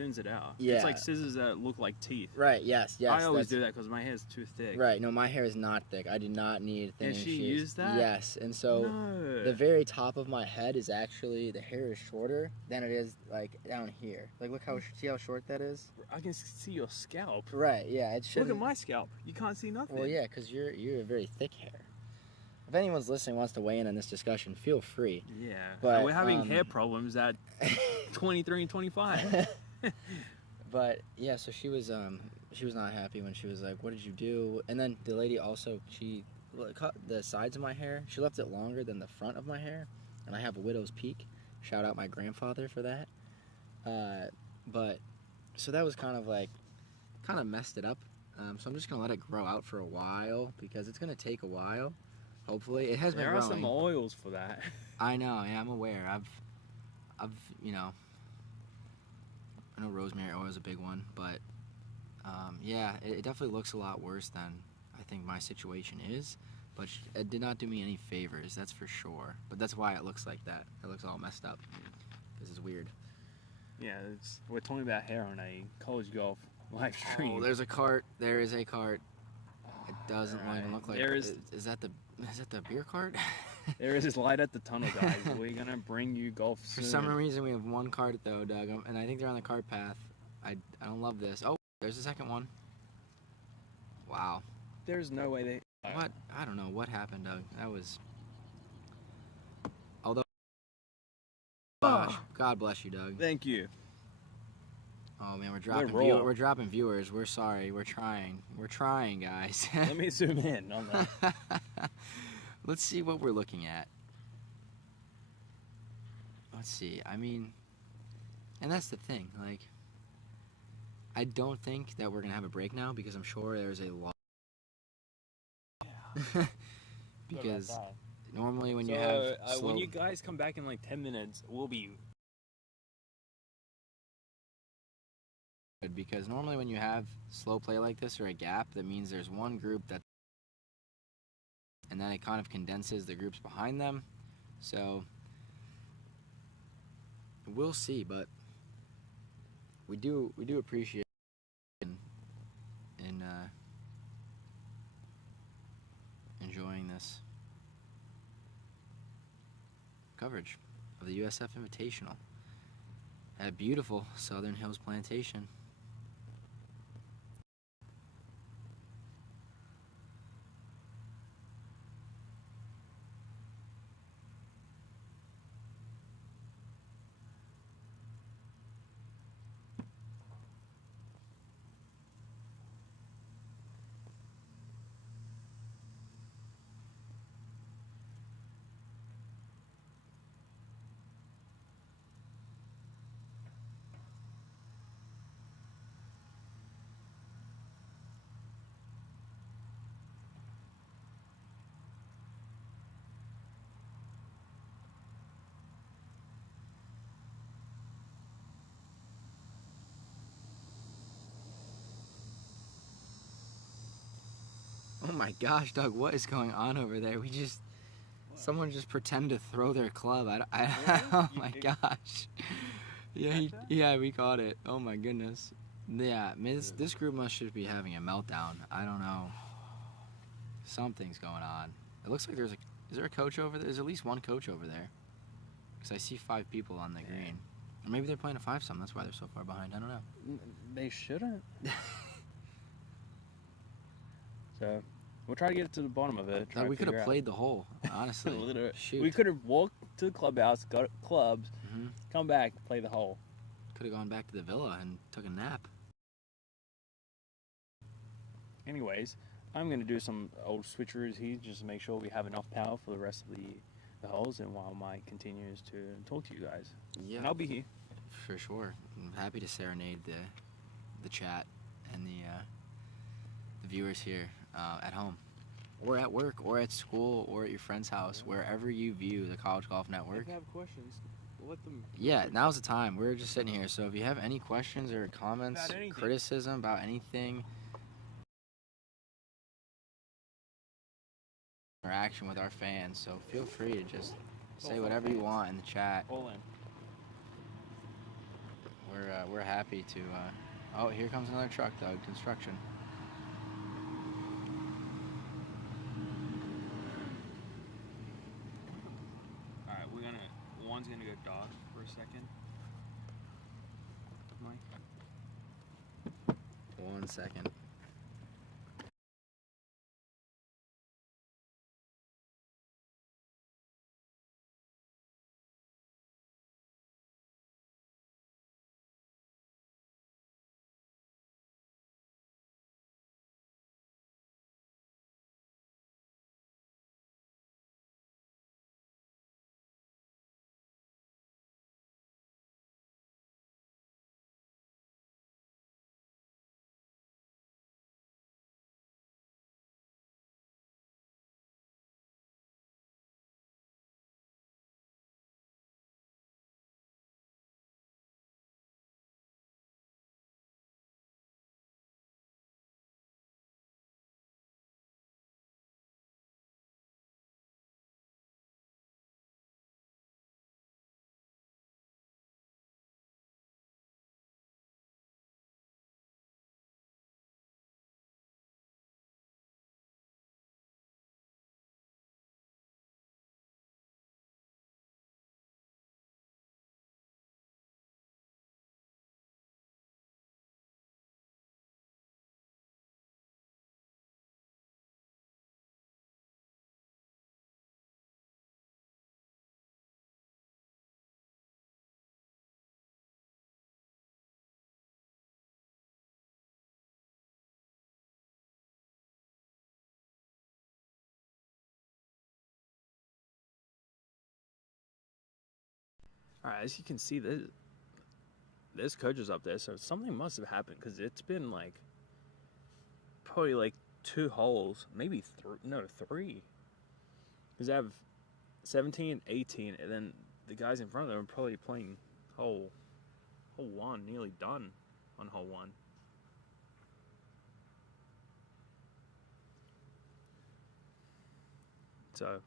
thins it out. Yeah. It's like scissors that look like teeth. Right. Yes. I always do that because my hair is too thick. Right. No, my hair is not thick. I do not need thinning Can she shears. use that? Yes. And so No. the very top of my head is actually, the hair is shorter than it is like down here. Like look see how short that is. I can see your scalp. Right. Yeah. It should. Look at my scalp. You can't see nothing. Well, yeah, because you're a very thick hair. If anyone's listening wants to weigh in on this discussion, feel free. Yeah. But we're having hair problems at 23 and 25. But yeah, so she was not happy when she was like, "What did you do?" And then the lady also, she cut the sides of my hair. She left it longer than the front of my hair, and I have a widow's peak. Shout out my grandfather for that. But so that was kind of messed it up. So I'm just gonna let it grow out for a while because it's gonna take a while. Hopefully, it has been growing. There are some oils for that. I know. Yeah, I'm aware. I know rosemary oil is a big one, but yeah, it definitely looks a lot worse than I think my situation is. But it did not do me any favors, that's for sure. But that's why it looks like that. It looks all messed up. This is weird. Yeah, we're talking about hair on a college golf live stream. Oh, there's a cart. There is a cart. It doesn't even look like. Is that the beer cart? There is this light at the tunnel, guys. We're gonna bring you golf soon. For some reason, we have one cart though, Doug, and I think they're on the cart path. I don't love this. Oh, there's the second one. Wow. There's no way they. What? I don't know what happened, Doug. That was. Although. God bless you, Doug. Thank you. Oh man, we're dropping viewers. We're sorry. We're trying. We're trying, guys. Let me zoom in on that. Let's see what we're looking at. Let's see. I mean, and that's the thing. Like, I don't think that we're gonna have a break now because I'm sure there's a lot. Yeah. Because normally when you have when you guys come back in like 10 minutes, we'll be. Because normally when you have slow play like this or a gap, that means there's one group that, and then it kind of condenses the groups behind them. So we'll see, but we do appreciate in enjoying this coverage of the USF Invitational at beautiful Southern Hills Plantation. Oh my gosh, Doug, what is going on over there? Someone just pretended to throw their club. Oh my gosh. Yeah, we caught it. Oh my goodness. Yeah, this group must just be having a meltdown. I don't know. Something's going on. It looks like is there a coach over there? There's at least one coach over there. Because I see 5 people on the green. Or maybe they're playing a 5-some. That's why they're so far behind. I don't know. They shouldn't. So, we'll try to get to the bottom of it. We could have played the hole, honestly. Shoot. We could have walked to the clubhouse, got clubs, come back, play the hole. Could have gone back to the villa and took a nap. Anyways, I'm going to do some old switcheroos here just to make sure we have enough power for the rest of the holes, and while Mike continues to talk to you guys. Yeah. And I'll be here. For sure. I'm happy to serenade the chat and the viewers here at home, or at work, or at school, or at your friend's house, wherever you view the College Golf Network. If you have questions, let them. Yeah, now's the time. We're just sitting here, so if you have any questions or comments, criticism about anything, interaction with our fans, so feel free to just say whatever you want in the chat. All in. we're happy to. Oh, here comes another truck, Doug. Construction. All right, one's gonna go dark for a second. Mike. 1 second. All right, as you can see, there's coaches up there, so something must have happened because it's been like probably like 2 holes, maybe three. Because I have 17, 18, and then the guys in front of them are probably playing hole 1, nearly done on hole 1. So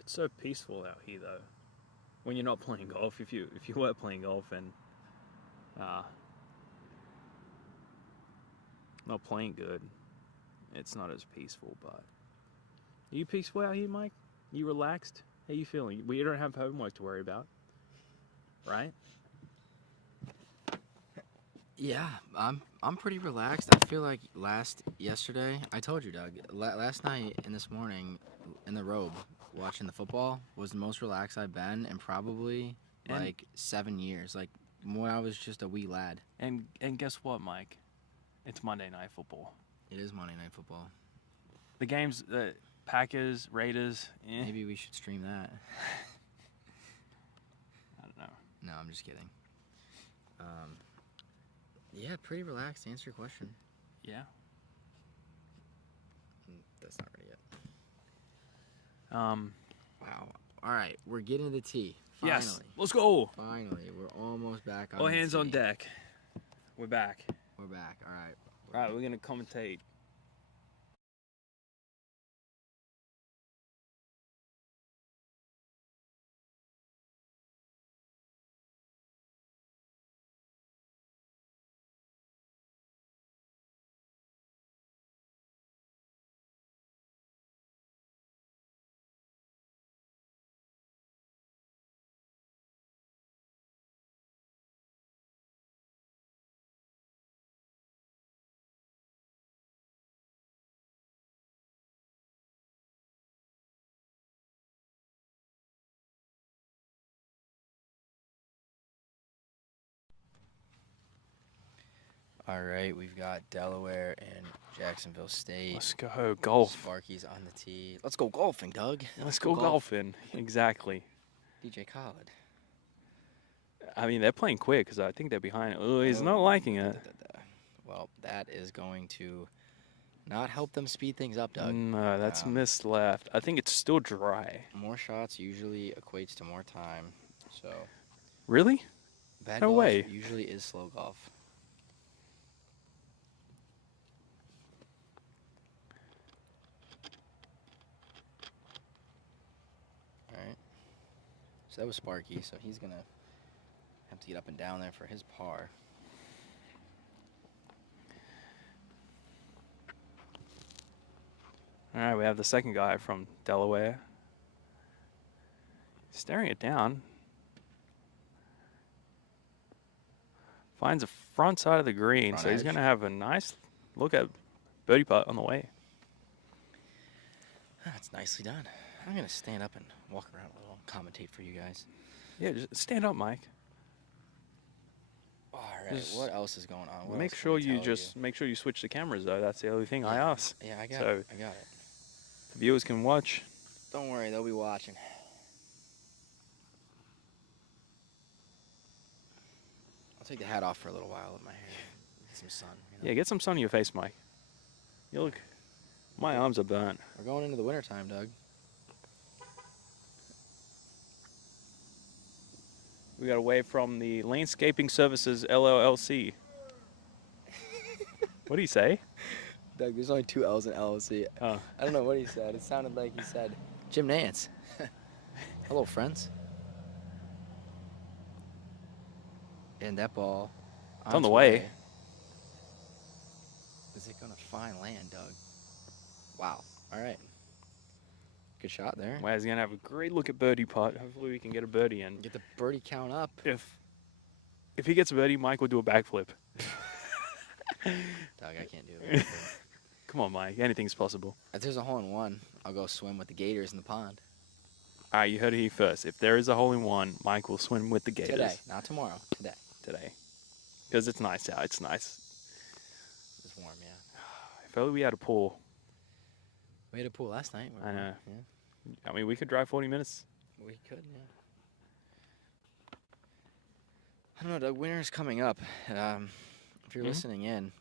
it's so peaceful out here, though. When you're not playing golf, if you were playing golf and not playing good, it's not as peaceful. But are you peaceful out here, Mike? You relaxed? How you feeling? We don't have homework to worry about, right? Yeah, I'm pretty relaxed. I feel like yesterday, I told you, Doug, last night and this morning in the robe watching the football was the most relaxed I've been in probably like 7 years. Like when I was just a wee lad. And guess what, Mike? It's Monday Night Football. It is Monday Night Football. The games, the Packers, Raiders. Maybe we should stream that. I don't know. No, I'm just kidding. Yeah, pretty relaxed. To answer your question. Yeah. That's not ready yet. Wow. All right, we're getting to the tee. Finally. Yes. Let's go. Finally, we're almost back on All the hands tee. on deck. We're back. We're back. All right. All right, we're gonna commentate. All right, we've got Delaware and Jacksonville State. Let's go golf. Sparky's on the tee. Let's go golfing, Doug. Let's go golfing. Exactly. DJ Khaled. I mean, they're playing quick because I think they're behind. Oh, he's not liking it. Well, that is going to not help them speed things up, Doug. No, that's missed left. I think it's still dry. More shots usually equates to more time. So Really? bad No golf way. usually is slow golf. All right. So that was Sparky. So he's gonna have to get up and down there for his par. All right, we have the second guy from Delaware. Staring it down. Finds the front side of the green, Front so he's edge. going to have a nice look at birdie putt on the way. That's nicely done. I'm gonna stand up and walk around a little, commentate for you guys. Yeah, just stand up, Mike. All right. Just What else is going on? What Make else can sure we you tell make sure you switch the cameras though. That's the only thing I Yeah. ask. Yeah, I got So it. I got it. the viewers can watch. Don't worry, they'll be watching. I'll take the hat off for a little while with my hair. Get some sun. You know? Yeah, get some sun on your face, Mike. You look. My arms are burnt. We're going into the winter time, Doug. We got away from the Landscaping Services LLC. What do you say? Doug, there's only 2 L's in LLC. Oh. I don't know what he said. It sounded like he said Jim Nance. Hello, friends. And that ball. It's on the way. Is it going to find land, Doug? Wow. All right. Good shot there. Well, he's gonna have a great look at birdie putt. Hopefully, we can get a birdie in. Get the birdie count up. If he gets a birdie, Mike will do a backflip. Doug, I can't do it. Come on, Mike. Anything's possible. If there's a hole in one, I'll go swim with the gators in the pond. All right, you heard it here first. If there is a hole in one, Mike will swim with the gators Today, not tomorrow. Today. today, because it's nice out. It's nice. It's warm, yeah. If only we had a pool. We had a pool last night. I know. Yeah, I mean, we could drive 40 minutes. we could, yeah. I don't know, Doug. Winter's coming up. If you're Mhm. listening in,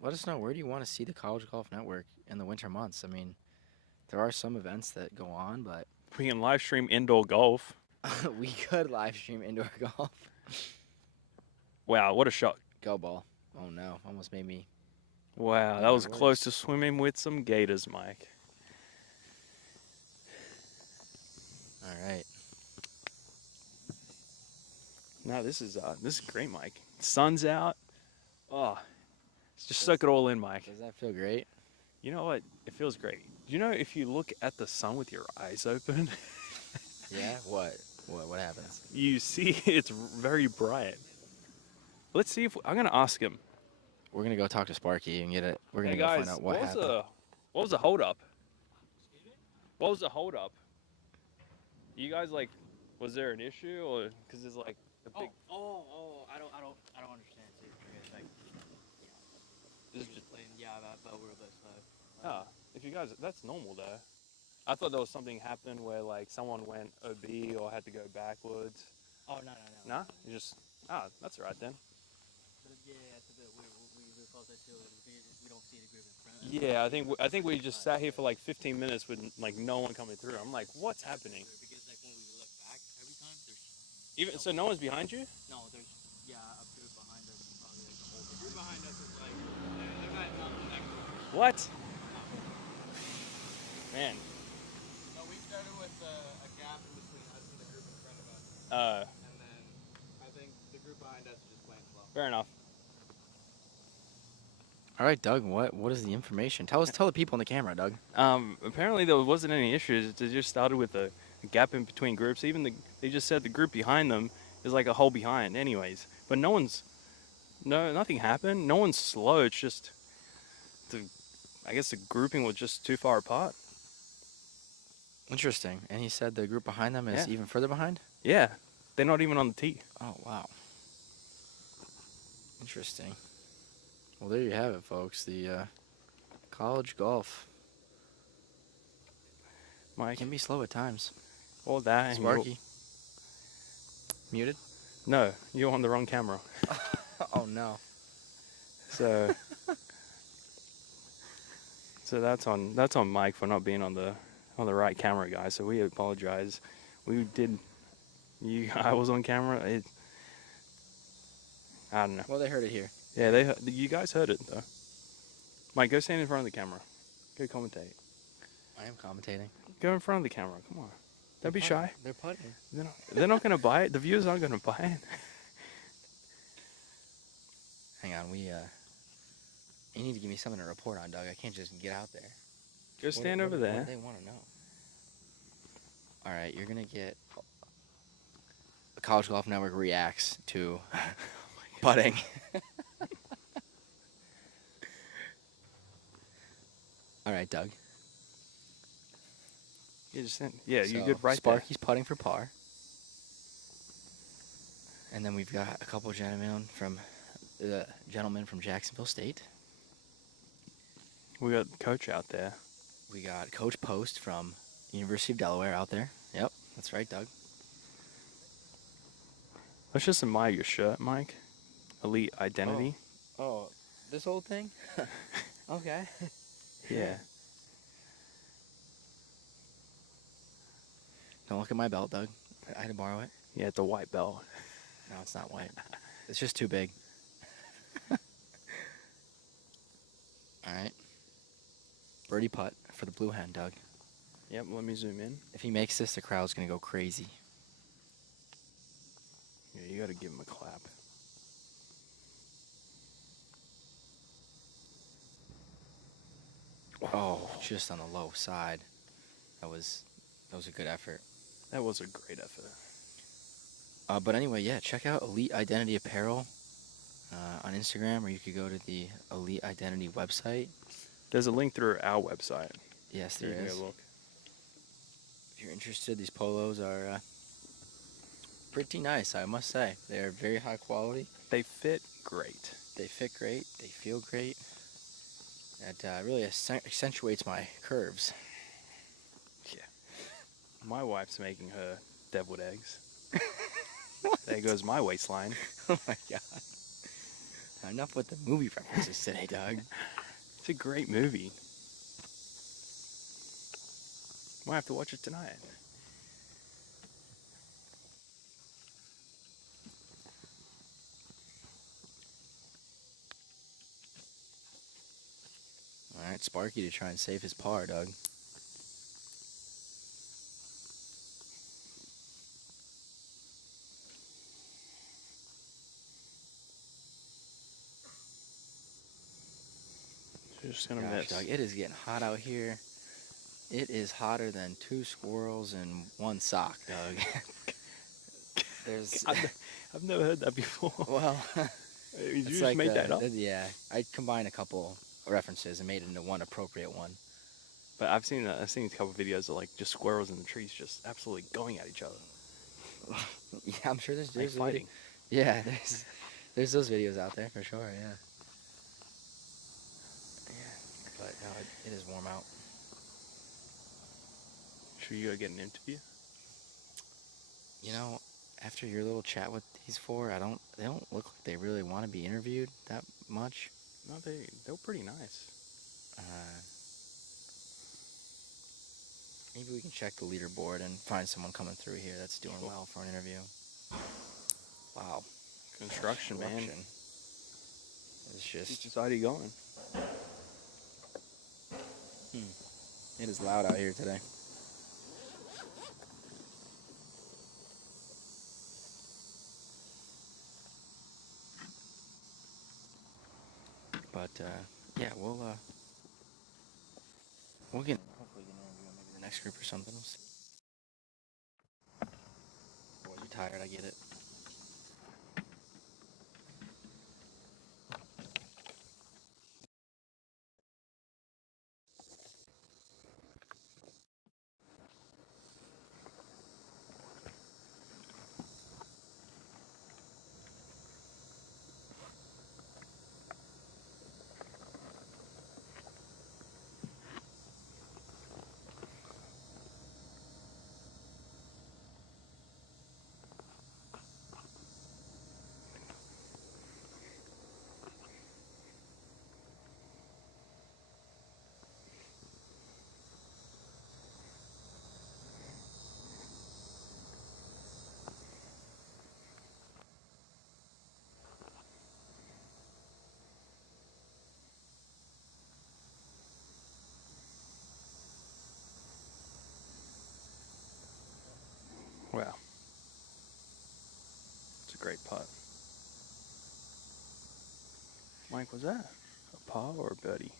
let us know, where do you want to see the College Golf Network in the winter months? I mean, there are some events that go on, but We can live stream indoor golf. we could live stream indoor golf. Wow, what a shot. Go ball. Oh no, almost made me. Wow, Yeah, that was it close was. to swimming with some gators, Mike. All right. No, this is great, Mike. Sun's out. Oh, just soak it all in, Mike. Does that feel great? You know what? It feels great. You know, if you look at the sun with your eyes open, Yeah. What? What happens? you see it's very bright. Let's see if I'm gonna ask him. We're gonna go talk to Sparky and get it. We're gonna Hey go guys, find out what happened. what was the hold up? What was the hold up? You guys like, was there an issue or because there's like a big? I don't understand too. Because, like, This is just just, playing. Yeah, but we're a bit slow. ah, if you guys, that's normal though. I thought there was something happened where like someone went OB or had to go backwards. Oh no. Nah, you just that's all right then. But yeah, it's a bit weird. We close that too. We don't see the group in front. Yeah, I think we just sat here for like 15 minutes with like no one coming through. I'm like, what's happening? Because like when we look back every time, there's Even so, no one's behind you. no, there's a group behind us. Probably like the whole group behind us is like they're not connected. What? Man. No, we started with a gap in between us and the group in front of us, and then I think the group behind us is just playing slow. Fair enough. All right, Doug. What is the information? Tell the people on the camera, Doug. Apparently there wasn't any issues. It just started with a gap in between groups. Even they just said the group behind them is like a hole behind, anyways. But nothing happened. No one's slow. It's just I guess the grouping was just too far apart. Interesting. And he said the group behind them is Yeah. even further behind? Yeah, they're not even on the tee. Oh, wow. Interesting. Well, there you have it, folks. The college golf Mike, can be slow at times. all that. And Sparky. Muted? No, you're on the wrong camera. Oh, no. So So that's on Mike for not being on the right camera, guys. So we apologize. We did. I was on camera. I don't know. Well, they heard it here. Yeah, you guys heard it though. Mike, go stand in front of the camera. Go commentate. I am commentating. Go in front of the camera. Come on. Don't be shy. They're putting. They're not going to buy it. The viewers aren't going to buy it. Hang on, you need to give me something to report on, Doug. I can't just get out there. Go stand over there. What do they want to know? All right, you're gonna get the College Golf Network reacts to putting. All right, Doug. You just you're So, good right Sparky's putting for par. And then we've got a couple of gentlemen from Jacksonville State. We got the coach out there. We got Coach Post from University of Delaware out there. Yep, that's right, Doug. Let's just admire your shirt, Mike. Elite Identity. Oh, this old thing? Okay. Yeah. Don't look at my belt, Doug. I had to borrow it. Yeah, the white belt. No, it's not white. It's just too big. All right. Birdie putt for the blue hen, Doug. Yep, let me zoom in. If he makes this, the crowd's going to go crazy. Yeah, you got to give him a clap. Oh, just on the low side. That was a good effort. That was a great effort. But anyway, yeah, check out Elite Identity Apparel on Instagram, or you could go to the Elite Identity website. There's a link through our website. Yes, there You can is. go look. If you're interested, these polos are pretty nice, I must say. They're very high quality. They fit great. They fit great. They feel great. It really accentuates my curves. Yeah. My wife's making her deviled eggs. There goes my waistline. Oh my god. Enough with the movie references today, Doug. It's a great movie. Might have to watch it tonight. All right, Sparky to try and save his par, Doug. Just gonna Gosh, miss. Doug, it is getting hot out here. It is hotter than 2 squirrels in 1 sock, Doug. There's. I've never heard that before. Well, You it's just like made that up? Yeah, I combined a couple references and made it into one appropriate one. But I've seen a couple videos of like just squirrels in the trees just absolutely going at each other. Yeah, I'm sure there's Like fighting. Yeah, there's those videos out there for sure. Yeah. Yeah, but no, it is warm out. Should you go get an interview? You know, after your little chat with these 4, they don't look like they really want to be interviewed that much. No, they were pretty nice. Maybe we can check the leaderboard and find someone coming through here that's doing well for an interview. Wow. Construction, man. It's just. Which side are you going? It is loud out here today. But yeah, we'll get hopefully get an interview on maybe the next group or something. We'll see. Boy, you're tired. I get it. great putt. Mike, was that a par or a birdie?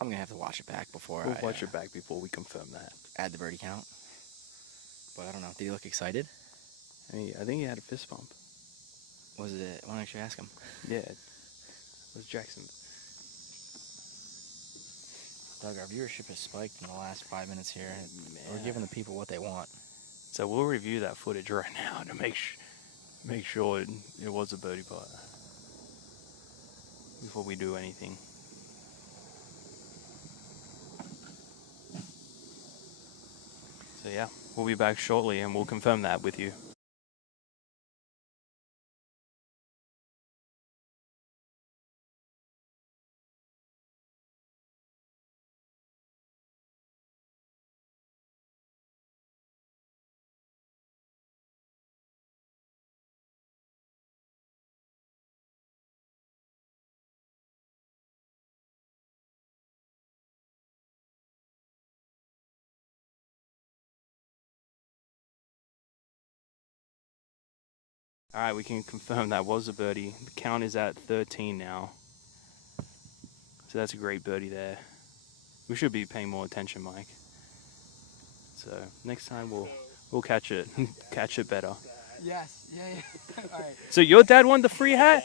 I'm gonna have to watch it back before We'll I watch it back before we confirm that. add the birdie count. But I don't know. Did he look excited? I think he had a fist bump. Was it? Why don't you ask him? Yeah, it was Jackson. Doug, our viewership has spiked in the last 5 minutes here. Man. We're giving the people what they want. So we'll review that footage right now to make sure it was a birdie putt before we do anything. So yeah, we'll be back shortly and we'll confirm that with you. All right, we can confirm that was a birdie. The count is at 13 now. So that's a great birdie there. We should be paying more attention, Mike. So next time we'll catch it better. Yes. Yeah. All right. So your dad won the free hat?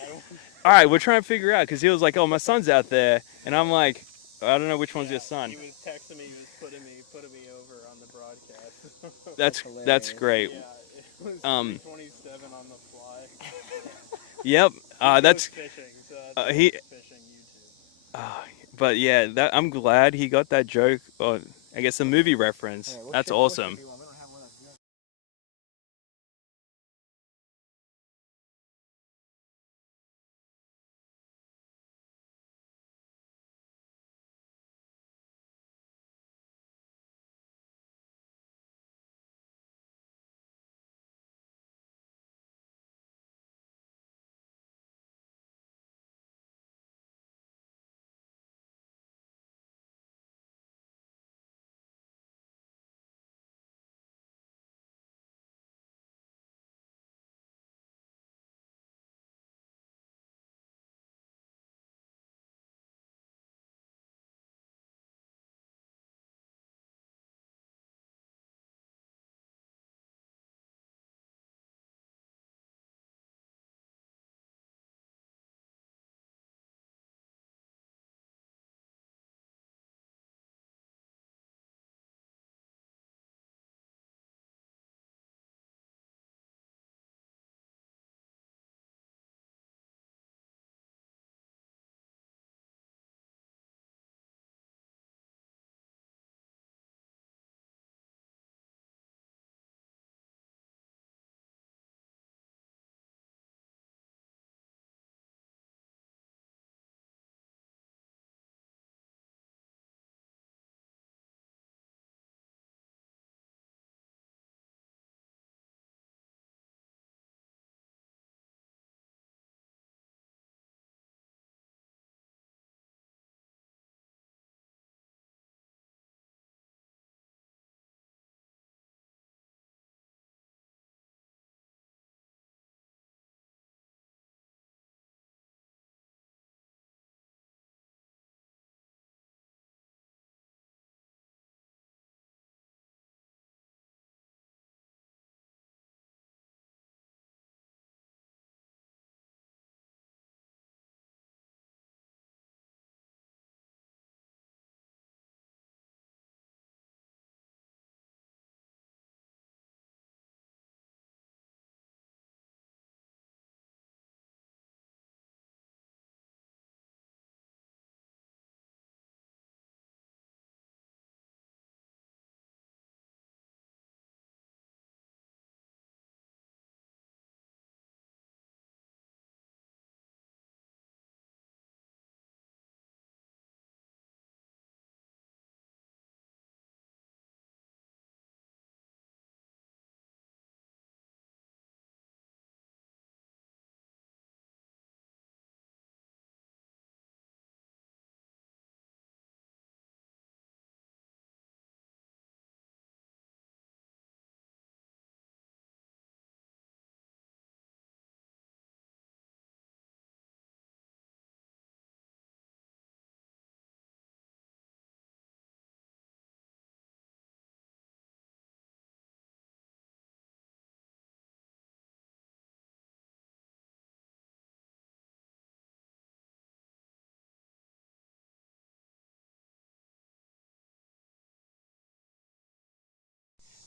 All right, we're trying to figure out because he was like, "Oh, my son's out there," and I'm like, "I don't know which one's your son." He was texting me. He was putting me over on the broadcast. That's great. Yeah, it was 3:27 on the fly. Yep. That's fishing. So that's he. fishing YouTube. But yeah, I'm glad he got that joke. Or I guess a movie reference. That's awesome.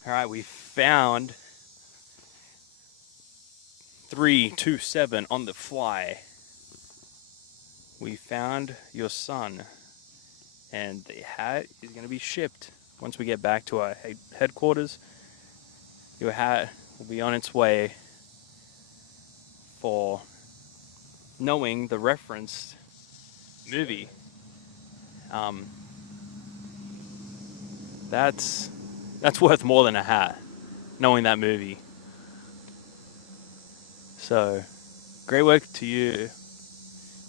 All right, we found 327 on the fly. We found your son, and the hat is going to be shipped once we get back to our headquarters. Your hat will be on its way for knowing the referenced movie. Um, that's worth more than a hat, knowing that movie. So, great work to you,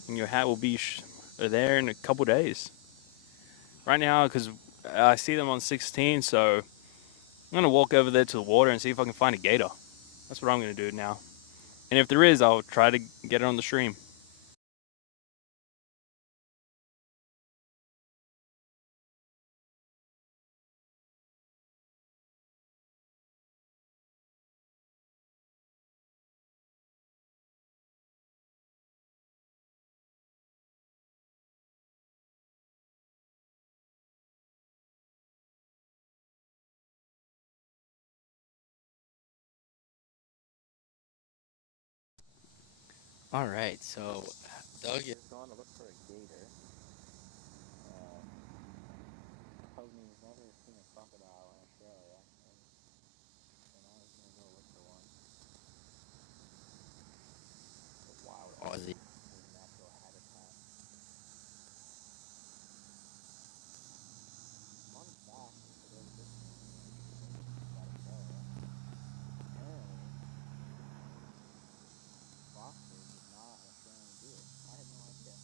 and your hat will be there in a couple days. Right now, because I see them on 16, so I'm gonna walk over there to the water and see if I can find a gator. That's what I'm gonna do now. And if there is, I'll try to get it on the stream. All right, so Doug is going to look for a gator. Tells me he's never seen a crocodile in Australia, so now he's gonna go look for one. The wild Aussie, his natural habitat. I'm on his back, so there's a distance. He's got to go. Apparently, Foster's is not an Australian deer. I had no idea.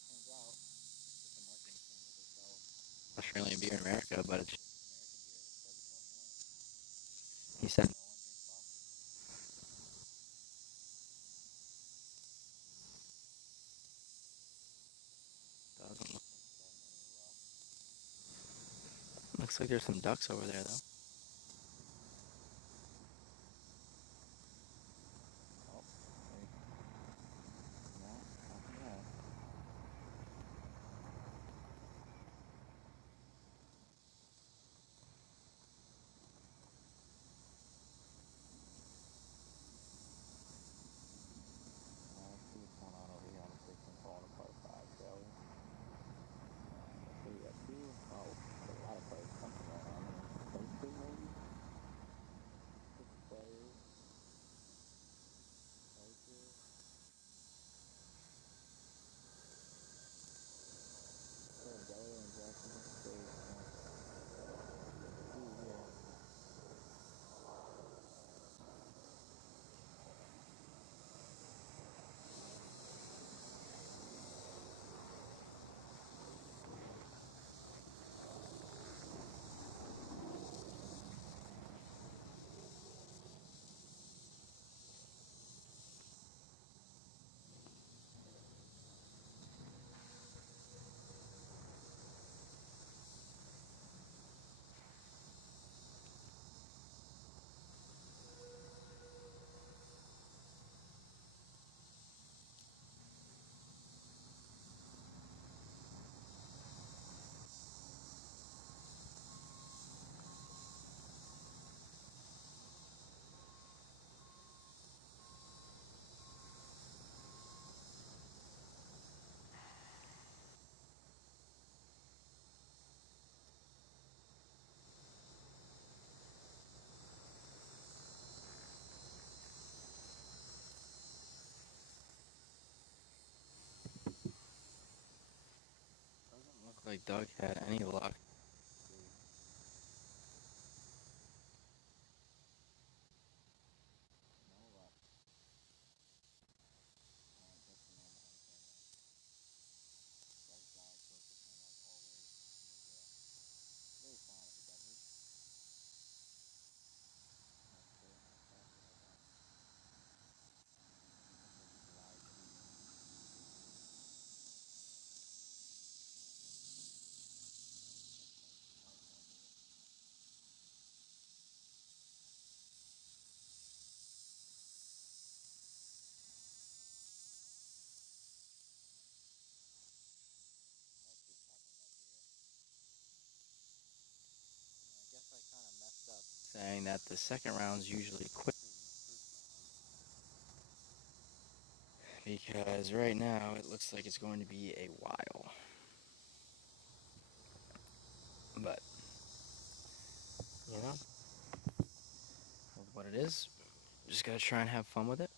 Turns out, it's just a marketing thing to sell Australian beer in America, but it's just American beer. He said no one drinks Foster. Doesn't look looks like there's some ducks over there though. Oh, no, nothing yet. Let's see what's going on over here on the 16th hole in the par 5, shall we? Looks like we got two. Oh, a lot of players. Something going on here. Coaches, maybe? Six players. Coaches. So Delaware and Jacksonville State. Two here. Doesn't look like Doug had any luck. No luck. Doug's guy focusing as always. Very fine of the beverage. That's good. That's classy like that. Looks like he's live tweeting. saying that the second round's usually quick. Because right now it looks like it's going to be a while. But, you know, what it is, just gotta try and have fun with it.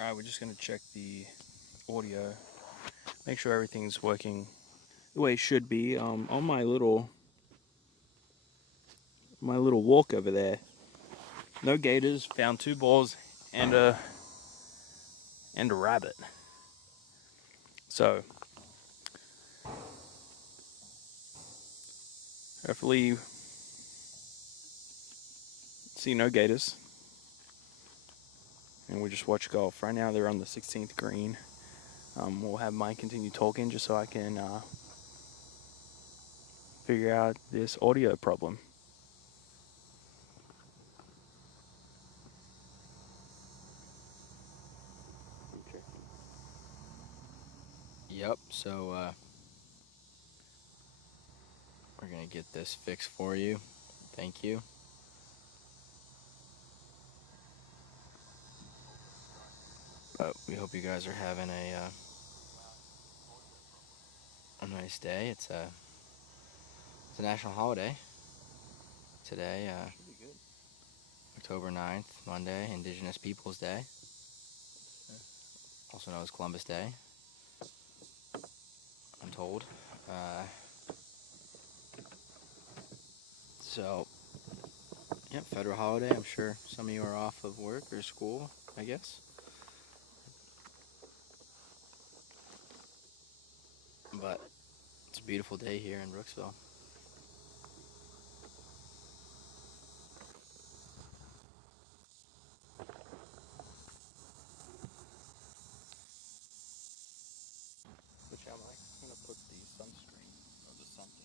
Alright, we're just going to check the audio. Make sure everything's working the way it should be. On my little walk over there, no gators. Found 2 balls and a rabbit. So hopefully see no gators. And we just watch golf. Right now they're on the 16th green. We'll have Mike continue talking just so I can figure out this audio problem. Yep, so we're gonna get this fixed for you. Thank you. But we hope you guys are having a nice day. It's a national holiday today, October 9th, Monday, Indigenous Peoples Day, also known as Columbus Day, I'm told. So, yep, federal holiday. I'm sure some of you are off of work or school, I guess. But it's a beautiful day here in Brooksville. Which I'm going to put the sunscreen or the something.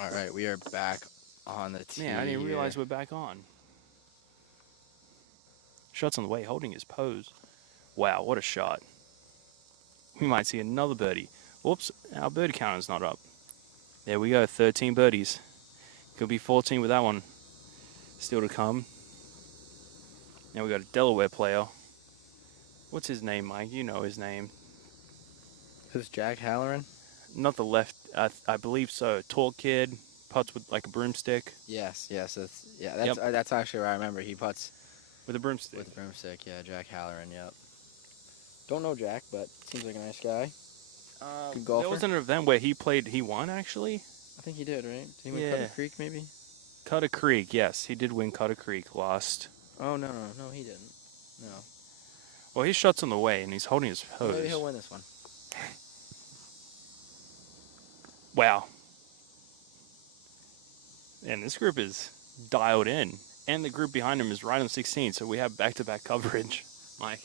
All right, we are back on the tee. Man, I didn't realize here. we're back on. Shot's on the way, holding his pose. Wow, what a shot. We might see another birdie. Whoops, our birdie counter's not up. There we go, 13 birdies. Could be 14 with that one still to come. Now we got a Delaware player. What's his name, Mike? You know his name. Who's Jack Halloran? Not the left, I believe so. Tall kid, putts with like a broomstick. Yes. That's actually where I remember he putts With a broomstick. with a broomstick. Yeah, Jack Halloran. Yep. Don't know Jack, but seems like a nice guy. Good golfer. There was an event where he won actually. I think he did, right? Did he win Yeah. Cutter Creek, maybe? Cutter Creek, yes. He did win Cutter Creek, lost. Oh, no, he didn't. No. Well, his shot's on the way, and he's holding his pose. Maybe he'll win this one. Wow. And this group is dialed in. And the group behind him is right on 16, so we have back-to-back coverage. Mike.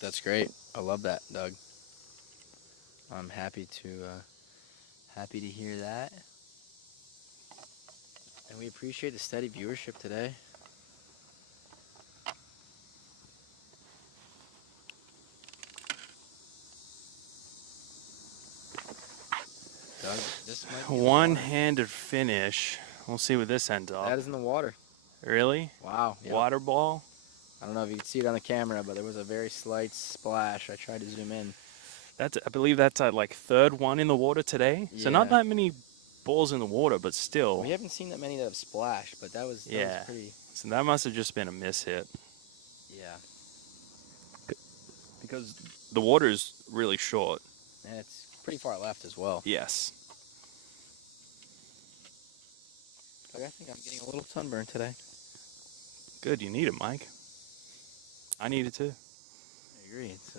That's great. I love that, Doug. I'm happy to hear that. And we appreciate the steady viewership today. Doug, this might be in the water. One-handed finish. We'll see what this ends up. That is in the water. Really? Wow. Yep. Water ball? I don't know if you can see it on the camera, but there was a very slight splash. I tried to zoom in. I believe that's at like third one in the water today. Yeah. So not that many balls in the water, but still. We haven't seen that many that have splashed, but that was pretty. So that must have just been a miss hit. Yeah. Because the water is really short. And it's pretty far left as well. Yes. But I think I'm getting a little sunburn today. Good, you need it, Mike. I need it too. I agree. It's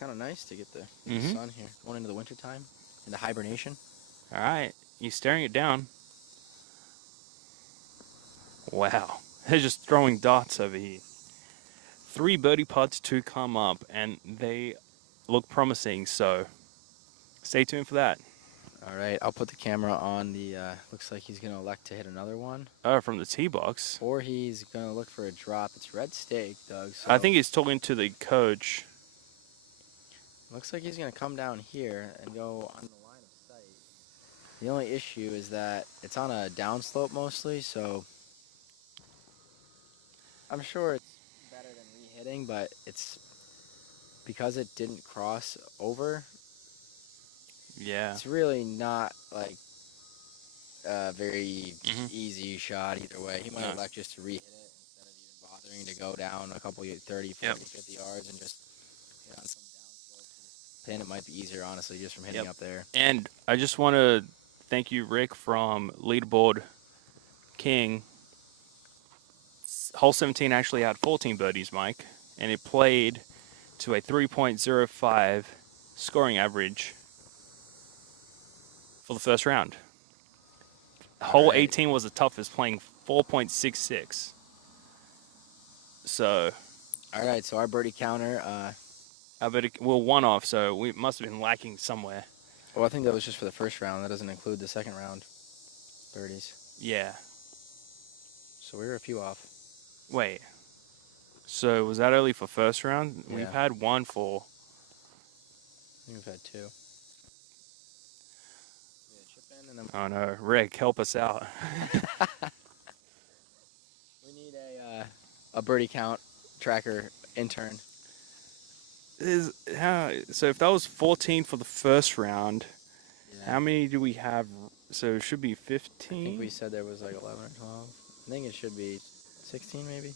kind of nice to get the Mhm. sun here. Going into the winter time, into hibernation. All right, you staring it down. Wow, they're just throwing dots over here. 3 birdie putts to come up, and they look promising, so stay tuned for that. All right, I'll put the camera on the, looks like he's going to elect to hit another one. From the tee box. Or he's going to look for a drop. It's red stake, Doug. So I think he's talking to the coach. looks like he's going to come down here and go on the line of sight. The only issue is that it's on a downslope mostly, so I'm sure it's better than re-hitting, but it's because it didn't cross over. Yeah. It's really not like a very Mhm. easy shot either way. He might No. elect just to re-hit it instead of even bothering to go down a couple 30, 40, 50 yards and just hit on some downslope. Pin, it might be easier, honestly, just from hitting Yep. up there. And I just want to thank you, Rick, from Leaderboard King. Hole 17 actually had 14 birdies, Mike, and it played to a 3.05 scoring average for the first round. Hole right. 18 was the toughest, playing 4.66. So All right, so our birdie counter, I bet we're one off, so we must have been lacking somewhere. well, I think that was just for the first round. That doesn't include the second round birdies. Yeah. So we were a few off. Wait. So was that only for first round? Yeah. We've had one for. I think we've had 2. Yeah, chip in and then Oh no, Rick, help us out. we need a birdie count tracker intern. So if that was 14 for the first round, Yeah. how many do we have? So it should be 15. I think we said there was like 11 or 12. I think it should be 16 maybe.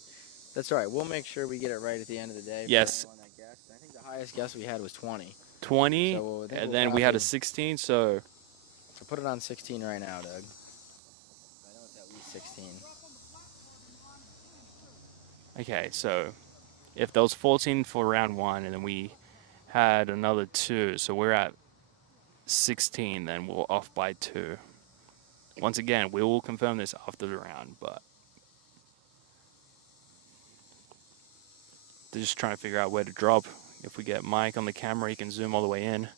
That's all right. We'll make sure we get it right at the end of the day. Yes. For anyone that guessed. I think the highest guess we had was 20. 20, So I think and we'll then we had a probably- 16. So So put it on 16 right now, Doug. I know it's at least 16. okay, so if that was 14 for round 1, and then we had another 2, so we're at 16. Then we're off by 2. Once again, we will confirm this after the round, but they're just trying to figure out where to drop. If we get Mike on the camera, he can zoom all the way in.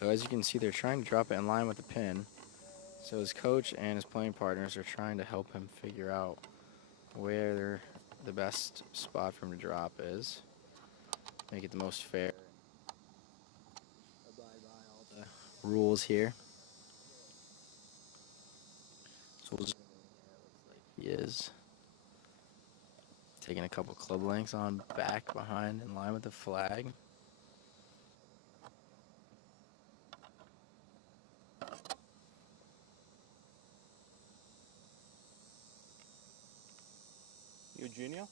So as you can see, they're trying to drop it in line with the pin. So his coach and his playing partners are trying to help him figure out where the best spot for him to drop is. Make it the most fair. Abide by all the rules here. So we'll just looks like he is taking a couple club lengths on back behind in line with the flag. You a junior?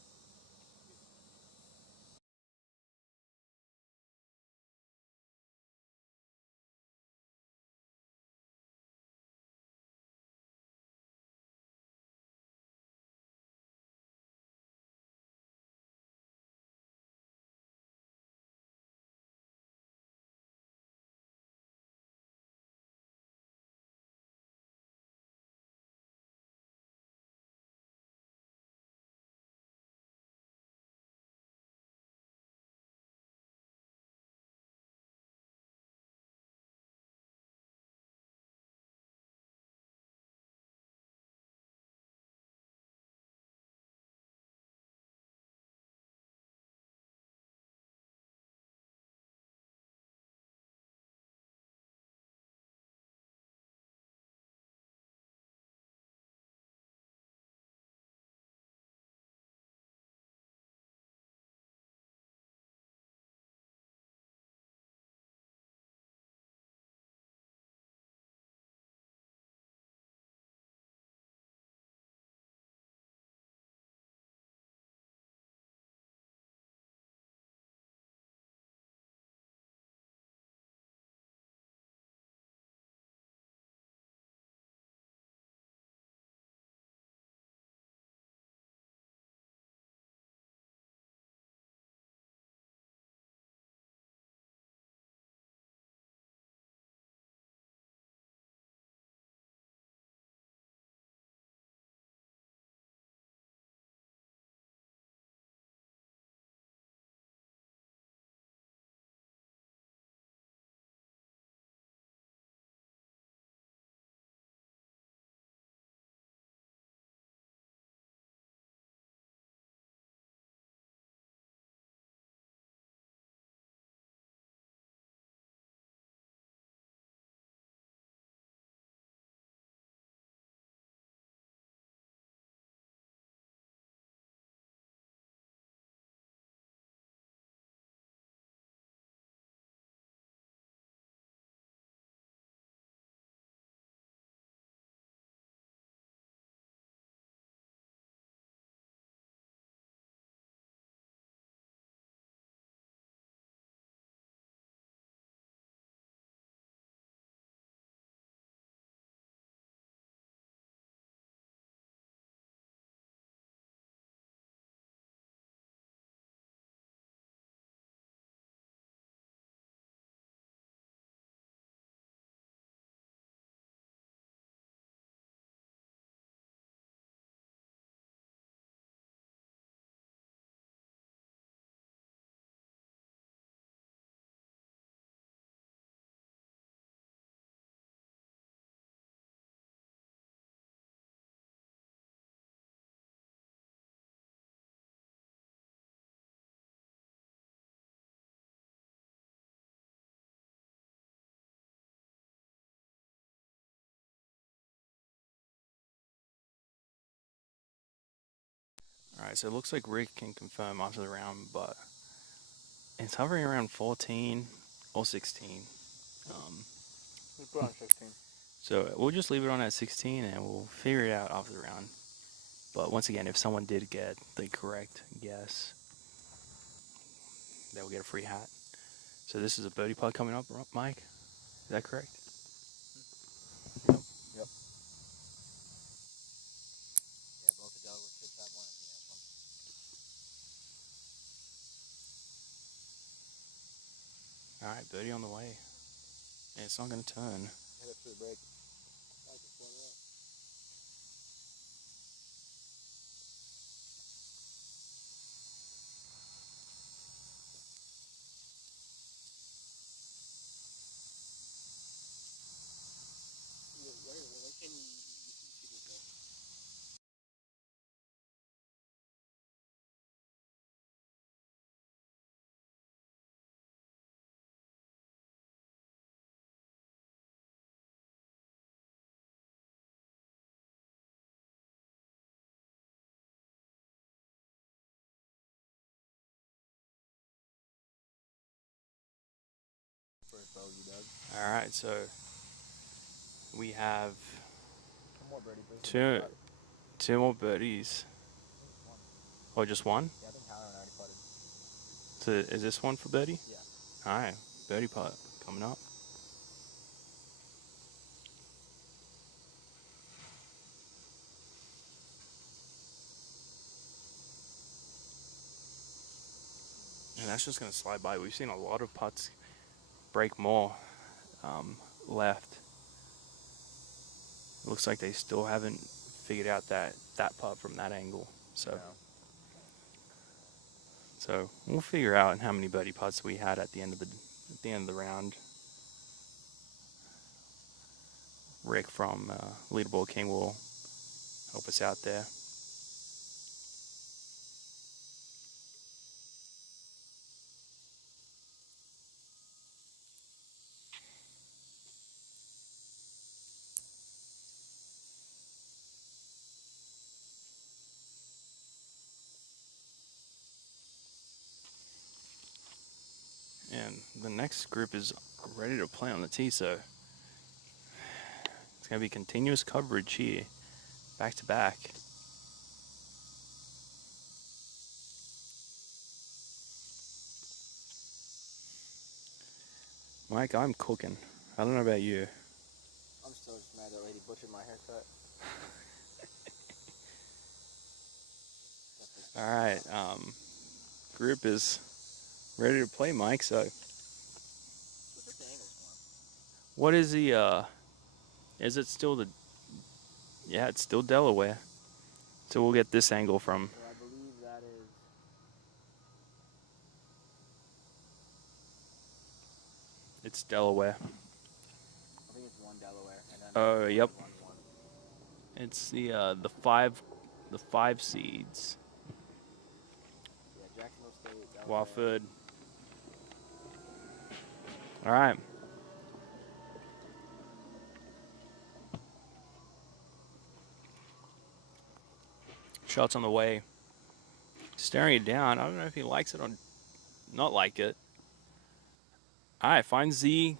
All right, so it looks like Rick can confirm after the round, but it's hovering around 14 or 16. We put on 16. So we'll just leave it on at 16 and we'll figure it out after the round. But once again, if someone did get the correct guess, they will get a free hat. So this is a birdie putt coming up, Mike. Is that correct? Yep. Yeah, both the Delaware kids have one. He has one. All right, birdie on the way. And it's not going to turn. Hit it for the break. All right, so we have More birdie, two more birdies. Or just one? Yeah, I think Tyler already putted. So is this one for birdie? Yeah. All right, birdie putt coming up. And that's just going to slide by. We've seen a lot of putts break more left. Looks like they still haven't figured out that putt from that angle. So we'll figure out how many birdie putts we had at the end of the round. Rick from Leaderboard King will help us out there. And the next group is ready to play on the tee, so it's going to be continuous coverage here, back to back. Mike, I'm cooking. I don't know about you. I'm still just mad that lady butchered my haircut. All right, group is ready to play, Mike. So, what is the? Is it still the? Yeah, it's still Delaware. So we'll get this angle from. So I believe that is. It's Delaware. I think it's one Delaware. And then Oh, yep. one. It's the five seeds. Yeah, Jacksonville State, Delaware. Wofford. All right. Shots on the way. Staring it down. I don't know if he likes it or not like it. All right, finds the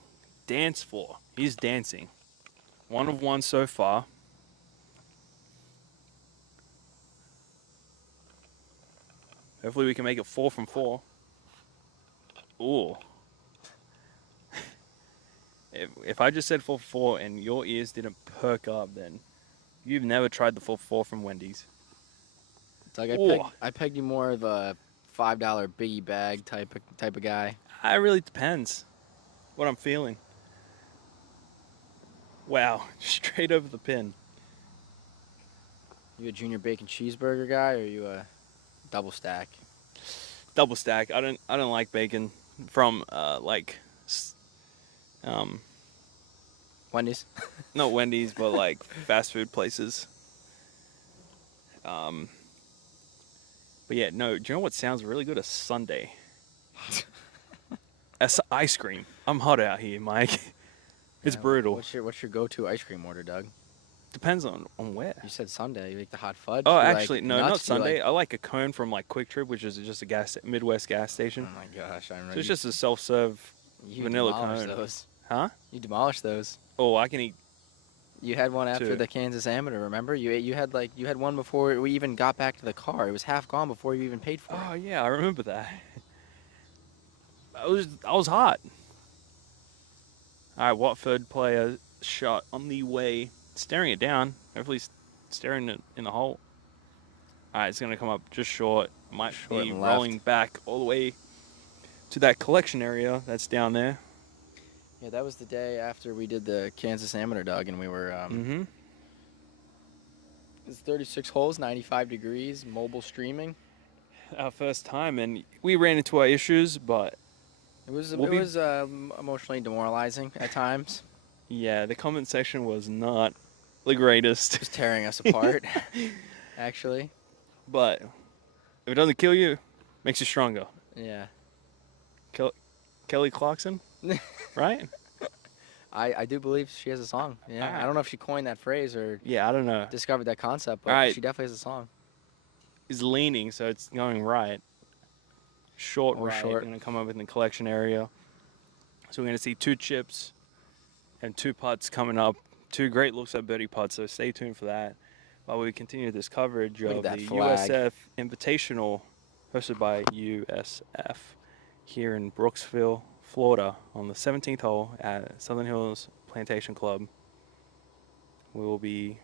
dance floor. He's dancing. 1 of 1 so far. Hopefully we can make it 4 from 4. Ooh. If I just said 4 for 4 and your ears didn't perk up, then you've never tried the 4 for 4 from Wendy's. It's like I pegged you more of a $5 biggie bag type of guy. It really depends what I'm feeling. Wow, straight over the pin. You a junior bacon cheeseburger guy, or you a double stack? Double stack. I don't like bacon from Wendy's. not Wendy's, but like fast food places. But yeah, no. Do you know what sounds really good? A sundae. That's ice cream. I'm hot out here, Mike. It's brutal. What's your go-to ice cream order, Doug? Depends on where. You said sundae. You like the hot fudge? Oh, You actually, like no, nuts? not You sundae. like- I like a cone from like Quick Trip, which is just a Midwest gas station. Oh my gosh, I'm So ready. it's just a self-serve You vanilla demolished cone. those. Huh? You demolished those. Oh, I can eat. You had one after Two. the Kansas Amateur. Remember? You had one before we even got back to the car. It was half gone before you even paid for Oh it. yeah, I remember that. I was hot. All right, Watford player shot on the way, staring it down. Hopefully, staring it in the hole. All right, it's gonna come up just short. Might Short be and left. rolling back all the way to that collection area that's down there. Yeah, that was the day after we did the Kansas Amateur, Doug, and we were. Mm-hmm. It's 36 holes, 95 degrees, mobile streaming. Our first time, and we ran into our issues, but It was We'll emotionally demoralizing at times. yeah, the comment section was not the greatest. Just tearing us apart, actually. But if it doesn't kill you, makes you stronger. Yeah. Kelly Clarkson, right? I do believe she has a song. Yeah. Alright. I don't know if she coined that phrase or Yeah, I don't know. discovered that concept, but Alright. she definitely has a song. He's leaning, so it's going right. Short Or right. short. Going to come up in the collection area. So we're going to see 2 chips and 2 putts coming up. 2 great looks at birdie putts, so stay tuned for that. While we continue this coverage Look at of that the flag. USF Invitational, hosted by USF, here in Brooksville, Florida, on the 17th hole at Southern Hills Plantation Club. We will be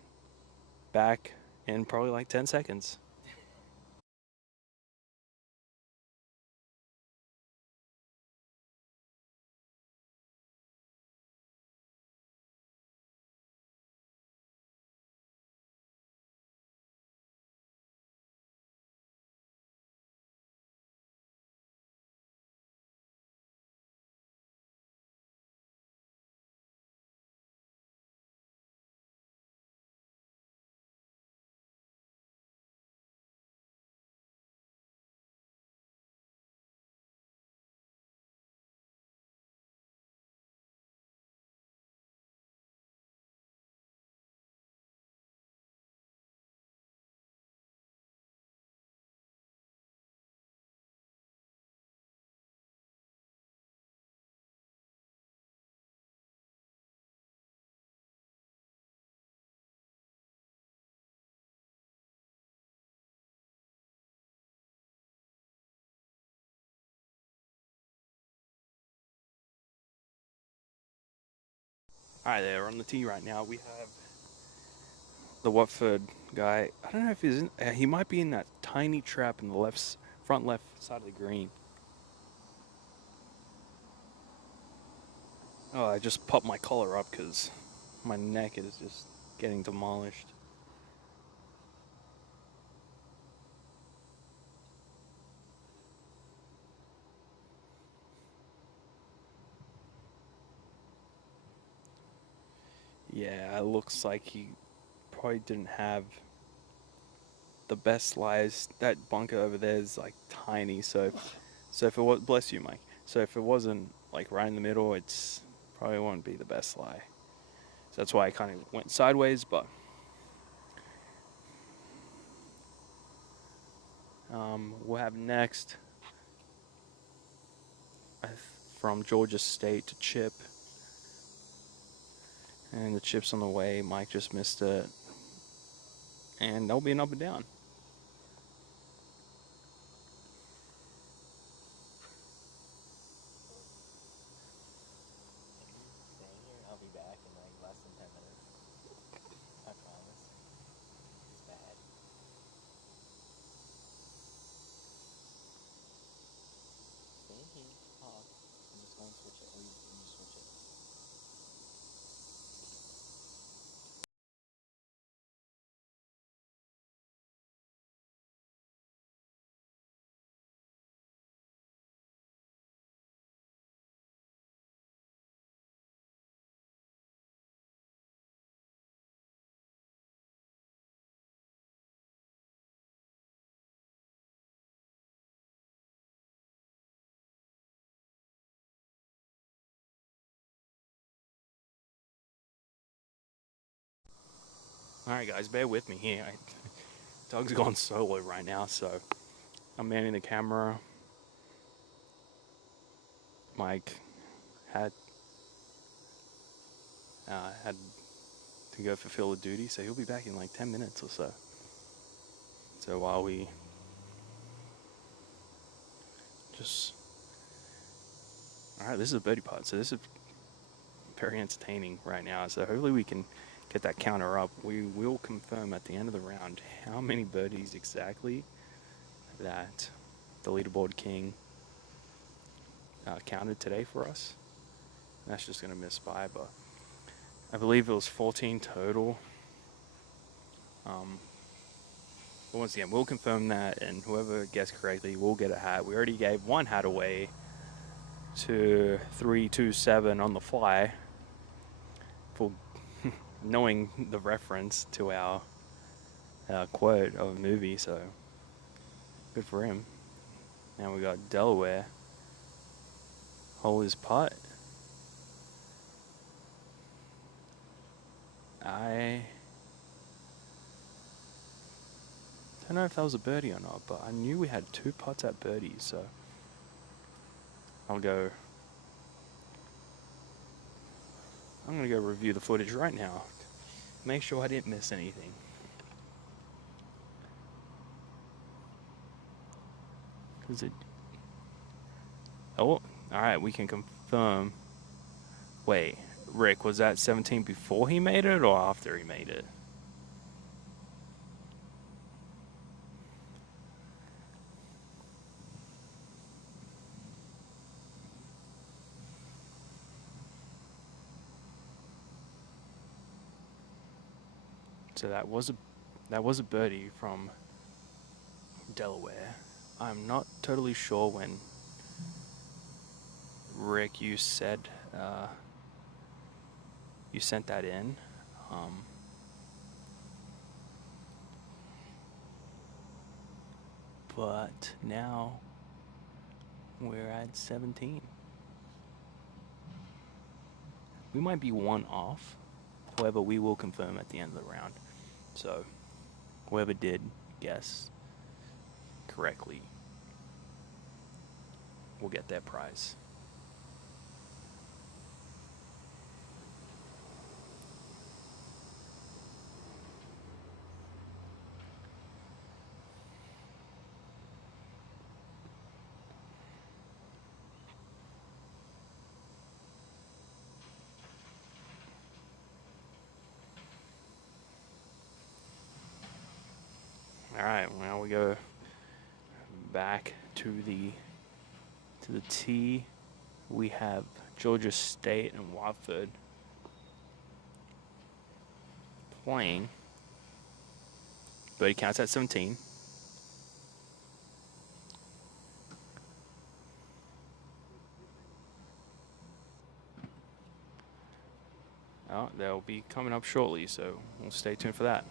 back in probably like 10 seconds. All right, there on the tee right now. We have the Watford guy. I don't know if he's in. He might be in that tiny trap in the front left side of the green. Oh, I just popped my collar up because my neck is just getting demolished. Yeah, it looks like he probably didn't have the best lies. That bunker over there is like tiny, so if it was, bless you, Mike. So if it wasn't like right in the middle, it's probably won't be the best lie. So that's why I kind of went sideways, but we'll have next from Georgia State to Chip. And the chip's on the way. Mike just missed it. And that'll be an up and down. I'll be back in like less than 10 minutes. I promise. It's bad. Stay here. Talk. I'm just going to switch it. Or you switch it. Alright, guys, bear with me here. Doug's gone solo right now, so I'm manning the camera. Mike had to go fulfill a duty, so he'll be back in like 10 minutes or so. So while we just... Alright, this is a birdie putt, so this is very entertaining right now. So hopefully we can get that counter up. We will confirm at the end of the round how many birdies exactly that the leaderboard king counted today for us. That's just going to miss by, but I believe it was 14 total. But once again, we'll confirm that, and whoever guessed correctly will get a hat. We already gave one hat away to 327 on the fly for knowing the reference to our quote of a movie, so good for him. Now we got Delaware. Hole his putt. I don't know if that was a birdie or not, but I knew we had 2 putts at birdies, so I'm I'm gonna go review the footage right now. Make sure I didn't miss anything. Is it? Oh, all right. We can confirm. Wait, Rick, was that 17 before he made it or after he made it? So that was a birdie from Delaware. I'm not totally sure when Rick you said you sent that in. But now we're at 17. We might be one off. However, we will confirm at the end of the round. So whoever did guess correctly will get their prize. All right, now we go back to the tee. We have Georgia State and Watford playing. Birdie counts at 17. Oh, they'll be coming up shortly, so we'll stay tuned for that.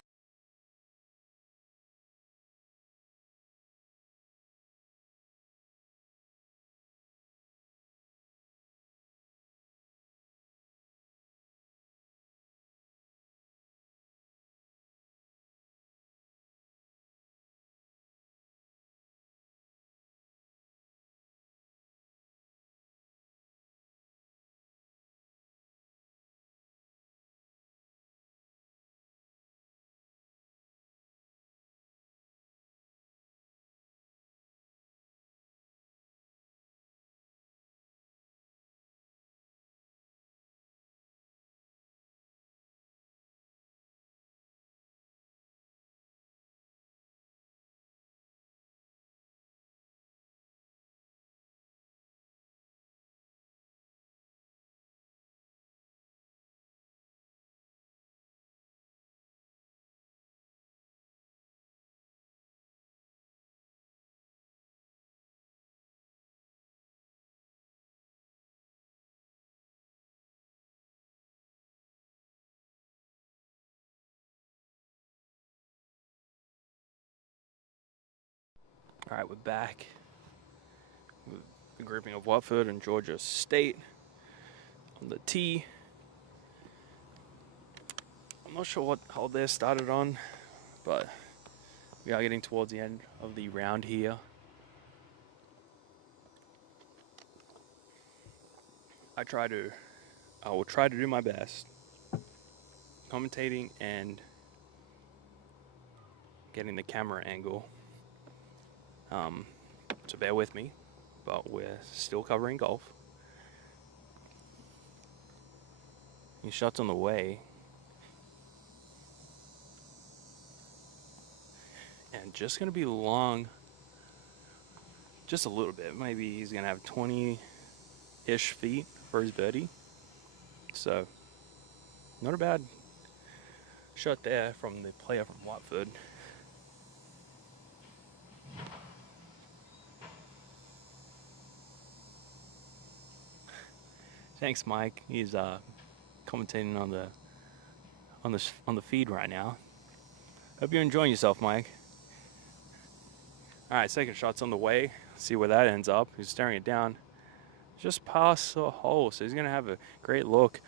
All right, we're back with the grouping of Watford and Georgia State on the tee. I'm not sure what hole they started on, but we are getting towards the end of the round here. I will try to do my best commentating and getting the camera angle. So bear with me, but we're still covering golf. These shots on the way. And just going to be long, just a little bit. Maybe he's going to have 20-ish feet for his birdie. So, not a bad shot there from the player from Watford. Thanks, Mike. He's commentating on the feed right now. Hope you're enjoying yourself, Mike. All right, second shot's on the way. See where that ends up. He's staring it down just past the hole, so he's gonna have a great look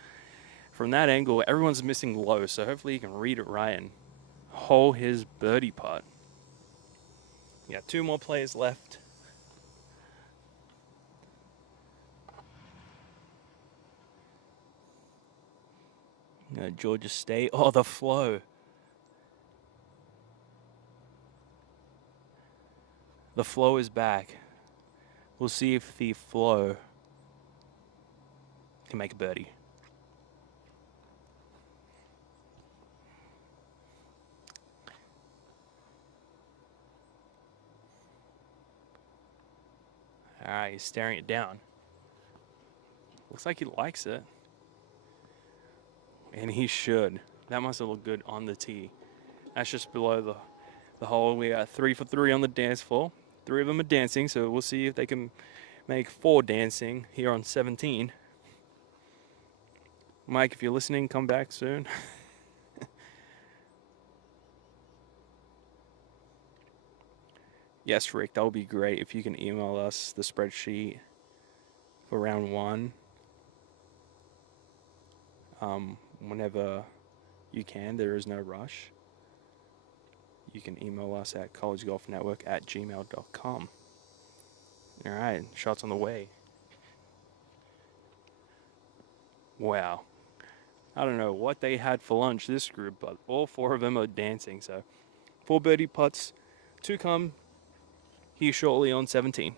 from that angle. Everyone's missing low, so hopefully he can read it right and hole his birdie putt. Yeah, 2 more players left. Georgia State. Oh, the flow. The flow is back. We'll see if the flow can make a birdie. All right, he's staring it down. Looks like he likes it. And he should. That must have looked good on the tee. That's just below the hole. We got 3 for 3 on the dance floor. 3 of them are dancing, so we'll see if they can make 4 dancing here on 17. Mike, if you're listening, come back soon. Yes, Rick, that would be great if you can email us the spreadsheet for round 1. Whenever you can, there is no rush. You can email us at collegegolfnetwork@gmail.com. All right, shots on the way. Wow. I don't know what they had for lunch, this group, but all 4 of them are dancing. So 4 birdie putts to come here shortly on 17.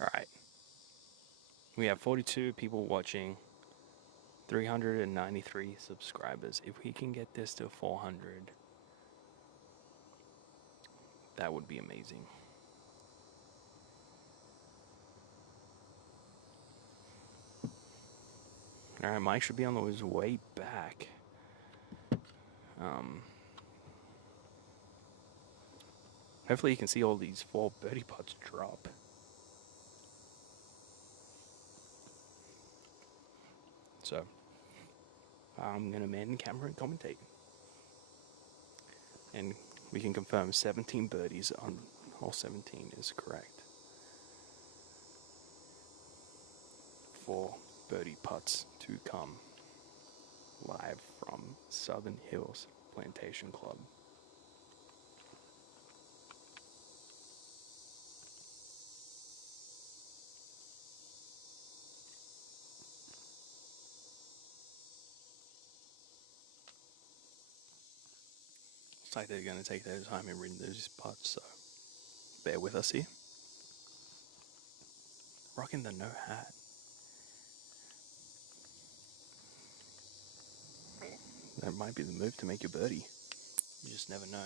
All right. We have 42 people watching, 393 subscribers. If we can get this to 400, that would be amazing. All right, Mike should be on his way back. Hopefully you can see all these 4 birdie putts drop. So, I'm going to man the camera and commentate. And we can confirm 17 birdies on hole 17 is correct. 4 birdie putts to come. Live from Southern Hills Plantation Club. Looks like they're going to take their time in reading those putts, so bear with us here. Rocking the no hat. That might be the move to make your birdie. You just never know.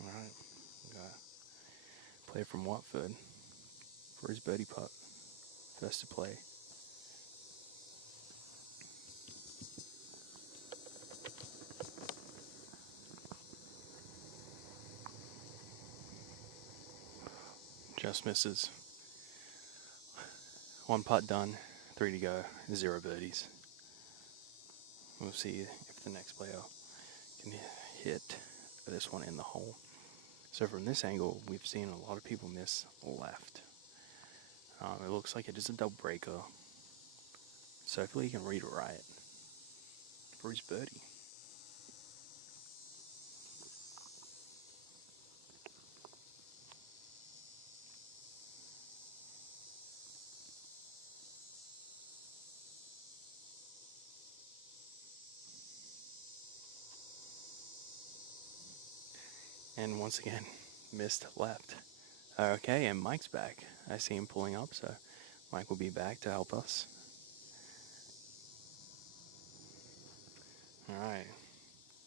Alright, player from Watford for his birdie putt. First to play. Just misses. 1 putt done, 3 to go, 0 birdies. We'll see if the next player can hit this one in the hole. So from this angle, we've seen a lot of people miss left. It looks like it is a double breaker. So hopefully he can read it right for his birdie. And once again, missed left. Okay, and Mike's back. I see him pulling up, so Mike will be back to help us. All right,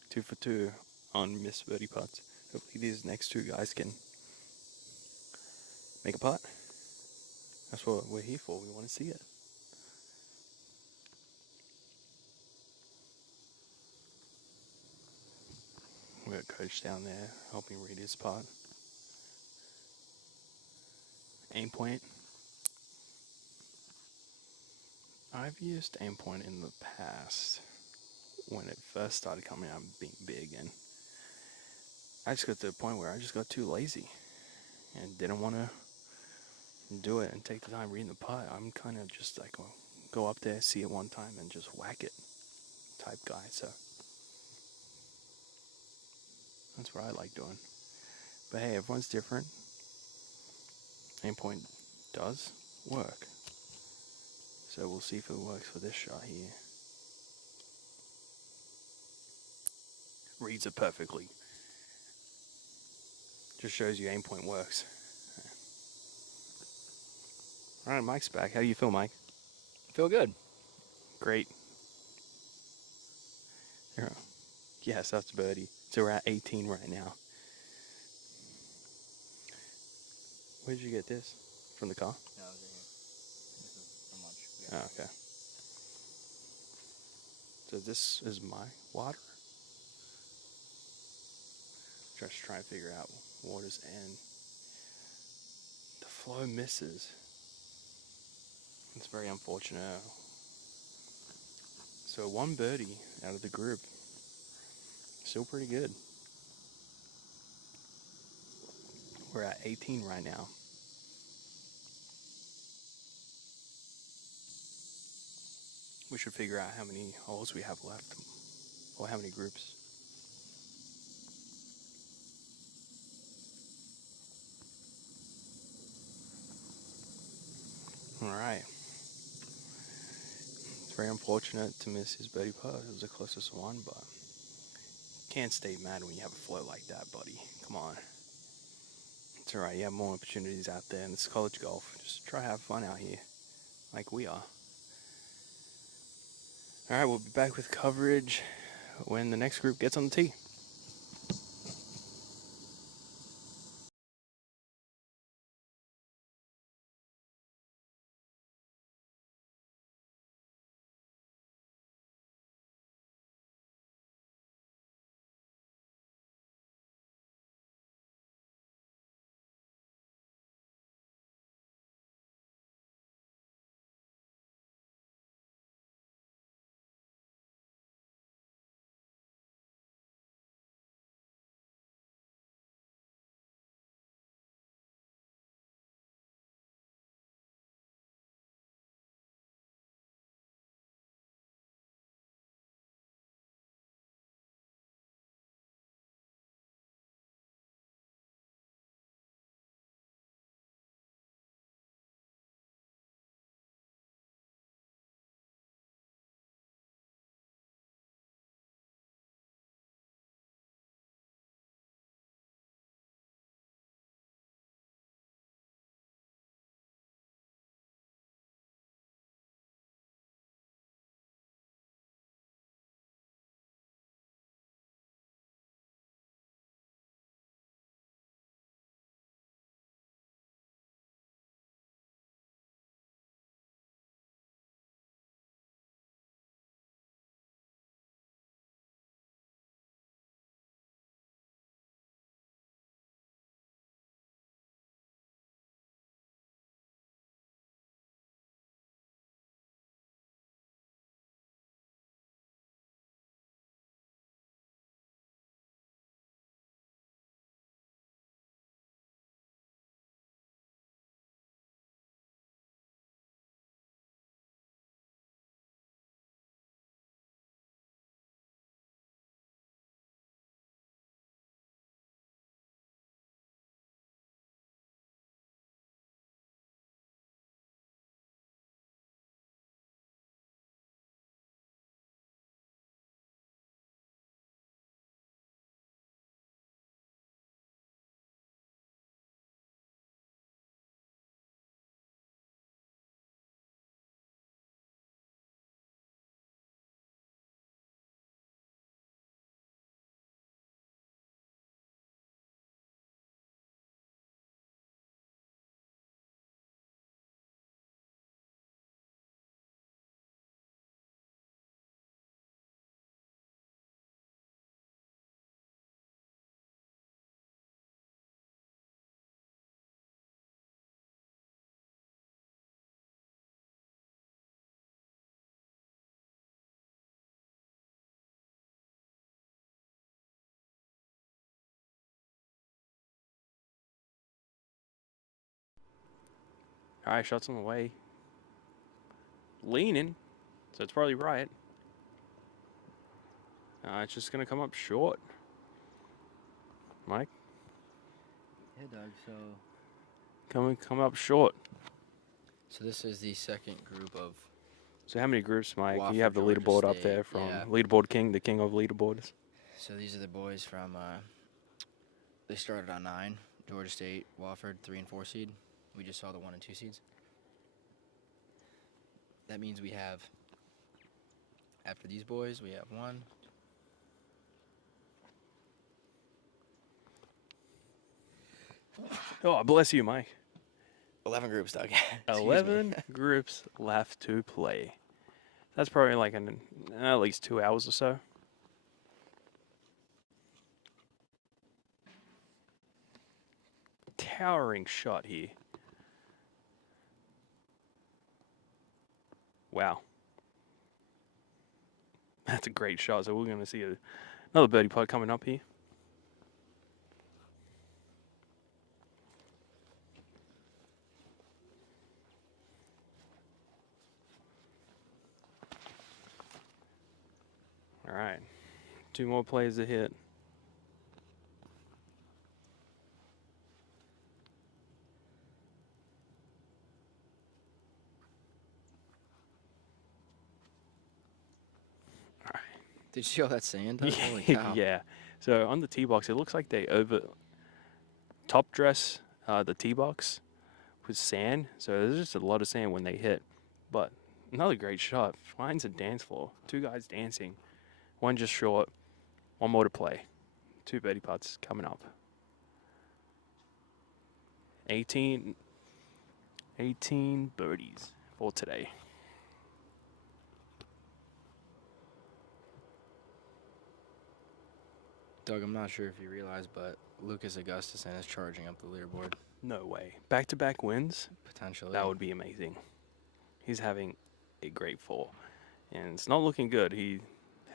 2 for 2 on missed birdie putts. Hopefully these next two guys can make a putt. That's what we're here for. We want to see it. We got Coach down there helping read his putt. Aim point. I've used aim point in the past when it first started coming out being big, and I just got to the point where I just got too lazy and didn't want to do it and take the time reading the putt. I'm kind of just like, well, go up there, see it one time, and just whack it type guy. So that's what I like doing. But hey, everyone's different. Aim point does work. So we'll see if it works for this shot here. Reads it perfectly. Just shows you aim point works. All right, Mike's back. How do you feel, Mike? Feel good. Great. Yes, that's birdie. So we're at 18 right now. Where did you get this? From the car? No, it was right here. This is from lunch. Oh, okay. So this is my water. Just trying to figure out water's end. The flow misses. It's very unfortunate. So one birdie out of the group. Still pretty good. We're at 18 right now. We should figure out how many holes we have left, or how many groups. All right. It's very unfortunate to miss his birdie putt. It was the closest one, but can't stay mad when you have a flow like that, buddy. Come on. It's all right. You have more opportunities out there, and it's college golf. Just try to have fun out here, like we are. All right, we'll be back with coverage when the next group gets on the tee. All right, shots on the way. Leaning, so it's probably right. It's just going to come up short. Mike? Yeah, Doug. Come up short. So this is the second group of. So how many groups, Mike? You Wofford, have the Georgia leaderboard up State, there from yeah. Leaderboard King, the king of leaderboards. So these are the boys from. They started on 9. Georgia State, Wofford, 3 and 4 seed. We just saw the 1 and 2 seeds. That means we have. After these boys, we have 1. Oh, bless you, Mike. 11 groups, Doug. 11 groups left to play. That's probably like at least 2 hours or so. Towering shot here. Wow. That's a great shot. So we're going to see another birdie putt coming up here. All right. 2 more plays to hit. Did you see all that sand? Doug? Holy cow. Yeah. So on the tee box, it looks like they top dress the tee box with sand. So there's just a lot of sand when they hit. But another great shot. Finds a dance floor. 2 guys dancing. 1 just short. 1 more to play. 2 birdie putts coming up. 18 birdies for today. Doug, I'm not sure if you realize, but Lucas Augustus is charging up the leaderboard. No way. Back-to-back wins? Potentially. That would be amazing. He's having a great fall. And it's not looking good. He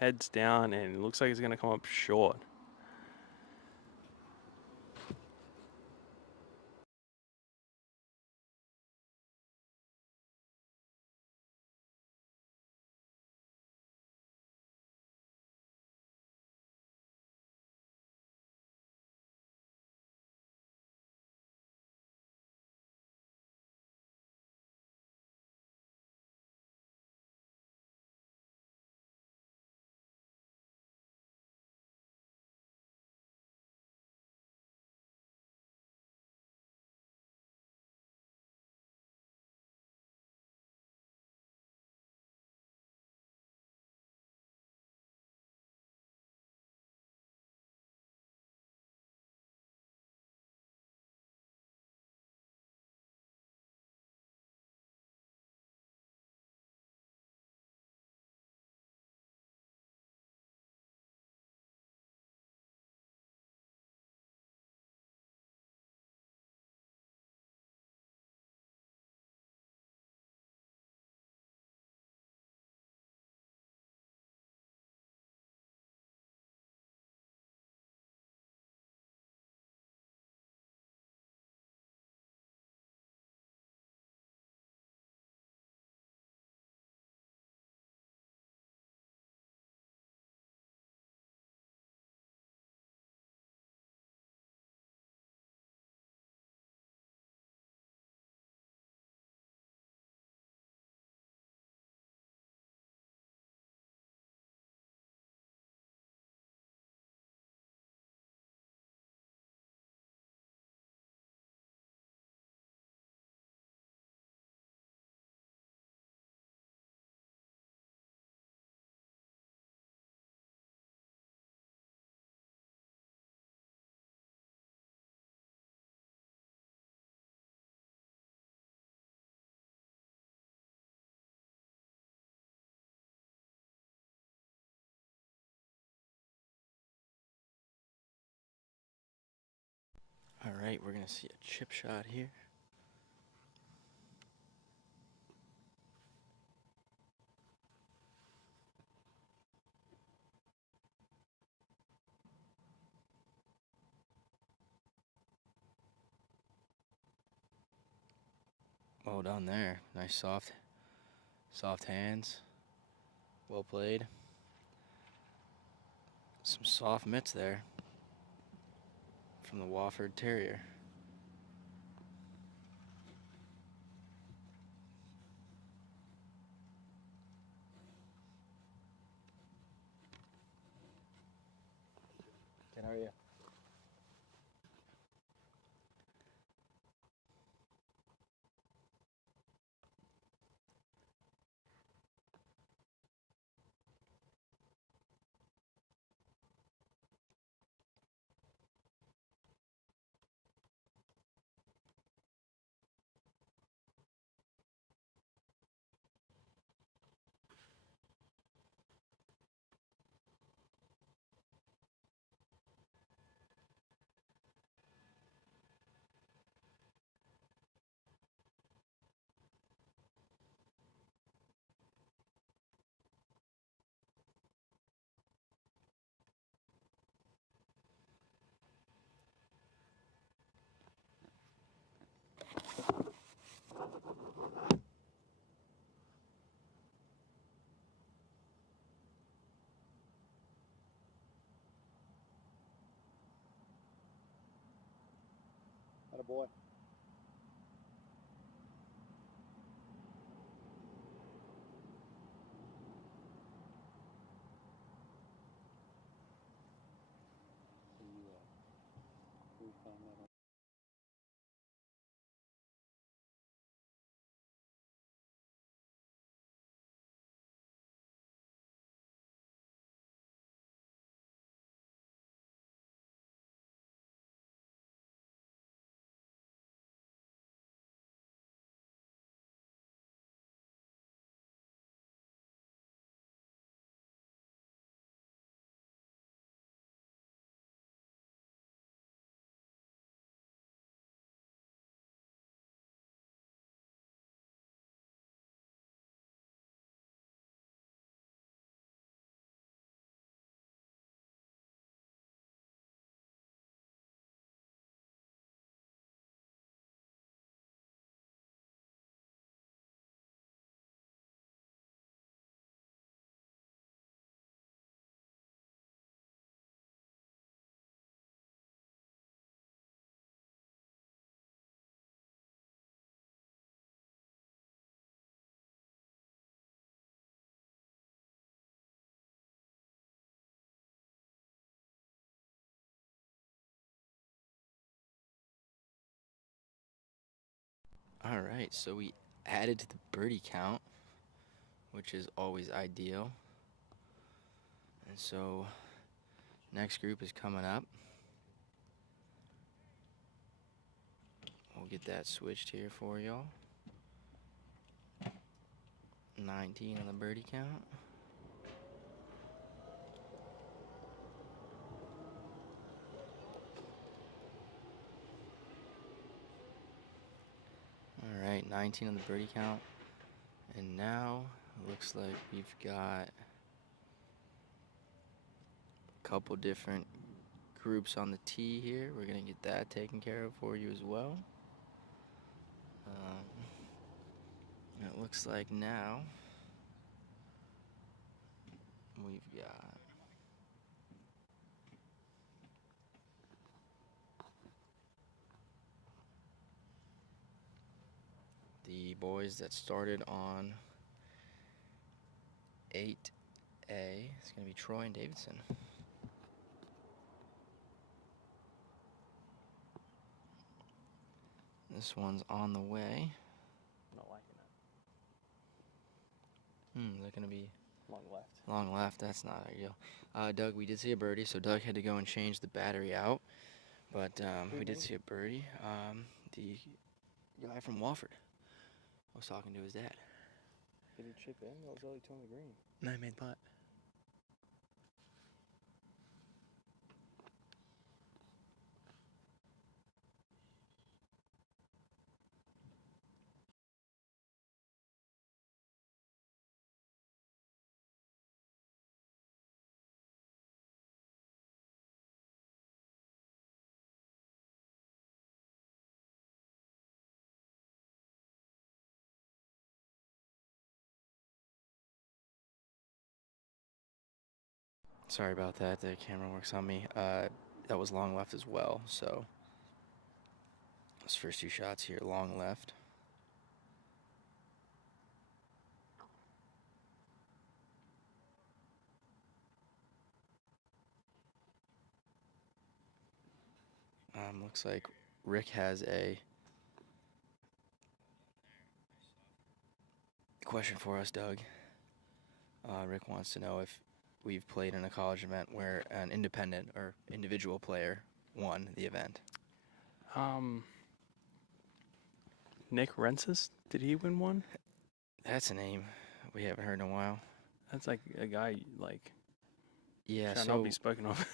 heads down and it looks like he's going to come up short. All right, we're going to see a chip shot here. Well done there. Nice soft hands. Well played. Some soft mitts there from the Wofford Terrier. Ken, how are you? Attaboy. All right, so we added to the birdie count, which is always ideal. And so next group is coming up. We'll get that switched here for y'all. 19 on the birdie count. All right, 19 on the birdie count. And now it looks like we've got a couple different groups on the tee here. We're going to get that taken care of for you as well. It looks like now we've got the boys that started on 8A. It's going to be Troy and Davidson. This one's on the way. Not liking it. They're going to be Long left. long left. That's not ideal. Doug, we did see a birdie, so Doug had to go and change the battery out. But we did see a birdie. The guy from Wofford. I was talking to his dad. Did he chip in? That was only two on the green. And I made putt. Sorry about that. The camera works on me. That was long left as well. So those first 2 shots here, long left. Looks like Rick has a question for us, Doug. Rick wants to know if we've played in a college event where an independent or individual player won the event. Nick Rensis, did he win one? That's a name we haven't heard in a while. That's like a guy like Yeah, shall so not be spoken of.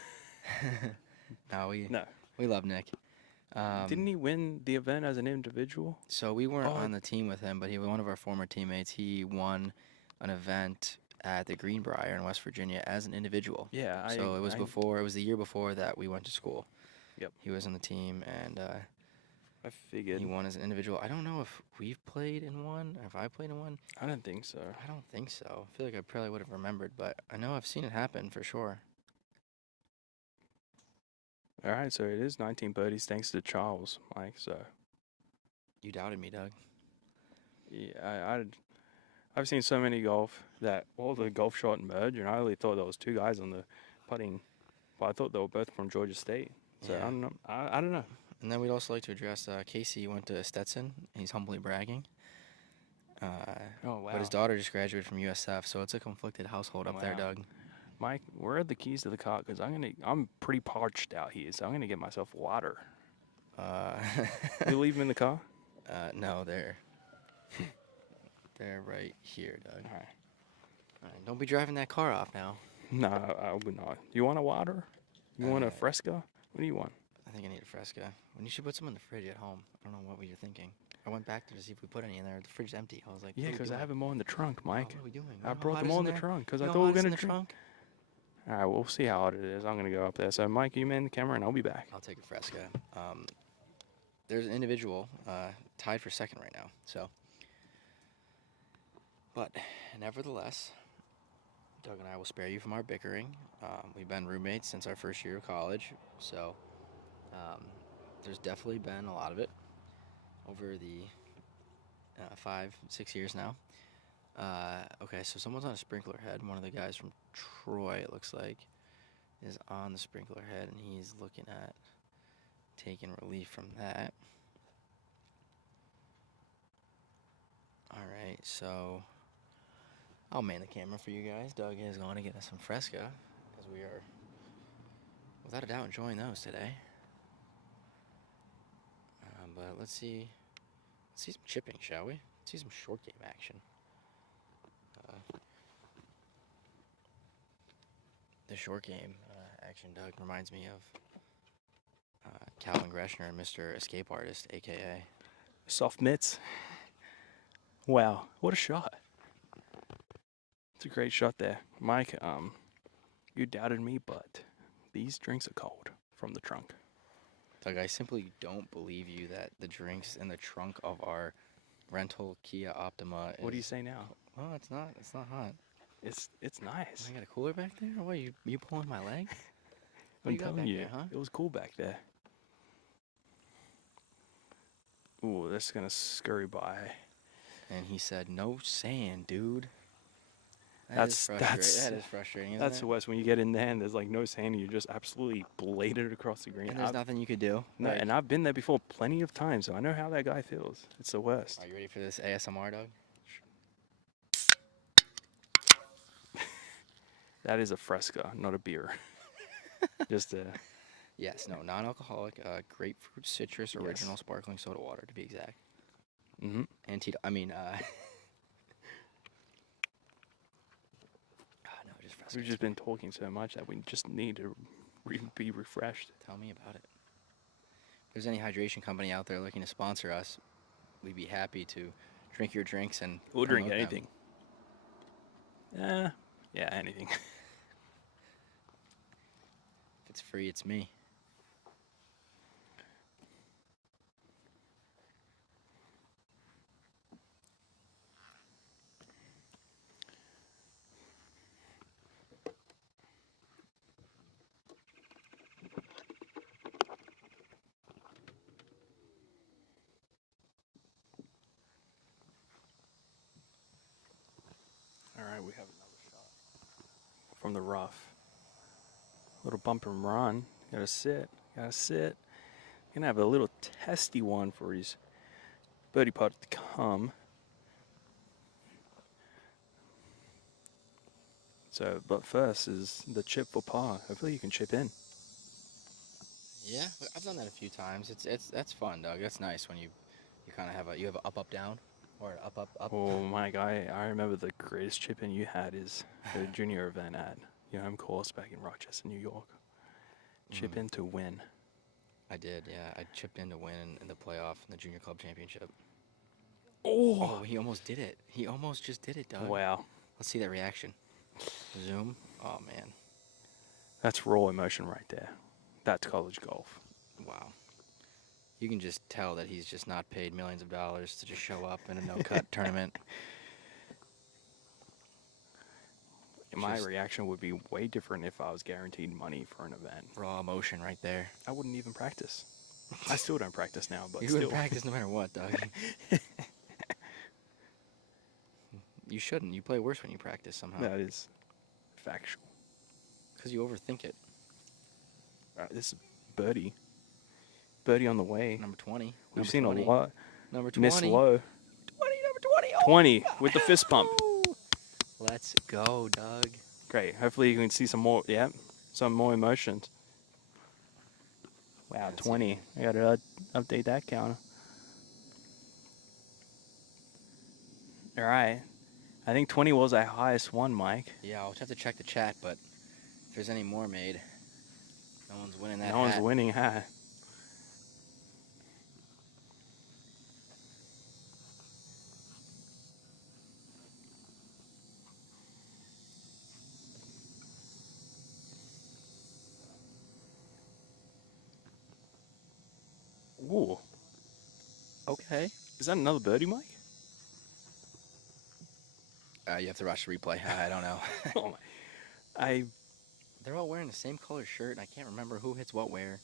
no, No. we love Nick. Didn't he win the event as an individual? So we weren't Oh. on the team with him, but he was one of our former teammates. He won an event at the Greenbrier in West Virginia as an individual. Yeah. So it was the year before that we went to school. Yep. He was on the team, and I figured. he won as an individual. I don't know if we've played in one, or if I played in one. I don't think so. I don't think so. I feel like I probably would have remembered, but I know I've seen it happen for sure. All right, so it is 19 birdies thanks to Charles, Mike. So You doubted me, Doug. yeah, I've seen so many golf that all the golf shot merge, and I only thought there was 2 guys on the putting, but I thought they were both from Georgia State. So Yeah. I don't know. I don't know. And then we'd also like to address Casey went to Stetson. He's humbly bragging. Oh wow. But his daughter just graduated from USF, so it's a conflicted household up there, Wow. Doug. Mike, where are the keys to the car? Because I'm pretty parched out here, so I'm gonna get myself water. You leave them in the car? No, they're right here, Doug. All right. All right, don't be driving that car off now. No, I would not. You want a water? You want a Fresca? What do you want? I think I need a Fresca. When you should put some in the fridge at home. I don't know what you're thinking. I went back there to see if we put any in there. The fridge's empty. I was like, Yeah, what are we because I doing? have them all in the trunk, Oh, Mike. what are we doing? I How brought hot them is all in the there? trunk because You I know thought how we hot were is in gonna the drink. trunk? All right, we'll see how hot it is. I'm gonna go up there. So, Mike, you man the camera, and I'll be back. I'll take a Fresca. There's an individual tied for second right now. So, but nevertheless, Doug and I will spare you from our bickering. We've been roommates since our first year of college, so there's definitely been a lot of it over the 5-6 years now. Okay, so someone's on a sprinkler head. One of the guys from Troy, it looks like, is on the sprinkler head, and he's looking at taking relief from that. All right, so I'll man the camera for you guys. Doug is going to get us some Fresca, because we are, without a doubt, enjoying those today. But let's see some chipping, shall we? Let's see some short game action. The short game action, Doug, reminds me of Calvin Greshner and Mr. Escape Artist, a.k.a. Soft mitts. Wow, what a shot! It's a great shot there, Mike. You doubted me, but these drinks are cold from the trunk. Doug, I simply don't believe you that the drinks in the trunk of our rental Kia Optima is... What do you say now? Well, it's not hot. It's nice. I got a cooler back there? What, you pulling my leg? What I'm you got telling back you, there, huh? it was cool back there. Ooh, that's gonna scurry by. And he said, "No sand, dude." That is is frustrating, isn't That's it? the worst when you get in there and there's like no sand and you just absolutely bladed across the green. And there's nothing you could do. No, Like, and I've been there before plenty of times, so I know how that guy feels. It's the worst. are you ready for this ASMR, Doug? That is a Fresca, not a beer. Just a Yes, no, non-alcoholic, grapefruit citrus Yes. original sparkling soda water, to be exact. mm-hmm. No, just Fresca. We've just been talking so much that we just need to be refreshed. Tell me about it. If there's any hydration company out there looking to sponsor us, we'd be happy to drink your drinks and We'll drink promote them. anything. Yeah, anything. If it's free, it's me. from the rough. Little bump and run. Gotta sit. Gotta sit. Gonna have a little testy one for his birdie putt to come. So, but first is the chip for par. Hopefully you can chip in. Yeah, I've done that a few times. That's fun, Doug. That's nice when you kind of have a up up down or an up up up. Oh my God, I remember the greatest chip in you had is the junior event at your home course back in Rochester, New York. Chip in to win. I did, yeah. I chipped in to win in the playoff in the junior club championship. Oh, Oh, he almost did it. He almost just did it, Doug. wow. Let's see that reaction. Zoom. Oh man. That's raw emotion right there. That's college golf. Wow. You can just tell that he's just not paid millions of dollars to just show up in a no-cut tournament. My Just reaction would be way different if I was guaranteed money for an event. raw emotion right there. I wouldn't even practice. I still don't practice now, but You still. wouldn't practice no matter what, Doug. You shouldn't. You play worse when you practice somehow. That is factual. Because you overthink it. All right, this is birdie. Birdie on the way. Number 20. We've Number seen 20. a lot. Number 20. Miss low. 20, number 20. Oh, 20 with the fist pump. let's go, Doug. Great. Hopefully you can see some more. Yeah, some more emotions. Wow, That's 20. it. I gotta update that counter. All right. I think 20 was our highest one, Mike. Yeah, I'll have to check the chat, but if there's any more made, no one's winning that No one's hat. winning, huh? Ooh. Okay. Is that another birdie, Mike? You have to watch the replay. I don't know. Oh my. They're all wearing the same color shirt, and I can't remember who hits what where.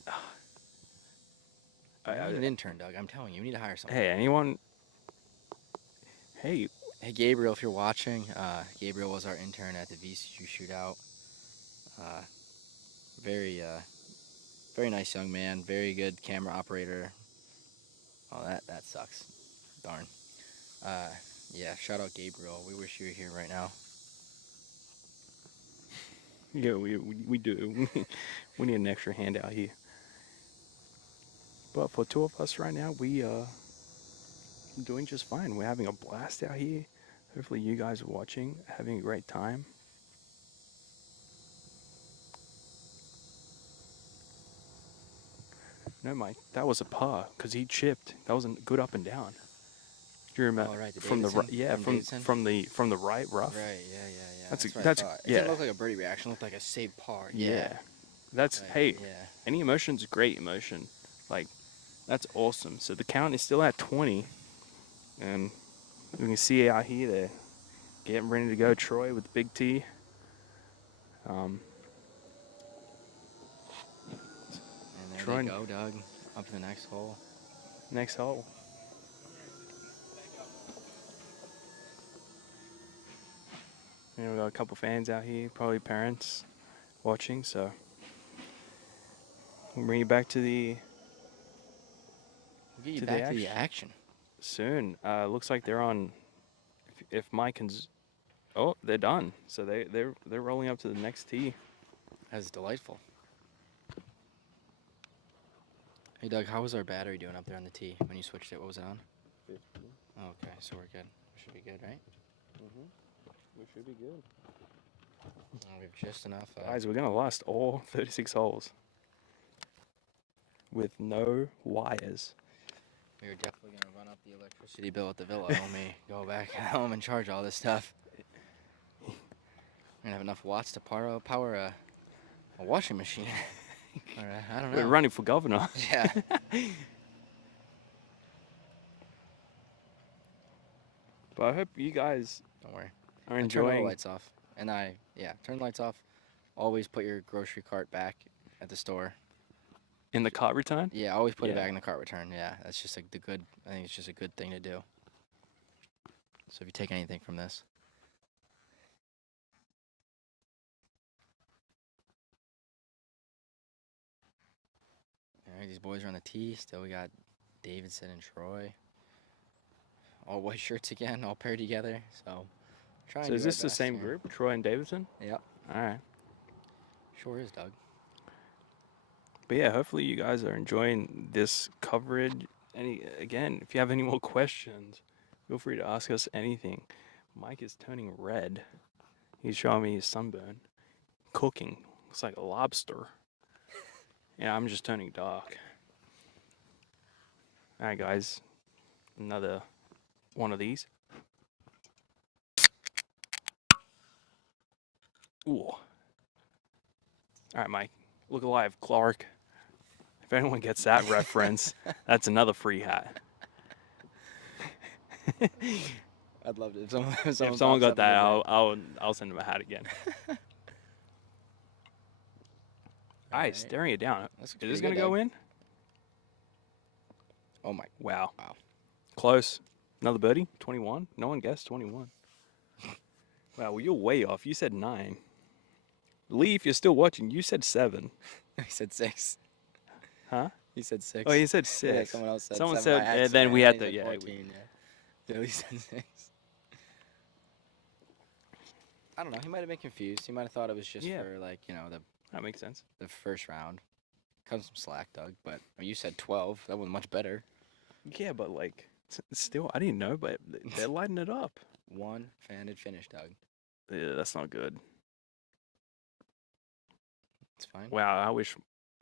You need an intern, Doug. I'm telling you, you need to hire someone. Hey, anyone? Hey, Hey, Gabriel, if you're watching, Gabriel was our intern at the VCU shootout. Very nice young man. Very good camera operator. Oh, that sucks. Darn. Yeah, shout out Gabriel. We wish you were here right now. yeah, we do. We need an extra hand out here. But for two of us right now, we are doing just fine. We're having a blast out here. Hopefully you guys are watching, having a great time. No, Mike, that was a par because he chipped. That was a good up and down. Do you remember? Oh, right, the from the Davidson? yeah, From from Davidson? from the right rough. Right, yeah. That's what I that's thought. It yeah. didn't look like a birdie reaction. It looked like a saved par. Yeah. That's Right, hey, yeah. any emotion's a great emotion. Like that's awesome. So the count is still at 20. And we can see out here they're getting ready to go. Troy with the big T. And there Troy- they go, Doug. Up to the next hole. Next hole. You know, we got a couple fans out here, probably parents watching, so we'll bring you back to the We'll get you To the back to the action. soon. Looks like they're on. If Mike can, oh, they're done. So they're rolling up to the next tee. That's delightful. Hey, Doug, how was our battery doing up there on the tee when you switched it? What was it on? 50. Oh, okay, so we're good. We should be good, right? We should be good. Oh, we have just enough. Guys, we're gonna last all 36 holes with no wires. We were definitely going to run up the electricity bill at the villa when we go back home and charge all this stuff. We're going to have enough watts to power a washing machine. Or, I don't know. We're running for governor. Yeah. But I hope you guys Don't worry. are And turn all the enjoying. lights off. And turn the lights off. Always put your grocery cart back at the store. In the cart return? Yeah, always put it Yeah. back in the cart return. Yeah, that's just like I think it's just a good thing to do. So if you take anything from this, Alright, these boys are on the tee. Still, we got Davidson and Troy. All white shirts again, all paired together. So, trying So to is do our this the best same here. group, Troy and Davidson? Yep, All right. sure is, Doug. But yeah, hopefully you guys are enjoying this coverage. Again, if you have any more questions, feel free to ask us anything. Mike is turning red. He's showing me his sunburn. Cooking. Looks like a lobster. Yeah, I'm just turning dark. All right, guys. Another one of these. Ooh. All right, Mike. Look alive, Clark. If anyone gets that reference, that's another free hat. I'd love to. If someone, If someone pops got up that, and I'll send him a hat again. does All right, staring it down. That's Is pretty this good, gonna go Doug. in? Oh my! Wow. Wow. Close. Another birdie. 21. No one guessed 21. Wow. Well, you're way off. You said 9. Lee, if you're still watching, you said 7. He said 6. Huh? He said 6. Oh, he said Yeah, 6. someone else said Someone 7 said, by and then accident, we and had he to, said yeah. 14. Yeah. He said 6. I don't know. He might have been confused. He might have thought it was just Yeah. for like That makes sense. the first round. Cut him some slack, Doug. But you said 12. That was much better. Yeah, but like, still, I didn't know, but they're lighting it up. One-handed finish, Doug. Yeah, that's not good. It's fine. Wow, I wish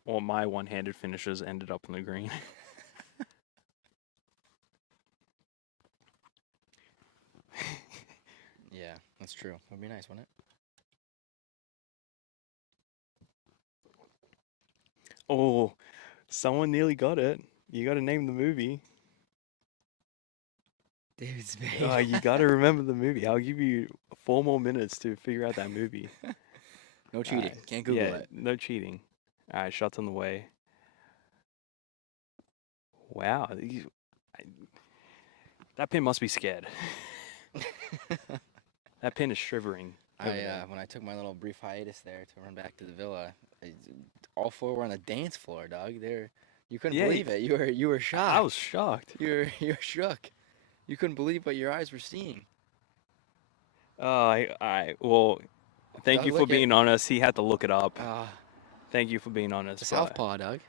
all my one-handed finishes ended up on the green. Yeah, that's true. Would be nice, wouldn't it? Oh, someone nearly got it. You got to name the movie. David Spade. Oh, you got to remember the movie. I'll give you 4 more minutes to figure out that movie. No cheating. Alright, Can't Google yeah, it. no cheating. All right, shots on the way. Wow, that pin must be scared. That pin is shivering. over there. When I took my little brief hiatus there to run back to the villa, all 4 were on the dance floor, dog. You couldn't Yeah, believe it. You were shocked. I was shocked. You were shook. You couldn't believe what your eyes were seeing. Well, thank Doug, you for look at- being honest. He had to look it up. The Thank you for being honest. but Southpaw, Doug.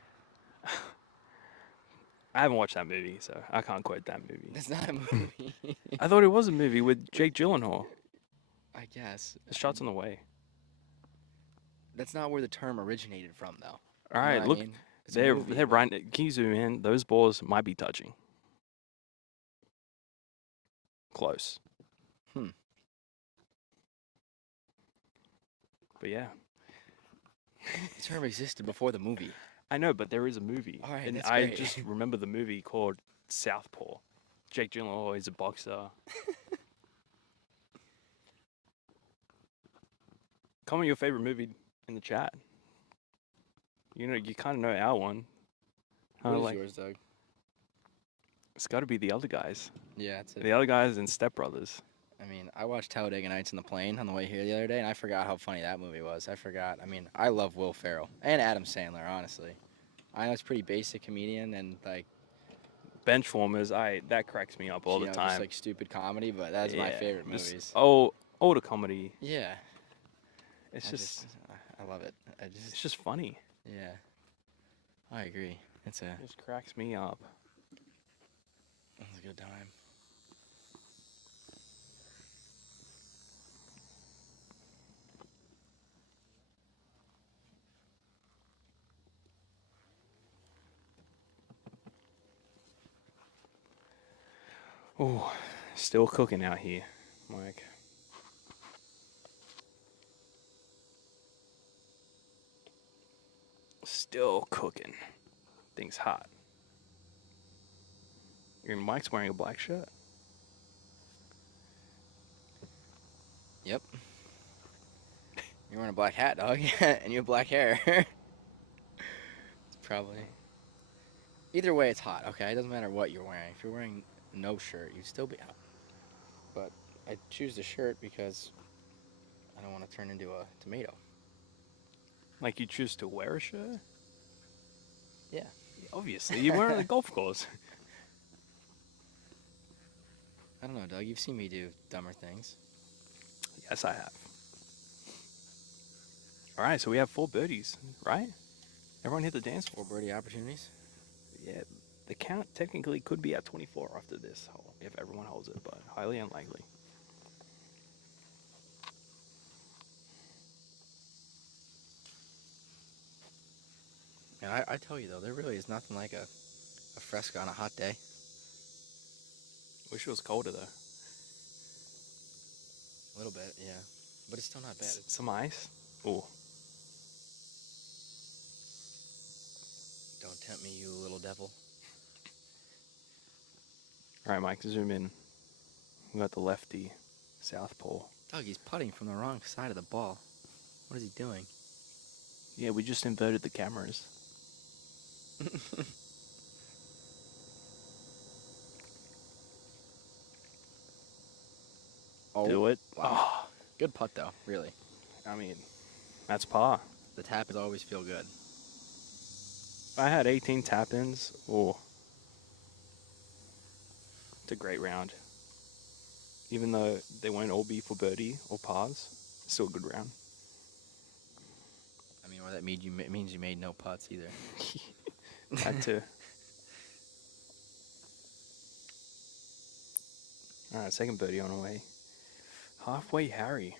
I haven't watched that movie, so I can't quote that movie. That's not a movie. I thought it was a movie with Jake Gyllenhaal. I guess. Shots on the way. That's not where the term originated from, though. All You know right, what I look, mean? It's a they're movie, they're but- right. Can you zoom in? Those balls might be touching. Close. But yeah, The term existed before the movie. I know, but there is a movie, All right, and that's I great. just remember the movie called Southpaw. Jake Gyllenhaal is a boxer. Comment your favorite movie in the chat. You know, you kind of know our one. What is Like, yours, Doug? it's got to be The Other Guys. Yeah, it's The Other Guys and Step Brothers. I mean, I watched Talladega Nights in the plane on the way here the other day, and I forgot how funny that movie was. I forgot. I mean, I love Will Ferrell and Adam Sandler, honestly. I know it's pretty basic comedian and like Benchwarmers, that cracks me up all the just time. like stupid comedy, but that's my Yeah, favorite just movies. older comedy. Yeah, It's just I love it. it's just funny. Yeah, I agree. It just cracks me up. It's a good time. Oh, still cooking out here, Mike. Still cooking. Things hot. Your Mike's wearing a black shirt. Yep. You're wearing a black hat, dog, and you have black hair. It's probably. Either way, it's hot. Okay, it doesn't matter what you're wearing. If you're wearing no shirt, you'd still be hot. But I choose the shirt because I don't want to turn into a tomato. Like you choose to wear a shirt? Yeah. Obviously, you weren't on the golf course. I don't know, Doug. You've seen me do dumber things. Yes, I have. All right, so we have 4 birdies, right? Everyone hit the dance floor. 4 birdie opportunities. Yeah, the count technically could be at 24 after this hole if everyone holds it, but highly unlikely. And I tell you though, there really is nothing like a fresca on a hot day. Wish it was colder though. A little bit, yeah, but it's still not bad. Some ice. Oh, Don't tempt me, you little devil. all right, Mike, zoom in. We got the lefty, south pole. Doug, he's putting from the wrong side of the ball. What is he doing? Yeah, we just inverted the cameras. Oh, Do it. wow. Good putt though, really. I mean, that's par. The tap always feel good. If I had 18 tap-ins, oh, it's a great round. Even though they won't all be for birdie or pars, it's still a good round. I mean, or that means you made no putts either. That too. All right, second birdie on the way. Halfway Harry.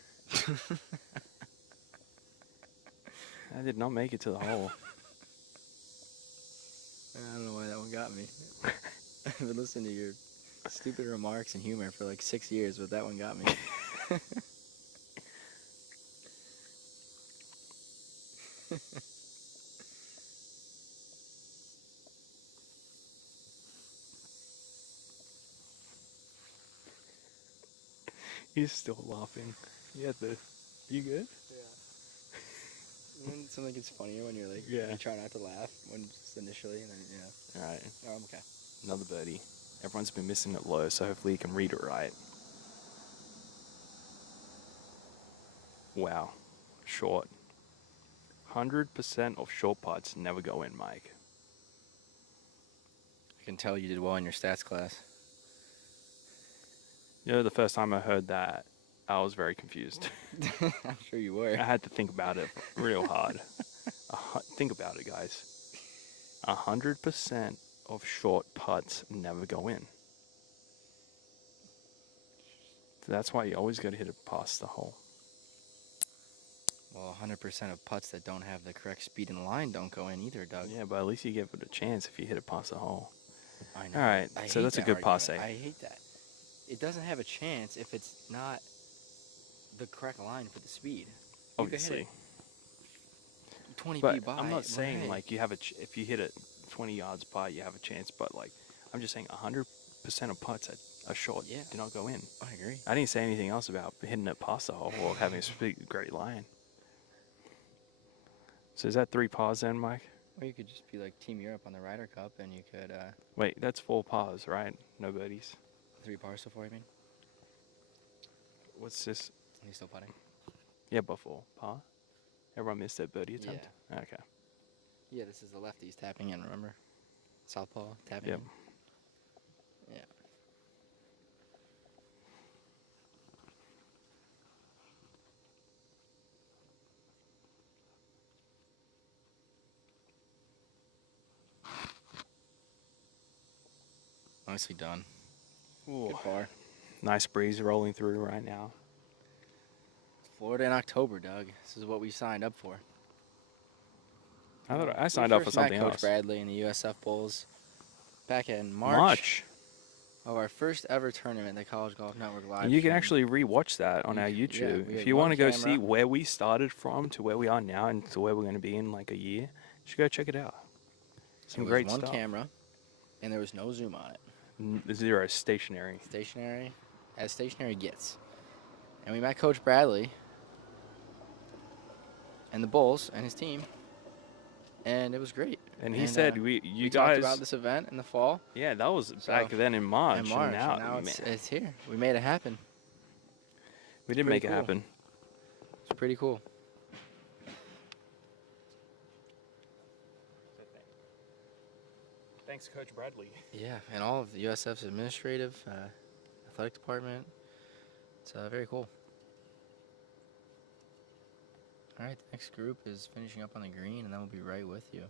I did not make it to the hole. I don't know why that one got me. I've been listening to your stupid remarks and humor for like 6 years, but that one got me. He's still laughing. Yeah, you good? Yeah. When something gets funnier when you're like, Yeah. you try not to laugh when just initially, and then, All right, oh, I'm okay. another birdie. Everyone's been missing it low, so hopefully you can read it right. Wow, short. 100% of short putts never go in, Mike. I can tell you did well in your stats class. You know, the first time I heard that, I was very confused. I'm sure you were. I had to think about it real hard. Think about it, guys. 100% of short putts never go in. So that's why you always got to hit it past the hole. Well, 100% of putts that don't have the correct speed and line don't go in either, Doug. Yeah, but at least you give it a chance if you hit it past the hole. I know. All right, I so hate that's a that good argument. passe. I hate that. It doesn't have a chance if it's not the correct line for the speed. You could hit Obviously. it 20 But feet by. I'm not saying right. like you have if you hit it 20 yards by, you have a chance. But like, I'm just saying 100% of putts that are short Yeah. do not go in. I agree. I didn't say anything else about hitting it past the hole or having a great line. So is that 3 pars then, Mike? Or you could just be like Team Europe on the Ryder Cup, and you could Wait, that's 4 pars, right? No birdies. 3 pars so far. You mean? What's this? Are you still putting? Yeah, but 4 par. Everyone missed their birdie attempt. Yeah. Okay. Yeah, this is the lefties tapping in. Remember? Southpaw tapping Yep. in. Yeah. Nicely done. Ooh. Good par. Nice breeze rolling through right now. Florida in October, Doug. This is what we signed up for. I thought I We signed up for first met something Coach else. Bradley in the USF Bowls back in March of our first ever tournament, the College Golf Network live. And you can stream. actually rewatch that on You our can- yeah, YouTube. we If had you one want to go camera. see where we started from to where we are now and to where we're going to be in like a year, you should go check it out. Some It was great one stuff. camera, and there was no zoom on it. 0 stationary. Stationary, as stationary gets. And we met Coach Bradley and the Bulls and his team, and it was great. And he said, we you talked guys, about this event in the fall. yeah, that was So, back then in March. in March, and and now man, it's here. We made it happen. we did pretty make it cool. happen. It's pretty cool. Thanks, Coach Bradley. Yeah, and all of the USF's administrative, athletic department. It's very cool. All right, the next group is finishing up on the green, and then we'll be right with you.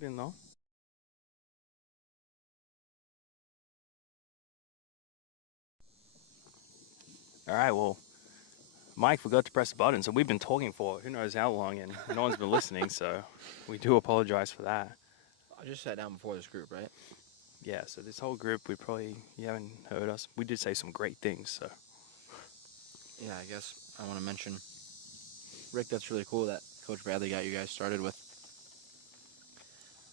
Been though. All right, well, Mike forgot to press the button, so we've been talking for who knows how long, and no one's been listening, so we do apologize for that. I just sat down before this group, right? Yeah, so this whole group, you haven't heard us. We did say some great things, so. Yeah, I guess I want to mention, Rick, that's really cool that Coach Bradley got you guys started with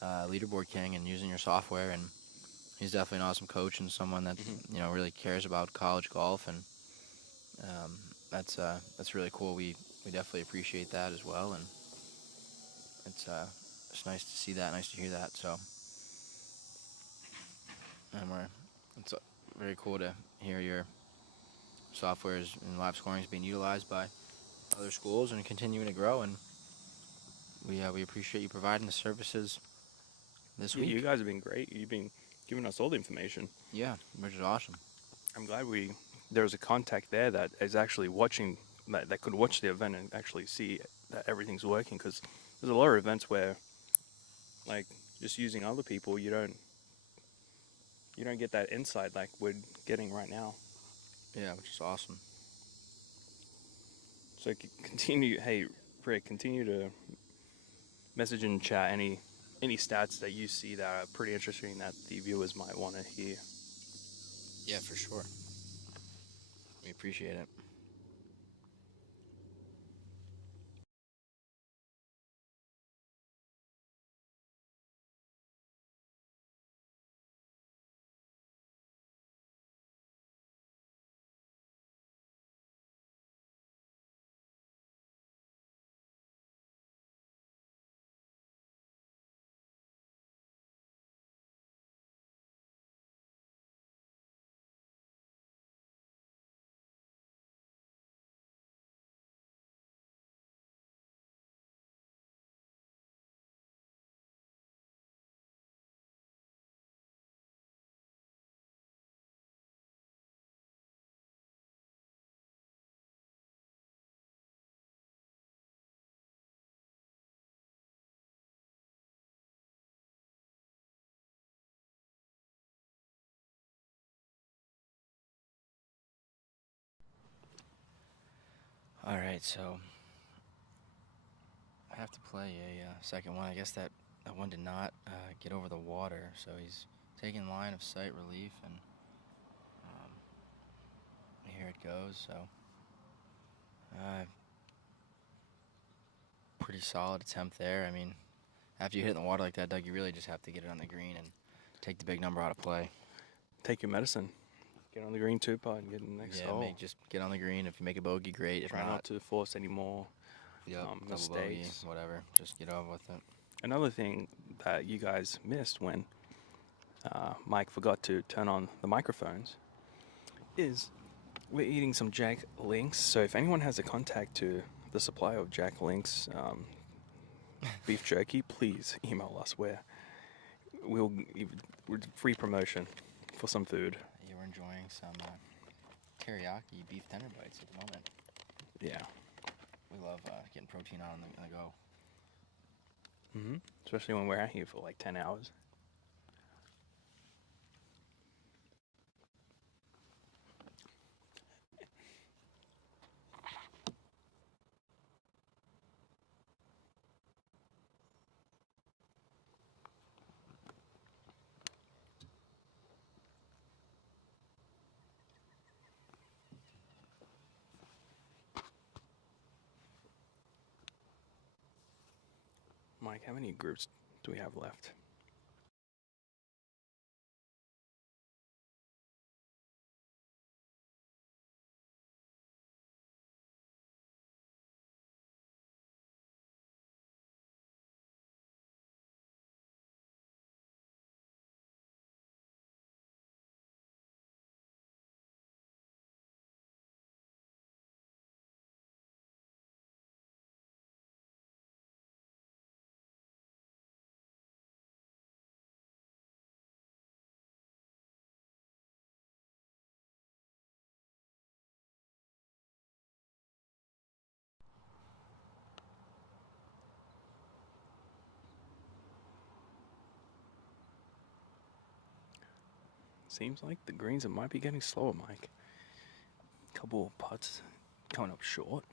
Leaderboard King and using your software, and he's definitely an awesome coach and someone that really cares about college golf, and that's really cool. We definitely appreciate that as well, and it's nice to see that, nice to hear that. So, and it's very cool to hear your software and live scoring is being utilized by other schools and continuing to grow, and we appreciate you providing the services this Yeah, week. you guys have been great. You've been giving us all the information. Yeah, which is awesome. I'm glad there was a contact there that is actually watching, that could watch the event and actually see that everything's working, because there's a lot of events where, like, just using other people, you don't get that insight like we're getting right now. Yeah, which is awesome. So continue, hey Rick, continue to message in chat any stats that you see that are pretty interesting that the viewers might want to hear. Yeah, for sure. We appreciate it. All right, so I have to play a second one. I guess that one did not get over the water, so he's taking line of sight relief, and here it goes. So pretty solid attempt there. I mean, after you hit it in the water like that, Doug, you really just have to get it on the green and take the big number out of play. Take your medicine. Get on the green two putt and get in the next hole. Yeah, just get on the green. If you make a bogey, great. If Try not to force any more mistakes, bogey, whatever. Just get over with it. Another thing that you guys missed when Mike forgot to turn on the microphones is we're eating some Jack Links. So if anyone has a contact to the supplier of Jack Links beef jerky, please email us. We're free promotion for some food. Yeah, we're enjoying some teriyaki beef tender bites at the moment. Yeah. We love getting protein on the go. Especially when we're out here for like 10 hours. Mike, how many groups do we have left? Seems like the greens might be getting slower, Mike. Couple of putts coming up short.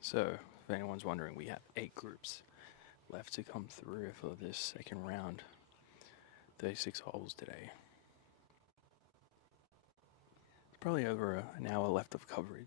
So, if anyone's wondering, we have 8 groups left to come through for this second round. 36 holes today. Probably over an hour left of coverage.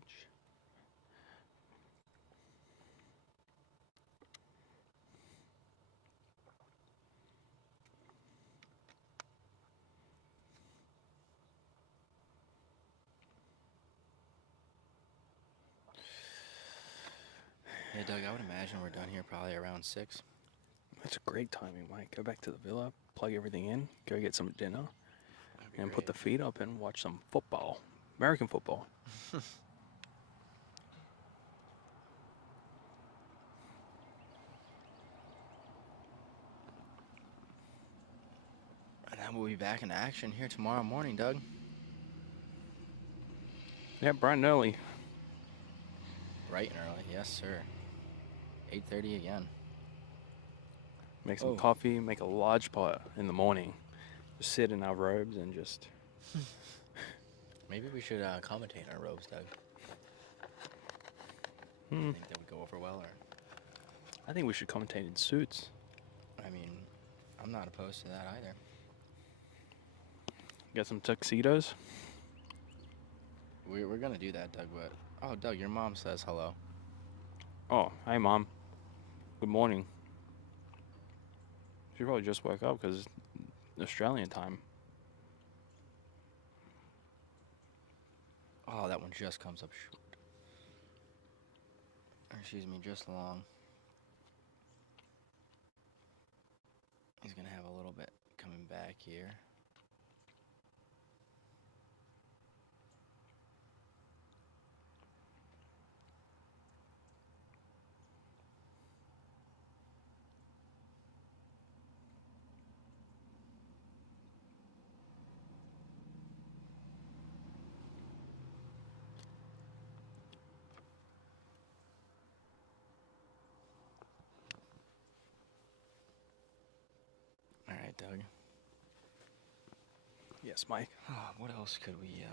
Yeah, Doug, I would imagine we're done here probably around 6. That's great timing, Mike. Go back to the villa, plug everything in, go get some dinner, and put the feet up and watch some football. American football. And then we'll be back in action here tomorrow morning, Doug. Yeah, bright and early. Bright and early, yes, sir. 8:30 again. Make some coffee, make a large pot in the morning. Just sit in our robes and just... Maybe we should commentate in our robes, Doug. I think that would go over well, or... I think we should commentate in suits. I mean, I'm not opposed to that either. Get some tuxedos. We're gonna do that, Doug, but... Oh, Doug, your mom says hello. Oh, hey, Mom. Good morning. She probably just woke up because it's Australian time. Oh, that one just comes up short. Or, excuse me, just long. He's gonna have a little bit coming back here. All right, Doug. Yes, Mike. What else could we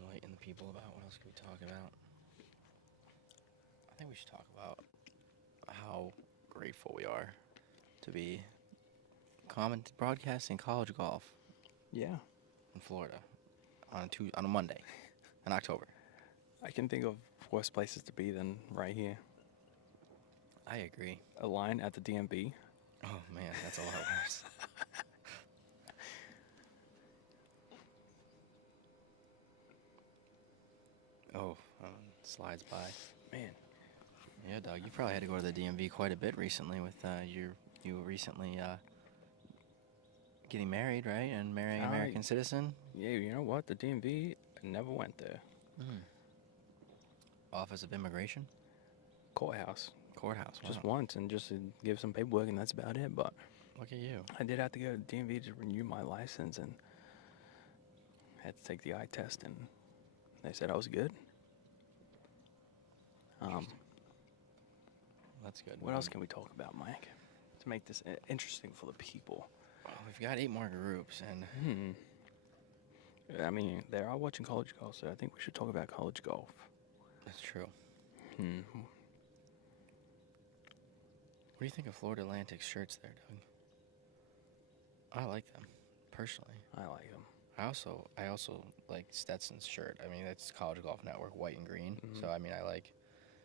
enlighten the people about? What else could we talk about? I think we should talk about how grateful we are to be broadcasting college golf Yeah. in Florida on a Monday in October. I can think of worse places to be than right here. I agree. A line at the DMV. Oh, man, that's a lot worse. Oh, slides by. Man. Yeah, Doug, you probably had to go to the DMV quite a bit recently with you recently getting married, right? And marrying an American citizen. Yeah, you know what? The DMV, I never went there. Office of Immigration? Courthouse. Courthouse. Just wow. once, and just to give some paperwork, and that's about it. But Look at you. I did have to go to DMV to renew my license, and had to take the eye test, and they said I was good. That's good. What else can we talk about, Mike, to make this interesting for the people? Well, we've got 8 more groups, and I mean, they are watching college golf, so I think we should talk about college golf. that's true. What do you think of Florida Atlantic's shirts there, Doug? I like them, personally. I like them. I also like Stetson's shirt. I mean, that's College Golf Network, white and green. So I mean, I like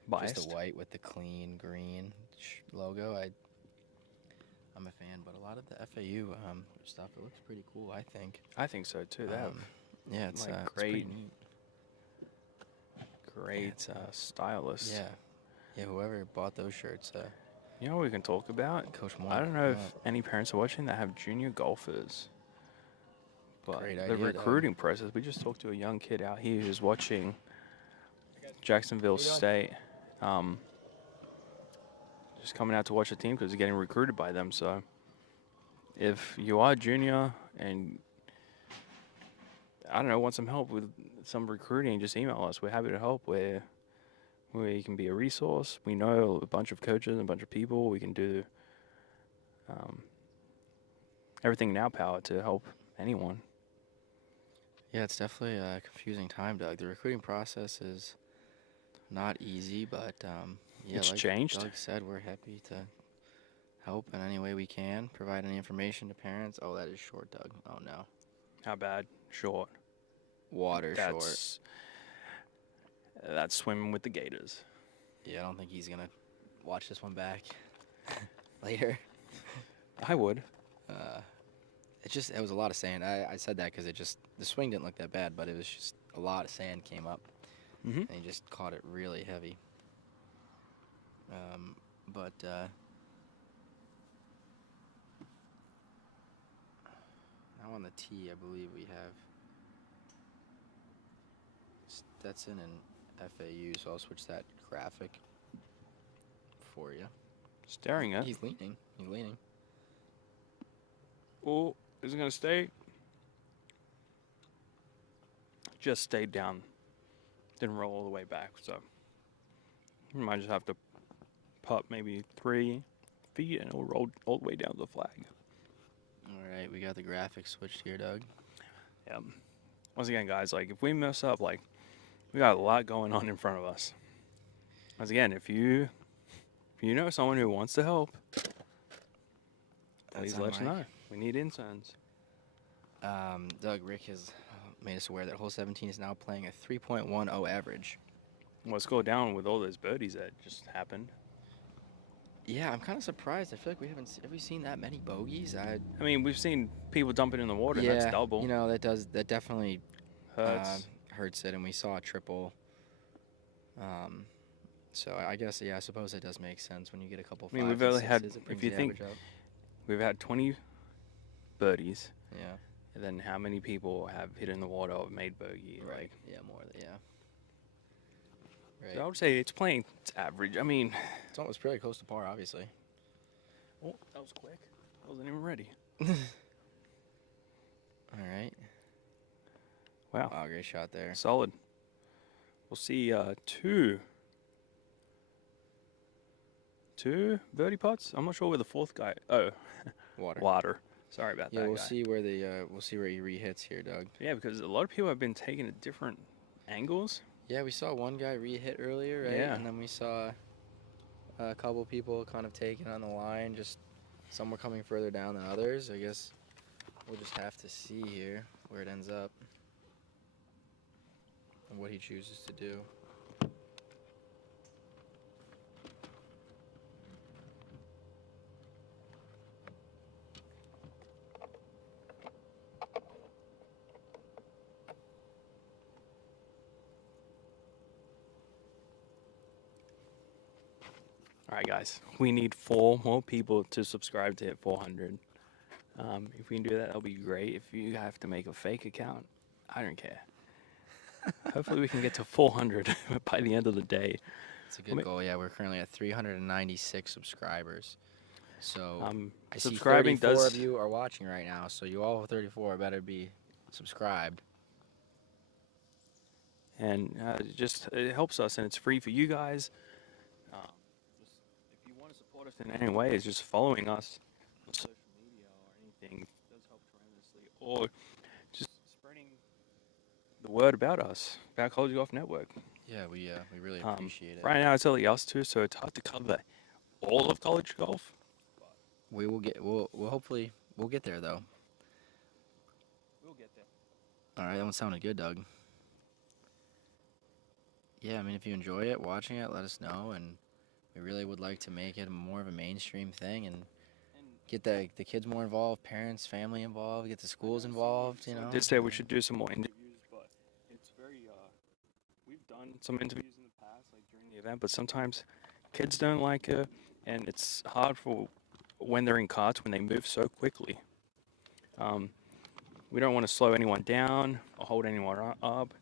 Biased. just the white with the clean green logo. I'm a fan, but a lot of the FAU stuff, it looks pretty cool, I think. I think so too. They have Yeah, it's like it's pretty great- neat. great stylists. Yeah. Yeah, whoever bought those shirts, You know what we can talk about? Coach Moore. I don't know if any parents are watching that have junior golfers. But Great the idea, Doug. recruiting process, we just talked to a young kid out here who's watching Jacksonville State. Just coming out to watch the team because he's getting recruited by them. So if you are a junior and I don't know, want some help with some recruiting, just email us. We're happy to help. We can be a resource. We know a bunch of coaches and a bunch of people. We can do um, everything in our power to help anyone. Yeah, it's definitely a confusing time, Doug. The recruiting process is not easy, but yeah, It's like changed. Doug said, we're happy to help in any way we can, provide any information to parents. Oh, that is short, Doug. Oh, no. How bad? Short. Water short. That's swimming with the gators. Yeah, I don't think he's going to watch this one back later. I would. It was a lot of sand. I said that because the swing didn't look that bad, but it was just a lot of sand came up, Mm-hmm. and he just caught it really heavy. But now on the tee, I believe we have Stetson and FAU, so I'll switch that graphic for you. Staring at. He's leaning. He's leaning. Oh, is it going to stay? Just stayed down. Didn't roll all the way back, so you might just have to putt maybe 3 feet and it'll roll all the way down to the flag. All right, we got the graphic switched here, Doug. Yep. Once again, guys, like if we mess up, like we got a lot going on in front of us. Once again, if you know someone who wants to help, please let us know. We need interns. Doug, Rick has made us aware that hole 17 is now playing a 3.10 average. Let's go down with all those birdies that just happened. Yeah, I'm kind of surprised. I feel like have we seen that many bogeys? I mean, we've seen people dump it in the water. Yeah, That's double. You know, that definitely hurts. it, and we saw a triple. So I guess, yeah, I suppose it does make sense when you get a couple. I mean, we've only had, if you think, we've had 20 birdies. Yeah. And then how many people have hit in the water or made bogey? Right. Like, Yeah, more. Yeah. Right. So I would say it's average. I mean, it's almost pretty close to par, obviously. Oh, that was quick. I wasn't even ready. All right. Wow. Wow, great shot there. Solid. We'll see two birdie putts. I'm not sure where the fourth guy. Oh, water. Sorry about that. Yeah, we'll guy. see where he re-hits here, Doug. Yeah, because a lot of people have been taking at different angles. Yeah, we saw one guy re-hit earlier, right? Yeah. And then we saw a couple people kind of taking on the line. Just some were coming further down than others. I guess we'll just have to see here where it ends up and what he chooses to do. All right, guys. We need 4 more people to subscribe to hit 400. If we can do that, that'll be great. If you have to make a fake account, I don't care. Hopefully we can get to 400 by the end of the day. It's a good goal. Yeah, we're currently at 396 subscribers. So I see subscribing 34 of you are watching right now, so you all 34 better be subscribed. And it helps us, and it's free for you guys. If you want to support us in any way, it's just following us on social media or anything does help tremendously. Or just spreading the word about us, about College Golf Network. Yeah, we really appreciate it. Right now it's only us two, so it's hard to cover all of college golf. We'll hopefully get there though. We'll get there. All right, that one sounded good, Doug. Yeah, I mean, if you enjoy it, watching it, let us know, and we really would like to make it more of a mainstream thing and get the kids more involved, parents, family involved, get the schools involved. You know. I did say we should do some more interviews, but it's very. We've done some interviews in the past, like during the event, but sometimes kids don't like it, and it's hard for when they're in carts when they move so quickly. We don't want to slow anyone down or hold anyone up,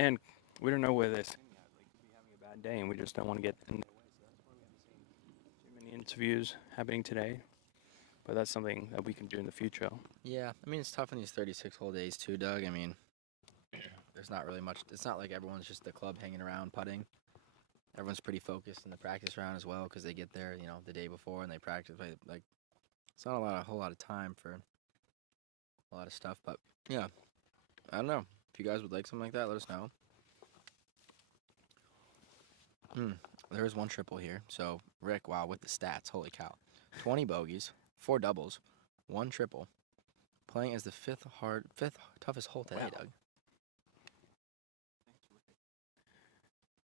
and we don't know where they're sitting at. Like, we could be having a bad day, and we just don't want to get in the way. So that's why we haven't seen too many interviews happening today. but that's something that we can do in the future. Yeah, I mean, it's tough in these 36-hole days too, Doug. I mean, there's not really much. It's not like everyone's just at the club hanging around putting. Everyone's pretty focused in the practice round as well because they get there, the day before and they practice. Like, it's not a whole lot of time for a lot of stuff. But yeah, I don't know. If you guys would like something like that, let us know. There is one triple here. So Rick, wow, with the stats, holy cow, 20 bogeys, 4 doubles, 1 triple, playing as the fifth toughest hole today, Wow. Doug.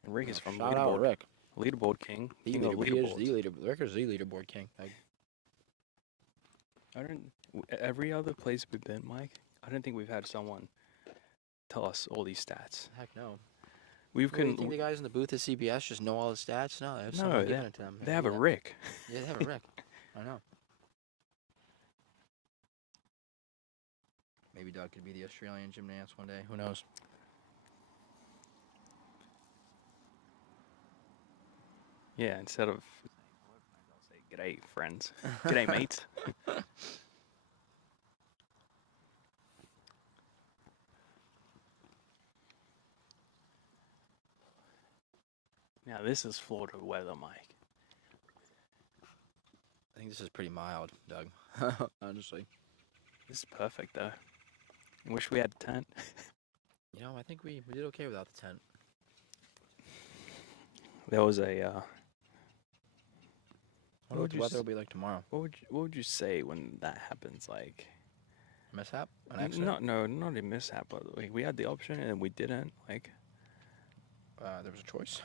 And Rick is from Shout out leaderboard, Rick. leaderboard king. He King of is leaderboards. Rick is the leaderboard king. Like, Every other place we've been, Mike, I don't think we've had someone tell us all these stats. heck no. We You can. think the guys in the booth at CBS just know all the stats? No, they have No, someone giving it to them. They have a Rick. Yeah, they have a Rick. I know. Maybe Doug could be the Australian Jim Nance one day. Who knows? Yeah, instead of I'll say g'day friends, g'day mates. Now this is Florida weather, Mike. I think this is pretty mild, Doug. Honestly. This is perfect though. I wish we had a tent. I think we did okay without the tent. There was a. I wonder What what would the you weather s- will be like tomorrow. What would you say when that happens? Like, Mishap? An accident? not a mishap, but like we had the option and we didn't. Like, There was a choice.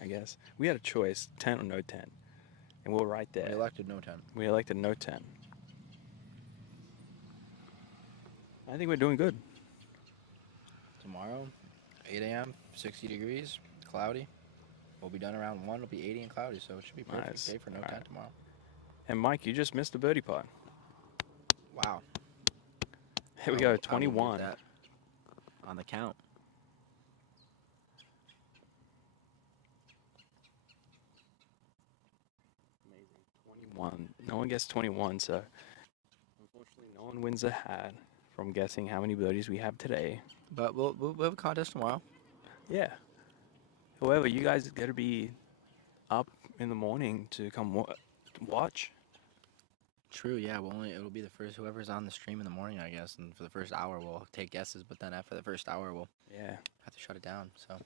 I guess we had a choice: tent or no tent, and we were right there. We elected no tent. We elected no tent. I think we're doing good. Tomorrow, 8 a.m., 60 degrees, cloudy. We'll be done around 1. It'll be 80 and cloudy, so it should be perfect Nice. day for no Alright. tent tomorrow. And Mike, you just missed a birdie putt. Wow. Here we I go, will leave 21. that on the count. Amazing. 21. No one gets 21, so unfortunately, no one wins a hat from guessing how many birdies we have today. But we'll have a contest tomorrow. Yeah. However, you guys got to be up in the morning to come watch. True, yeah. It'll be the first whoever's on the stream in the morning, I guess, and for the first hour we'll take guesses. But then after the first hour we'll Yeah. have to shut it down. So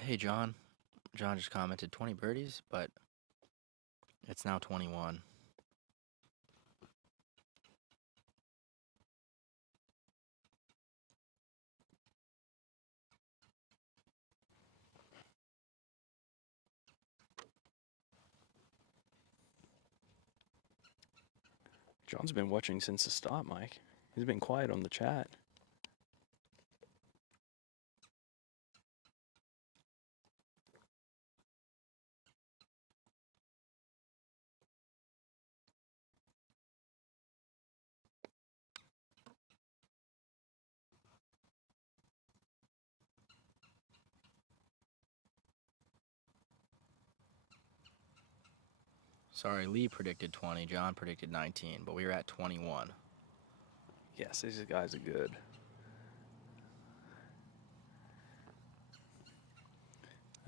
hey, John. John just commented 20 birdies, but it's now 21. John's been watching since the start, Mike. He's been quiet on the chat. Sorry, Lee predicted 20. John predicted 19, but we were at 21. Yes, these guys are good.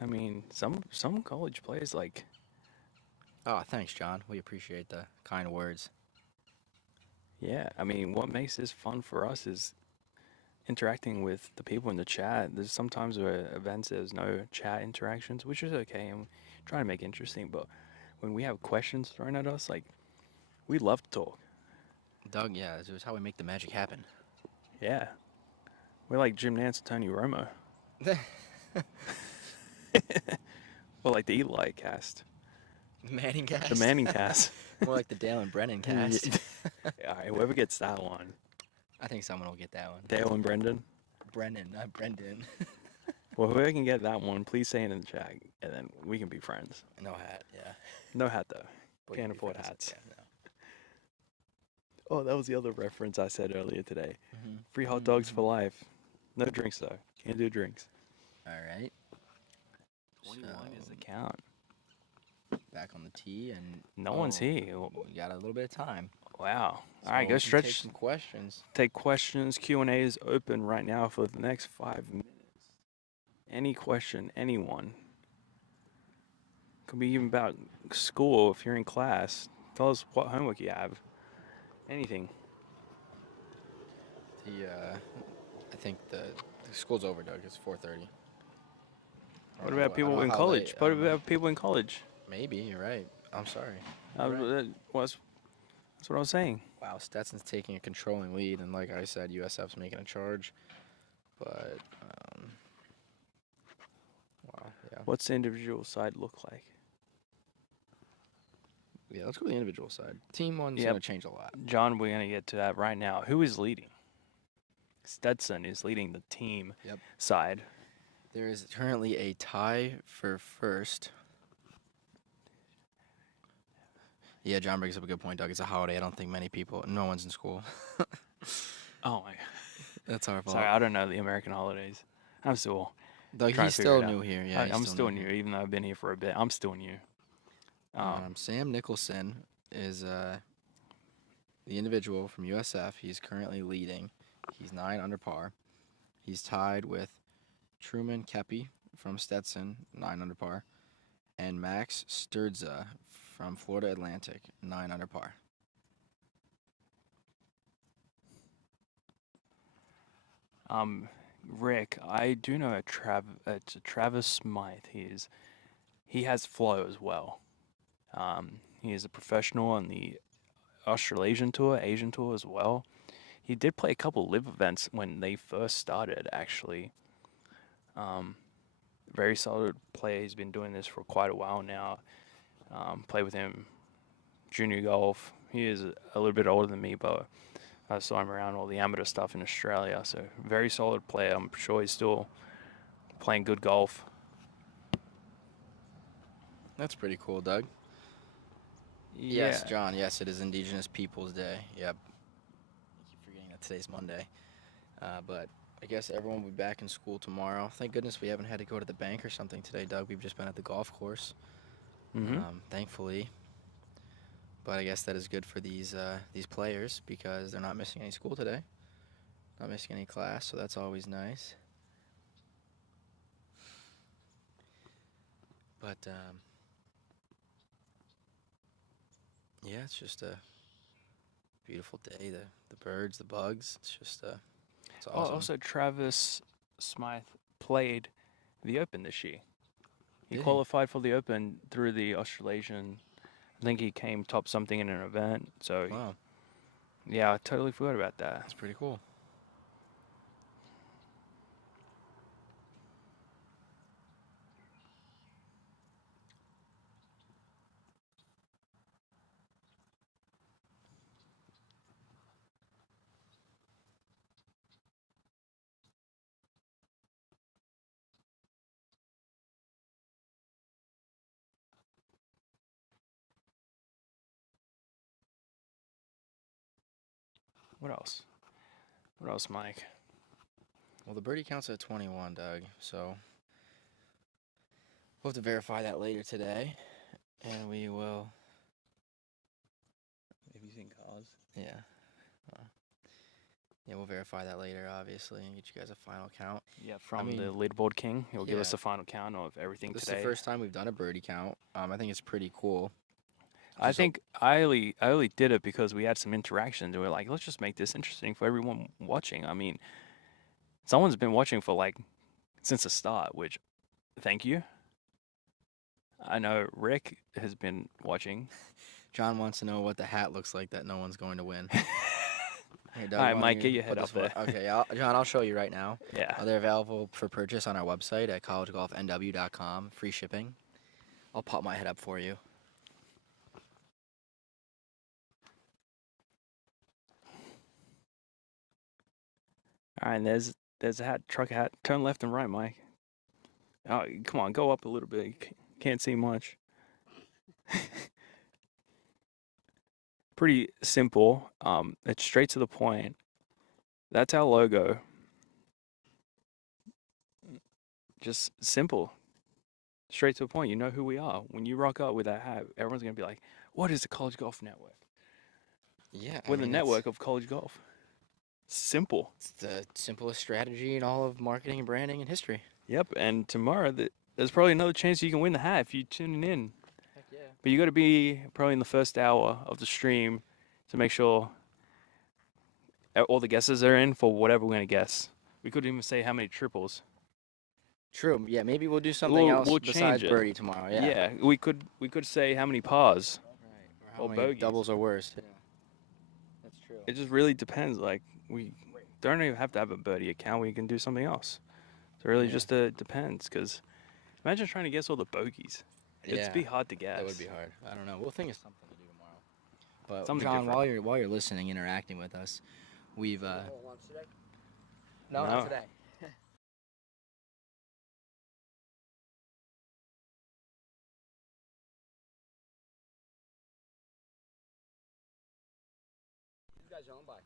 I mean, some college players like. Oh, thanks, John. We appreciate the kind words. Yeah, I mean, what makes this fun for us is interacting with the people in the chat. There's sometimes where events there's no chat interactions, which is okay, and we try to make it interesting. But when we have questions thrown at us, like, we love to talk. Doug, yeah, this is how we make the magic happen. Yeah, we're like Jim Nance and Tony Romo. Well, like the Eli cast, Manning cast. the Manning cast. More like the Dale and Brennan cast. All right, whoever gets that one, I think someone will get that one. Dale and Brendan. Brendan, not Brendan. Well, whoever can get that one, please say it in the chat, and then we can be friends. No hat, yeah. No hat though. But we Can't can be afford friends, hats. yeah, no. Oh, that was the other reference I said earlier today. Mm-hmm. Free hot dogs for life. No drinks though. Can't do drinks. All right. 21 is the So, count. back on the tee, and No one's here. we got a little bit of time. Wow. So All right, go we can take stretch. some questions. Take questions. Q&A is open right now for the next 5 minutes. Any question, anyone. Could be even about school if you're in class. Tell us what homework you have. Anything. I think the school's over, Doug. It's 4:30. What about I don't people know in how college? late. I What don't know. about people in college? Maybe you're right. I'm sorry. Uh, You're right. that's what I was saying. Wow, Stetson's taking a controlling lead, and like I said, USF's making a charge. But wow, yeah, What's the individual side look like? yeah. Let's go with the individual side. Team one's Yep. gonna change a lot. John, we're going to get to that right now. Who is leading? Stetson is leading the team Yep. side. There is currently a tie for first. Yeah, John brings up a good point, Doug. It's a holiday. I don't think no one's in school. Oh, my. That's our fault. Sorry, I don't know the American holidays. I'm still Doug, trying he's to figure still it out. new here. Yeah, I'm still new, here. even though I've been here for a bit. I'm still new. Sam Nicholson is the individual from USF. He's currently leading. He's 9 under par. He's tied with Truman Kepi from Stetson, 9 under par, and Max Sturza from Florida Atlantic, 9 under par. Rick, I do know it's a Travis Smythe. He has flow as well. He is a professional on the Australasian tour, Asian tour as well. He did play a couple live events when they first started, actually. Very solid player. He's been doing this for quite a while now. Play with him junior golf. He is a little bit older than me, but I saw him around all the amateur stuff in Australia. So very solid player. I'm sure he's still playing good golf. That's pretty cool, Doug. Yeah. Yes, John. Yes, it is Indigenous Peoples Day. Yep. I keep forgetting that today's Monday. But I guess everyone will be back in school tomorrow. Thank goodness we haven't had to go to the bank or something today, Doug. We've just been at the golf course, thankfully. But I guess that is good for these players because they're not missing any school today, not missing any class, so that's always nice. But yeah, it's just a beautiful day. The birds, the bugs. It's just it's awesome. Also, Travis Smythe played the Open this year. He Did he? qualified for the Open through the Australasian. I think he came top something in an event. So, Wow, yeah, I totally forgot about that. that's pretty cool. What else? What else, Mike? Well, the birdie counts at 21, Doug. So we'll have to verify that later today, and we will. Have you seen cars? Yeah. Yeah, we'll verify that later, obviously, and get you guys a final count. Yeah, from mean, the leaderboard king. He'll give us yeah. a final count of everything This today. is the first time we've done a birdie count. I think it's pretty cool. I think I only did it because we had some interactions. And we are like, let's just make this interesting for everyone watching. I mean, someone's been watching for since the start, which, thank you. I know Rick has been watching. John wants to know what the hat looks like that no one's going to win. Here, Doug, All right, why Mike, don't get you your head put up this there. Okay, John, I'll show you right now. Yeah. They're available for purchase on our website at collegegolfnw.com. Free shipping. I'll pop my head up for you. All right, there's a hat, truck hat. Turn left and right, Mike. Oh, come on, go up a little bit. Can't see much. pretty simple. It's straight to the point. That's our logo. Just simple, straight to the point. You know who we are. When you rock up with that hat, everyone's gonna be like, "What is the College Golf Network?" Yeah, We're the network of college golf. Simple. It's the simplest strategy in all of marketing and branding in history. Yep. And tomorrow, there's probably another chance you can win the hat if you tune in. Heck yeah. But you got to be probably in the first hour of the stream to make sure all the guesses are in for whatever we're gonna guess. We could even say how many triples. True. Yeah, maybe we'll do something else We'll besides change it. birdie tomorrow. Yeah. Yeah, we could say how many pars. Right. Or how Or many bogeys. doubles are worse. Yeah. That's true. It just really depends. Like, we don't even have to have a birdie account. We can do something else. So it really Yeah. just depends. Because imagine trying to guess all the bogeys. It'd be hard to guess. That would be hard. I don't know. We'll think of something to do tomorrow. But Something John, different. while you're listening, interacting with us, we've lunch today? no, No. not today. You guys owned by?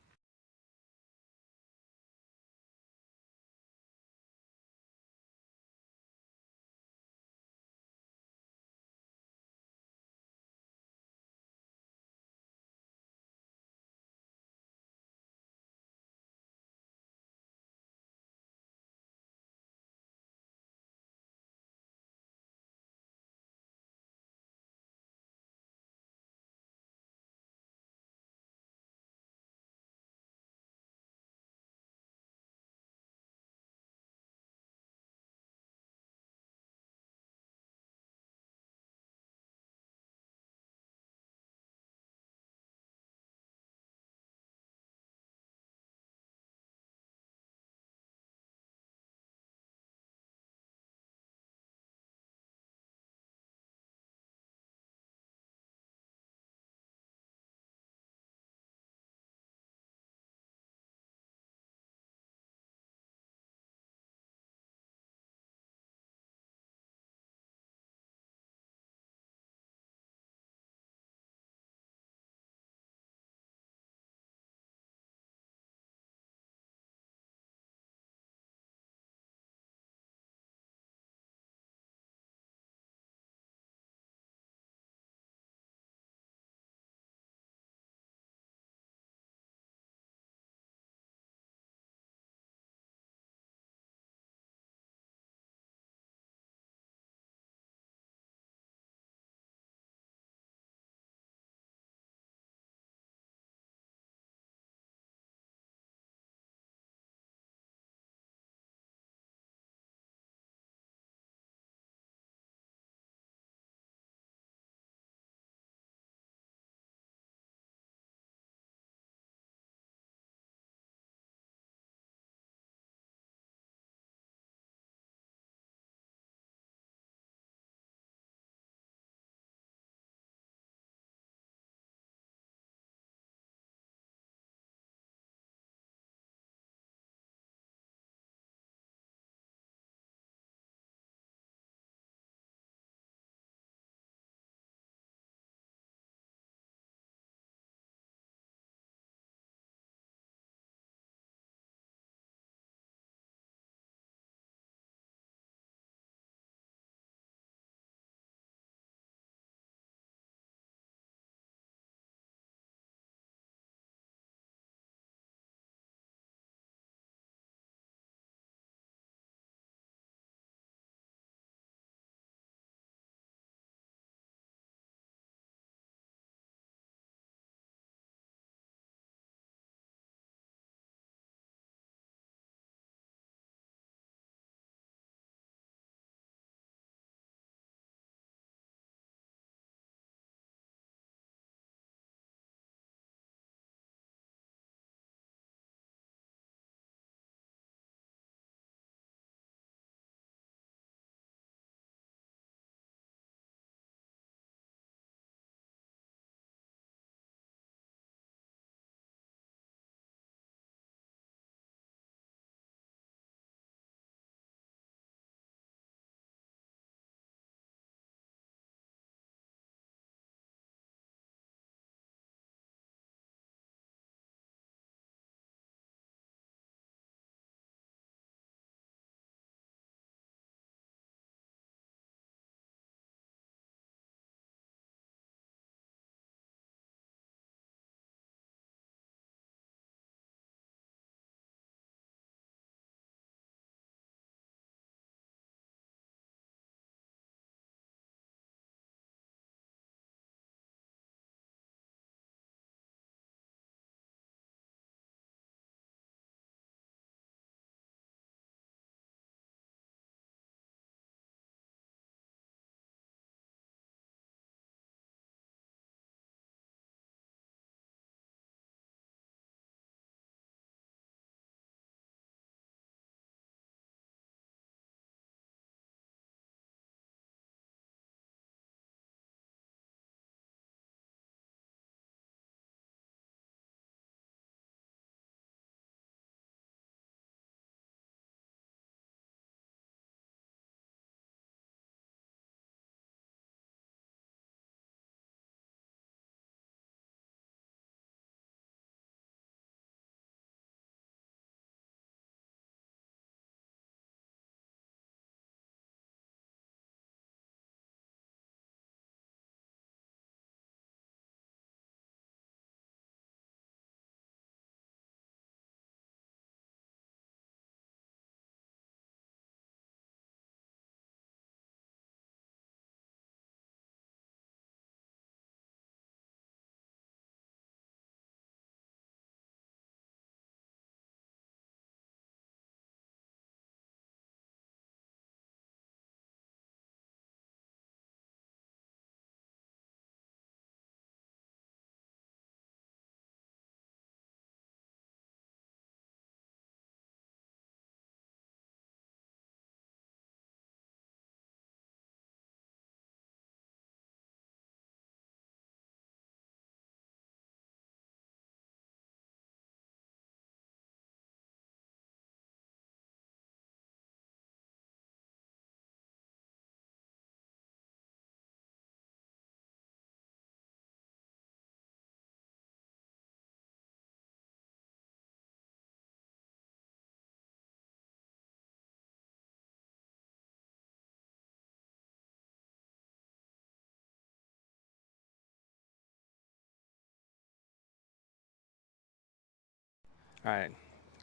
All right,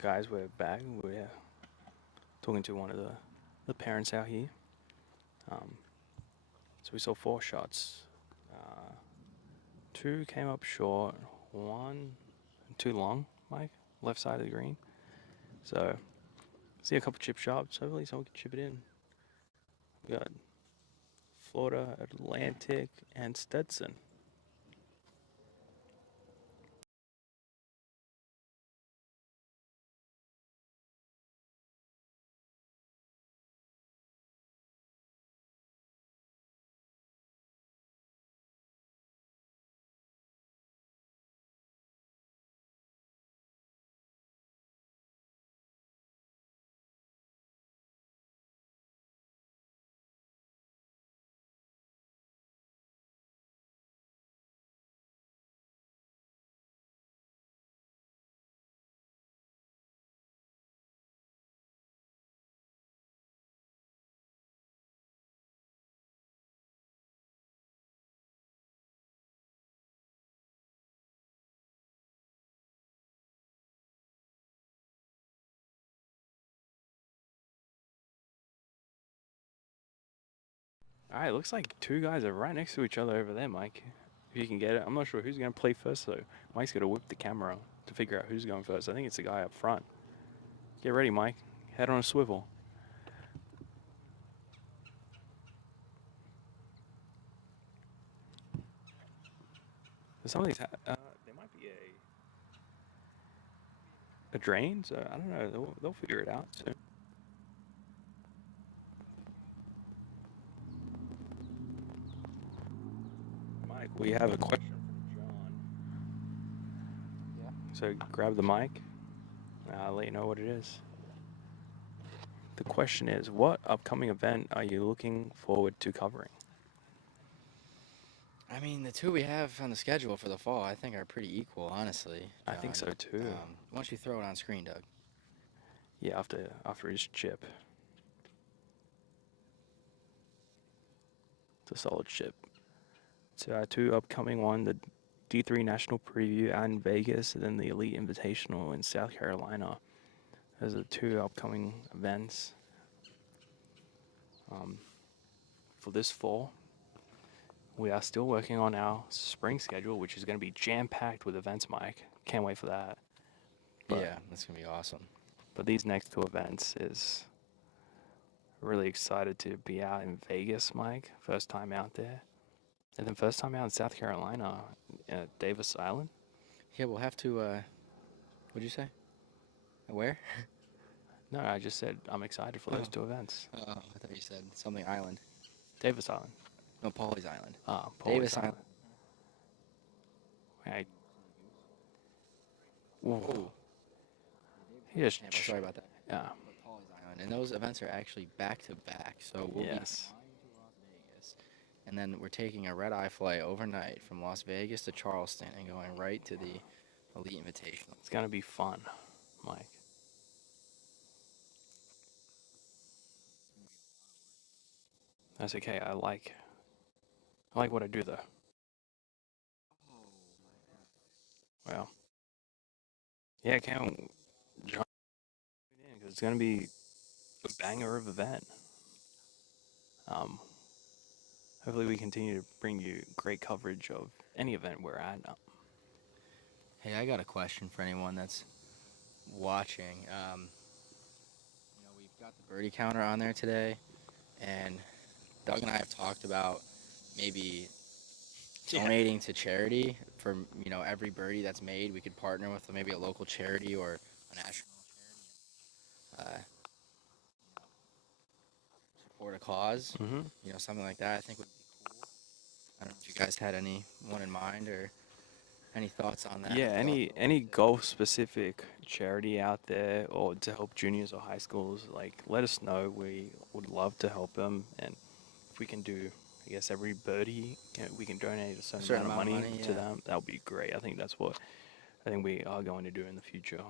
guys, we're back. We're talking to one of the parents out here. So we saw 4 shots. Uh, 2 came up short. 1 too long, Mike. Left side of the green. So see a couple chip shots. Hopefully someone can chip it in. We got Florida Atlantic and Stetson. All right, looks like 2 guys are right next to each other over there, Mike. If you can get it. I'm not sure who's going to play first, though. Mike's got to whip the camera to figure out who's going first. I think it's the guy up front. Get ready, Mike. Head on a swivel. Some of these, there might be a drain, so I don't know. They'll figure it out soon. Mike, we have a question from John. Yeah. So grab the mic. I'll let you know what it is. The question is, what upcoming event are you looking forward to covering? I mean, the 2 we have on the schedule for the fall, I think, are pretty equal, honestly. I think John. so too. Why don't you throw it on screen, Doug? Yeah, after each chip. It's a solid chip. So our 2 upcoming one, the D3 National Preview out in Vegas, and then the Elite Invitational in South Carolina. Those are 2 upcoming events for this fall. We are still working on our spring schedule, which is going to be jam-packed with events, Mike. Can't wait for that. But, Yeah, that's going to be awesome. But these next 2 events is really excited to be out in Vegas, Mike. First time out there. And then first time out in South Carolina, Davis Island. Yeah, we'll have to, what'd you say? Where? No, I just said I'm excited for those 2 events. Oh, I thought you said something island. Davis Island. No, Pawleys Island. Davis Island. Right. Ooh. He just. Yeah, well, sorry about that. Yeah. Pawleys Island. And those events are actually back to back. So we'll be flying to Las Vegas. And then we're taking a red-eye flight overnight from Las Vegas to Charleston and going right to the Elite Invitational. It's going to be fun, Mike. That's okay. I like what I do, though. Well, yeah, can't join in because it's gonna be a banger of event. Hopefully we continue to bring you great coverage of any event we're at. Hey, I got a question for anyone that's watching. We've got the birdie counter on there today, and Doug and I have talked about maybe donating to charity for every birdie that's made. We could partner with maybe a local charity or a national charity, support a cause. Mm-hmm. Something like that. I think would be cool. I don't know if you guys had anyone in mind or any thoughts on that. Yeah, any golf specific charity out there or to help juniors or high schools, like let us know. We would love to help them, and if we can do, I guess every birdie, we can donate a certain amount of money to them. That would be great. I think that's what I think we are going to do in the future.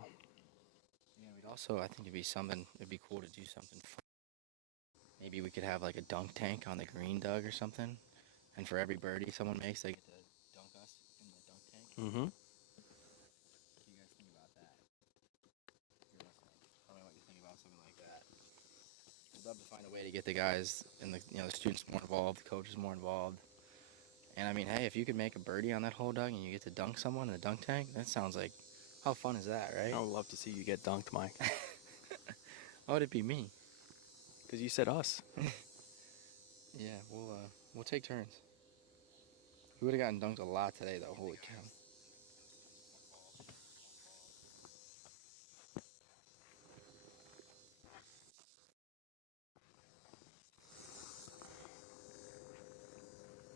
Yeah, we'd also, I think it'd be cool to do something fun. Maybe we could have like a dunk tank on the green, Doug, or something. And for every birdie someone makes, they get to dunk us in the dunk tank. Mm-hmm. What do you guys think about that? a way to get the guys and the students more involved, the coaches more involved. And I mean, hey, if you could make a birdie on that hole, Doug, and you get to dunk someone in the dunk tank, that sounds like, how fun is that, right? I would love to see you get dunked, Mike. Why would it be me? Because you said us. Yeah, we'll take turns. We would have gotten dunked a lot today, though. Holy cow.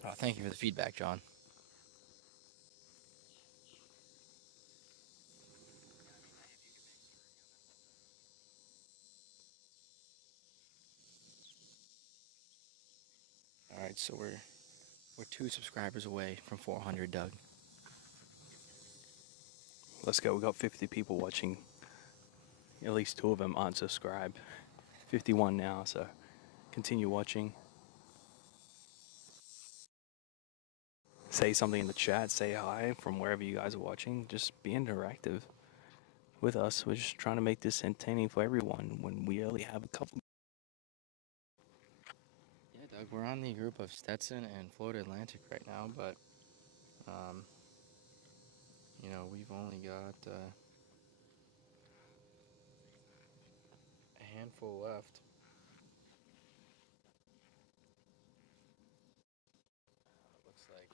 Oh, thank you for the feedback, John. All right, so we're 2 subscribers away from 400, Doug. Let's go. We got 50 people watching. At least 2 of them aren't subscribed. 51 now, so continue watching. Say something in the chat. Say hi from wherever you guys are watching. Just be interactive with us. We're just trying to make this entertaining for everyone when we only have a couple. Yeah, Doug, we're on the group of Stetson and Florida Atlantic right now, but, we've only got a handful left. Looks like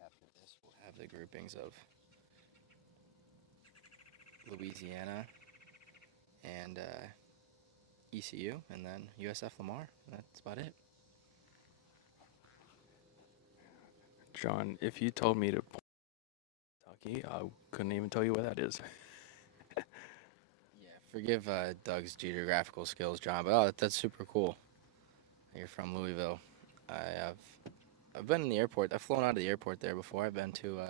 after this, we'll have the groupings of Louisiana and ECU, and then USF Lamar. That's about it. John, if you told me to Kentucky, I couldn't even tell you where that is. Yeah, forgive Doug's geographical skills, John, but that's super cool. You're from Louisville. I've been in the airport. I've flown out of the airport there before. I've been to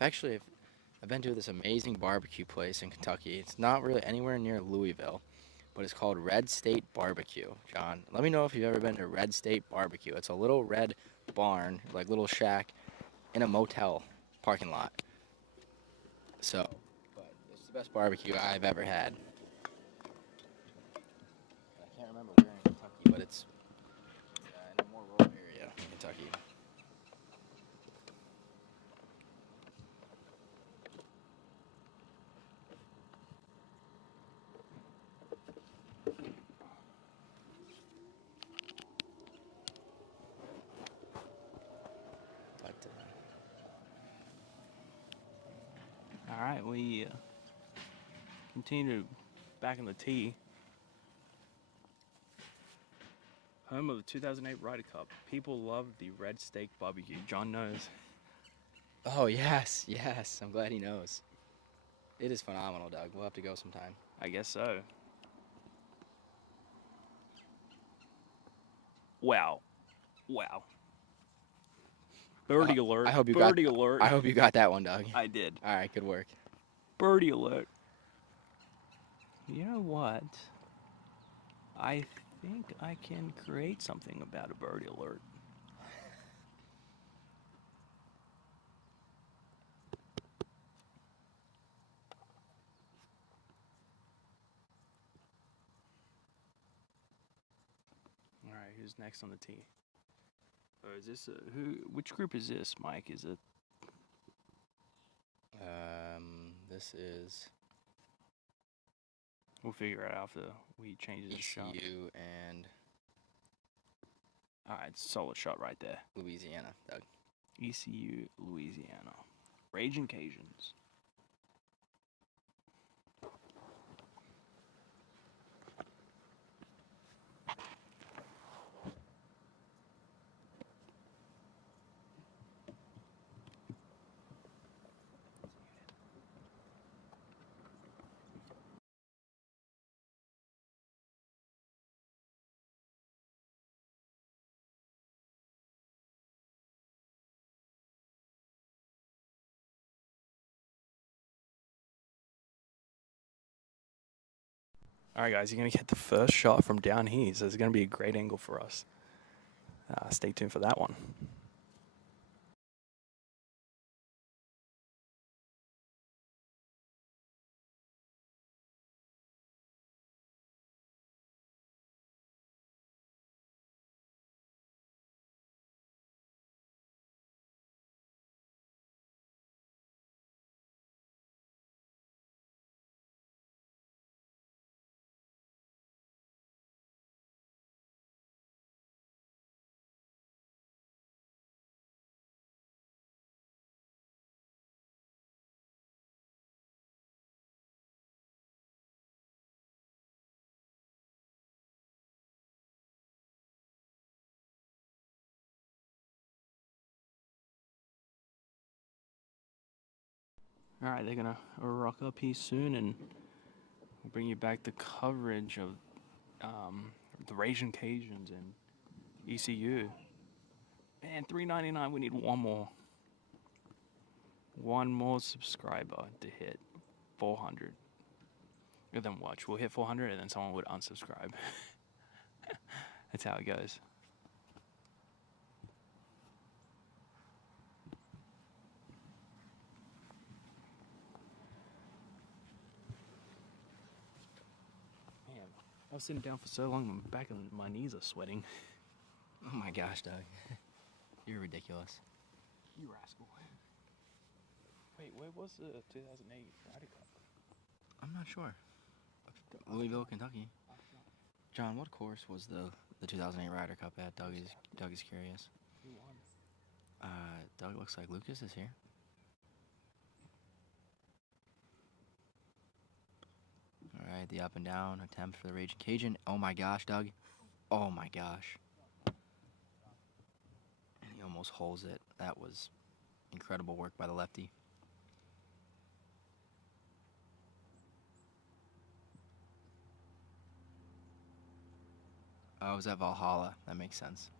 I've been to this amazing barbecue place in Kentucky. It's not really anywhere near Louisville, but it's called Red State Barbecue. John, let me know if you've ever been to Red State Barbecue. It's a little red barn, like little shack, in a motel parking lot. So, but it's the best barbecue I've ever had. I can't remember where in Kentucky, but it's in a more rural area in Kentucky. But All right, we continue to back in the tee. Home of the 2008 Ryder Cup. People love the red steak barbecue. John knows. oh yes, I'm glad he knows. It is phenomenal, Doug. We'll have to go sometime. I guess so. Wow. Birdie alert. I hope you Birdie got. alert. I hope you got that one, Doug. I did. All right, good work. Birdie alert. You know what? I think I can create something about a birdie alert. All right, who's next on the tee? Or is this who? Which group is this, Mike? Is it? This is We'll figure it out after we change this shot. ECU and All right, solid shot right there. Louisiana, Doug. ECU, Louisiana. Raging Cajuns. All right, guys, you're going to get the first shot from down here, so it's going to be a great angle for us. Stay tuned for that one. All right, they're gonna rock up here soon, and we'll bring you back the coverage of the Raging Cajuns and ECU. Man, $3.99. We need one more. One more subscriber to hit 400. And then watch, we'll hit 400, and then someone would unsubscribe. That's how it goes. Man, I was sitting down for so long, my back and my knees are sweating. Oh my gosh, Doug. You're ridiculous. You rascal. Wait, where was the 2008 Ryder Cup? I'm not sure. Louisville, Kentucky. John, what course was the 2008 Ryder Cup at? Doug is curious. Who won? Doug, looks like Lucas is here. All right, the up and down attempt for the Raging Cajun. Oh my gosh, Doug. Oh my gosh. He almost holes it. That was incredible work by the lefty. Oh, it was at Valhalla. That makes sense.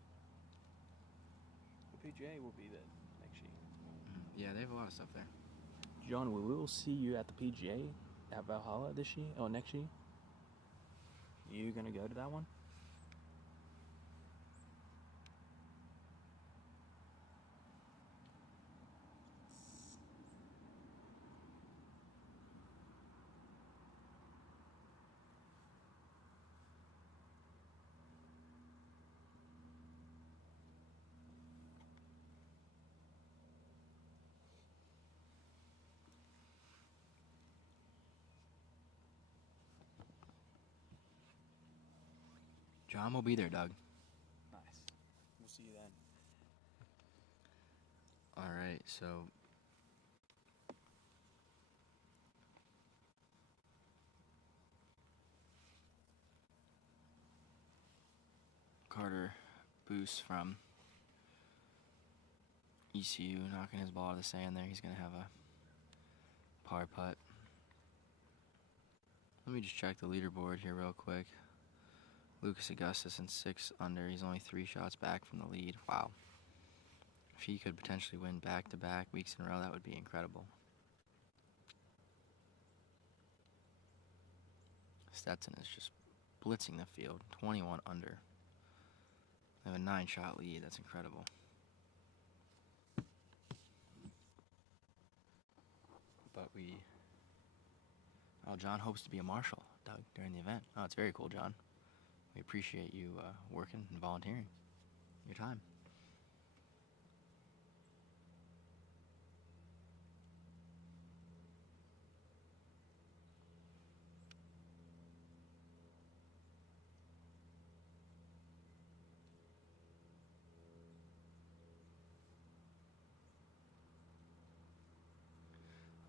The PGA will be there next year. Yeah, they have a lot of stuff there. John, we will see you at the PGA at Valhalla this year or next year. You gonna go to that one? John will be there, Doug. Nice. We'll see you then. All right, so Carter Boost from ECU knocking his ball out of the sand there. He's going to have a par putt. Let me just check the leaderboard here real quick. Lucas Augustus in 6 under. He's only 3 shots back from the lead. Wow. If he could potentially win back-to-back weeks in a row, that would be incredible. Stetson is just blitzing the field. 21 under. They have a 9-shot lead. That's incredible. But John hopes to be a marshal, Doug, during the event. Oh, it's very cool, John. We appreciate you working and volunteering your time.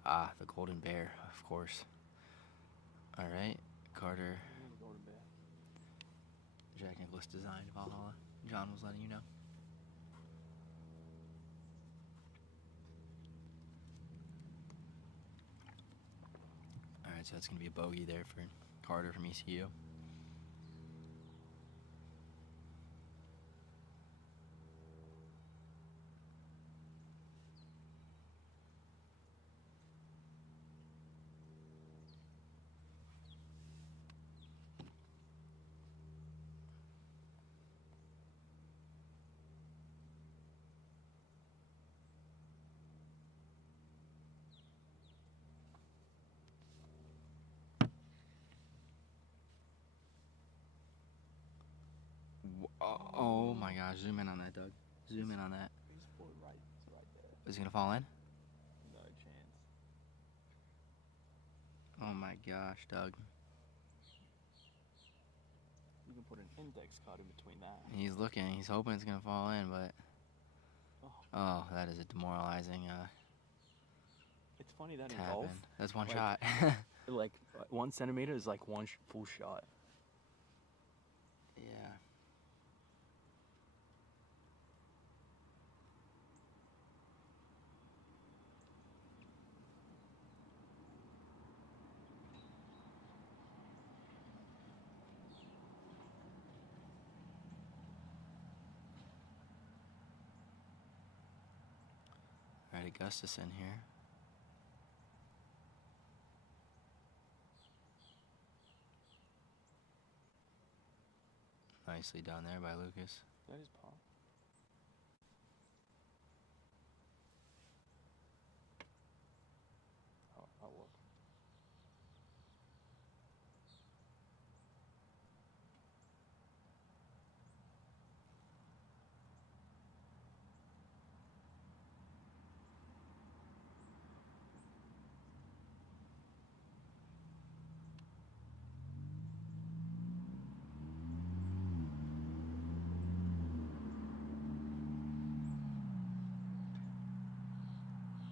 Ah, the Golden Bear, of course. All right, Carter. Jack Nicklaus designed Valhalla. John was letting you know. All right, so that's going to be a bogey there for Carter from ECU. Oh my gosh, zoom in on that, Doug. Zoom in on that. He's right there. Is he going to fall in? No chance. Oh my gosh, Doug. You can put an index card in between that. He's looking. He's hoping it's going to fall in, but... Oh, that is a demoralizing It's funny that in tap golf, in. That's one like- shot. like 1 centimeter is like one full shot. Yeah. Right, Augustus in here. Nicely done there by Lucas. That is par. Oh, I'll look.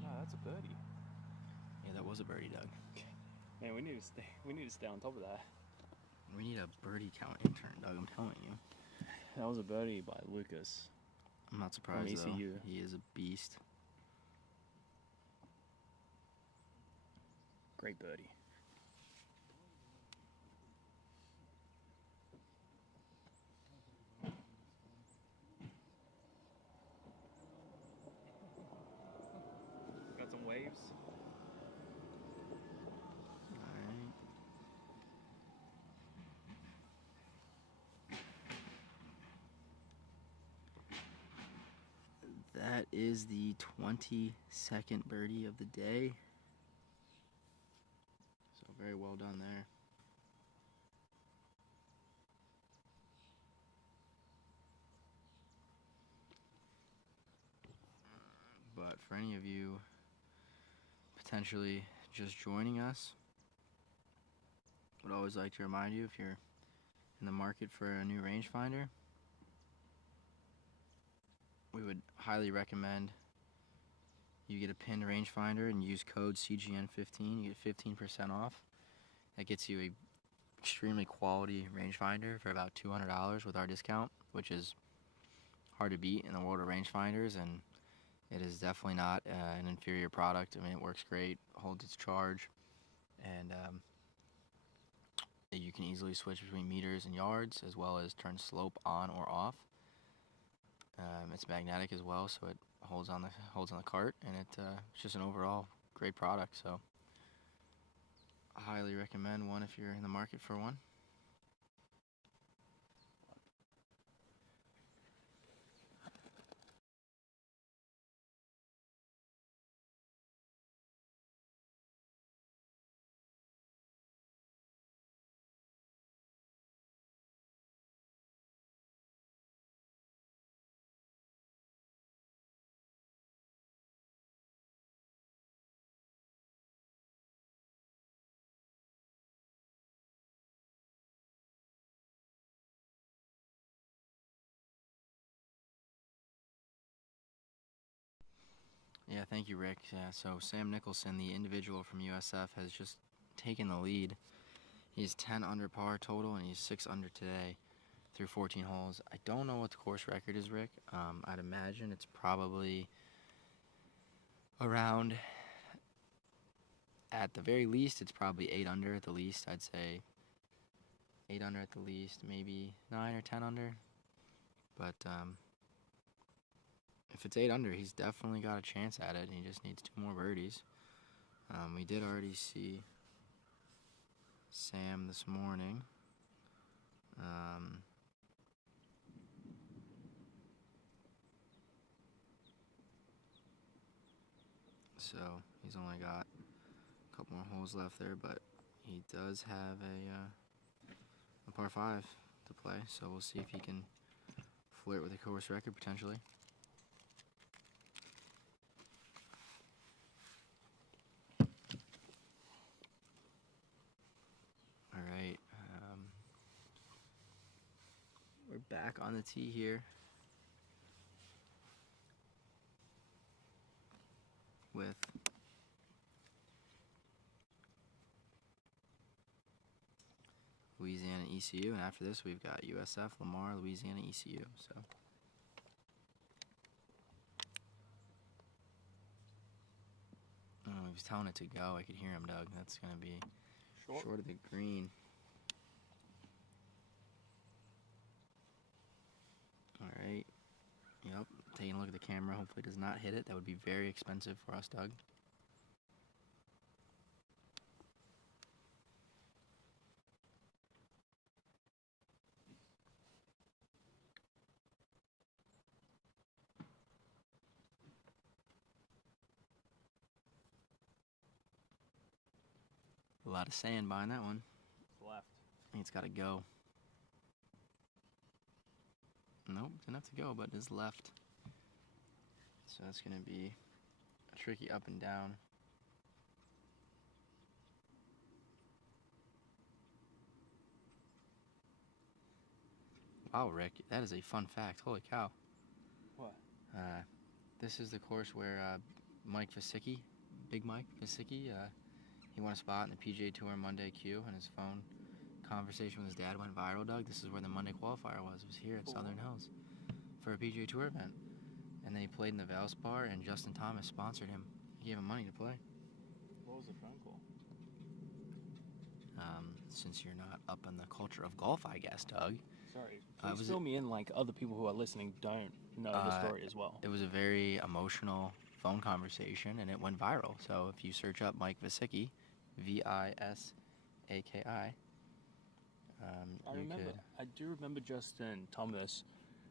No, that's a birdie. Yeah, that was a birdie, Doug. Man, we need to stay. We need to stay on top of that. We need a birdie count intern, Doug. I'm telling you. That was a birdie by Lucas. I'm not surprised though. ECU. He is a beast. Great birdie. Got some waves. Alright. That is the 22nd birdie of the day. So very well done there. But for any of you potentially just joining us, I would always like to remind you, if you're in the market for a new rangefinder, we would highly recommend you get a pinned rangefinder and use code CGN15. You get 15% off. That gets you a extremely quality rangefinder for about $200 with our discount, which is hard to beat in the world of rangefinders, and it is definitely not an inferior product. I mean, it works great, holds its charge, and you can easily switch between meters and yards, as well as turn slope on or off. It's magnetic as well, so it holds on the cart, and it's just an overall great product. So I highly recommend one if you're in the market for one. Yeah, thank you, Rick. Yeah, so Sam Nicholson, the individual from USF, has just taken the lead. He's 10 under par total, and he's 6 under today through 14 holes. I don't know what the course record is, Rick. I'd imagine it's probably around, at the very least, it's probably 8 under at the least. I'd say 8 under at the least, maybe 9 or 10 under. But if it's 8 under, he's definitely got a chance at it, and he just needs 2 more birdies. We did already see Sam this morning. So he's only got a couple more holes left there, but he does have a par 5 to play, so we'll see if he can flirt with a course record potentially. All right, we're back on the tee here with Louisiana ECU, and after this we've got USF, Lamar, Louisiana ECU. So he was telling it to go. I could hear him, Doug. That's gonna be short of the green. All right. Yep. taking a look at the camera. Hopefully it does not hit it. That would be very expensive for us, Doug. A lot of sand behind that one. It's left. I think it's got to go. Nope, didn't have to go, but it is left. So that's going to be a tricky up and down. Wow, Rick, that is a fun fact. Holy cow. What? This is the course where Mike Vasicki, Big Mike Vasicki, he won a spot in the PGA Tour Monday Q, and his phone conversation with his dad went viral, Doug. This is where the Monday qualifier was. It was here at Southern Hills for a PGA Tour event. And then he played in the Valspar, and Justin Thomas sponsored him. He gave him money to play. What was the phone call? Since you're not up in the culture of golf, I guess, Doug. Sorry, please fill me in like other people who are listening don't know the story as well. It was a very emotional phone conversation, and it went viral. So if you search up Mike Vasicki, Visaki, I do remember Justin Thomas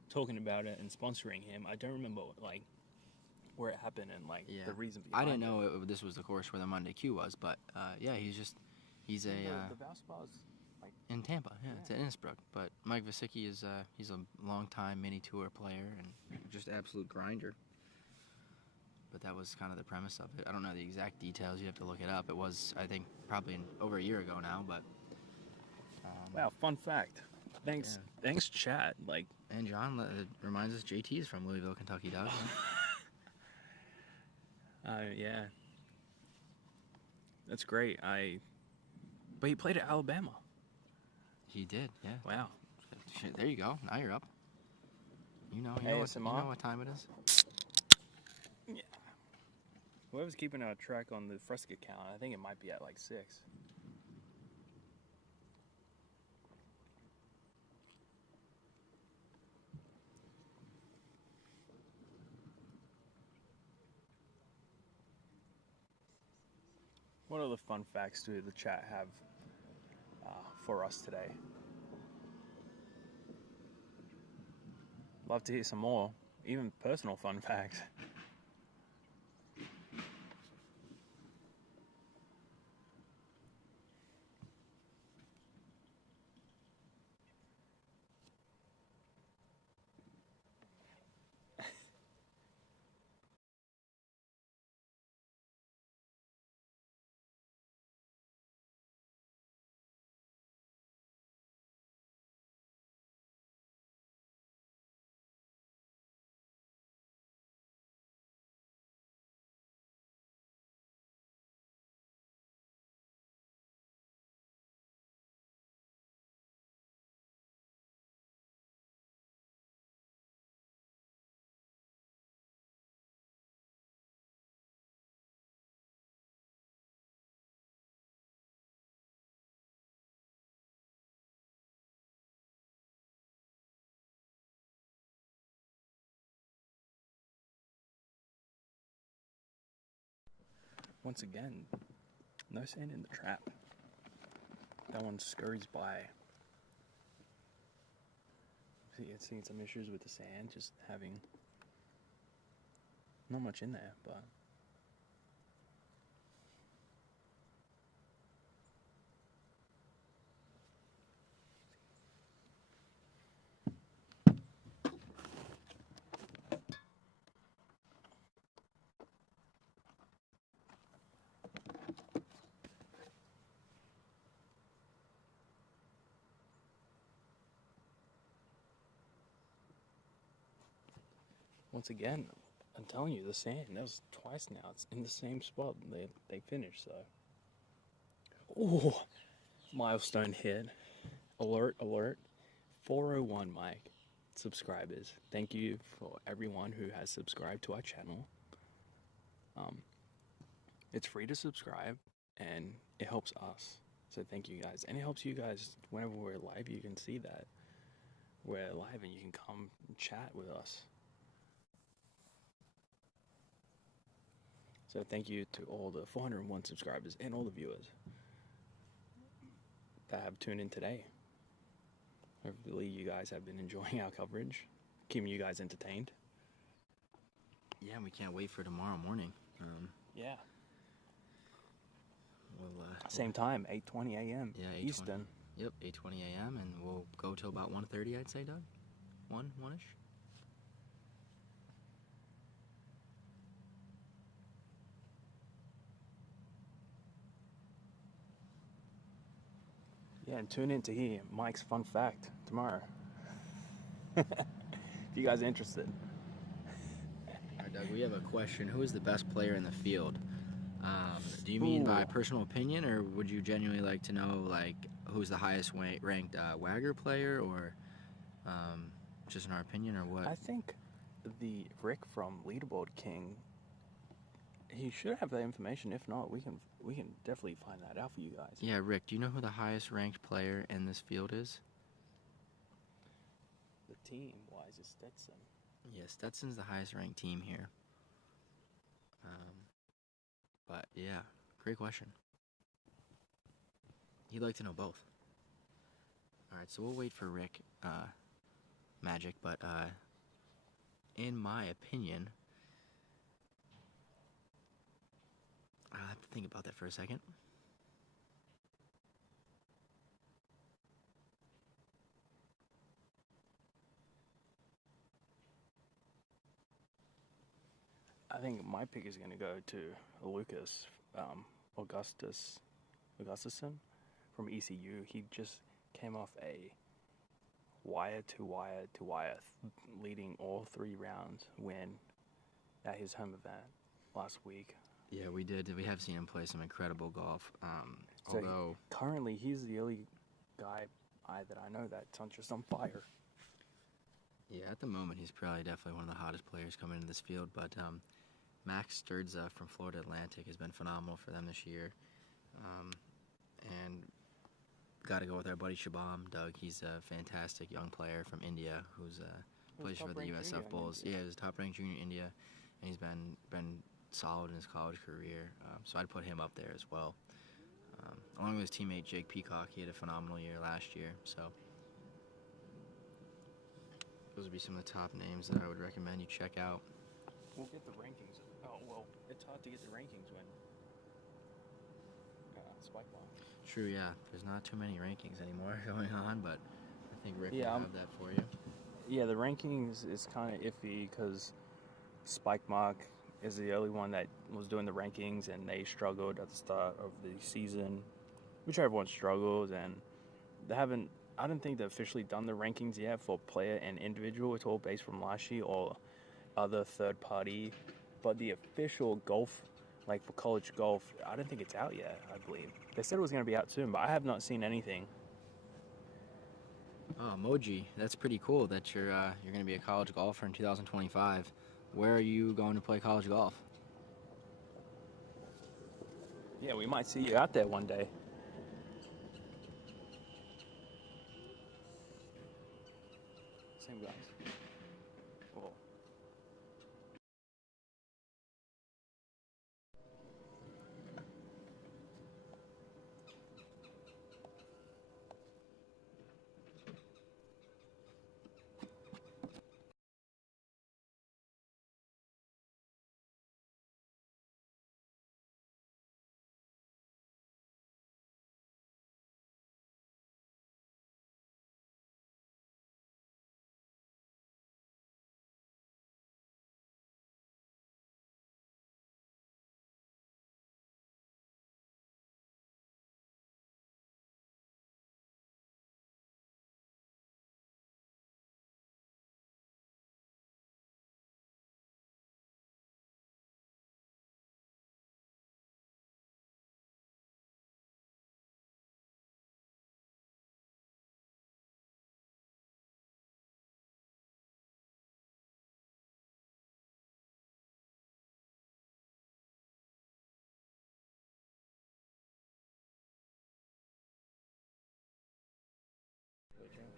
talking about it and sponsoring him. I don't remember like where it happened and like the reason behind it. I didn't know this was the course where the Monday Q was, but he's a the Valspar's like in Tampa. Yeah, it's at Innsbruck. But Mike Vasicki is he's a long-time mini tour player and just absolute grinder. But that was kind of the premise of it. I don't know the exact details. You have to look it up. It was, I think, probably over a year ago now. But wow, fun fact. Thanks, chat. Like, and John reminds us JT is from Louisville, Kentucky, Doug. Yeah, that's great. But he played at Alabama. He did, yeah. Wow. Shit, there you go. Now you're up. You know what time it is. Yeah. Whoever's keeping a track on the Fresca count, I think it might be at like 6. What other fun facts do the chat have for us today? Love to hear some more, even personal fun facts. Once again, no sand in the trap. That one scurries by. Seeing some issues with the sand, just having not much in there, but once again, I'm telling you, the sand, that was twice now. It's in the same spot they finished, so. Oh, milestone hit. Alert, alert. 401, Mike, subscribers. Thank you for everyone who has subscribed to our channel. It's free to subscribe, and it helps us. So thank you guys. And it helps you guys whenever we're live. You can see that we're live and you can come chat with us. So thank you to all the 401 subscribers and all the viewers that have tuned in today. Hopefully you guys have been enjoying our coverage, keeping you guys entertained. Yeah, we can't wait for tomorrow morning. Yeah. We'll, Same time, 8:20 a.m. Yeah, 8:20. Eastern. Yep, 8:20 a.m. and we'll go till about 1:30, I'd say, Doug. 1-ish. Yeah, and tune in to hear Mike's fun fact tomorrow. If you guys are interested. All right, Doug, we have a question. Who is the best player in the field? Do you mean by personal opinion, or would you genuinely like to know, like, who's the highest ranked Wagger player, or just in our opinion, or what? I think the Rick from Leaderboard King, he should have that information. If not, we can definitely find that out for you guys. Yeah, Rick, do you know who the highest ranked player in this field is? The team-wise is Stetson. Yeah, Stetson's the highest ranked team here. But yeah, great question. He'd like to know both. All right, so we'll wait for Rick Magic, but in my opinion, I'll have to think about that for a second. I think my pick is going to go to Lucas Augustusson from ECU. He just came off a wire-to-wire leading all 3 rounds win at his home event last week. Yeah, we did. We have seen him play some incredible golf. So Although currently he's the only guy that I know that's just on fire. yeah, at the moment he's probably definitely one of the hottest players coming into this field. But Max Sturza from Florida Atlantic has been phenomenal for them this year. And got to go with our buddy Shabam, Doug. He's a fantastic young player from India who's plays for the USF Bulls. Yeah, he's a top-ranked junior in India, and he's been solid in his college career. So I'd put him up there as well. Along with his teammate Jake Peacock, he had a phenomenal year last year. So those would be some of the top names that I would recommend you check out. We'll get the rankings. Oh, well, it's hard to get the rankings when Spike Ball. True, yeah. There's not too many rankings anymore going on, but I think Rick will have that for you. Yeah, the rankings is kind of iffy because Spike Mark is the only one that was doing the rankings, and they struggled at the start of the season, which everyone struggles, and they haven't. I don't think they've officially done the rankings yet for player and individual. It's all based from last year or other third party, but the official golf, like for college golf, I don't think it's out yet. I believe they said it was going to be out soon, but I have not seen anything. Oh, Moji, that's pretty cool that you're going to be a college golfer in 2025. Where are you going to play college golf? Yeah, we might see you out there one day. Same guys. Cool.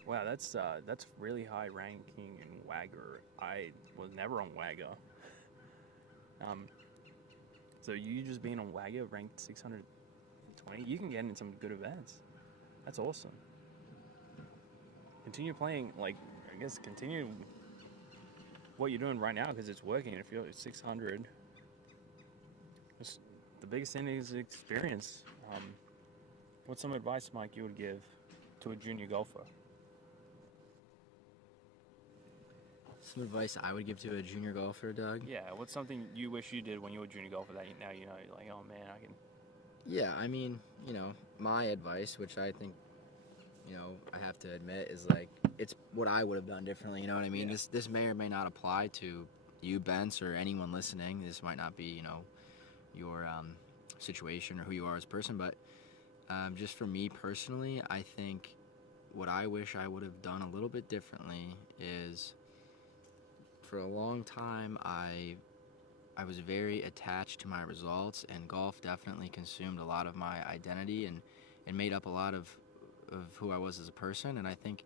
Wow, that's really high ranking in Wagger. I was never on Wagger. So you just being on Wagger ranked 620, you can get in some good events. That's awesome. Continue playing, like, I guess continue what you're doing right now because it's working. If you're at 600, the biggest thing is experience. What's some advice, Mike, you would give to a junior golfer? Some advice I would give to a junior golfer, Doug? Yeah, what's something you wish you did when you were a junior golfer that now you know, you're like, oh man, I can. Yeah, I mean, my advice, which I think, I have to admit is like, it's what I would have done differently, you know what I mean? Yeah. This may or may not apply to you, Bence, or anyone listening. This might not be, your situation or who you are as a person, but just for me personally, I think what I wish I would have done a little bit differently is, for a long time, I was very attached to my results, and golf definitely consumed a lot of my identity and made up a lot of who I was as a person. And I think,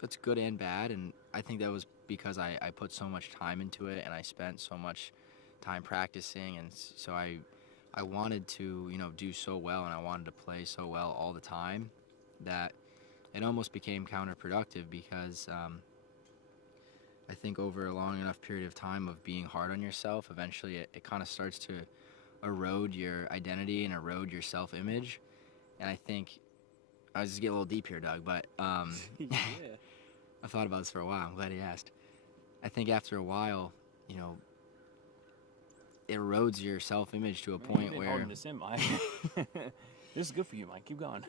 that's good and bad, and I think that was because I put so much time into it and I spent so much time practicing, and so I wanted to, do so well, and I wanted to play so well all the time that it almost became counterproductive because I think over a long enough period of time of being hard on yourself, eventually it kind of starts to erode your identity and erode your self-image. And I think, I was just getting a little deep here, Doug, but Yeah. I thought about this for a while. I'm glad you asked. I think after a while, it erodes your self-image to a Man, point you've been where... holding this in, Mike. This is good for you, Mike. Keep going.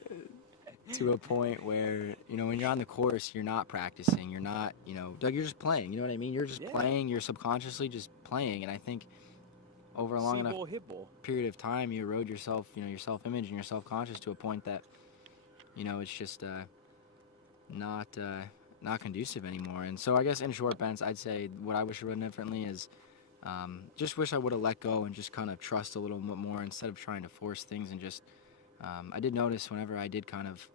To a point where, when you're on the course, you're not practicing. You're not, Doug, you're just playing. You know what I mean? You're just playing. You're subconsciously just playing. And I think over a long enough period of time, you erode yourself, your self-image and your self-conscious to a point that, it's just not conducive anymore. And so I guess in short, Bence, I'd say what I wish I would have done differently is just wish I would have let go and just kind of trust a little bit more instead of trying to force things. And just I did notice whenever I did kind of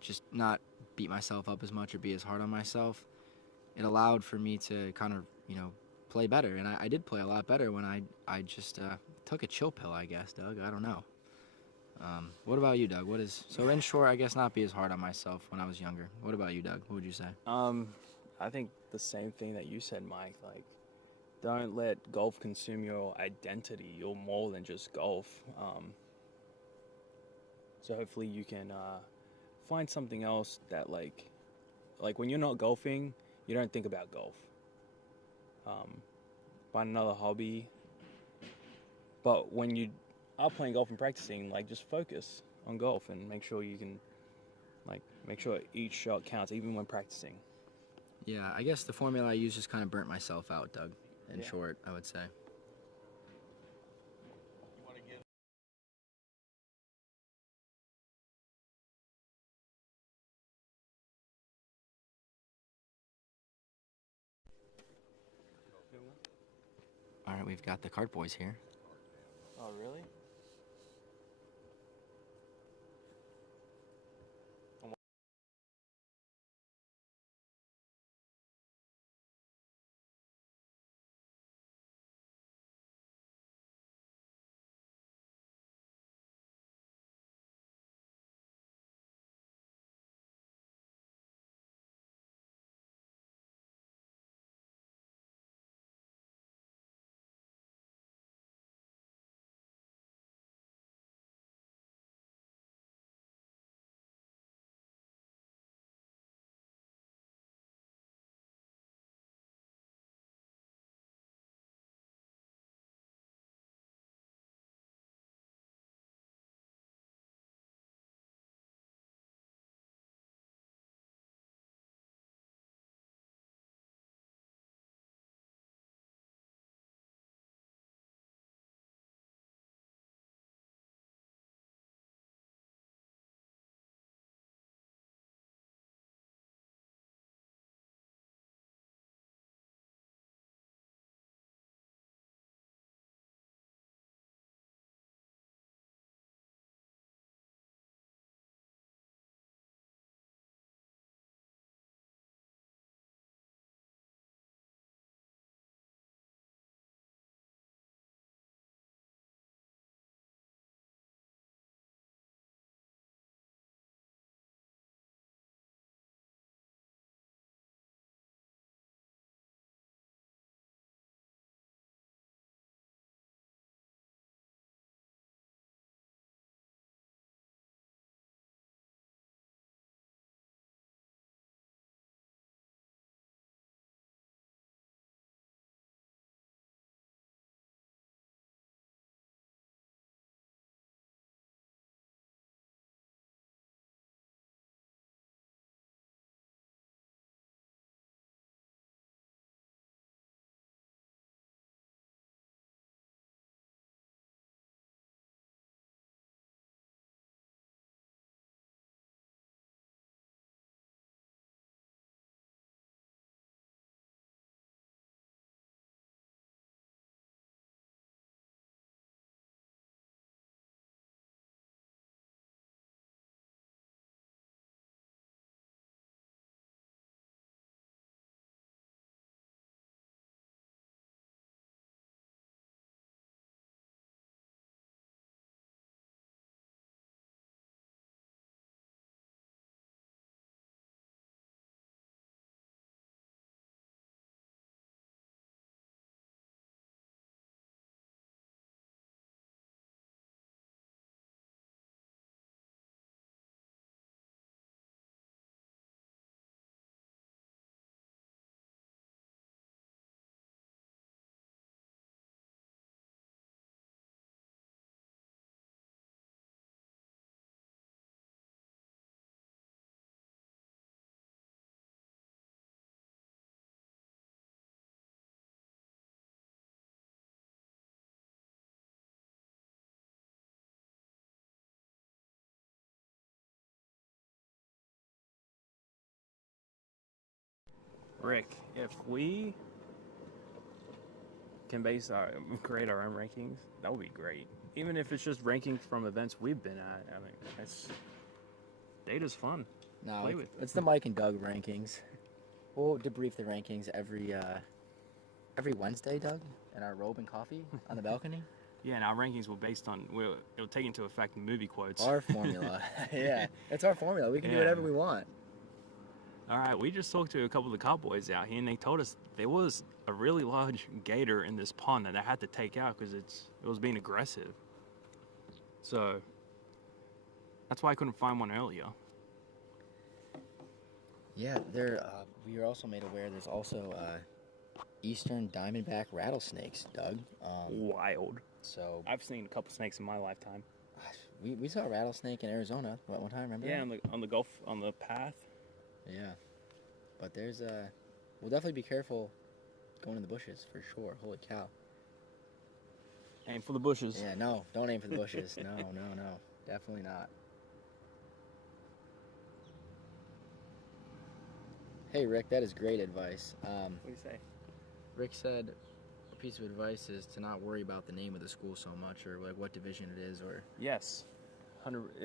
just not beat myself up as much or be as hard on myself, it allowed for me to kind of, play better. And I did play a lot better when I just took a chill pill, I guess, Doug. I don't know. What about you, Doug? So in short, I guess not be as hard on myself when I was younger. What about you, Doug? What would you say? I think the same thing that you said, Mike. Like, don't let golf consume your identity. You're more than just golf. So hopefully you can find something else that like when you're not golfing, you don't think about golf. Find another hobby. But when you are playing golf and practicing, like, just focus on golf and make sure you can, like, make sure each shot counts even when practicing. Yeah, I guess the formula I used just kind of burnt myself out, Doug. In short, I would say. All right, we've got the cart boys here. Oh, really? Rick, if we can create our own rankings, that would be great. Even if it's just rankings from events we've been at. I mean, data's fun. No, Play with. it's the Mike and Doug rankings. We'll debrief the rankings every Wednesday, Doug, in our robe and coffee on the balcony. Yeah, and our rankings were based on it'll take into effect movie quotes. Our formula. Yeah, it's our formula. We can do whatever we want. All right, we just talked to a couple of the cowboys out here, and they told us there was a really large gator in this pond that they had to take out because it was being aggressive. So that's why I couldn't find one earlier. Yeah, we are also made aware there's also eastern diamondback rattlesnakes, Doug. Wild. So I've seen a couple snakes in my lifetime. we saw a rattlesnake in Arizona one time. Remember? Yeah, that? on the path. Yeah, but there's we'll definitely be careful going in the bushes for sure. Holy cow! Aim for the bushes. Yeah, no, don't aim for the bushes. No, definitely not. Hey Rick, that is great advice. What do you say? Rick said a piece of advice is to not worry about the name of the school so much, or like what division it is, or Yes,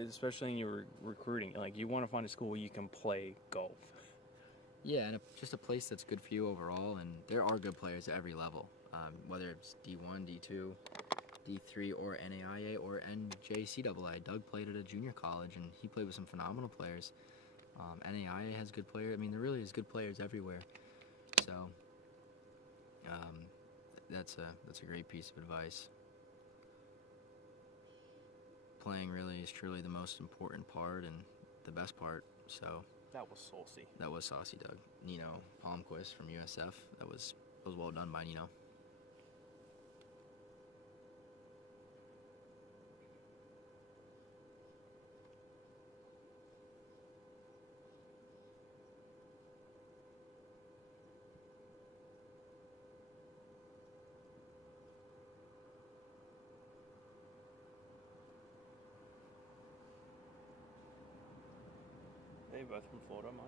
especially in your recruiting. Like you want to find a school where you can play golf. yeah, and just a place that's good for you overall. And there are good players at every level, whether it's D1, D2, D3, or NAIA or NJCAA. Doug played at a junior college, and he played with some phenomenal players. NAIA has good players. I mean, there really is good players everywhere. So that's a great piece of advice. Playing really is truly the most important part and the best part. So That was saucy. that was saucy, Doug. Nino Palmquist from USF. That was well done by Nino. They both from Florida, Mike.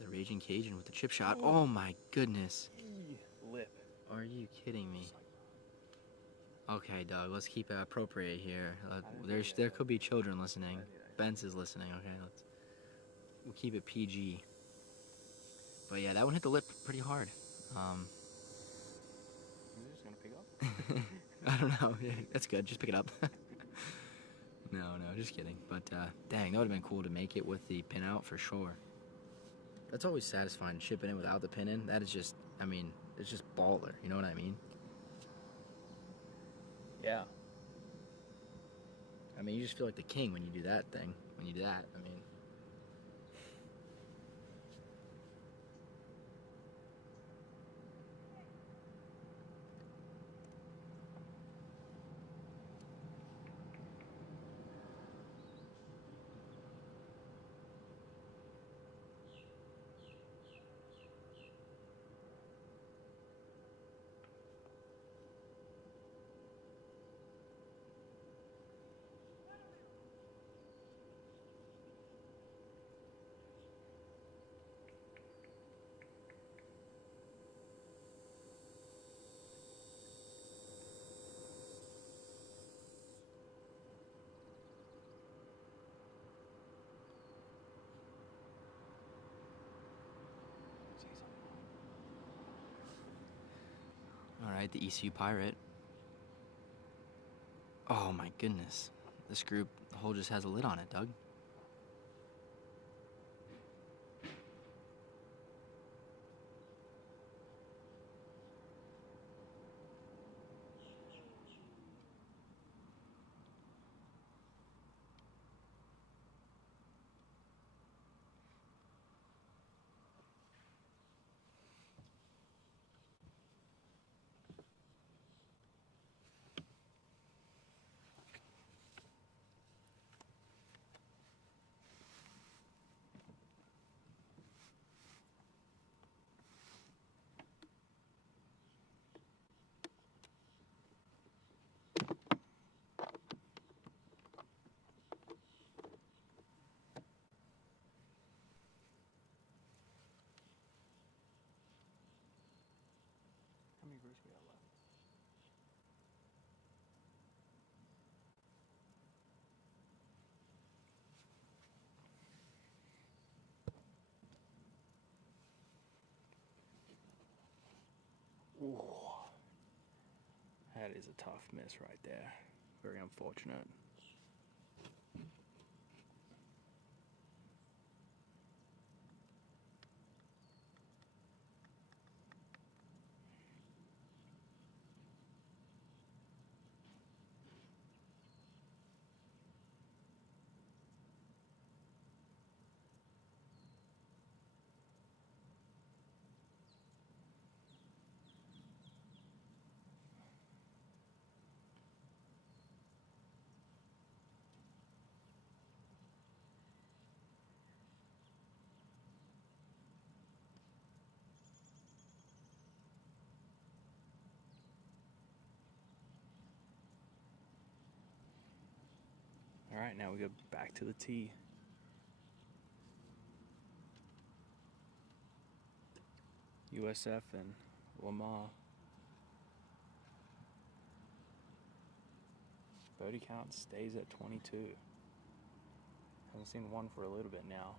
The Raging Cajun with the chip shot. Oh my goodness. Lip. Are you kidding me? Okay, Doug, let's keep it appropriate here. There could be children listening. Benz is listening, okay? We'll keep it PG. But yeah, that one hit the lip pretty hard. You're just gonna pick up? I don't know. Yeah, that's good. Just pick it up. No, just kidding. But dang, that would have been cool to make it with the pin out for sure. That's always satisfying, chipping in without the pin in. That is just, I mean, it's just baller. You know what I mean? Yeah. I mean, you just feel like the king when you do that thing. When you do that, I mean. All right, the ECU Pirate. Oh my goodness. This group, the hole just has a lid on it, Doug. That is a tough miss right there. Very unfortunate. All right, now we go back to the tee. USF and Lamar. Birdie count stays at 22. Haven't seen one for a little bit now.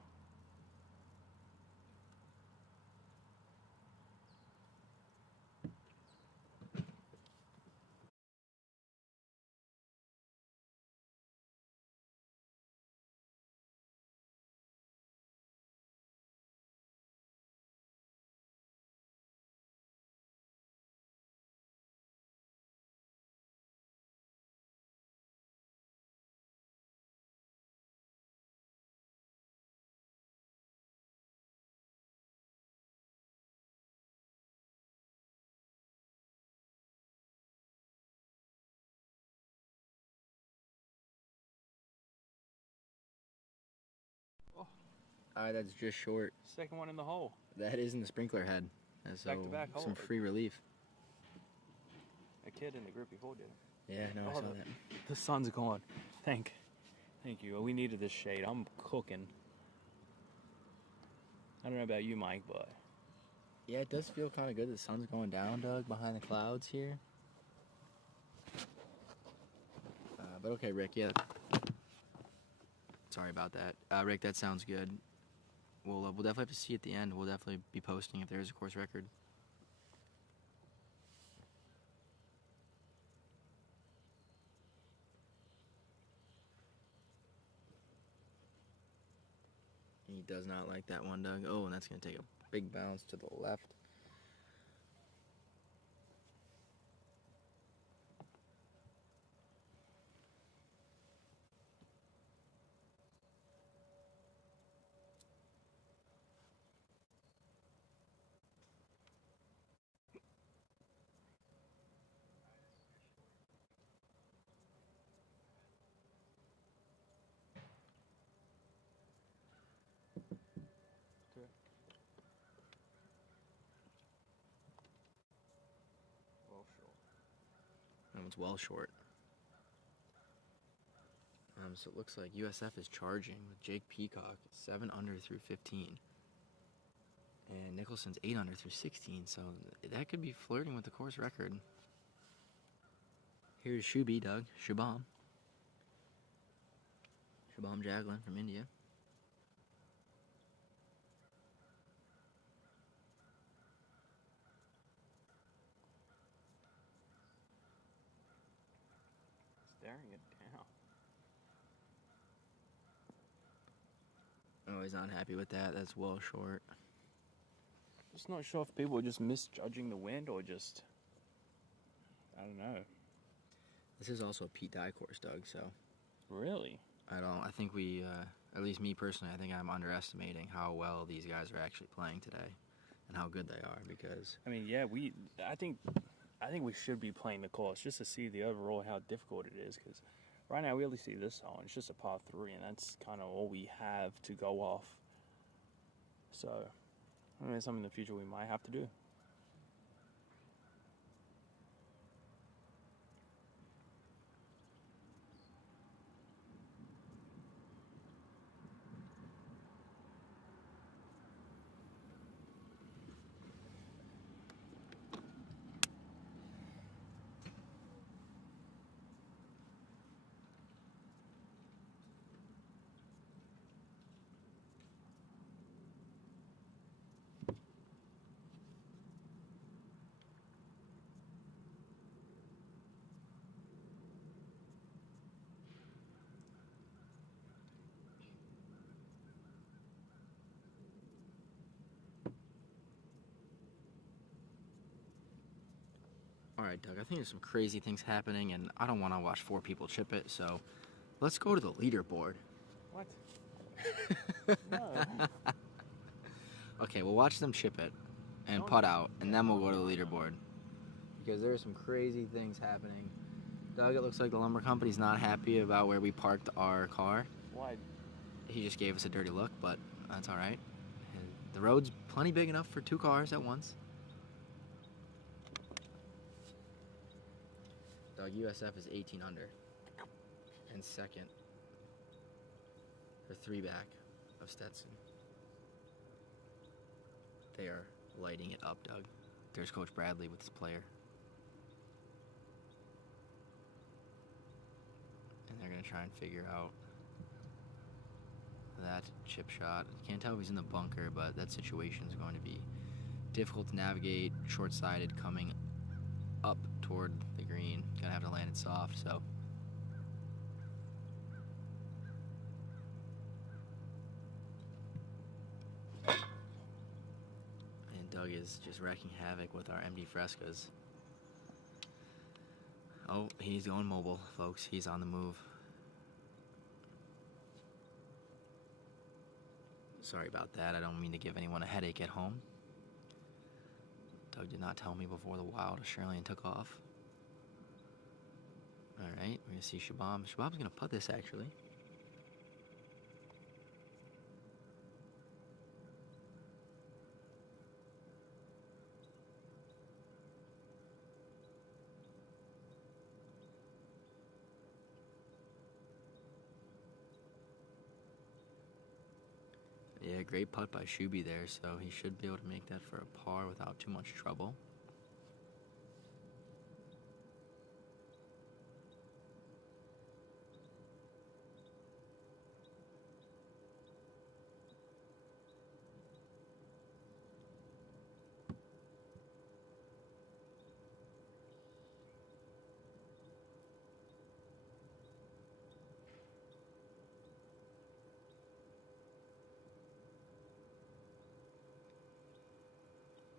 That's just short. Second one in the hole. That is in the sprinkler head. So Back-to-back hole. some free relief. A kid in the group before did it. Yeah, no, I saw that. The sun's gone. Thank you. We needed this shade. I'm cooking. I don't know about you, Mike, but Yeah, it does feel kind of good. The sun's going down, Doug, behind the clouds here. But okay, Rick, yeah. Sorry about that. Rick, that sounds good. We'll definitely have to see at the end. We'll definitely be posting if there is a course record. He does not like that one, Doug. Oh, and that's going to take a big bounce to the left. well short. That one's well short. So it looks like USF is charging with Jake Peacock 7 under through 15. And Nicholson's 8 under through 16, so that could be flirting with the course record. Here's Shubi, Doug. Shubham Jaglan from India. Staring it down. Oh, he's not happy with that. That's well short. Just not sure if people are just misjudging the wind or just, I don't know. This is also a Pete Dye course, Doug, so Really? I think we, at least me personally, I think I'm underestimating how well these guys are actually playing today and how good they are because... I mean, yeah, I think we should be playing the course just to see the overall how difficult it is because right now we only see this hole and it's just a par 3 and that's kind of all we have to go off. So, I mean, it's something in the future we might have to do. Alright, Doug, I think there's some crazy things happening, and I don't want to watch 4 people chip it, so let's go to the leaderboard. What? Okay, we'll watch them chip it and No, putt no. out, and Yeah, then we'll no, go to no, the no. leaderboard. Because there are some crazy things happening. Doug, it looks like the lumber company's not happy about where we parked our car. Why? He just gave us a dirty look, but that's alright. The road's plenty big enough for 2 cars at once. Doug, USF is 18 under. And second. They're 3 back of Stetson. They are lighting it up, Doug. There's Coach Bradley with his player. And they're going to try and figure out that chip shot. Can't tell if he's in the bunker, but that situation is going to be difficult to navigate, short-sided, coming up toward the green. Gonna have to land it soft, so. And Doug is just wreaking havoc with our MD Frescas. Oh, he's going mobile, folks. He's on the move. Sorry about that. I don't mean to give anyone a headache at home. Doug did not tell me before the wild Australian took off. Alright, we're going to see Shabam. Shabam's going to putt this, actually. Yeah, great putt by Shuby there, so he should be able to make that for a par without too much trouble.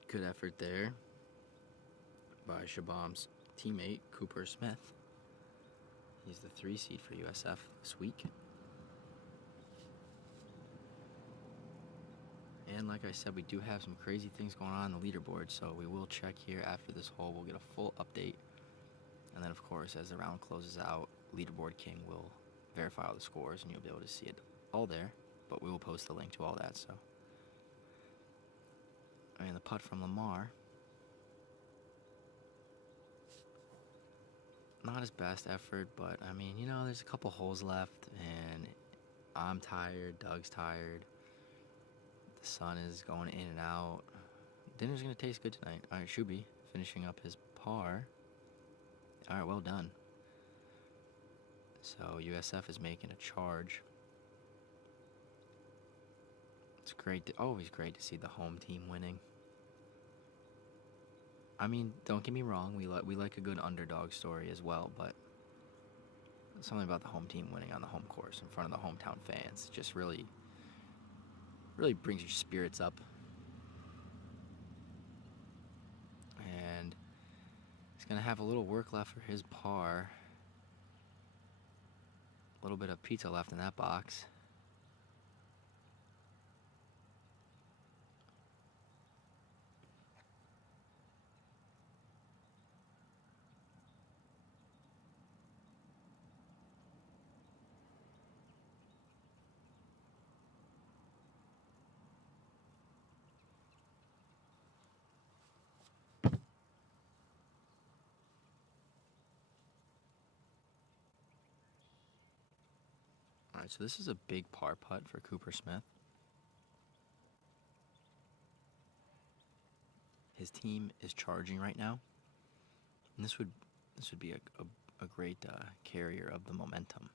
Good effort there by Shabam's teammate, Cooper Smith. He's the 3 seed for USF this week. And like I said, we do have some crazy things going on the leaderboard, so we will check here after this hole. We'll get a full update. And then, of course, as the round closes out, Leaderboard King will verify all the scores, and you'll be able to see it all there. But we will post the link to all that, so. And the putt from Lamar. Not his best effort, but, I mean, you know, there's a couple holes left, and I'm tired, Doug's tired. The sun is going in and out. Dinner's going to taste good tonight. All right, Shuby finishing up his par. All right, well done. So USF is making a charge. It's great, always great to see the home team winning. I mean, don't get me wrong, we like a good underdog story as well, but something about the home team winning on the home course in front of the hometown fans just really brings your spirits up. And he's gonna have a little work left for his par. A little bit of pizza left in that box. All right, so this is a big par putt for Cooper Smith. His team is charging right now, and this would be a great carrier of the momentum.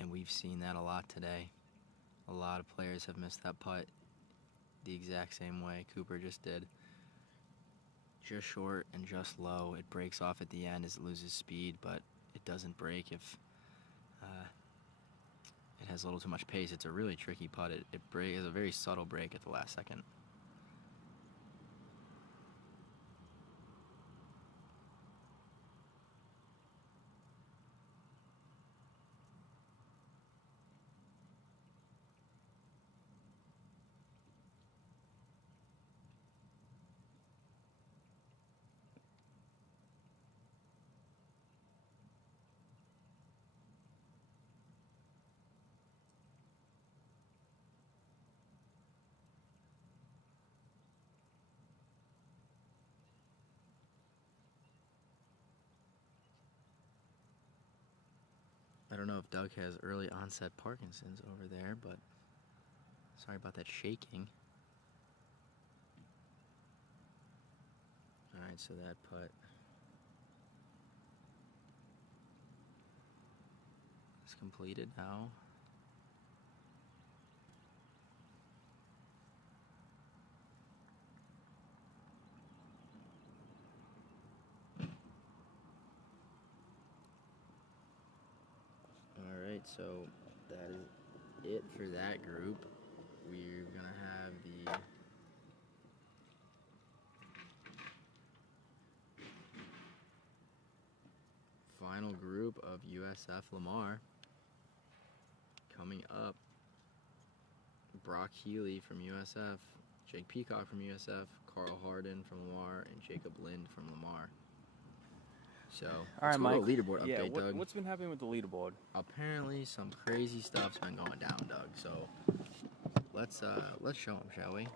And we've seen that a lot today. A lot of players have missed that putt the exact same way Cooper just did. Just short and just low. It breaks off at the end as it loses speed, but it doesn't break if it has a little too much pace. It's a really tricky putt. It is a very subtle break at the last second. I don't know if Doug has early onset Parkinson's over there, but sorry about that shaking. All right, so that putt is completed now. All right, so that is it for that group. We're gonna have the final group of USF Lamar coming up. Brock Healy from USF, Jake Peacock from USF, Carl Harden from Lamar, and Jacob Lind from Lamar. So, All right, Mike. Leaderboard update, Doug. What's been happening with the leaderboard? Apparently, some crazy stuff's been going down, Doug. So, let's show them, shall we?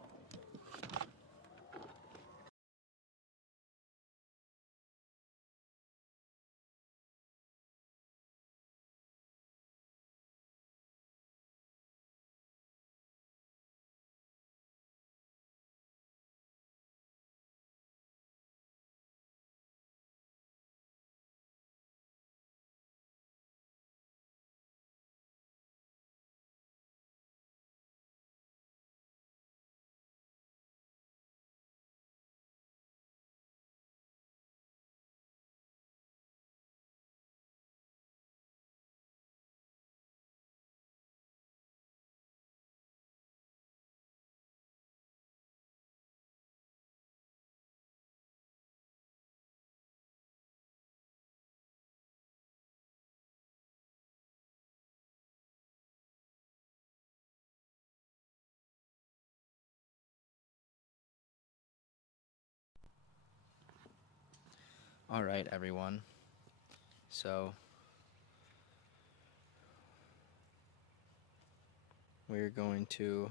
All right, everyone. So, we're going to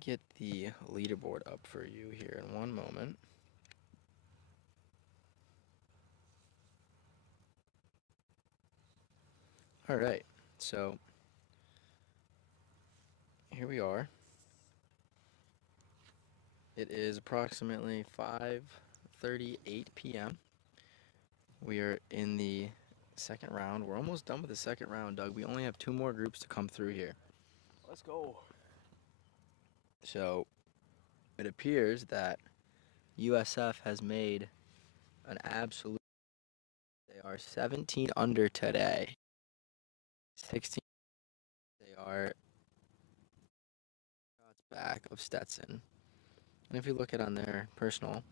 get the leaderboard up for you here in one moment. All right, so here we are. It is approximately 5:38 p.m. We are in the second round. We're almost done with the second round, Doug. We only have 2 more groups to come through here. Let's go. So it appears that USF has made an absolute. They are 17 under today. 16. They are shots back of Stetson. And if you look at on their personal,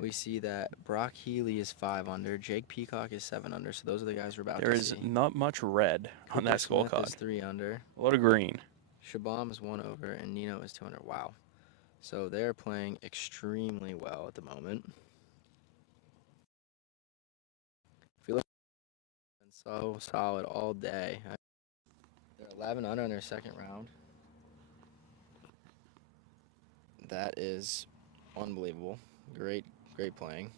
we see that Brock Healy is 5 under, Jake Peacock is 7 under. So those are the guys we're about There to is see. not much red on that Smith scorecard. is 3 under. A lot of green. Shabam is 1 over, and Nino is 2 under. Wow. So they're playing extremely well at the moment. If you look, it's been so solid all day. They're 11 under in their second round. That is unbelievable. Great playing.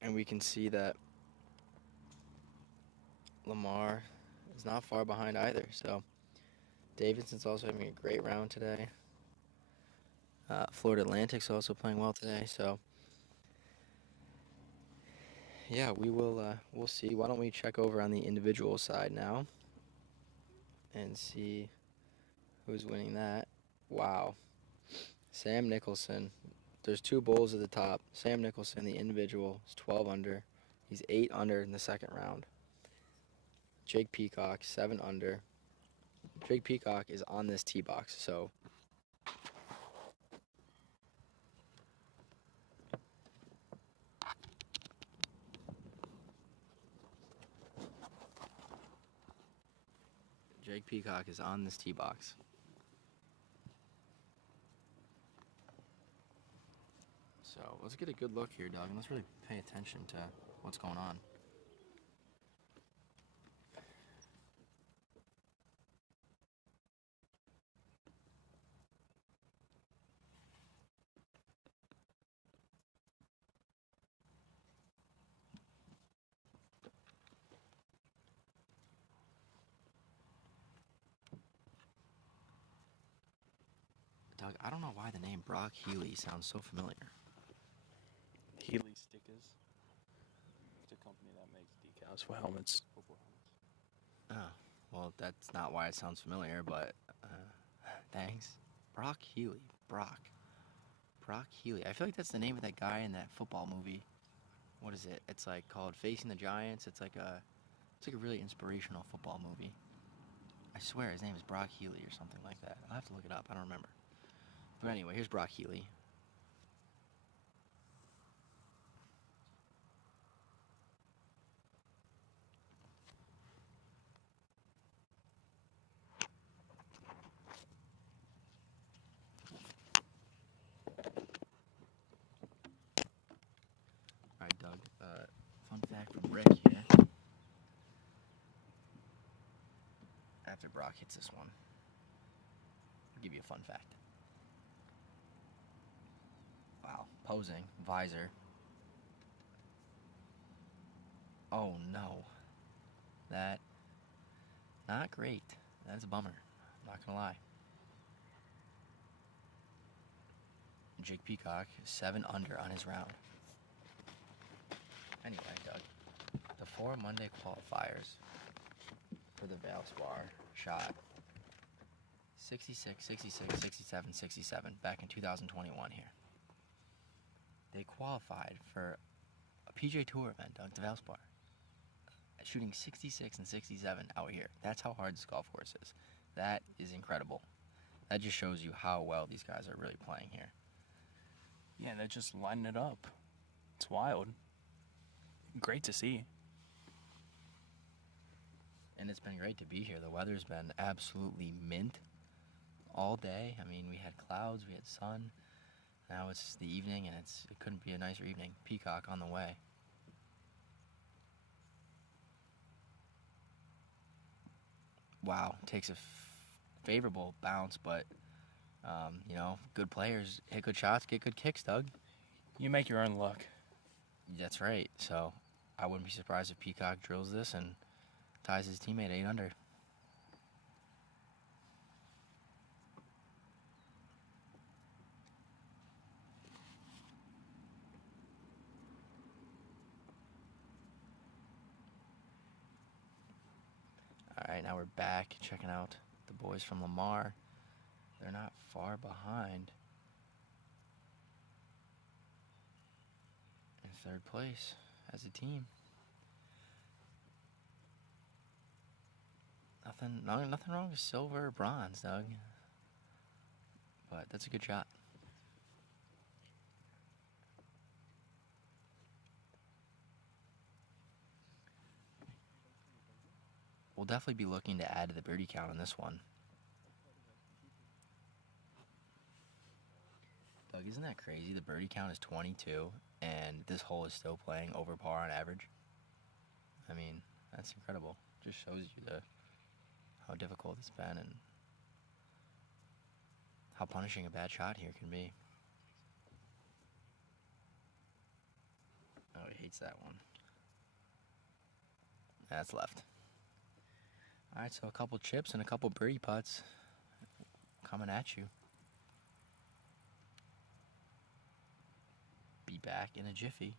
And we can see that Lamar is not far behind either. So Davidson's also having a great round today. Florida Atlantic's also playing well today. So yeah, we'll see. Why don't we check over on the individual side now and see who's winning that. Wow. Sam Nicholson. There's 2 bowls at the top. Sam Nicholson, the individual, is 12 under. He's 8 under in the second round. Jake Peacock, 7 under. Jake Peacock is on this tee box, so Jake Peacock is on this tee box. So let's get a good look here, Doug, and let's really pay attention to what's going on. Doug, I don't know why the name Brock Healy sounds so familiar. Healy Stickers. It's a company that makes decals for helmets, football helmets. Oh, well, that's not why it sounds familiar, but thanks. Brock Healy. Brock Healy. I feel like that's the name of that guy in that football movie. What is it? It's like called Facing the Giants. It's like a really inspirational football movie. I swear his name is Brock Healy or something like that. I'll have to look it up. I don't remember. But anyway, here's Brock Healy. All right, Doug. Fun fact from Rick here. After Brock hits this one, I'll give you a fun fact. Wow, posing, visor. Oh no. That, not great. That's a bummer. I'm not gonna lie. Jake Peacock, 7 under on his round. Anyway, Doug, the 4 Monday qualifiers for the Valspar shot 66, 66, 67, 67 back in 2021 here. They qualified for a PJ Tour event, Doug, the Valspar, shooting 66 and 67 out here. That's how hard this golf course is. That is incredible. That just shows you how well these guys are really playing here. Yeah, they're just lining it up. It's wild. Great to see. And it's been great to be here. The weather's been absolutely mint all day. I mean, we had clouds, we had sun. Now it's the evening, and it couldn't be a nicer evening. Peacock on the way. Wow, takes a favorable bounce, but you know, good players hit good shots, get good kicks, Doug. You make your own luck. That's right. So I wouldn't be surprised if Peacock drills this and ties his teammate 8 under. All right, now we're back checking out the boys from Lamar. They're not far behind in 3rd place as a team. Nothing wrong with silver or bronze, Doug. But that's a good shot. We'll definitely be looking to add to the birdie count on this one. Doug, isn't that crazy? The birdie count is 22, and this hole is still playing over par on average. I mean, that's incredible. Just shows you how difficult it's been and how punishing a bad shot here can be. Oh, he hates that one. That's left. All right, so a couple chips and a couple birdie putts coming at you. Be back in a jiffy.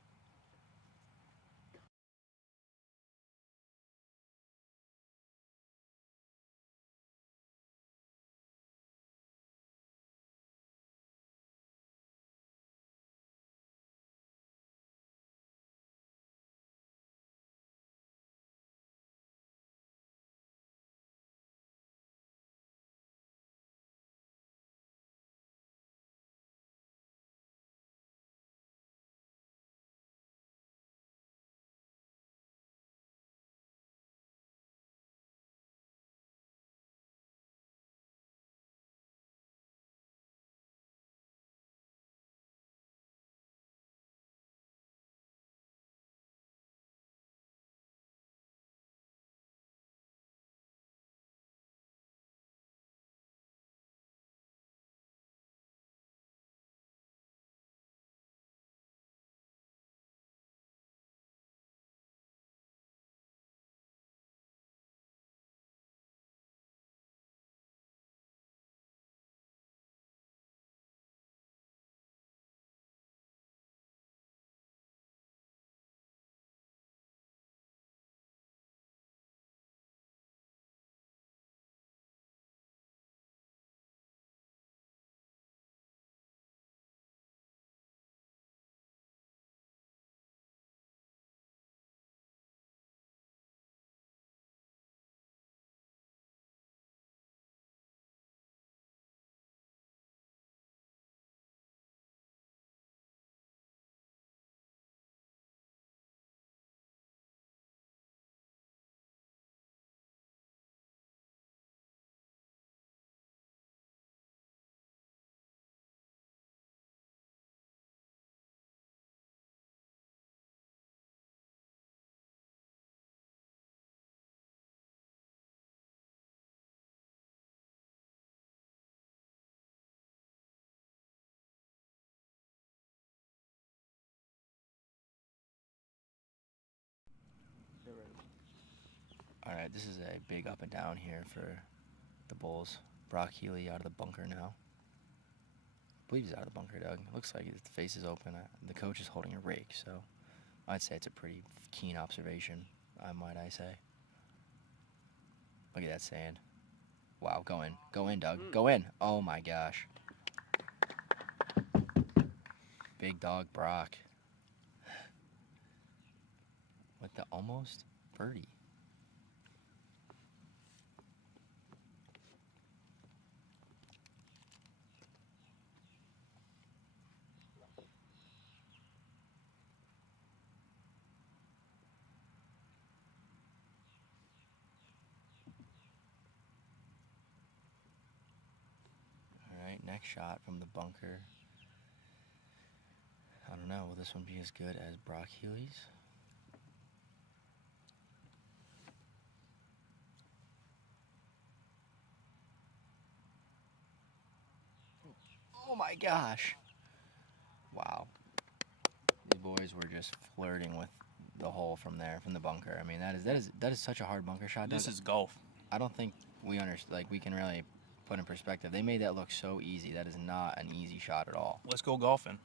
right, this is a big up and down here for the Bulls. Brock Healy out of the bunker now. I believe he's out of the bunker, Doug. It looks like his face is open. The coach is holding a rake, so I'd say it's a pretty keen observation, might I say. Look at that sand. Wow, go in. Go in, Doug. Go in. Oh, my gosh. Big dog Brock. With the almost birdie. All right, next shot from the bunker. I don't know, will this one be as good as Brock Healy's? Oh my gosh. Wow. These boys were just flirting with the hole from there, from the bunker. I mean, that is such a hard bunker shot. This is golf. I don't think we we can really put in perspective. They made that look so easy. That is not an easy shot at all. Let's go golfing.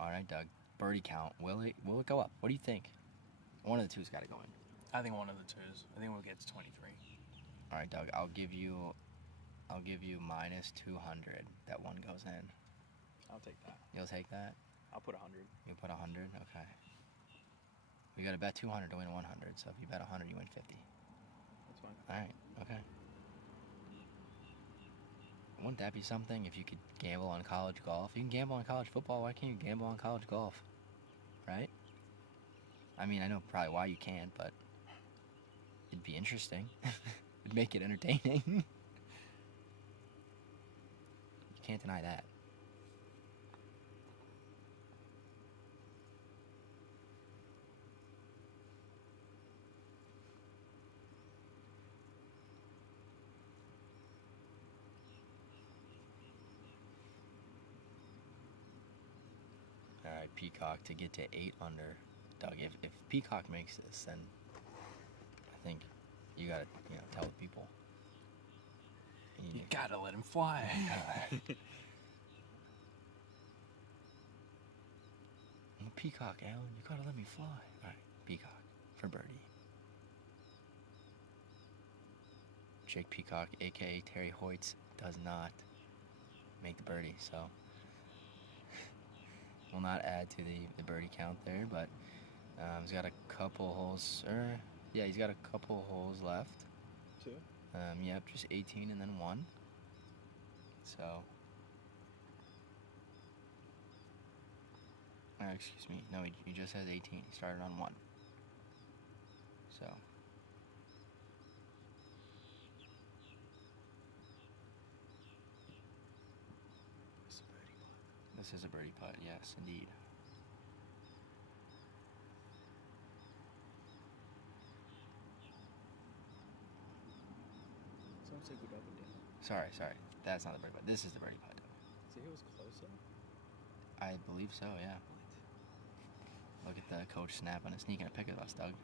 All right, Doug. Birdie count. Will it go up? What do you think? One of the two's got to go in. I think one of the twos. I think we'll get to 23. All right, Doug. I'll give you minus 200. That one goes in. I'll take that. You'll take that? I'll put 100. You'll put 100? Okay. We got to bet 200 to win 100. So if you bet 100, you win 50. That's fine. All right. Okay. Wouldn't that be something if you could gamble on college golf? You can gamble on college football. Why can't you gamble on college golf? Right? I mean, I know probably why you can't, but it'd be interesting. It'd make it entertaining. You can't deny that. All right, Peacock to get to 8 under. Doug, if Peacock makes this, then I think you gotta tell the people. You gotta let him fly. I'm a Peacock, Alan. You gotta let me fly. All right, Peacock for birdie. Jake Peacock, a.k.a. Terry Hoyts, does not make the birdie, so will not add to the birdie count there, but he's got a couple holes, he's got a couple holes left. 2? Yep, just 18 and then 1. So, excuse me, no, he just has 18. He started on 1. So, this is a birdie putt, yes, indeed. Someone say good up and down. Sorry, that's not the birdie putt. This is the birdie putt. See, it was closer. I believe so, yeah. Look at the coach snapping and sneaking a pic of us, Doug.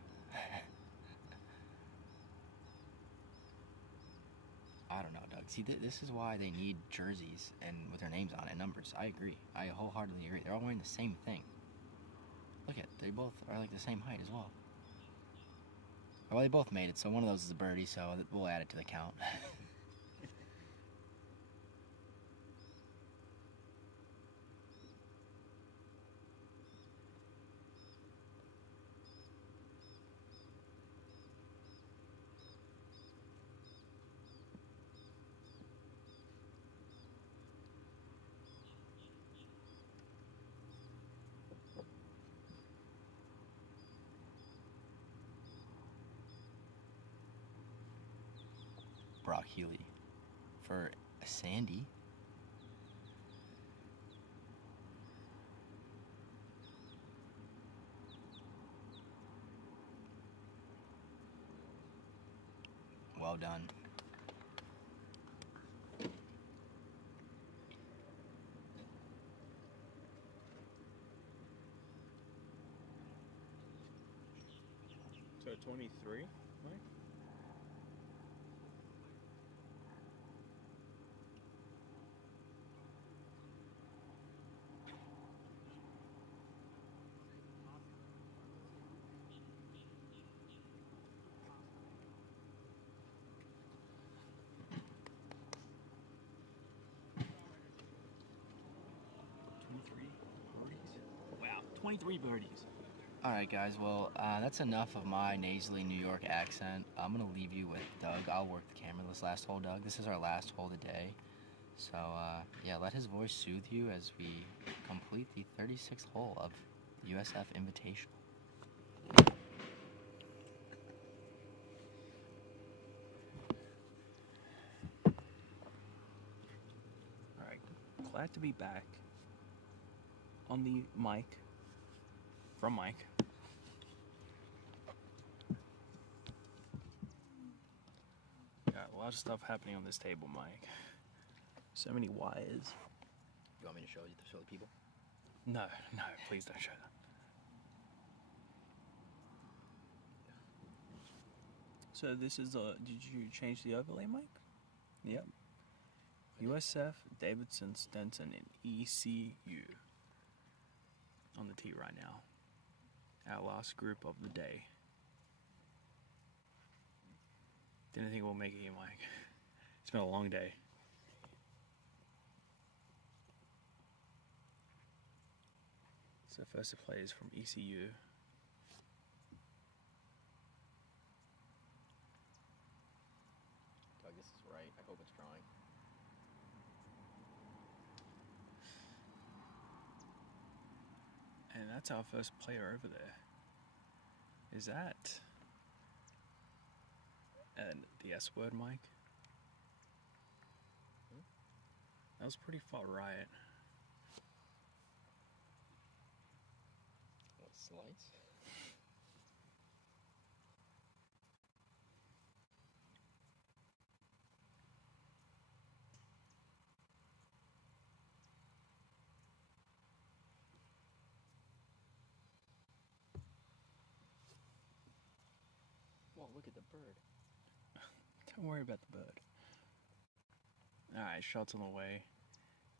I don't know, Doug. See, this is why they need jerseys and with their names on it, numbers. I agree. I wholeheartedly agree. They're all wearing the same thing. Look at, they both are like the same height as well. Well, they both made it, so one of those is a birdie, so we'll add it to the count. Brock Healy for a Sandy. Well done. 23, Mike? Wow, 23 birdies. All right, guys. Well, that's enough of my nasally New York accent. I'm gonna leave you with Doug. I'll work the camera this last hole, Doug. This is our last hole of the day. So, yeah, let his voice soothe you as we complete the 36th hole of the USF Invitational. All right, glad to be back on the mic from Mike. Got a lot of stuff happening on this table, Mike. So many wires. You want me to show the people? No, please don't show that. So this is did you change the overlay, Mike? Yep. USF, Davidson, Stenson, and ECU on the tee right now. Our last group of the day. Didn't think we'll make it here, Mike. It's been a long day. So first to play is from ECU. Doug, this is right. I hope it's drawing. And that's our first player over there. Is that and the S word, Mike? That was pretty far right. What, slice? Well, look at the bird. Don't worry about the bird. Alright, shot's on the way.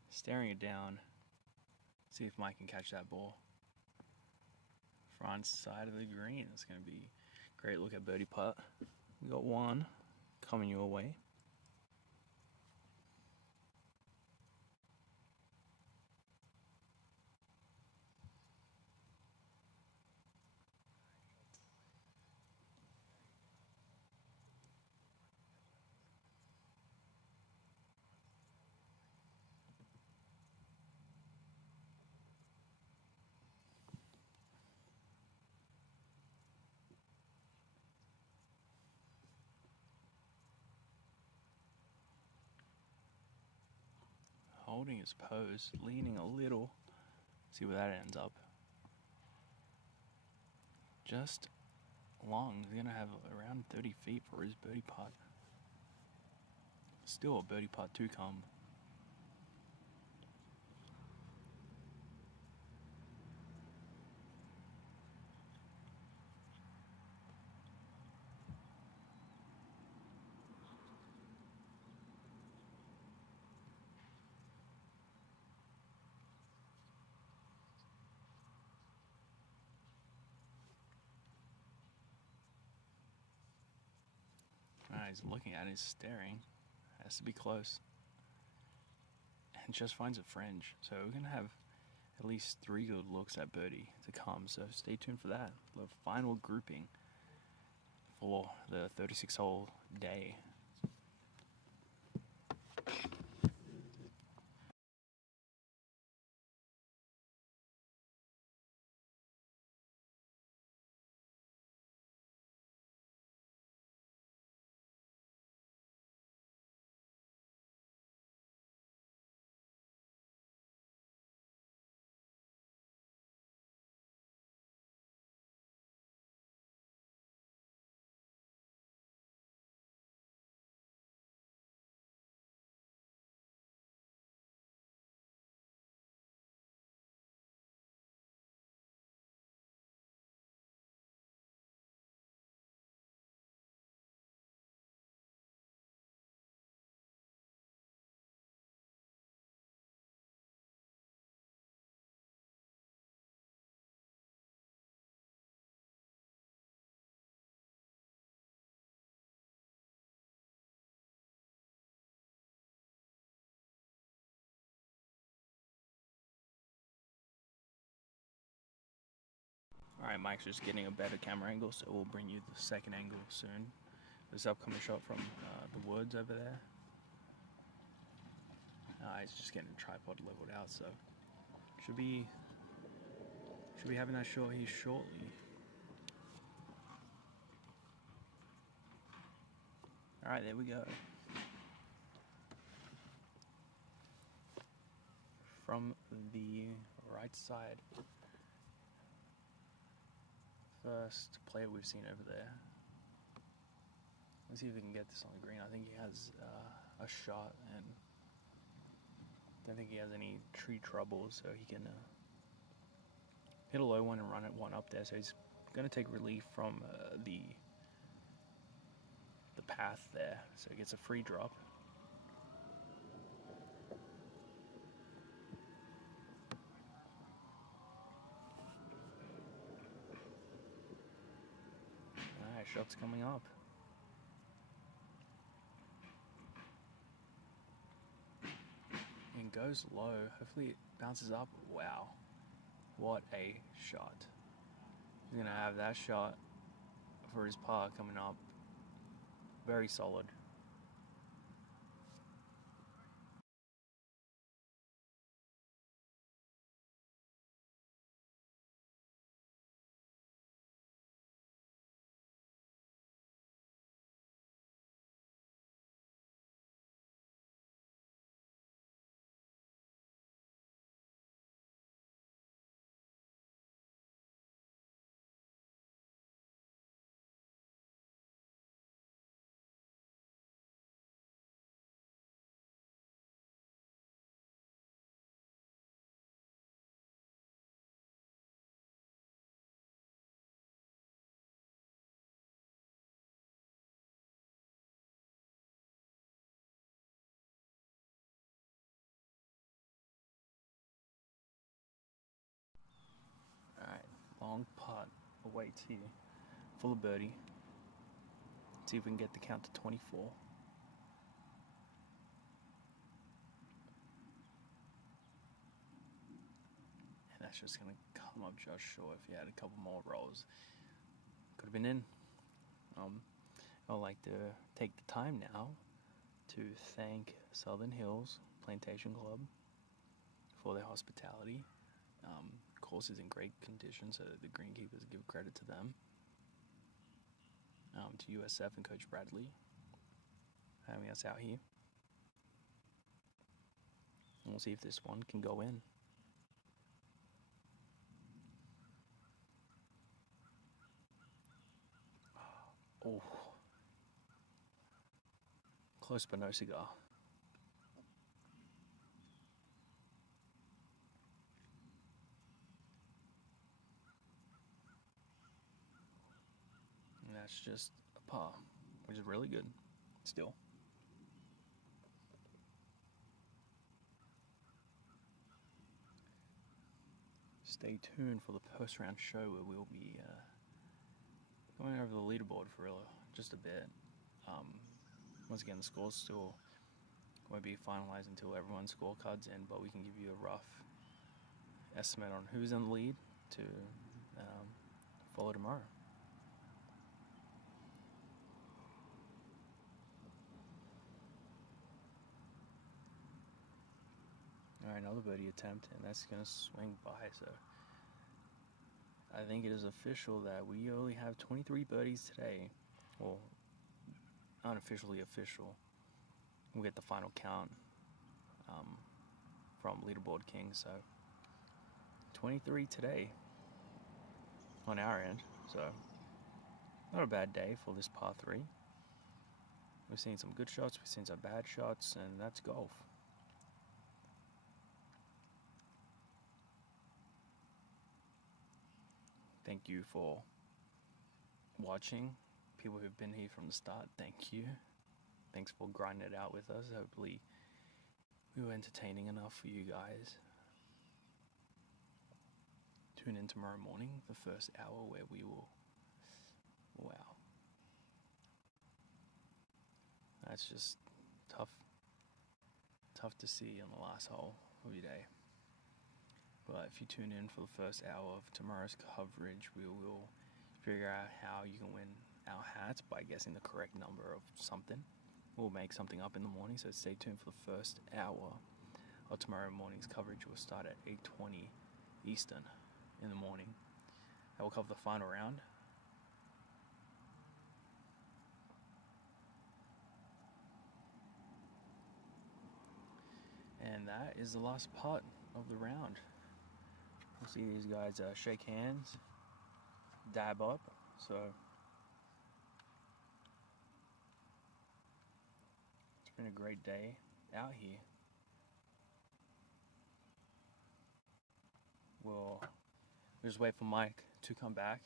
Staring it down. See if Mike can catch that ball. Front side of the green. It's going to be a great look at birdie putt. We got one coming your way. Holding his pose, leaning a little. See where that ends up. Just long. He's gonna have around 30 feet for his birdie putt. Still a birdie putt to come. He's looking at it, he's staring. Has to be close. And just finds a fringe. So we're going to have at least 3 good looks at birdie to come. So stay tuned for that. The final grouping for the 36-hole day. mic's just getting a better camera angle, so we'll bring you the second angle soon. This upcoming shot from the woods over there. It's just getting the tripod leveled out, so should be having that shot here shortly. All right, there we go. From the right side, first player we've seen over there. Let's see if we can get this on the green. I think he has a shot, and I don't think he has any tree trouble, so he can hit a low one and run it one up there. So he's going to take relief from the path there, so he gets a free drop. Alright, shot's coming up. And goes low. Hopefully it bounces up. Wow. What a shot. He's going to have that shot for his par coming up. Very solid. Alright, long putt awaits here. Full of birdie. Let's see if we can get the count to 24. And that's just going to come up just short. If you had a couple more rolls, could have been in. I'd like to take the time now to thank Southern Hills Plantation Club for their hospitality. Course is in great condition, so the greenkeepers give credit to them. To USF and Coach Bradley having us out here. And we'll see if this one can go in. Oh. Close but no cigar. And that's just a par, which is really good still. Stay tuned for the post-round show where we'll be going over the leaderboard for just a bit. Once again, the scores still won't be finalized until everyone's scorecard's in, but we can give you a rough estimate on who's in the lead to follow tomorrow. Alright, another birdie attempt, and that's going to swing by, so I think it is official that we only have 23 birdies today. Well, unofficially official. We'll get the final count from Leaderboard King, so 23 today on our end, so not a bad day for this par 3. We've seen some good shots, we've seen some bad shots, and that's golf. Thank you for watching. People who've been here from the start, thank you. Thanks for grinding it out with us. Hopefully we were entertaining enough for you guys. Tune in tomorrow morning, the first hour, where we will... Wow. That's just tough to see on the last hole of your day. But if you tune in for the first hour of tomorrow's coverage, we will figure out how you can win our hats by guessing the correct number of something. We'll make something up in the morning, so stay tuned for the first hour of tomorrow morning's coverage. Will start at 8:20 Eastern in the morning. That will cover the final round. And that is the last part of the round. We'll see these guys shake hands, dab up. So it's been a great day out here. We'll just wait for Mike to come back,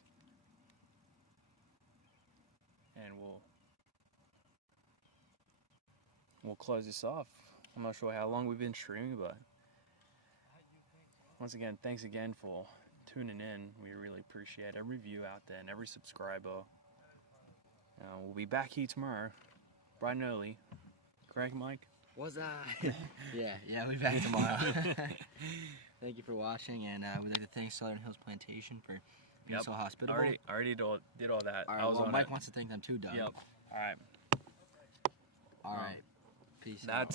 and we'll close this off. I'm not sure how long we've been streaming, but once again, thanks again for tuning in. We really appreciate every view out there and every subscriber. We'll be back here tomorrow, bright and early. Correct, Mike? What's that? yeah, we'll be back tomorrow. Thank you for watching, and we'd like to thank Southern Hills Plantation for being so hospitable. I already did all that. All right, well, Mike wants to thank them too, Doug. Yep. All right. All right. Peace out.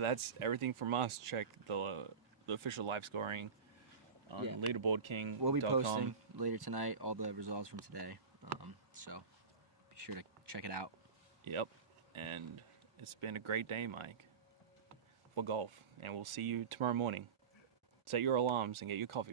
That's everything from us. Check the official live scoring on Leaderboard King. We'll be posting later tonight all the results from today, so be sure to check it out. Yep, and it's been a great day, Mike, for golf, and we'll see you tomorrow morning. Set your alarms and get your coffee ready.